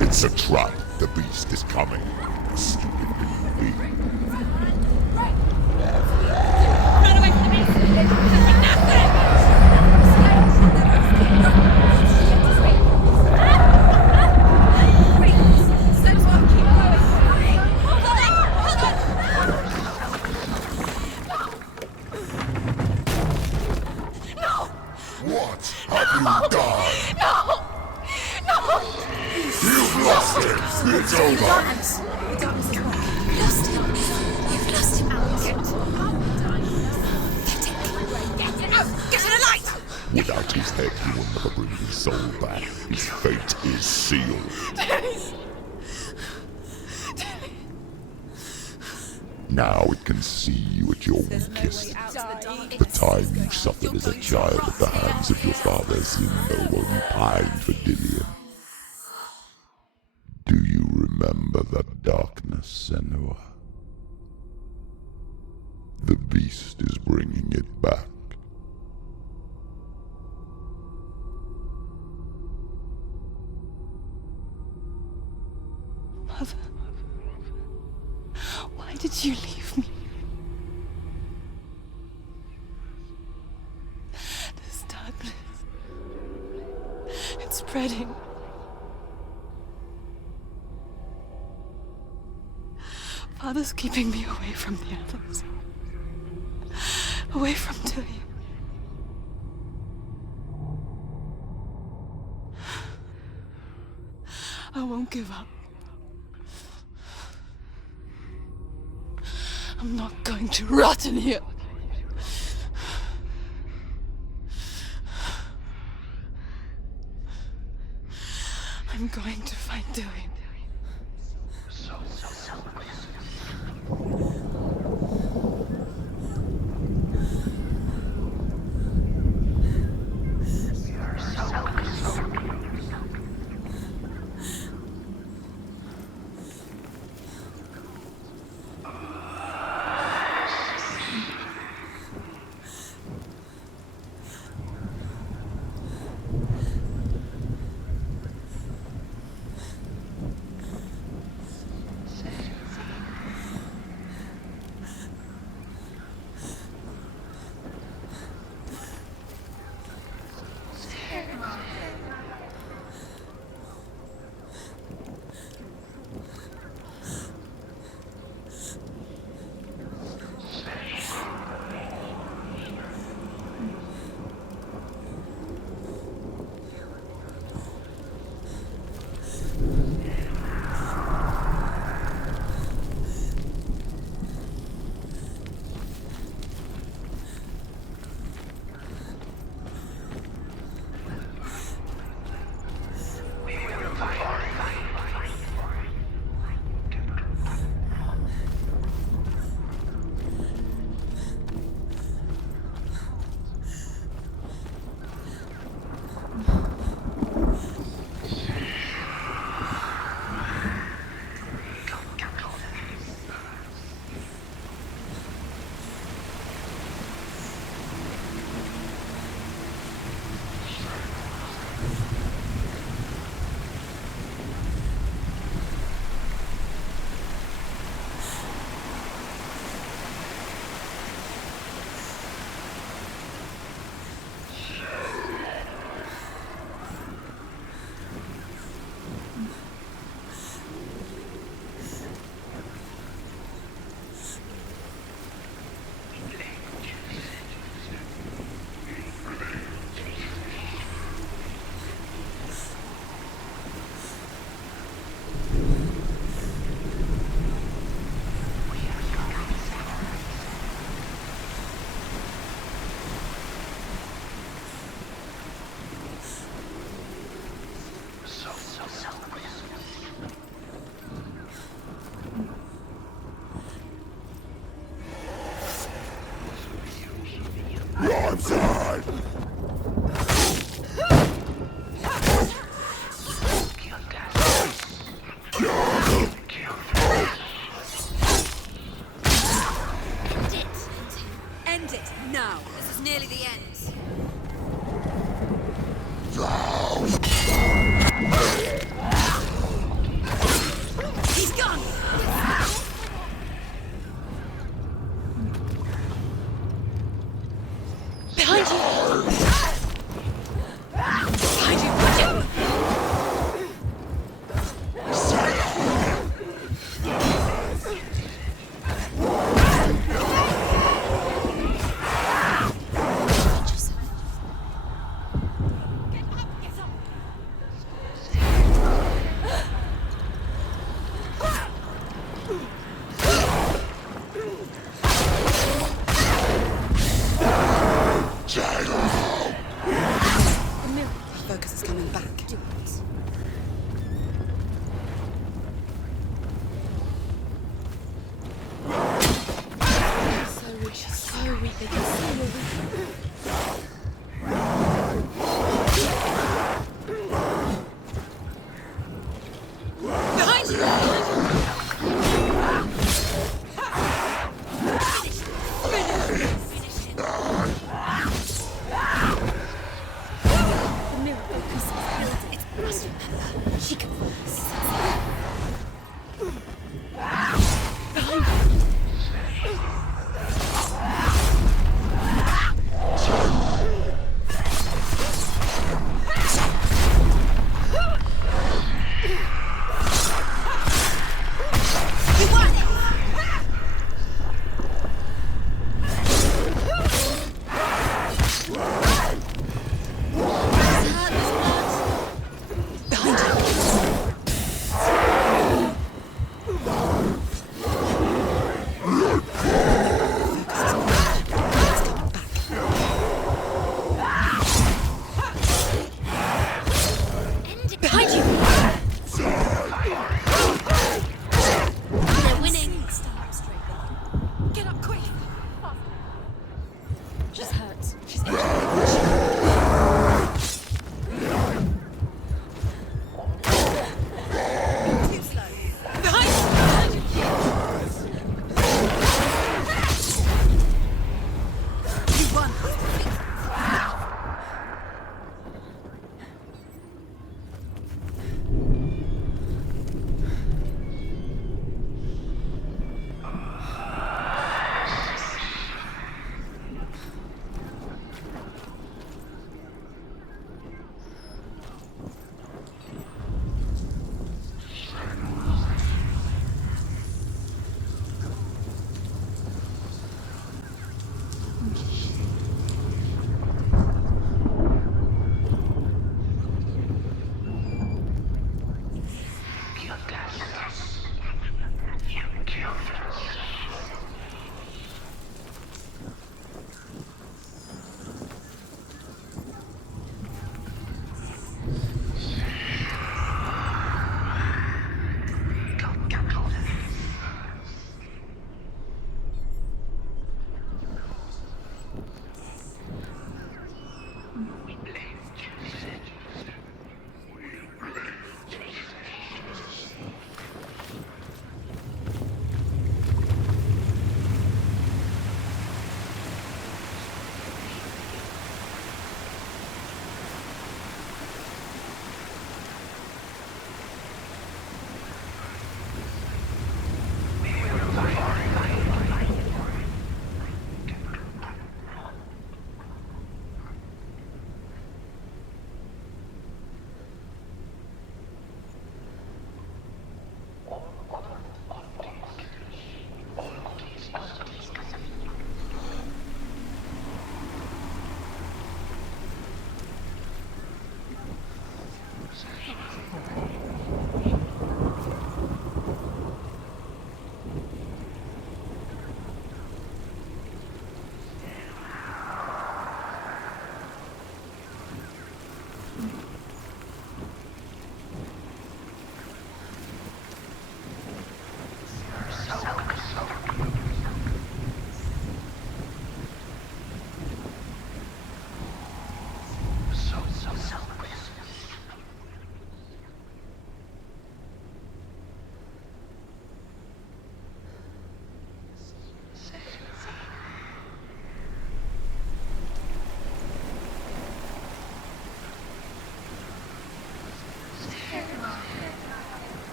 It's a trap. The beast is coming. Stupid baby. Run away from the beast! What have you done? No! No! You've lost him. It's over. The darkness is gone. You've lost him. You've lost him. Get it out! Get it alight! Without his head, he will never bring his soul back. His fate is sealed. Now it can see you at your weakest. The time you suffered as a child at the hands of your father Zindo while you pined for Dillion. Do you remember that darkness, Senua? The beast is bringing it back. Mother, why did you leave me? This darkness, it's spreading. Father's keeping me away from the others. Away from Dillion. I won't give up. I'm not going to rot in here. I'm going to find Dillion. back. Do it. So weak, they can see you're weak. Behind you! The mirror focus. It must remember. She can focus.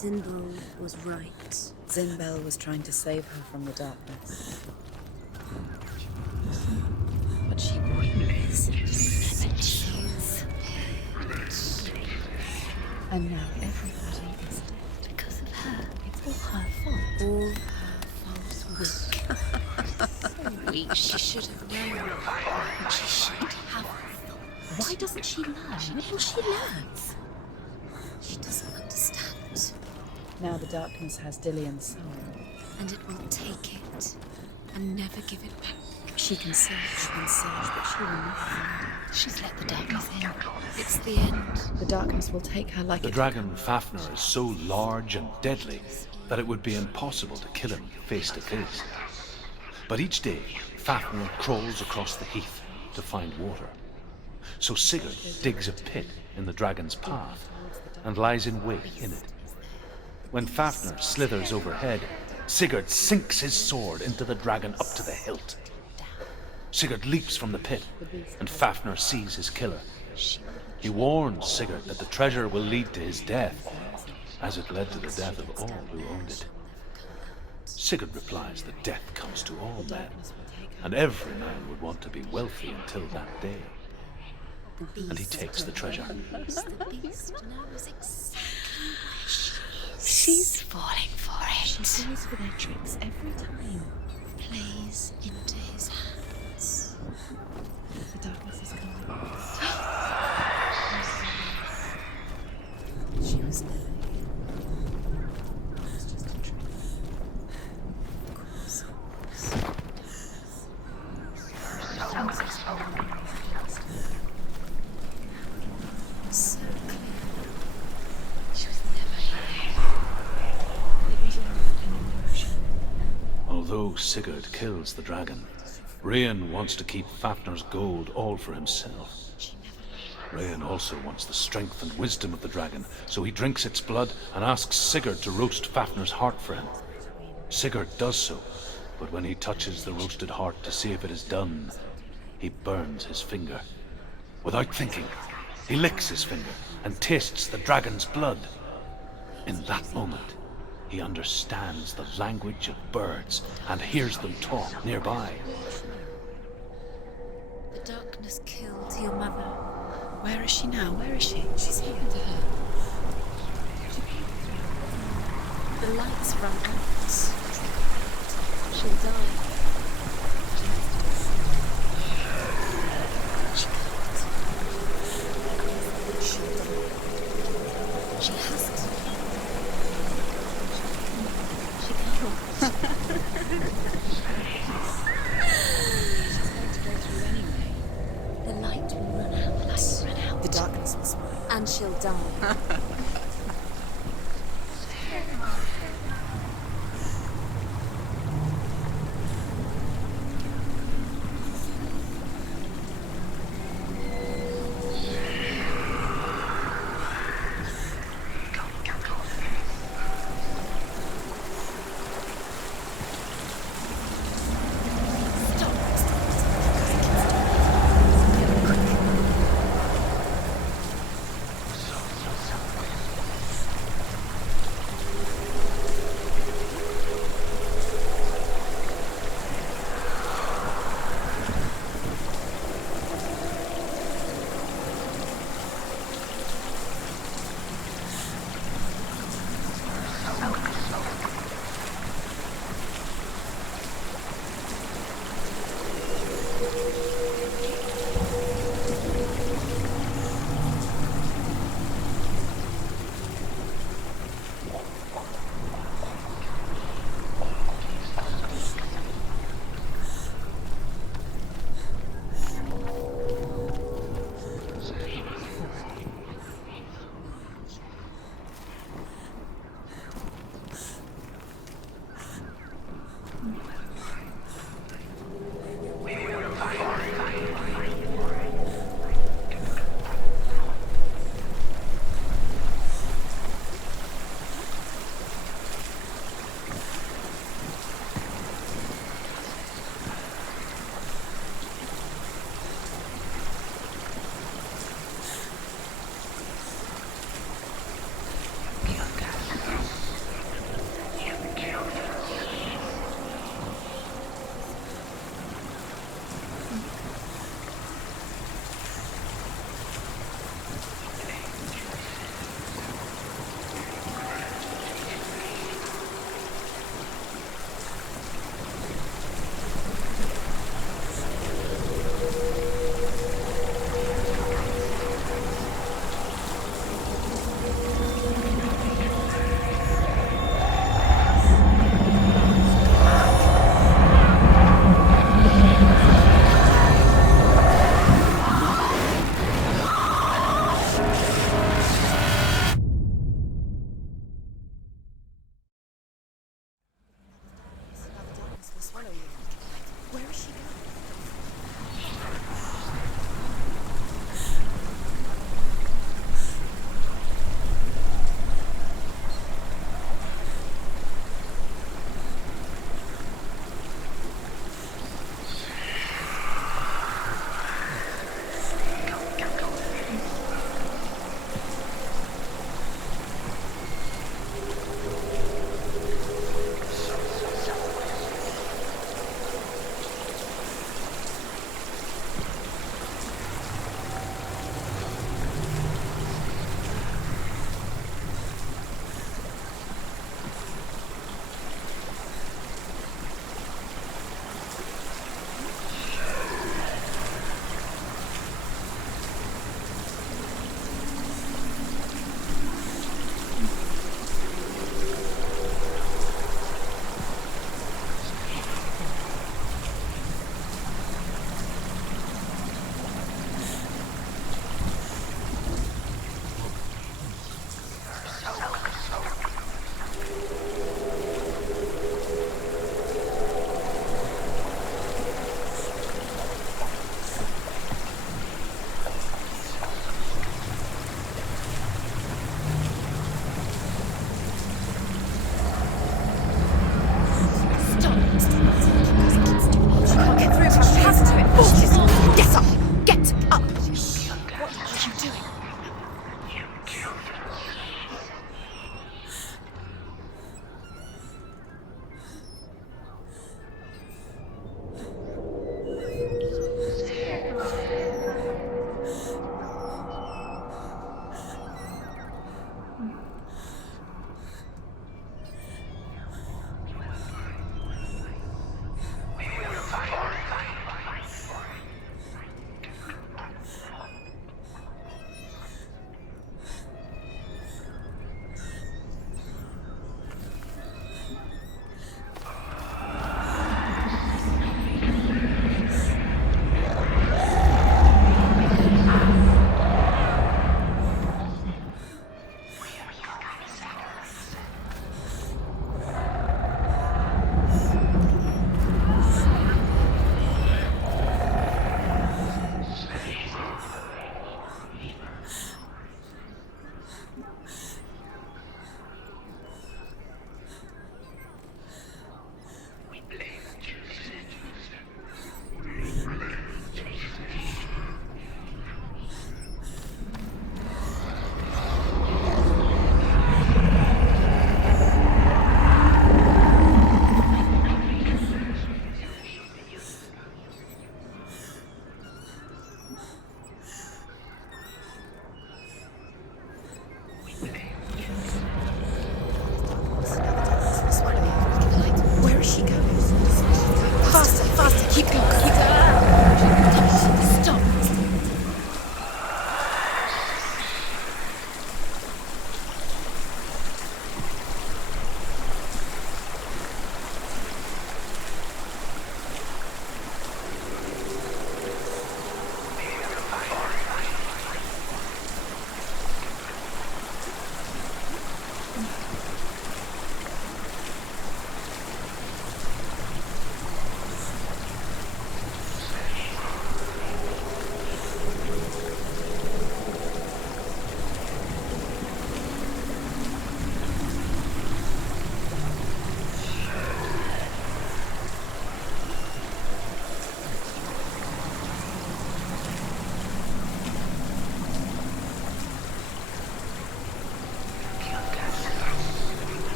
Zinbel was right. Zinbel was trying to save her from the darkness. But she wouldn't listen. And now everybody is dead. Because of her. It's all her fault. All her fault. So weak. She should have known. She should have. Why doesn't she learn? Until she learns. She doesn't understand. Now the darkness has Dillion's soul. And it will take it and never give it back. She can search, but she will not find it. She's let the darkness in. It's the end. The darkness will take her like The dragon Fafnir is so large and deadly that it would be impossible to kill him face to face. But each day, Fafnir crawls across the heath to find water. So Sigurd digs a pit in the dragon's path and lies in wait in it. When Fafnir slithers overhead, Sigurd sinks his sword into the dragon up to the hilt. Sigurd leaps from the pit, and Fafnir sees his killer. He warns Sigurd that the treasure will lead to his death, as it led to the death of all who owned it. Sigurd replies that death comes to all men, and every man would want to be wealthy until that day. And he takes the treasure. The beast knows exactly where she is. She's falling for it. She falls for their tricks every time. Plays into his hands. The darkness is coming. She was there. It was just a trick. Of course. So clear. She was never here. Although Sigurd kills the dragon, Rayan wants to keep Fafnir's gold all for himself. Rayan also wants the strength and wisdom of the dragon, so he drinks its blood and asks Sigurd to roast Fafnir's heart for him. Sigurd does so, but when he touches the roasted heart to see if it is done, he burns his finger. Without thinking, he licks his finger and tastes the dragon's blood. In that moment, he understands the language of birds and hears them talk nearby. The darkness killed your mother. Where is she now? Where is she? She's here to her. The lights run out. She'll die. She has to. She can't. She's going to go through anyway. The light will run out. The darkness will smile. And she'll die.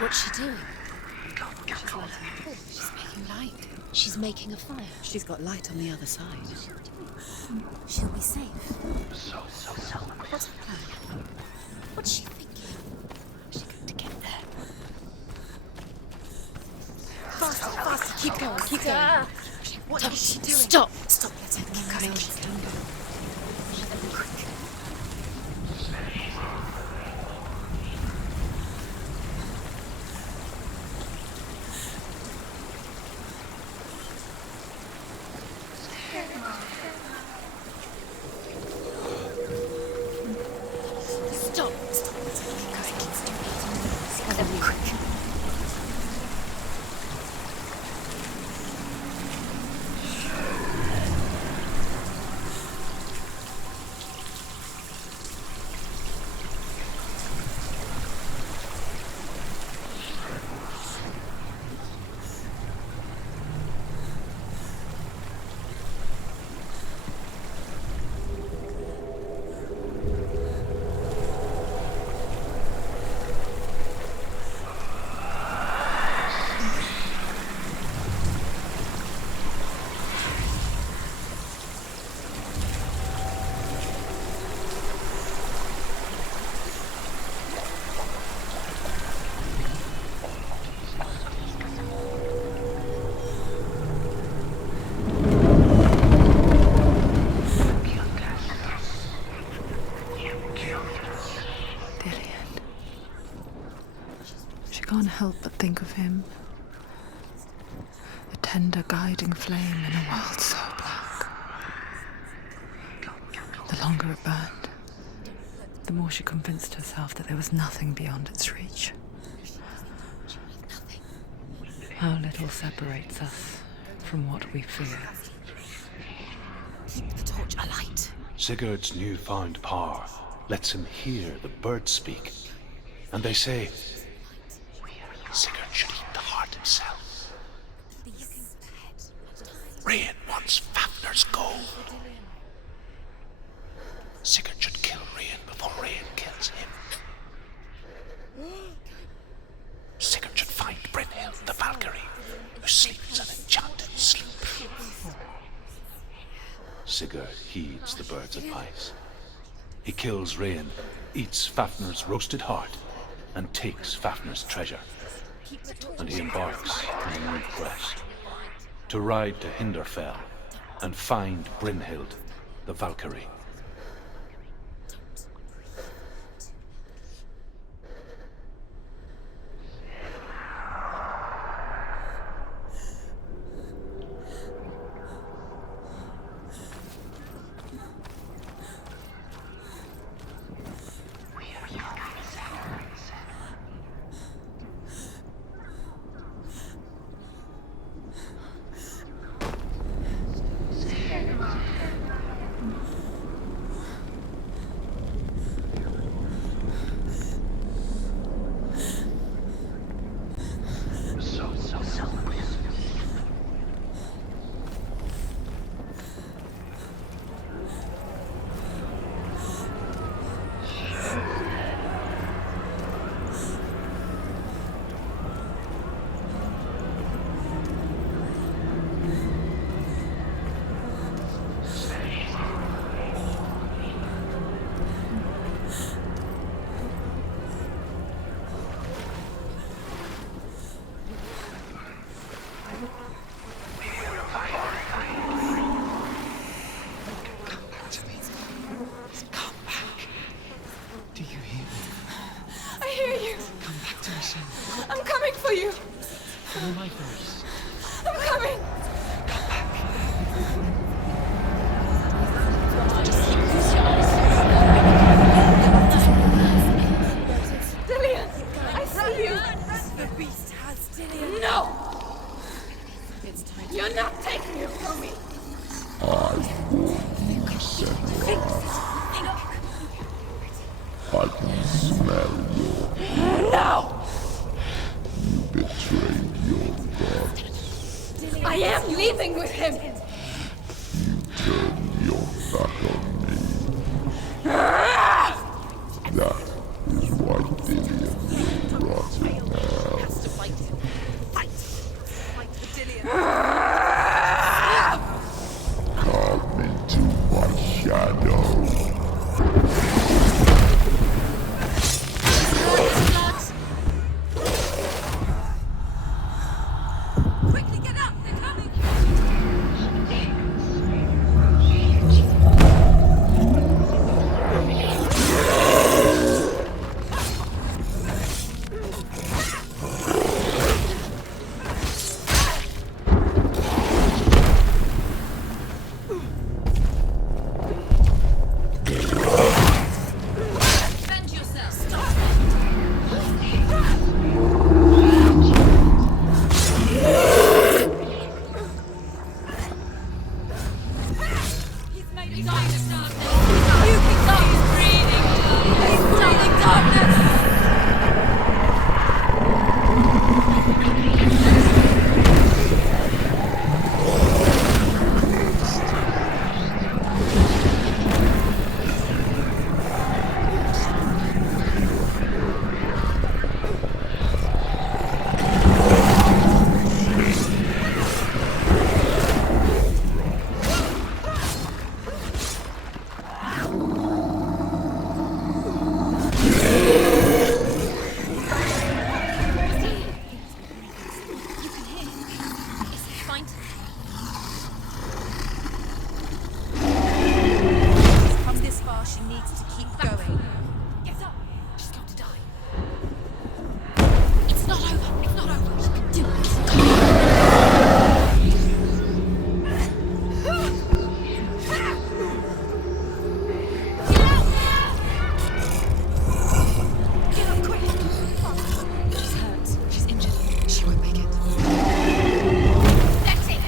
What's she doing? She's making light. She's making a fire. She's got light on the other side. She'll be safe. What's her plan? What's she thinking? How's she going to get there? Faster, faster, keep going, keep going. What is she doing? Stop! Stop, let's keep going. Stop! Stop, let's keep going. It's going to be quick. Dillion. She can't help but think of him. A tender guiding flame in a world so black. The longer it burned, the more she convinced herself that there was nothing beyond its reach. How little separates us from what we fear. Keep the torch alight. Sigurd's newfound power lets him hear the birds speak. And they say, Sigurd should eat the heart himself. Rain wants Fafnir's gold. Sigurd should kill Rain before Rain kills him. Sigurd should find Brynhild the Valkyrie, who sleeps an enchanted sleep. Sigurd heeds the bird's advice. He kills Rain, eats Fafnir's roasted heart, and takes Fafnir's treasure. And he embarks on a new quest, to ride to Hinderfell and find Brynhild the Valkyrie. I'm coming for you. Follow my voice. I'm coming. Dillion, I see you. The beast has Dillion. No. You're not taking it from me. I warned you, Senua. I can smell your... No. You betrayed your god. I am leaving with him. You turned your back on me. That is why Dillion will rot in hell. into my shadow. Quickly get up! They're coming! Defend yourself! Stop! He's made a sign of darkness! You can stop! He's breathing! He's breathing darkness! Come this far, she needs to keep going. Get up! She's got to die. It's not over. It's not over. She can do it. Get up quick! She's hurt. She's injured. She won't make it. That's it!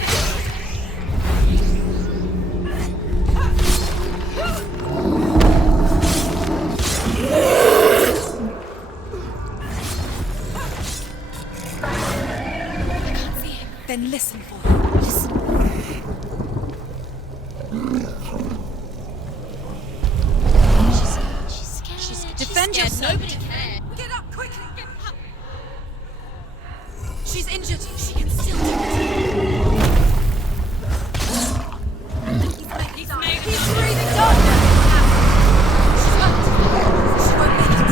I can't see him. Then listen for him. Listen. She's scared. She's Defend scared. yourself. Nobody cares. Get up quickly. Get up. She's injured. She can still do it. He's breathing darkness. She's hurt. She won't make it.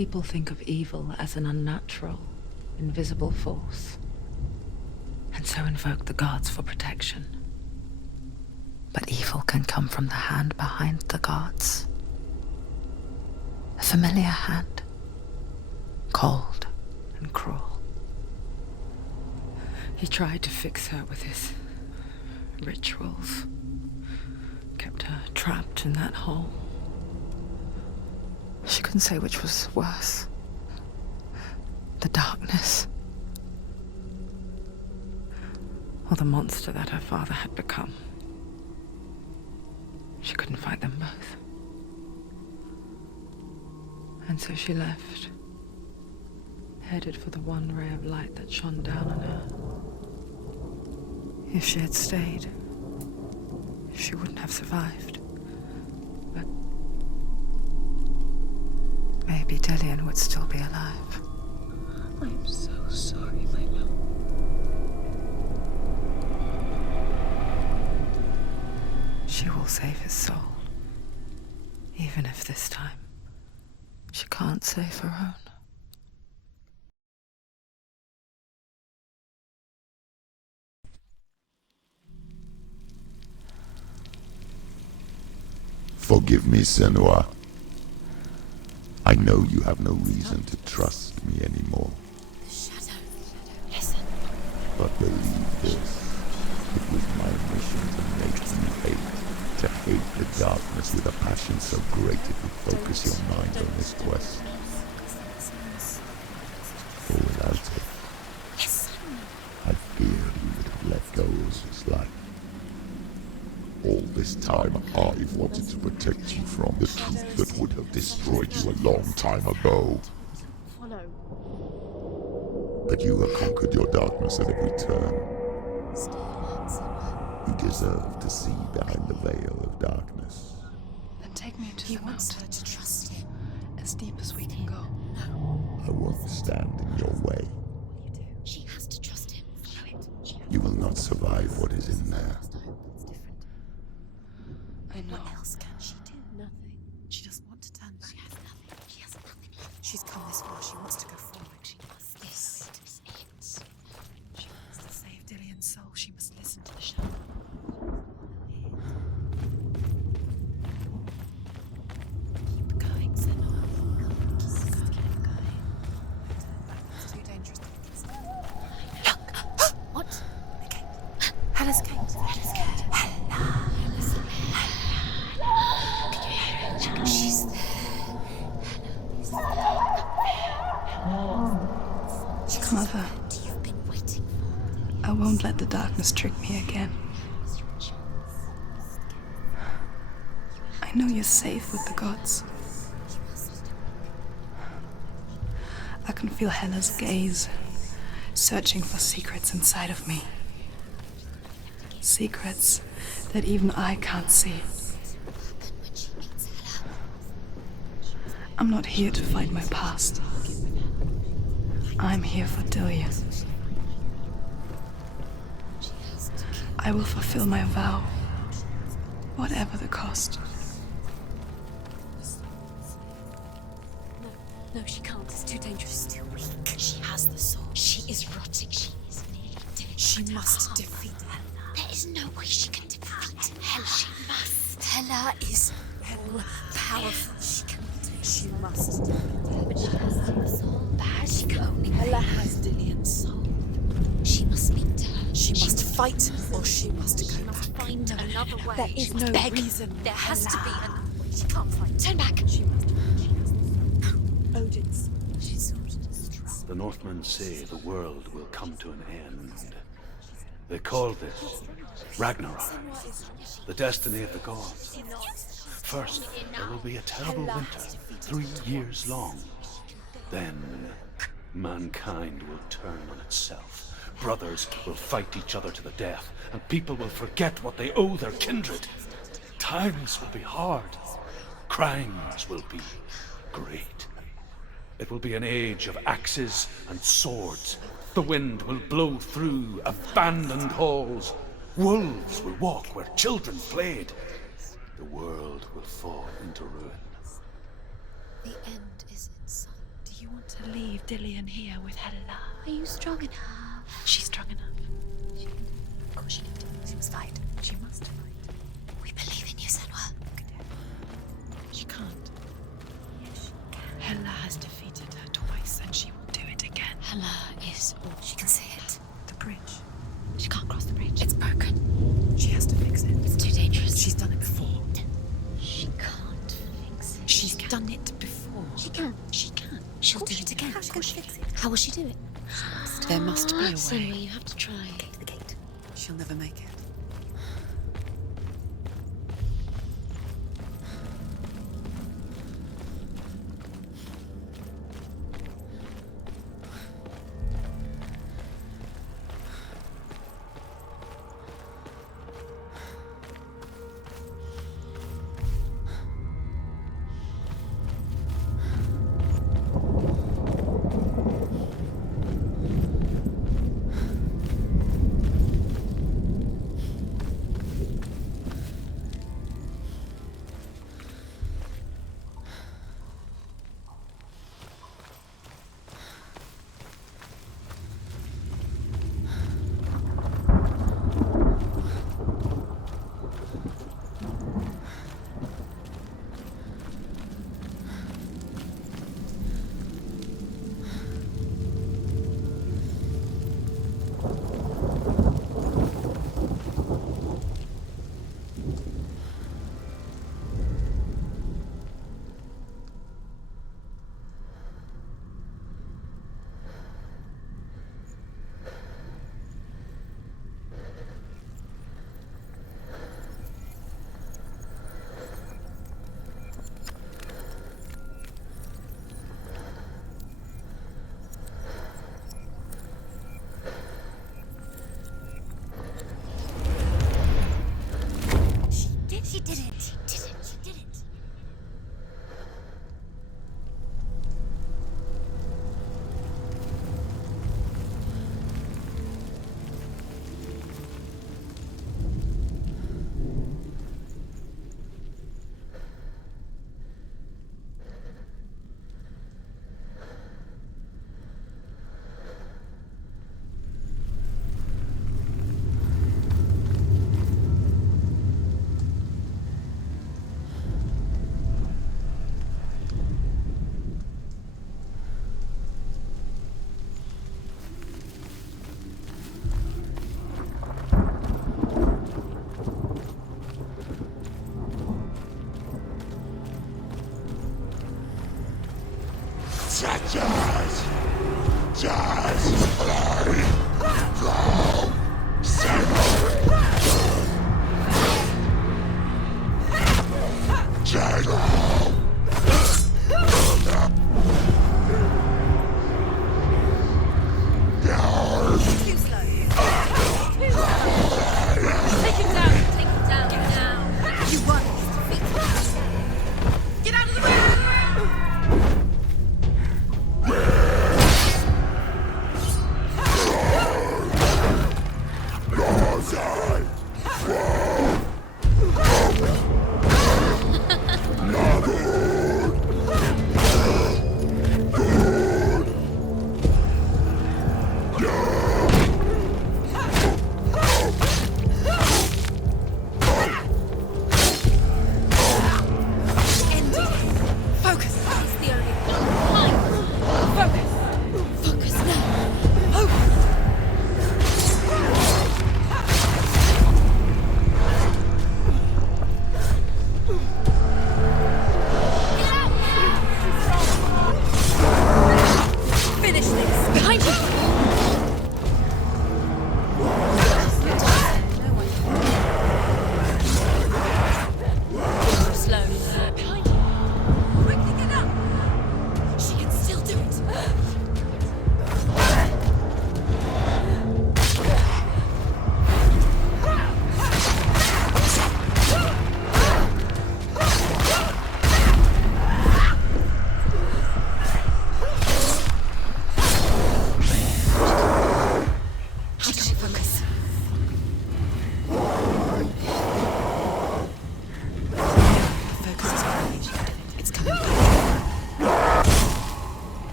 People think of evil as an unnatural, invisible force, and so invoke the gods for protection. But evil can come from the hand behind the gods. A familiar hand, cold and cruel. He tried to fix her with his rituals, kept her trapped in that hole. She couldn't say which was worse. The darkness, or the monster that her father had become. She couldn't fight them both. And so she left, headed for the one ray of light that shone down on her. If she had stayed, she wouldn't have survived. But maybe Dillion would still be alive. I'm so sorry, my love. She will save his soul, even if this time she can't save her own. Forgive me, Senua. I know you have no reason to trust me anymore. The shadow. Listen. But believe this. It was my mission to make you hate. To hate the darkness with a passion so great it would focus your mind on this quest. For without it, I fear you would have let go of this life. All this time, I've wanted to protect you from the truth that would have destroyed you a long time ago. But you have conquered your darkness at every turn. You deserve to see behind the veil of darkness. Then take me to He the wants mountain, her to trust him. as deep as we can go. I won't stand in your way. She has to trust him. Follow it. You will not survive what is in there. I know. What else can she do? Nothing. She doesn't want to turn back. She has nothing. She has nothing. She's come this far. She wants to go forward. She must. This is it. She wants to save Dillion's soul. She must listen to the shadow. Keep going, Senua. Keep going. It's too dangerous. Look! What? Okay. Hela's gate. Hela's gate. Hela. Can you hear it? She's there. Mother, You've been waiting for. I won't let the darkness trick me again. I know you're safe with the gods. I can feel Hela's gaze, searching for secrets inside of me. Secrets that even I can't see. I'm not here to fight my past. I'm here for Dillion. I will fulfill my vow, whatever the cost. No, she can't. It's too dangerous. Too weak. She has the sword. She is rotting. She is nearly dead. She must defeat Hela. There is no way she can defeat Hela. She must. Hela is all powerful. She cannot do it. She must. But she has the soul. She can only. Hela has Dillion's soul. She must speak to her. She must fight, or she must go back. Find another way. There is She must no beg. reason. There has to be another way. She can't fight. Turn back. She must. Odin's. She's The Northmen say the world will come to an end. They call this Ragnarok, the destiny of the gods. First, there will be a terrible winter, 3 years long. Then, mankind will turn on itself. Brothers will fight each other to the death, and people will forget what they owe their kindred. Times will be hard. Crimes will be great. It will be an age of axes and swords. The wind will blow through abandoned halls. Wolves will walk where children played. The world will fall into ruin. The end is in sight. You want to leave Dillion here with Hela? Are you strong enough? She's strong enough. Of course she can do it. She must fight. She must fight. We believe in you, Senua. She can't. Yes, she can. Hela has defeated her twice, and she will do it again. Hela is all. She can see it. The bridge. She can't cross the bridge. It's broken. She has to fix it. It's too dangerous. She's done it before. She can't fix it. She's done it before. She can. She can. She'll do it again. How's she going to fix it? How will she do it? There must be a way. Senua, you have to try. Get to the gate. She'll never make it. She did it. She did it. She did it.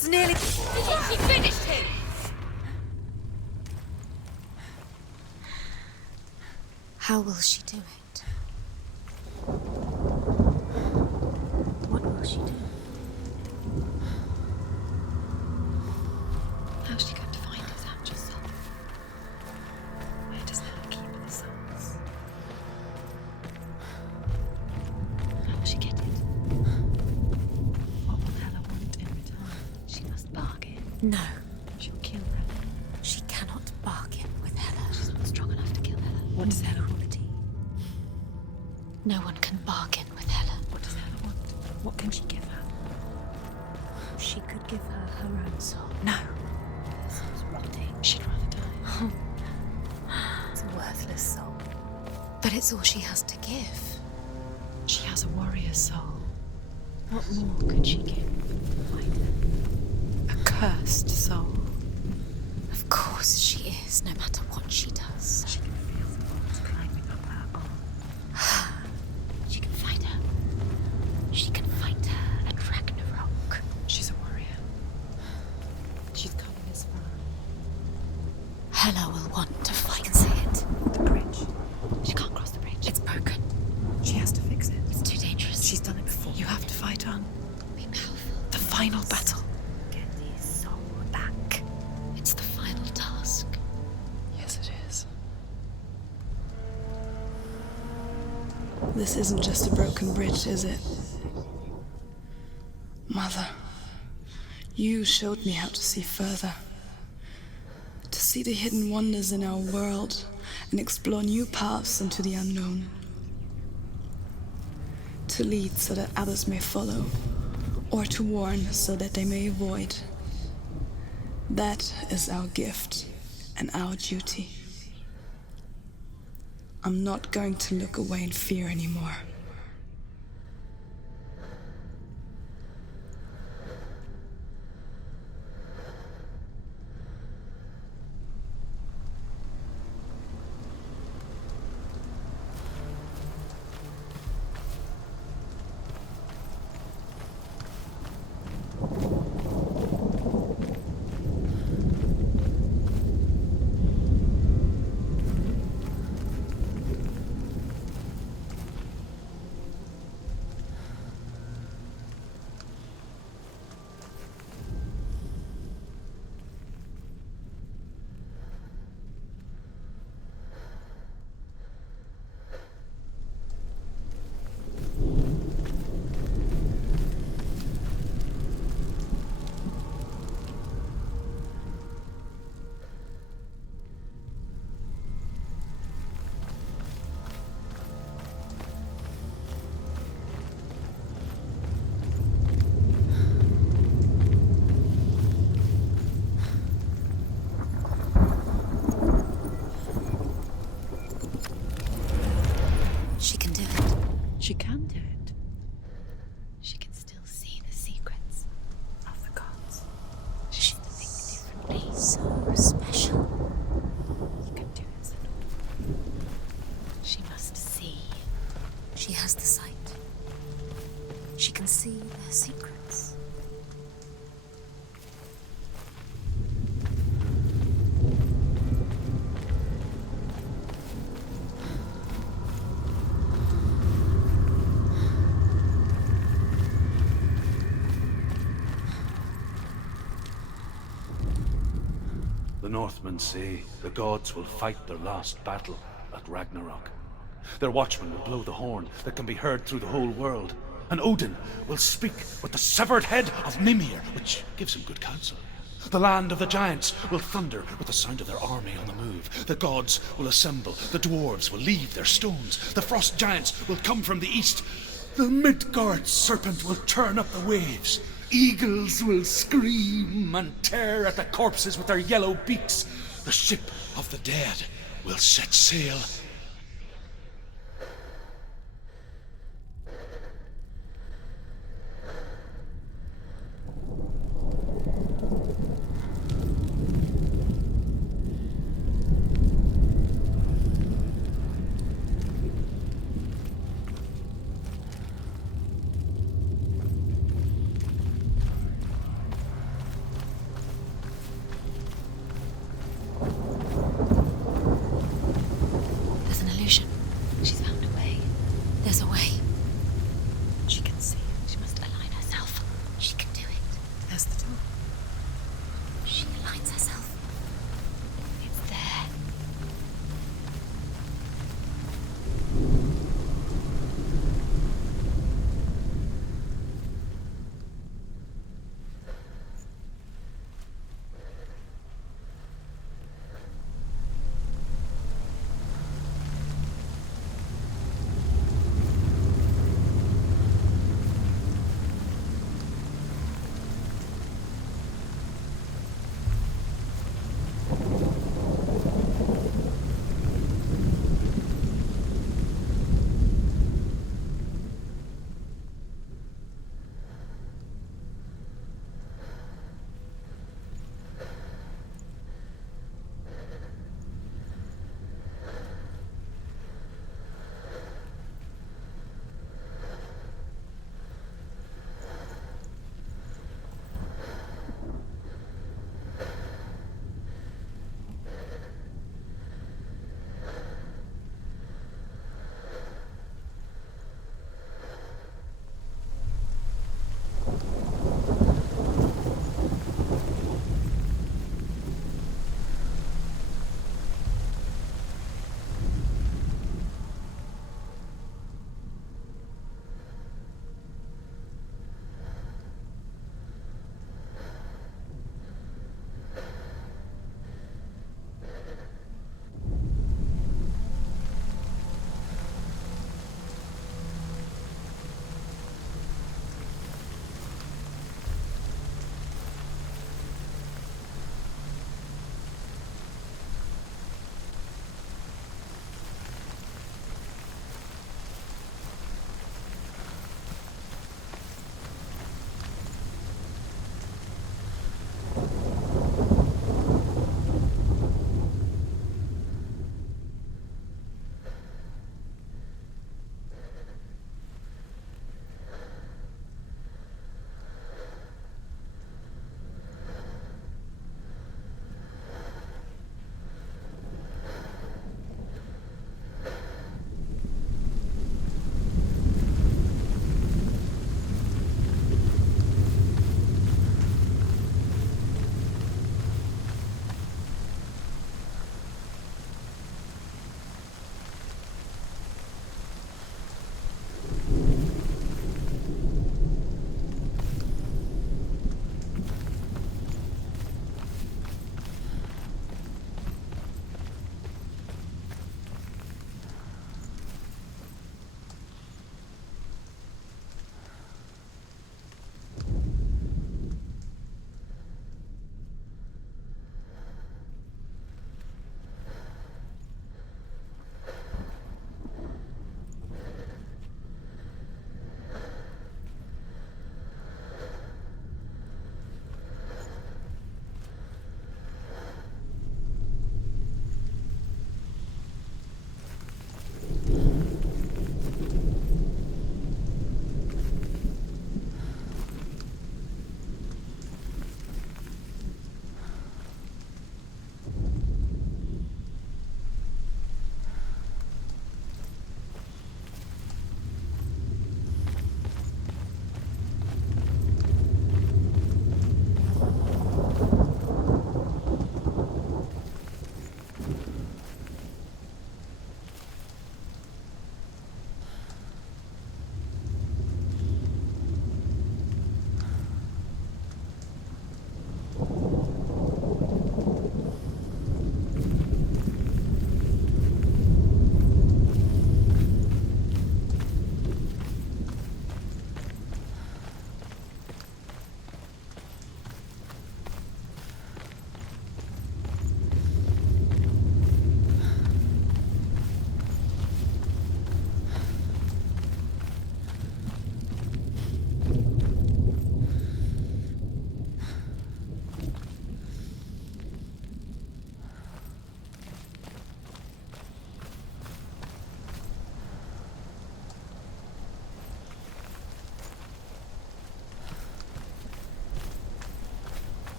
It's nearly... She finished him! How will she do it? What will she do? How's she going to find his actual soul? Where does Hela keep the souls? How will she get it? What will Hela want in return? She must bargain. No. She'll kill Hela. She cannot bargain with Hela. She's not strong enough to kill Hela. What does Hela want? No one can bargain with Hela. What does Hela want? What can she give her? She could give her her own soul. No. Her soul's rotting. She'd rather die. It's a worthless soul. But it's all she has to give. She has a warrior soul. What more could she give? A cursed soul. Of course she is, no matter what she does. She can feel the bones climbing up her arm. She can fight her. She can fight her at Ragnarok. She's a warrior. She's come this far. Hela will want to fight. I can see it. The bridge. She can't cross the bridge. It's broken. She has to fix it. It's too dangerous. She's done it before. You have to fight on. Be powerful. The final battle. Get his soul back. It's the final task. Yes, it is. This isn't just a broken bridge, is it? Mother, you showed me how to see further. To see the hidden wonders in our world and explore new paths into the unknown. To lead so that others may follow, or to warn so that they may avoid. That is our gift and our duty. I'm not going to look away in fear anymore. She can do it. She can still see the secrets of the gods. She can think differently. So special. You can do it, Senua. She must see. She has the sight. She can see their secrets. The Northmen say the gods will fight their last battle at Ragnarok. Their watchmen will blow the horn that can be heard through the whole world, and Odin will speak with the severed head of Mimir, which gives him good counsel. The land of the giants will thunder with the sound of their army on the move. The gods will assemble, the dwarves will leave their stones, the frost giants will come from the east, the Midgard serpent will turn up the waves. Eagles will scream and tear at the corpses with their yellow beaks. The ship of the dead will set sail.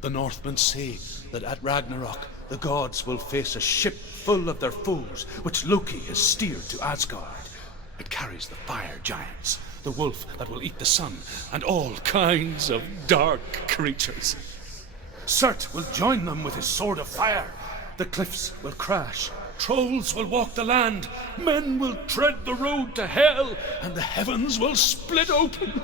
The Northmen say that at Ragnarok, the gods will face a ship full of their foes, which Loki has steered to Asgard. It carries the fire giants, the wolf that will eat the sun, and all kinds of dark creatures. Surtr will join them with his sword of fire. The cliffs will crash, trolls will walk the land, men will tread the road to hell, and the heavens will split open.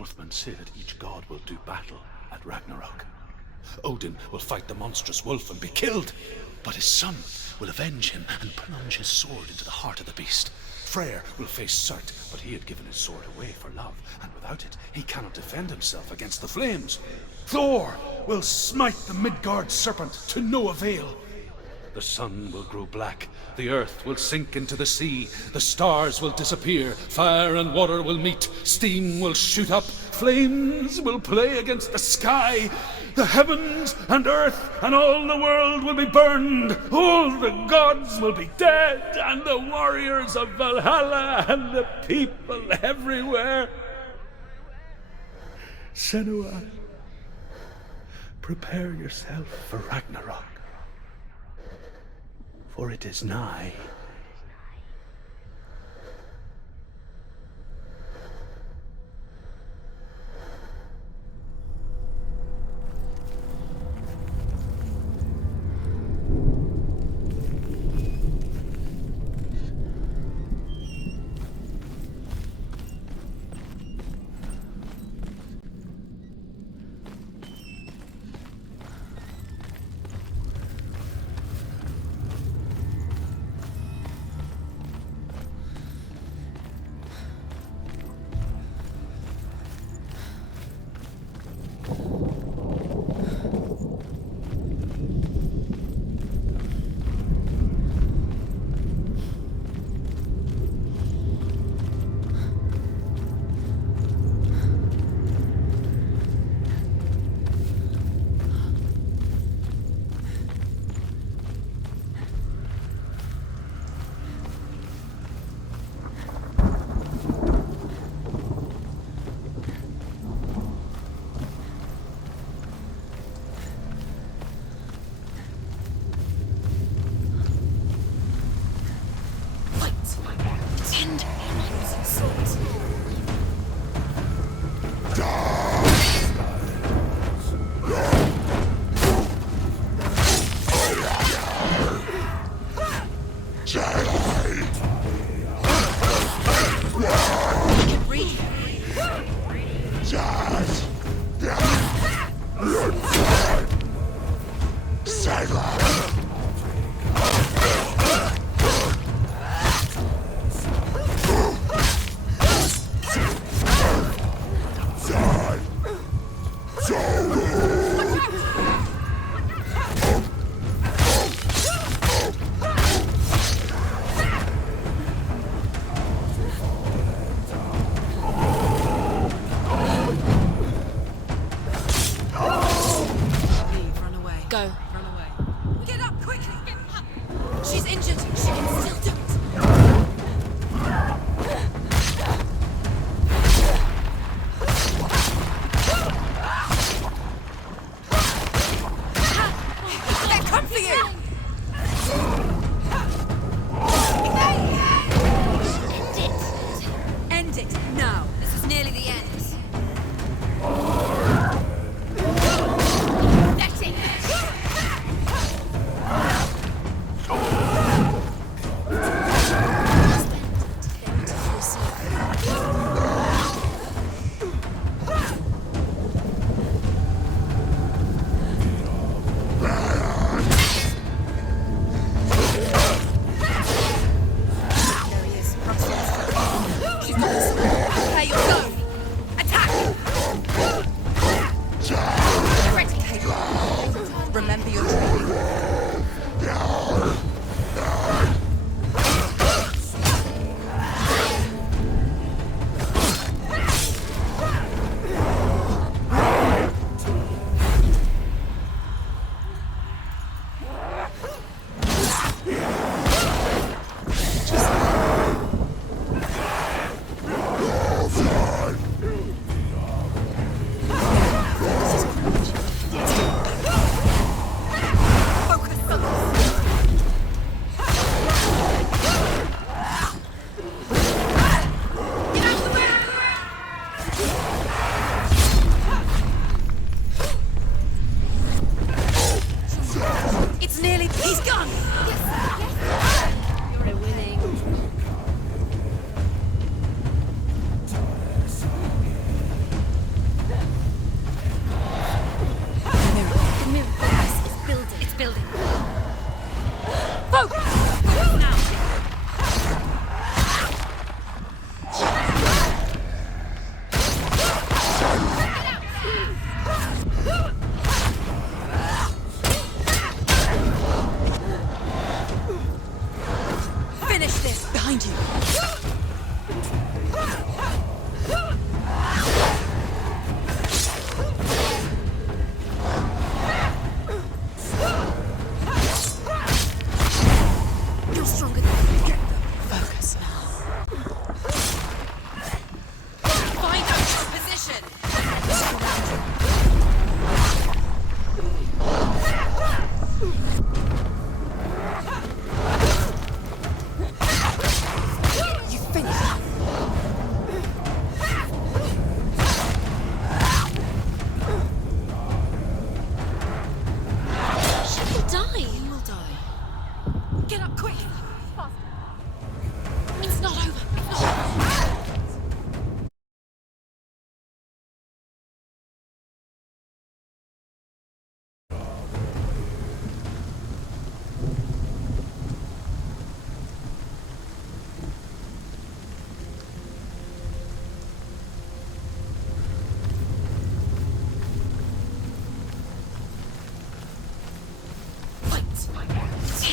Northmen say that each god will do battle at Ragnarok. Odin will fight the monstrous wolf and be killed, but his son will avenge him and plunge his sword into the heart of the beast. Freyr will face Surtr, but he had given his sword away for love, and without it, he cannot defend himself against the flames. Thor will smite the Midgard serpent to no avail. The sun will grow black, the earth will sink into the sea, the stars will disappear, fire and water will meet, steam will shoot up, flames will play against the sky, the heavens and earth and all the world will be burned, all the gods will be dead, and the warriors of Valhalla and the people everywhere. Senua, prepare yourself for Ragnarok, for it is nigh.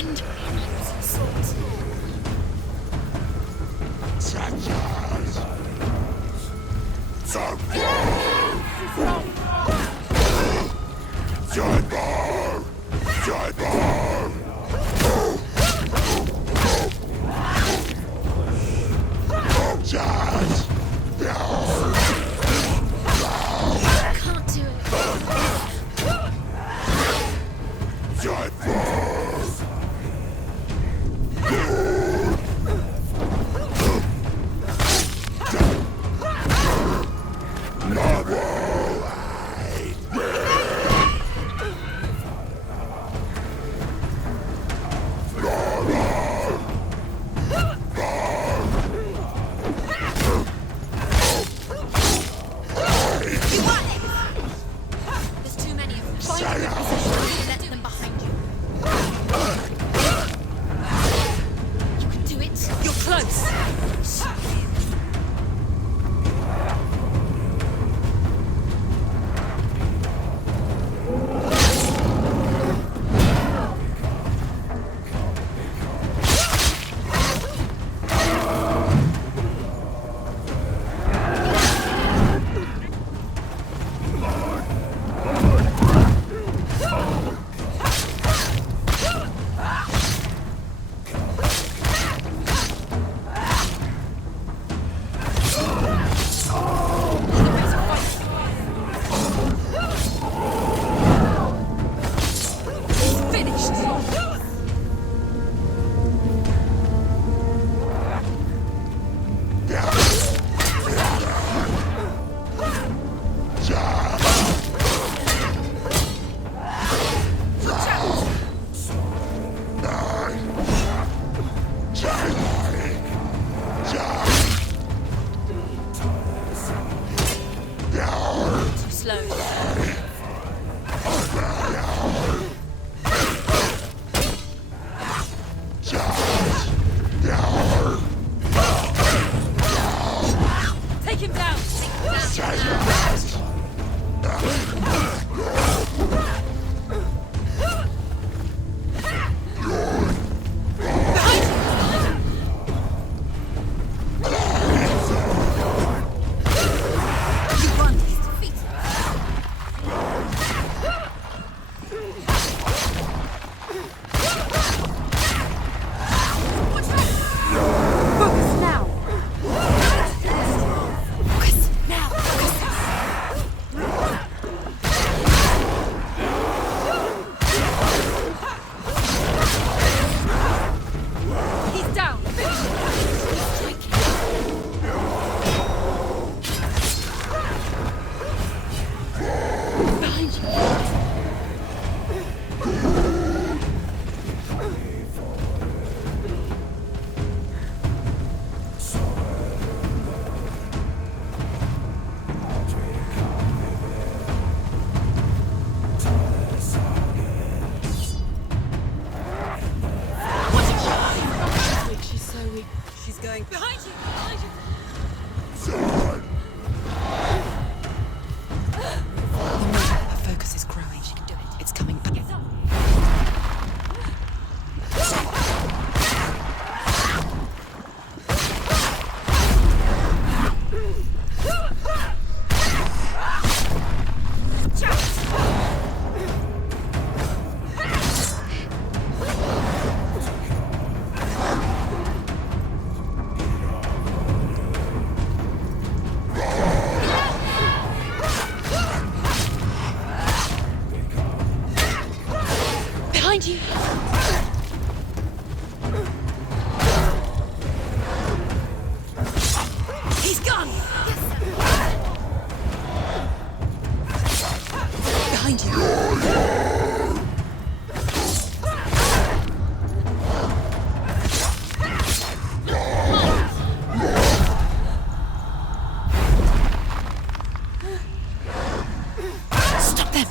behind you. Can't do it. There's too many of them. Find a good position and let them behind you. You can do it. You're close. Take him down. Behind you! Behind you! Her focus is growing. She can do it. It's coming back. Behind you! He's gone! Behind you! Stop them!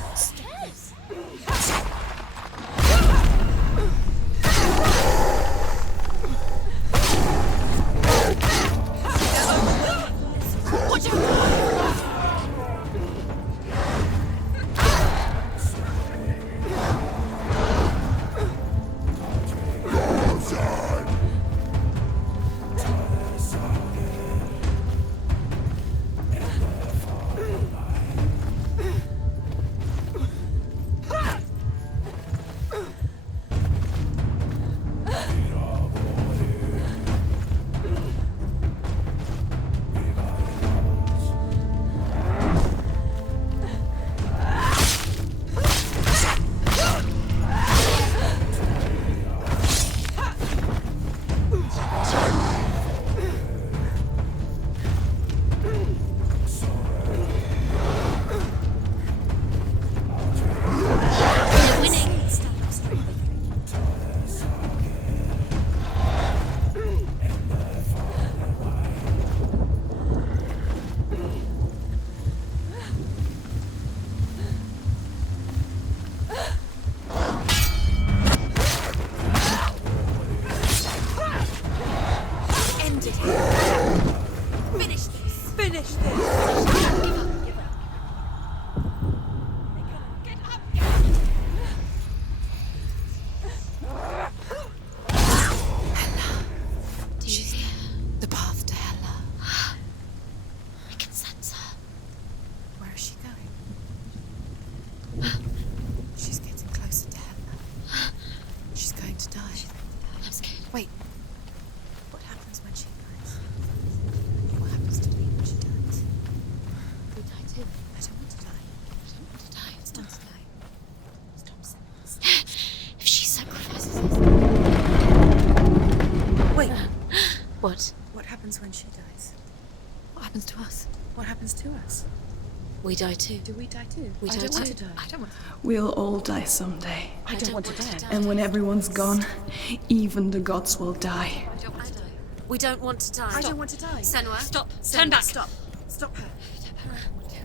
What? What happens when she dies? What happens to us? What happens to us? We die too. Do we die too? We I die don't want too. to die. I don't want to. We'll all die someday. I don't want to die. And when everyone's gone, even the gods will die. I don't want to die. We don't want to die. I don't want to die. Senua, Stop. Turn back. Stop. Stop her.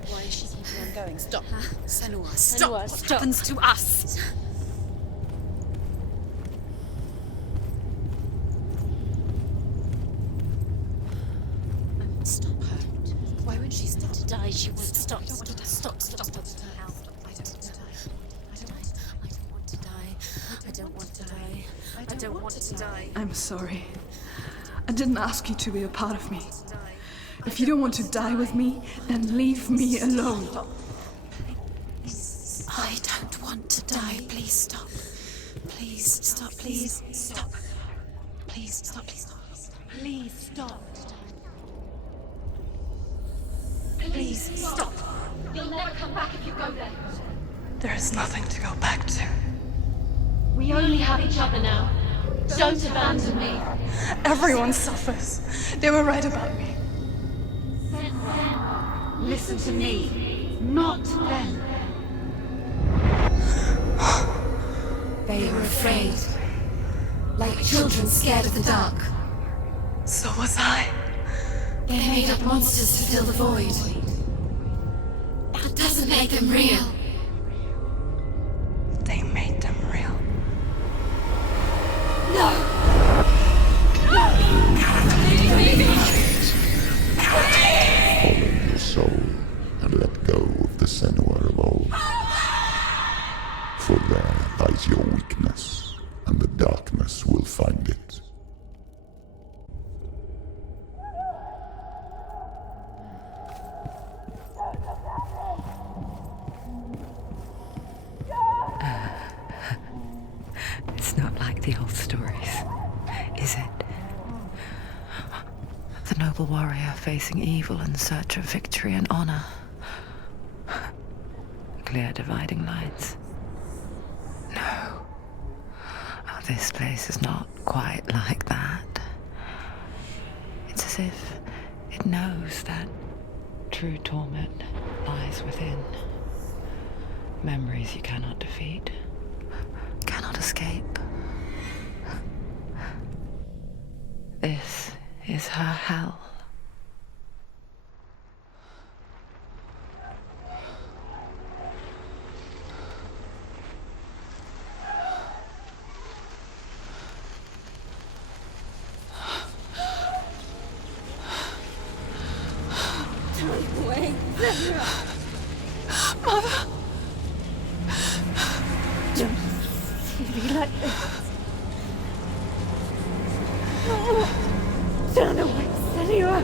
Why is she keeping on going? Stop. Senua, Senua, stop. What stop. happens to us? Stop her. Why won't she stop? To die, she won't stop. Stop. Stop. Stop. Stop. I don't want to die. I don't want to die. I'm sorry. I didn't ask you to be a part of me. If you don't want to die with me, then leave me alone. I don't want to die. Please stop. Please stop. Please stop. Please stop. Please stop. Please stop. Please stop. You'll never come back if you go there. There is nothing to go back to. We only have each other now. Don't abandon me. Everyone suffers. They were right about me. Listen to me, not them. They were afraid. Like children scared of the dark. So was I. They made up monsters to fill the void. That doesn't make them real. They made them real. No! Follow your soul and let go of the Senua of old. For there lies your weakness, and the darkness will find it. It's not like the old stories, is it? The noble warrior facing evil in search of victory and honor. Clear dividing lines. No. Oh, this place is not quite like that. It's as if it knows that true torment lies within. Memories you cannot defeat, cannot escape. This is her hell. Wait, Mother! don't see me like this. No. Turn away, Senua!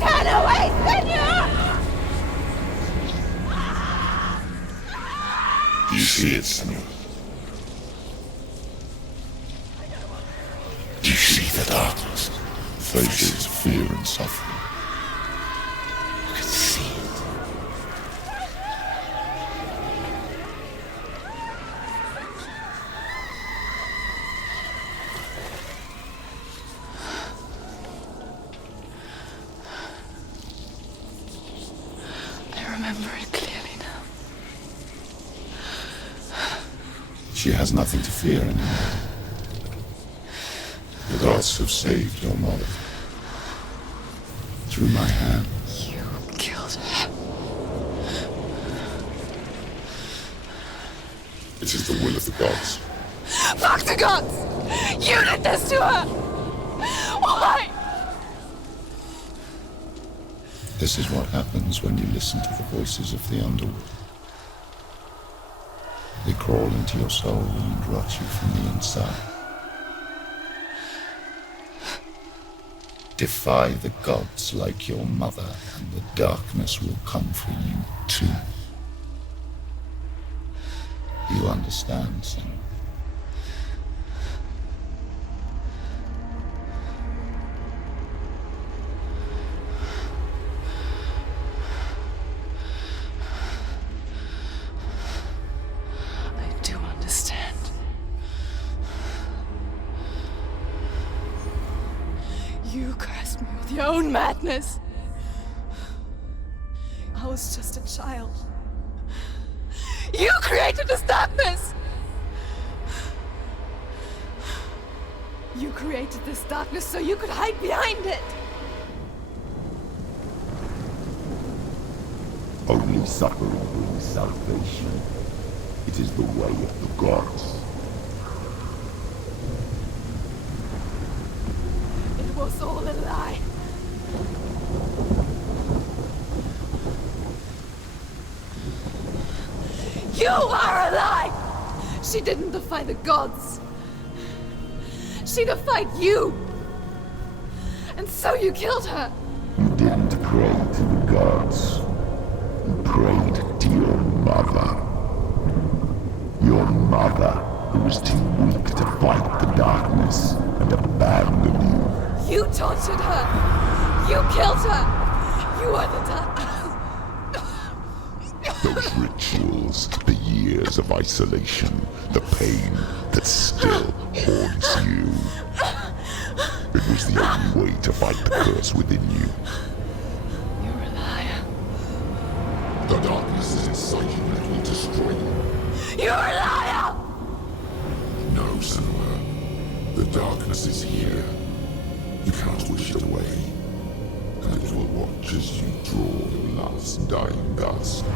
Turn away, Senua! Do you see it, Senua? Do you see the darkness? Faces of fear and suffering. I can see it. I remember it clearly now. She has nothing to fear anymore. The gods have saved your mother. Through my hand. You killed her. It is the will of the gods. Fuck the gods! You did this to her! Why? This is what happens when you listen to the voices of the underworld. They crawl into your soul and rot you from the inside. Defy the gods like your mother, and the darkness will come for you too. You understand, Senua? I do understand. With your own madness. I was just a child. You created this darkness! You created this darkness so you could hide behind it! Only suffering brings salvation. It is the way of the gods. It was all a lie. You are a lie! She didn't defy the gods. She defied you! And so you killed her! You didn't pray to the gods. You prayed to your mother. Your mother, who was too weak to fight the darkness and abandon you. You tortured her! You killed her! You are the darkness! Those rituals, the years of isolation, the pain that still haunts you. It was the only way to fight the curse within you. You're a liar. The darkness is inside you and it will destroy you. You're a liar! No, Senua. The darkness is here. You cannot wish it away. And it will watch as you draw your last dying gasp.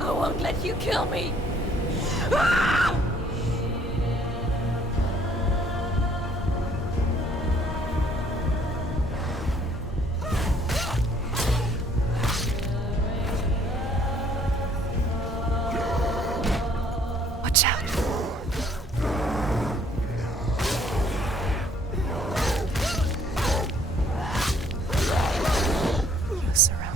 I won't let you kill me! Ah! Watch out. You're surrounded.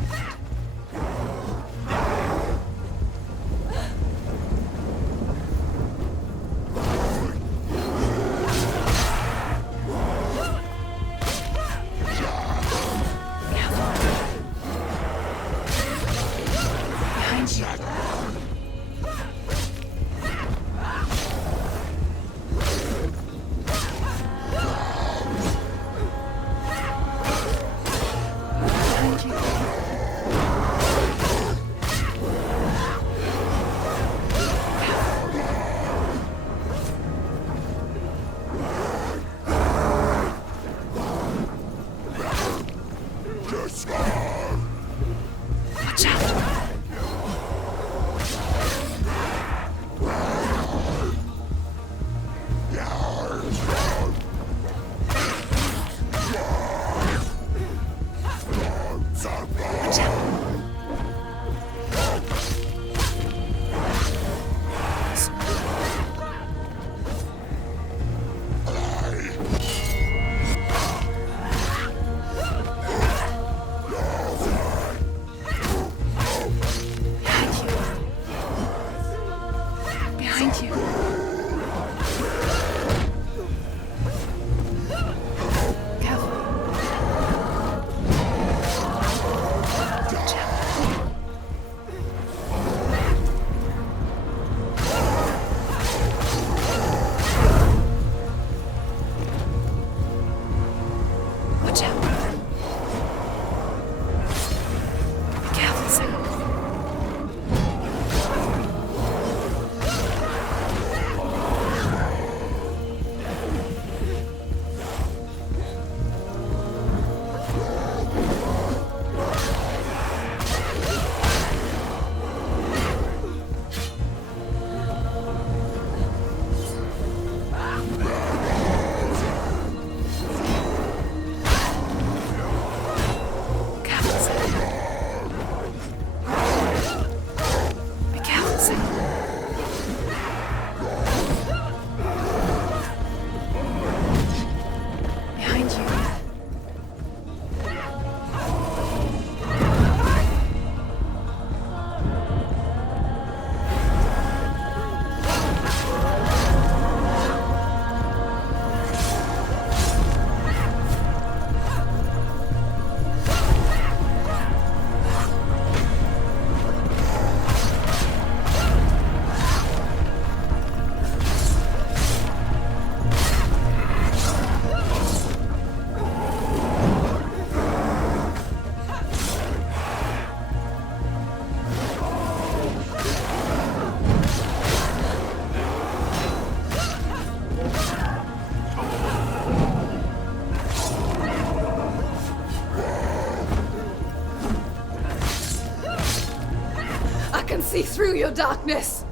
can see through your darkness.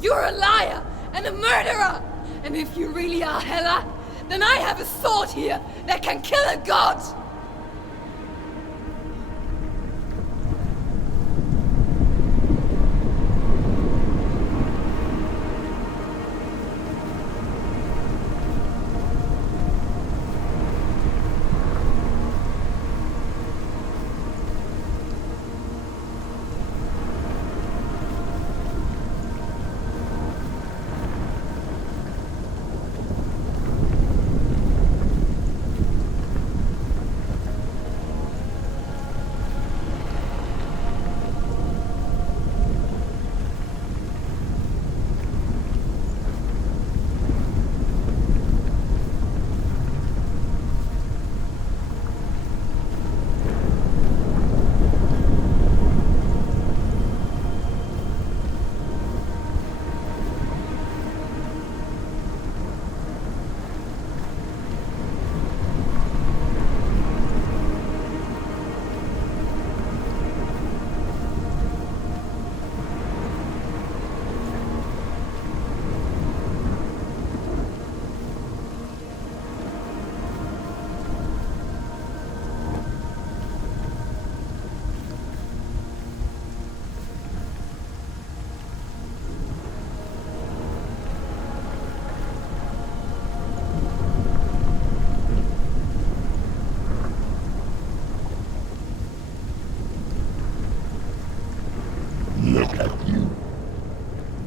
You're a liar and a murderer. And if you really are Hela, then I have a sword here that can kill a god. Look at you.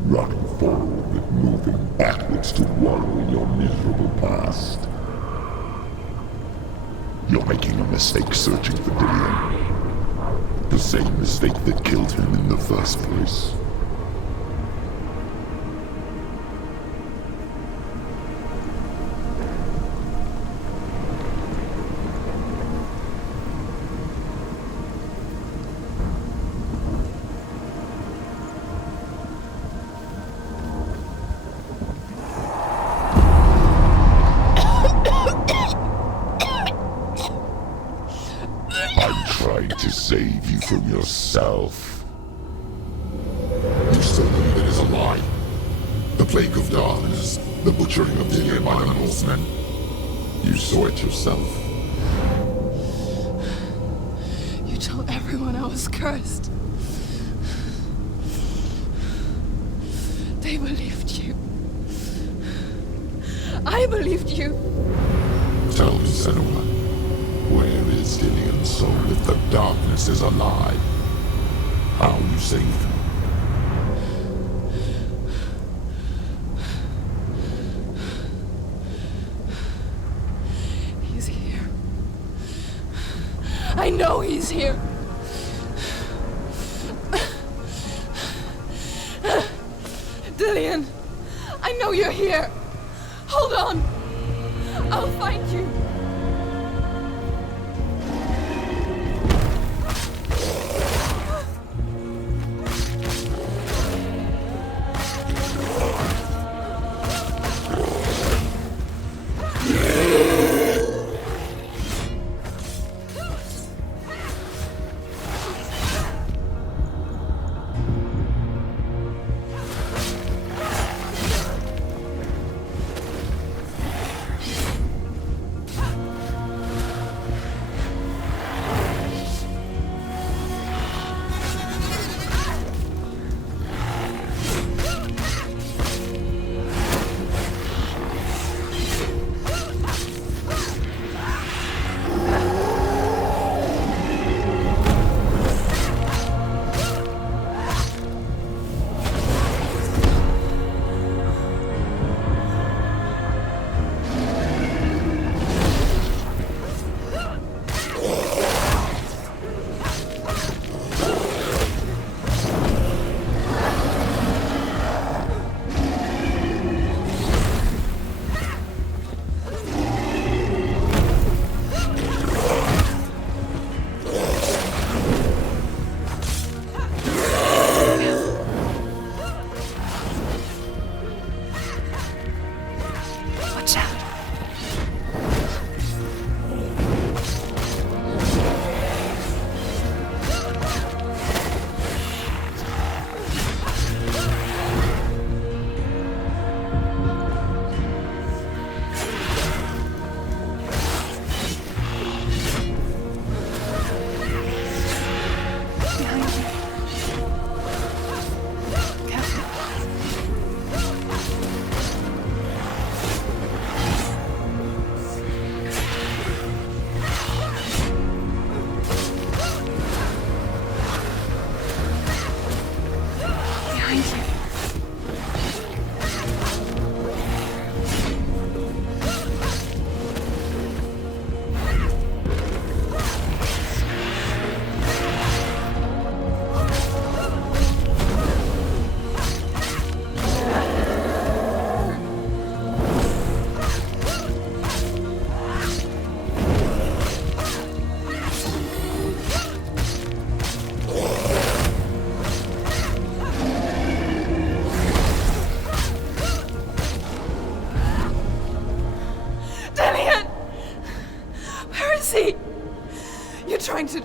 Running forward, moving backwards to wallow in your miserable past. You're making a mistake searching for Dillion. The same mistake that killed him in the first place. To save you from yourself. You still believe it is a lie. The plague of darkness, the butchering of Dillion by the Norsemen. You saw it yourself. You told everyone I was cursed. They believed you. I believed you. Tell me, Senua, where is Dillion's soul if the darkness is a lie? How you saved him? He's here. I know he's here. Dillion, I know you're here. Hold on. I'll find you.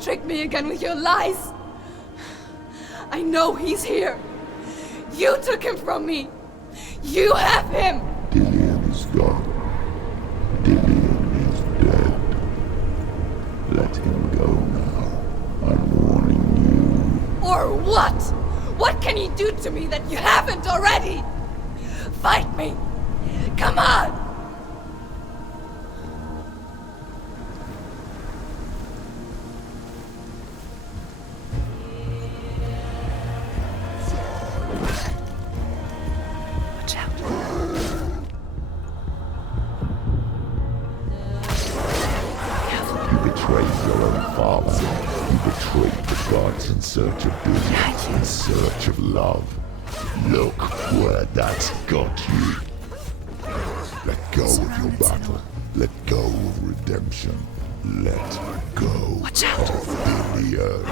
trick me again with your lies. I know he's here. You took him from me. You have him. Dillion is gone. Dillion is dead. Let him go now. I'm warning you. Or what? What can he do to me that you haven't already? Fight me. Come on. Watch out. You betrayed your own father. You betrayed the gods in search of beauty, in search of love. Look where that's got you. Let go of your battle. Let go of redemption. Let go of Dillion.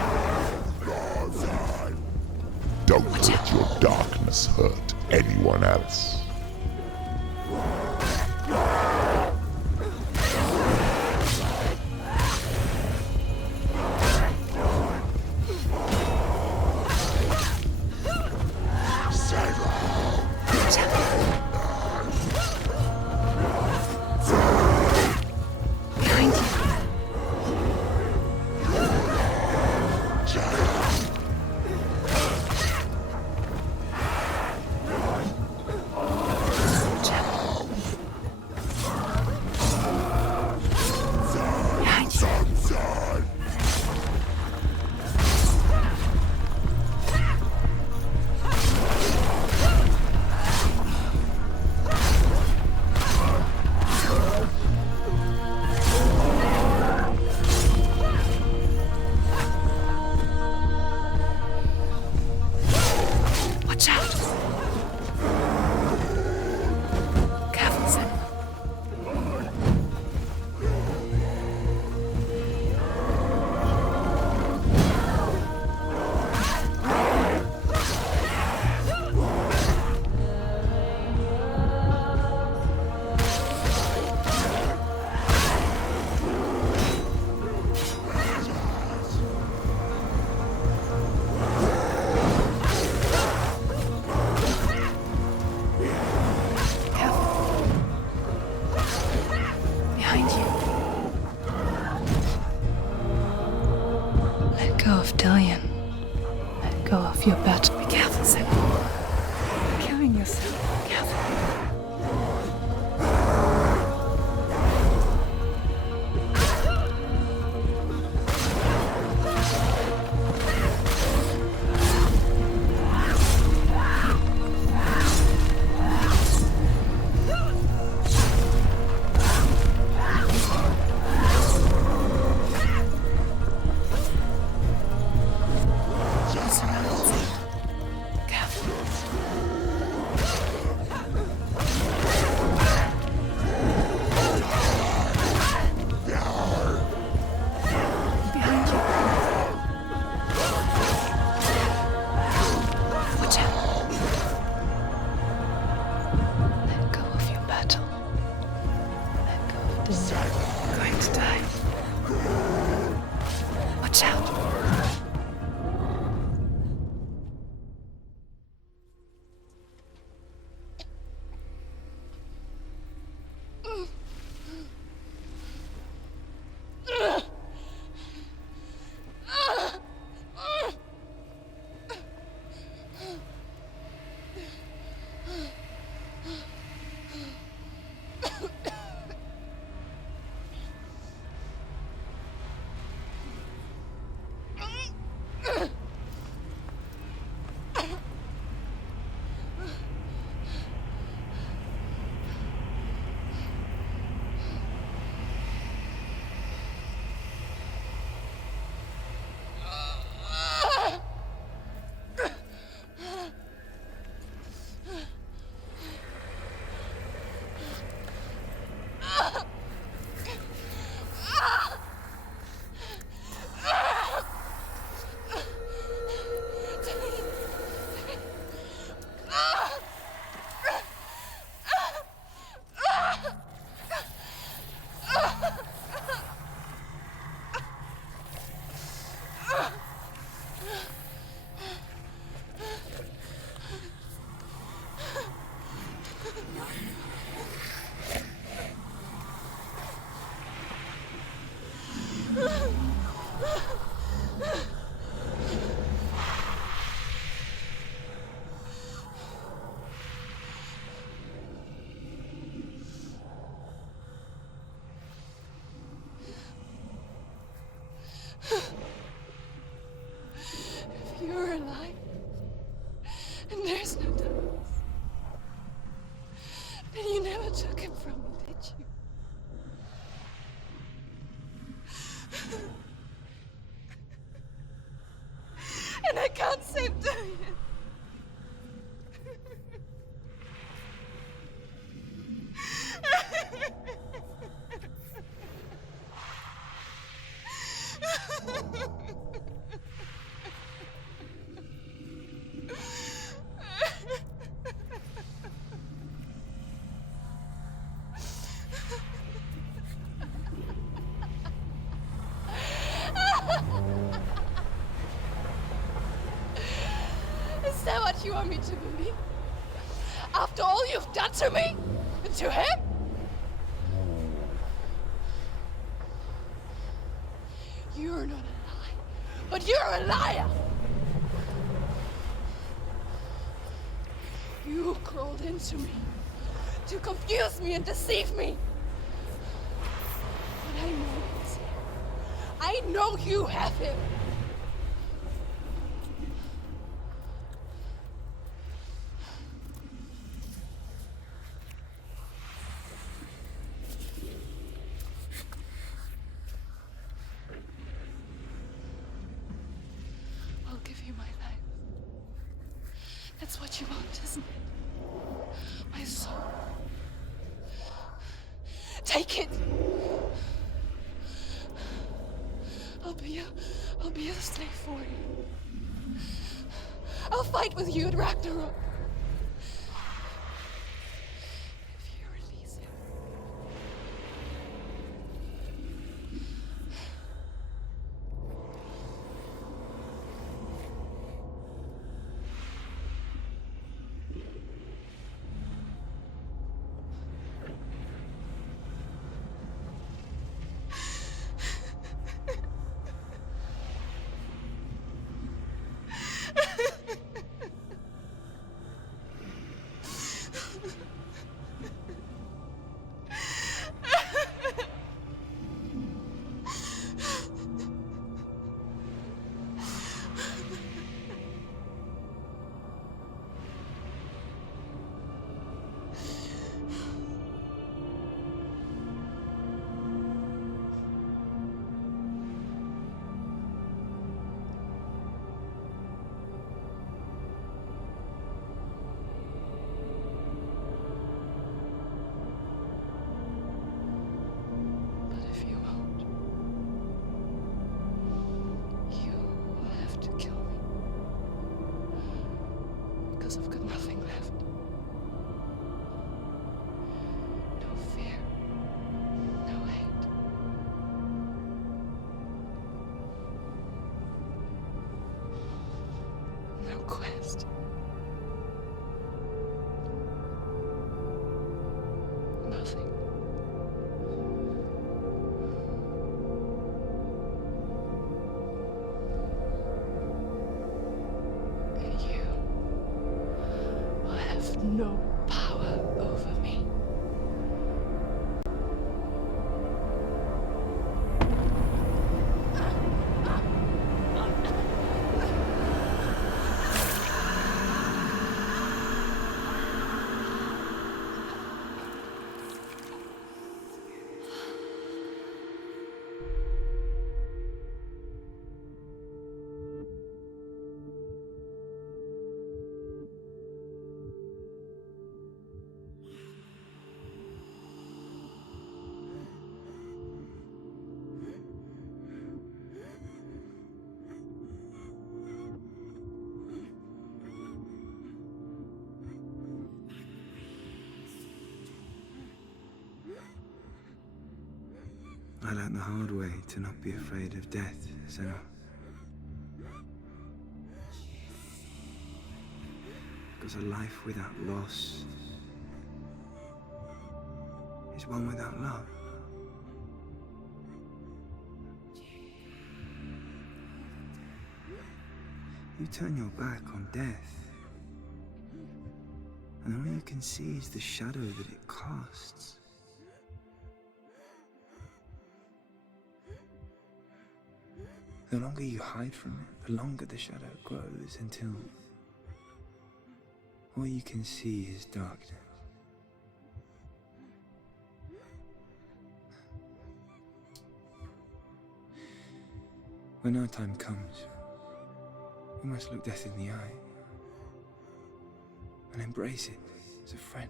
Don't let your darkness hurt anyone else. Dillion, let go of your battle. Be careful, Senua. You're killing yourself. Be careful. never took him from me, did you? And I can't save Dillion. Is that what you want me to believe? After all you've done to me? And to him? You're not a liar, but you're a liar! You crawled into me to confuse me and deceive me. But I know he's here. I know you have him. I'll give you my life. That's what you want, isn't it? My soul. Take it. I'll be a slave for you. I'll fight with you at Ragnarok. If you release him. I've got nothing left. No fear. No hate. No quest. Nothing. No power over me. I learned the hard way to not be afraid of death, Senua. Because a life without loss is one without love. You turn your back on death, and all you can see is the shadow that it casts. The longer you hide from it, the longer the shadow grows until all you can see is darkness. When our time comes, we must look death in the eye and embrace it as a friend.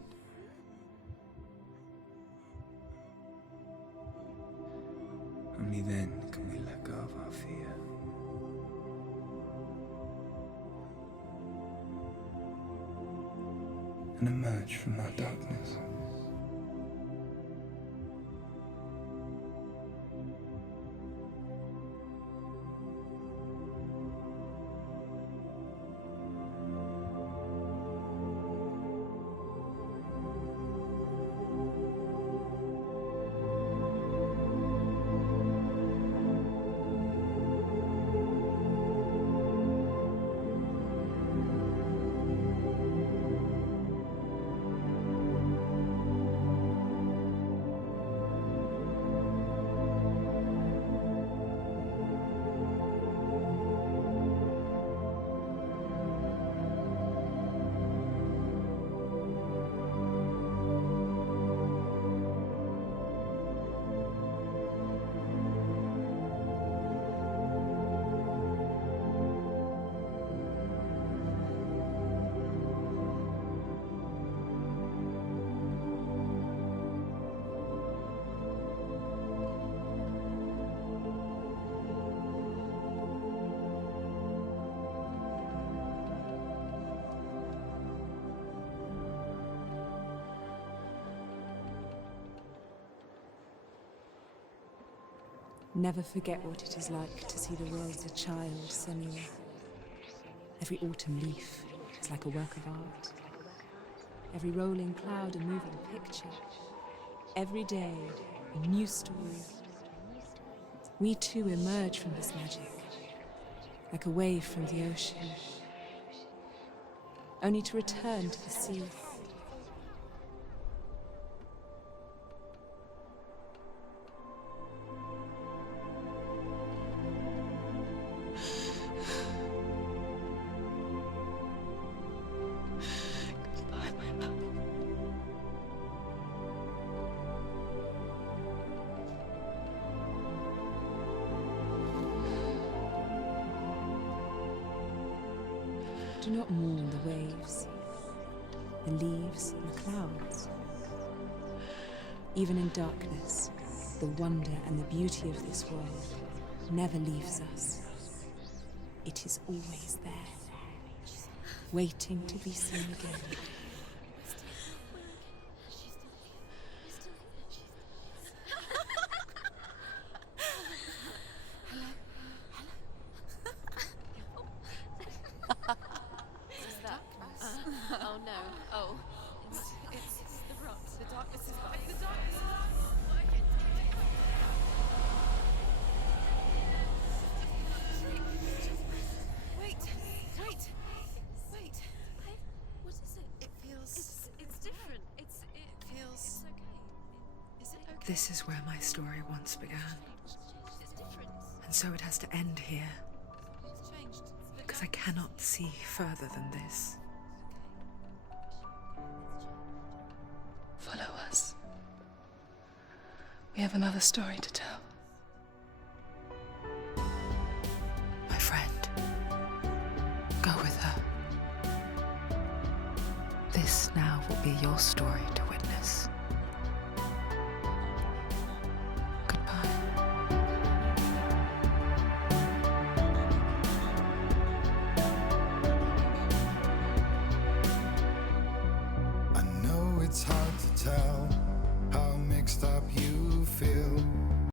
Only then can we let go of our fear. And emerge from our darkness. Never forget what it is like to see the world as a child, Senua. Every autumn leaf is like a work of art. Every rolling cloud a moving picture. Every day a new story. We too emerge from this magic, like a wave from the ocean, only to return to the sea. Do not mourn the waves, the leaves and the clouds. Even in darkness, the wonder and the beauty of this world never leaves us. It is always there, waiting to be seen again. Oh no. Oh. It's the rocks. The darkness is back. The darkness is back. Wait. What is it? It feels... It's different. It feels... It's okay. Is it okay? This is where my story once began. It's different. And so it has to end here. It's changed. Because I cannot see further than this. Follow us. We have another story to tell. My friend, go with her. This now will be your story to witness. Goodbye. I know it's hard to tell how mixed up you feel.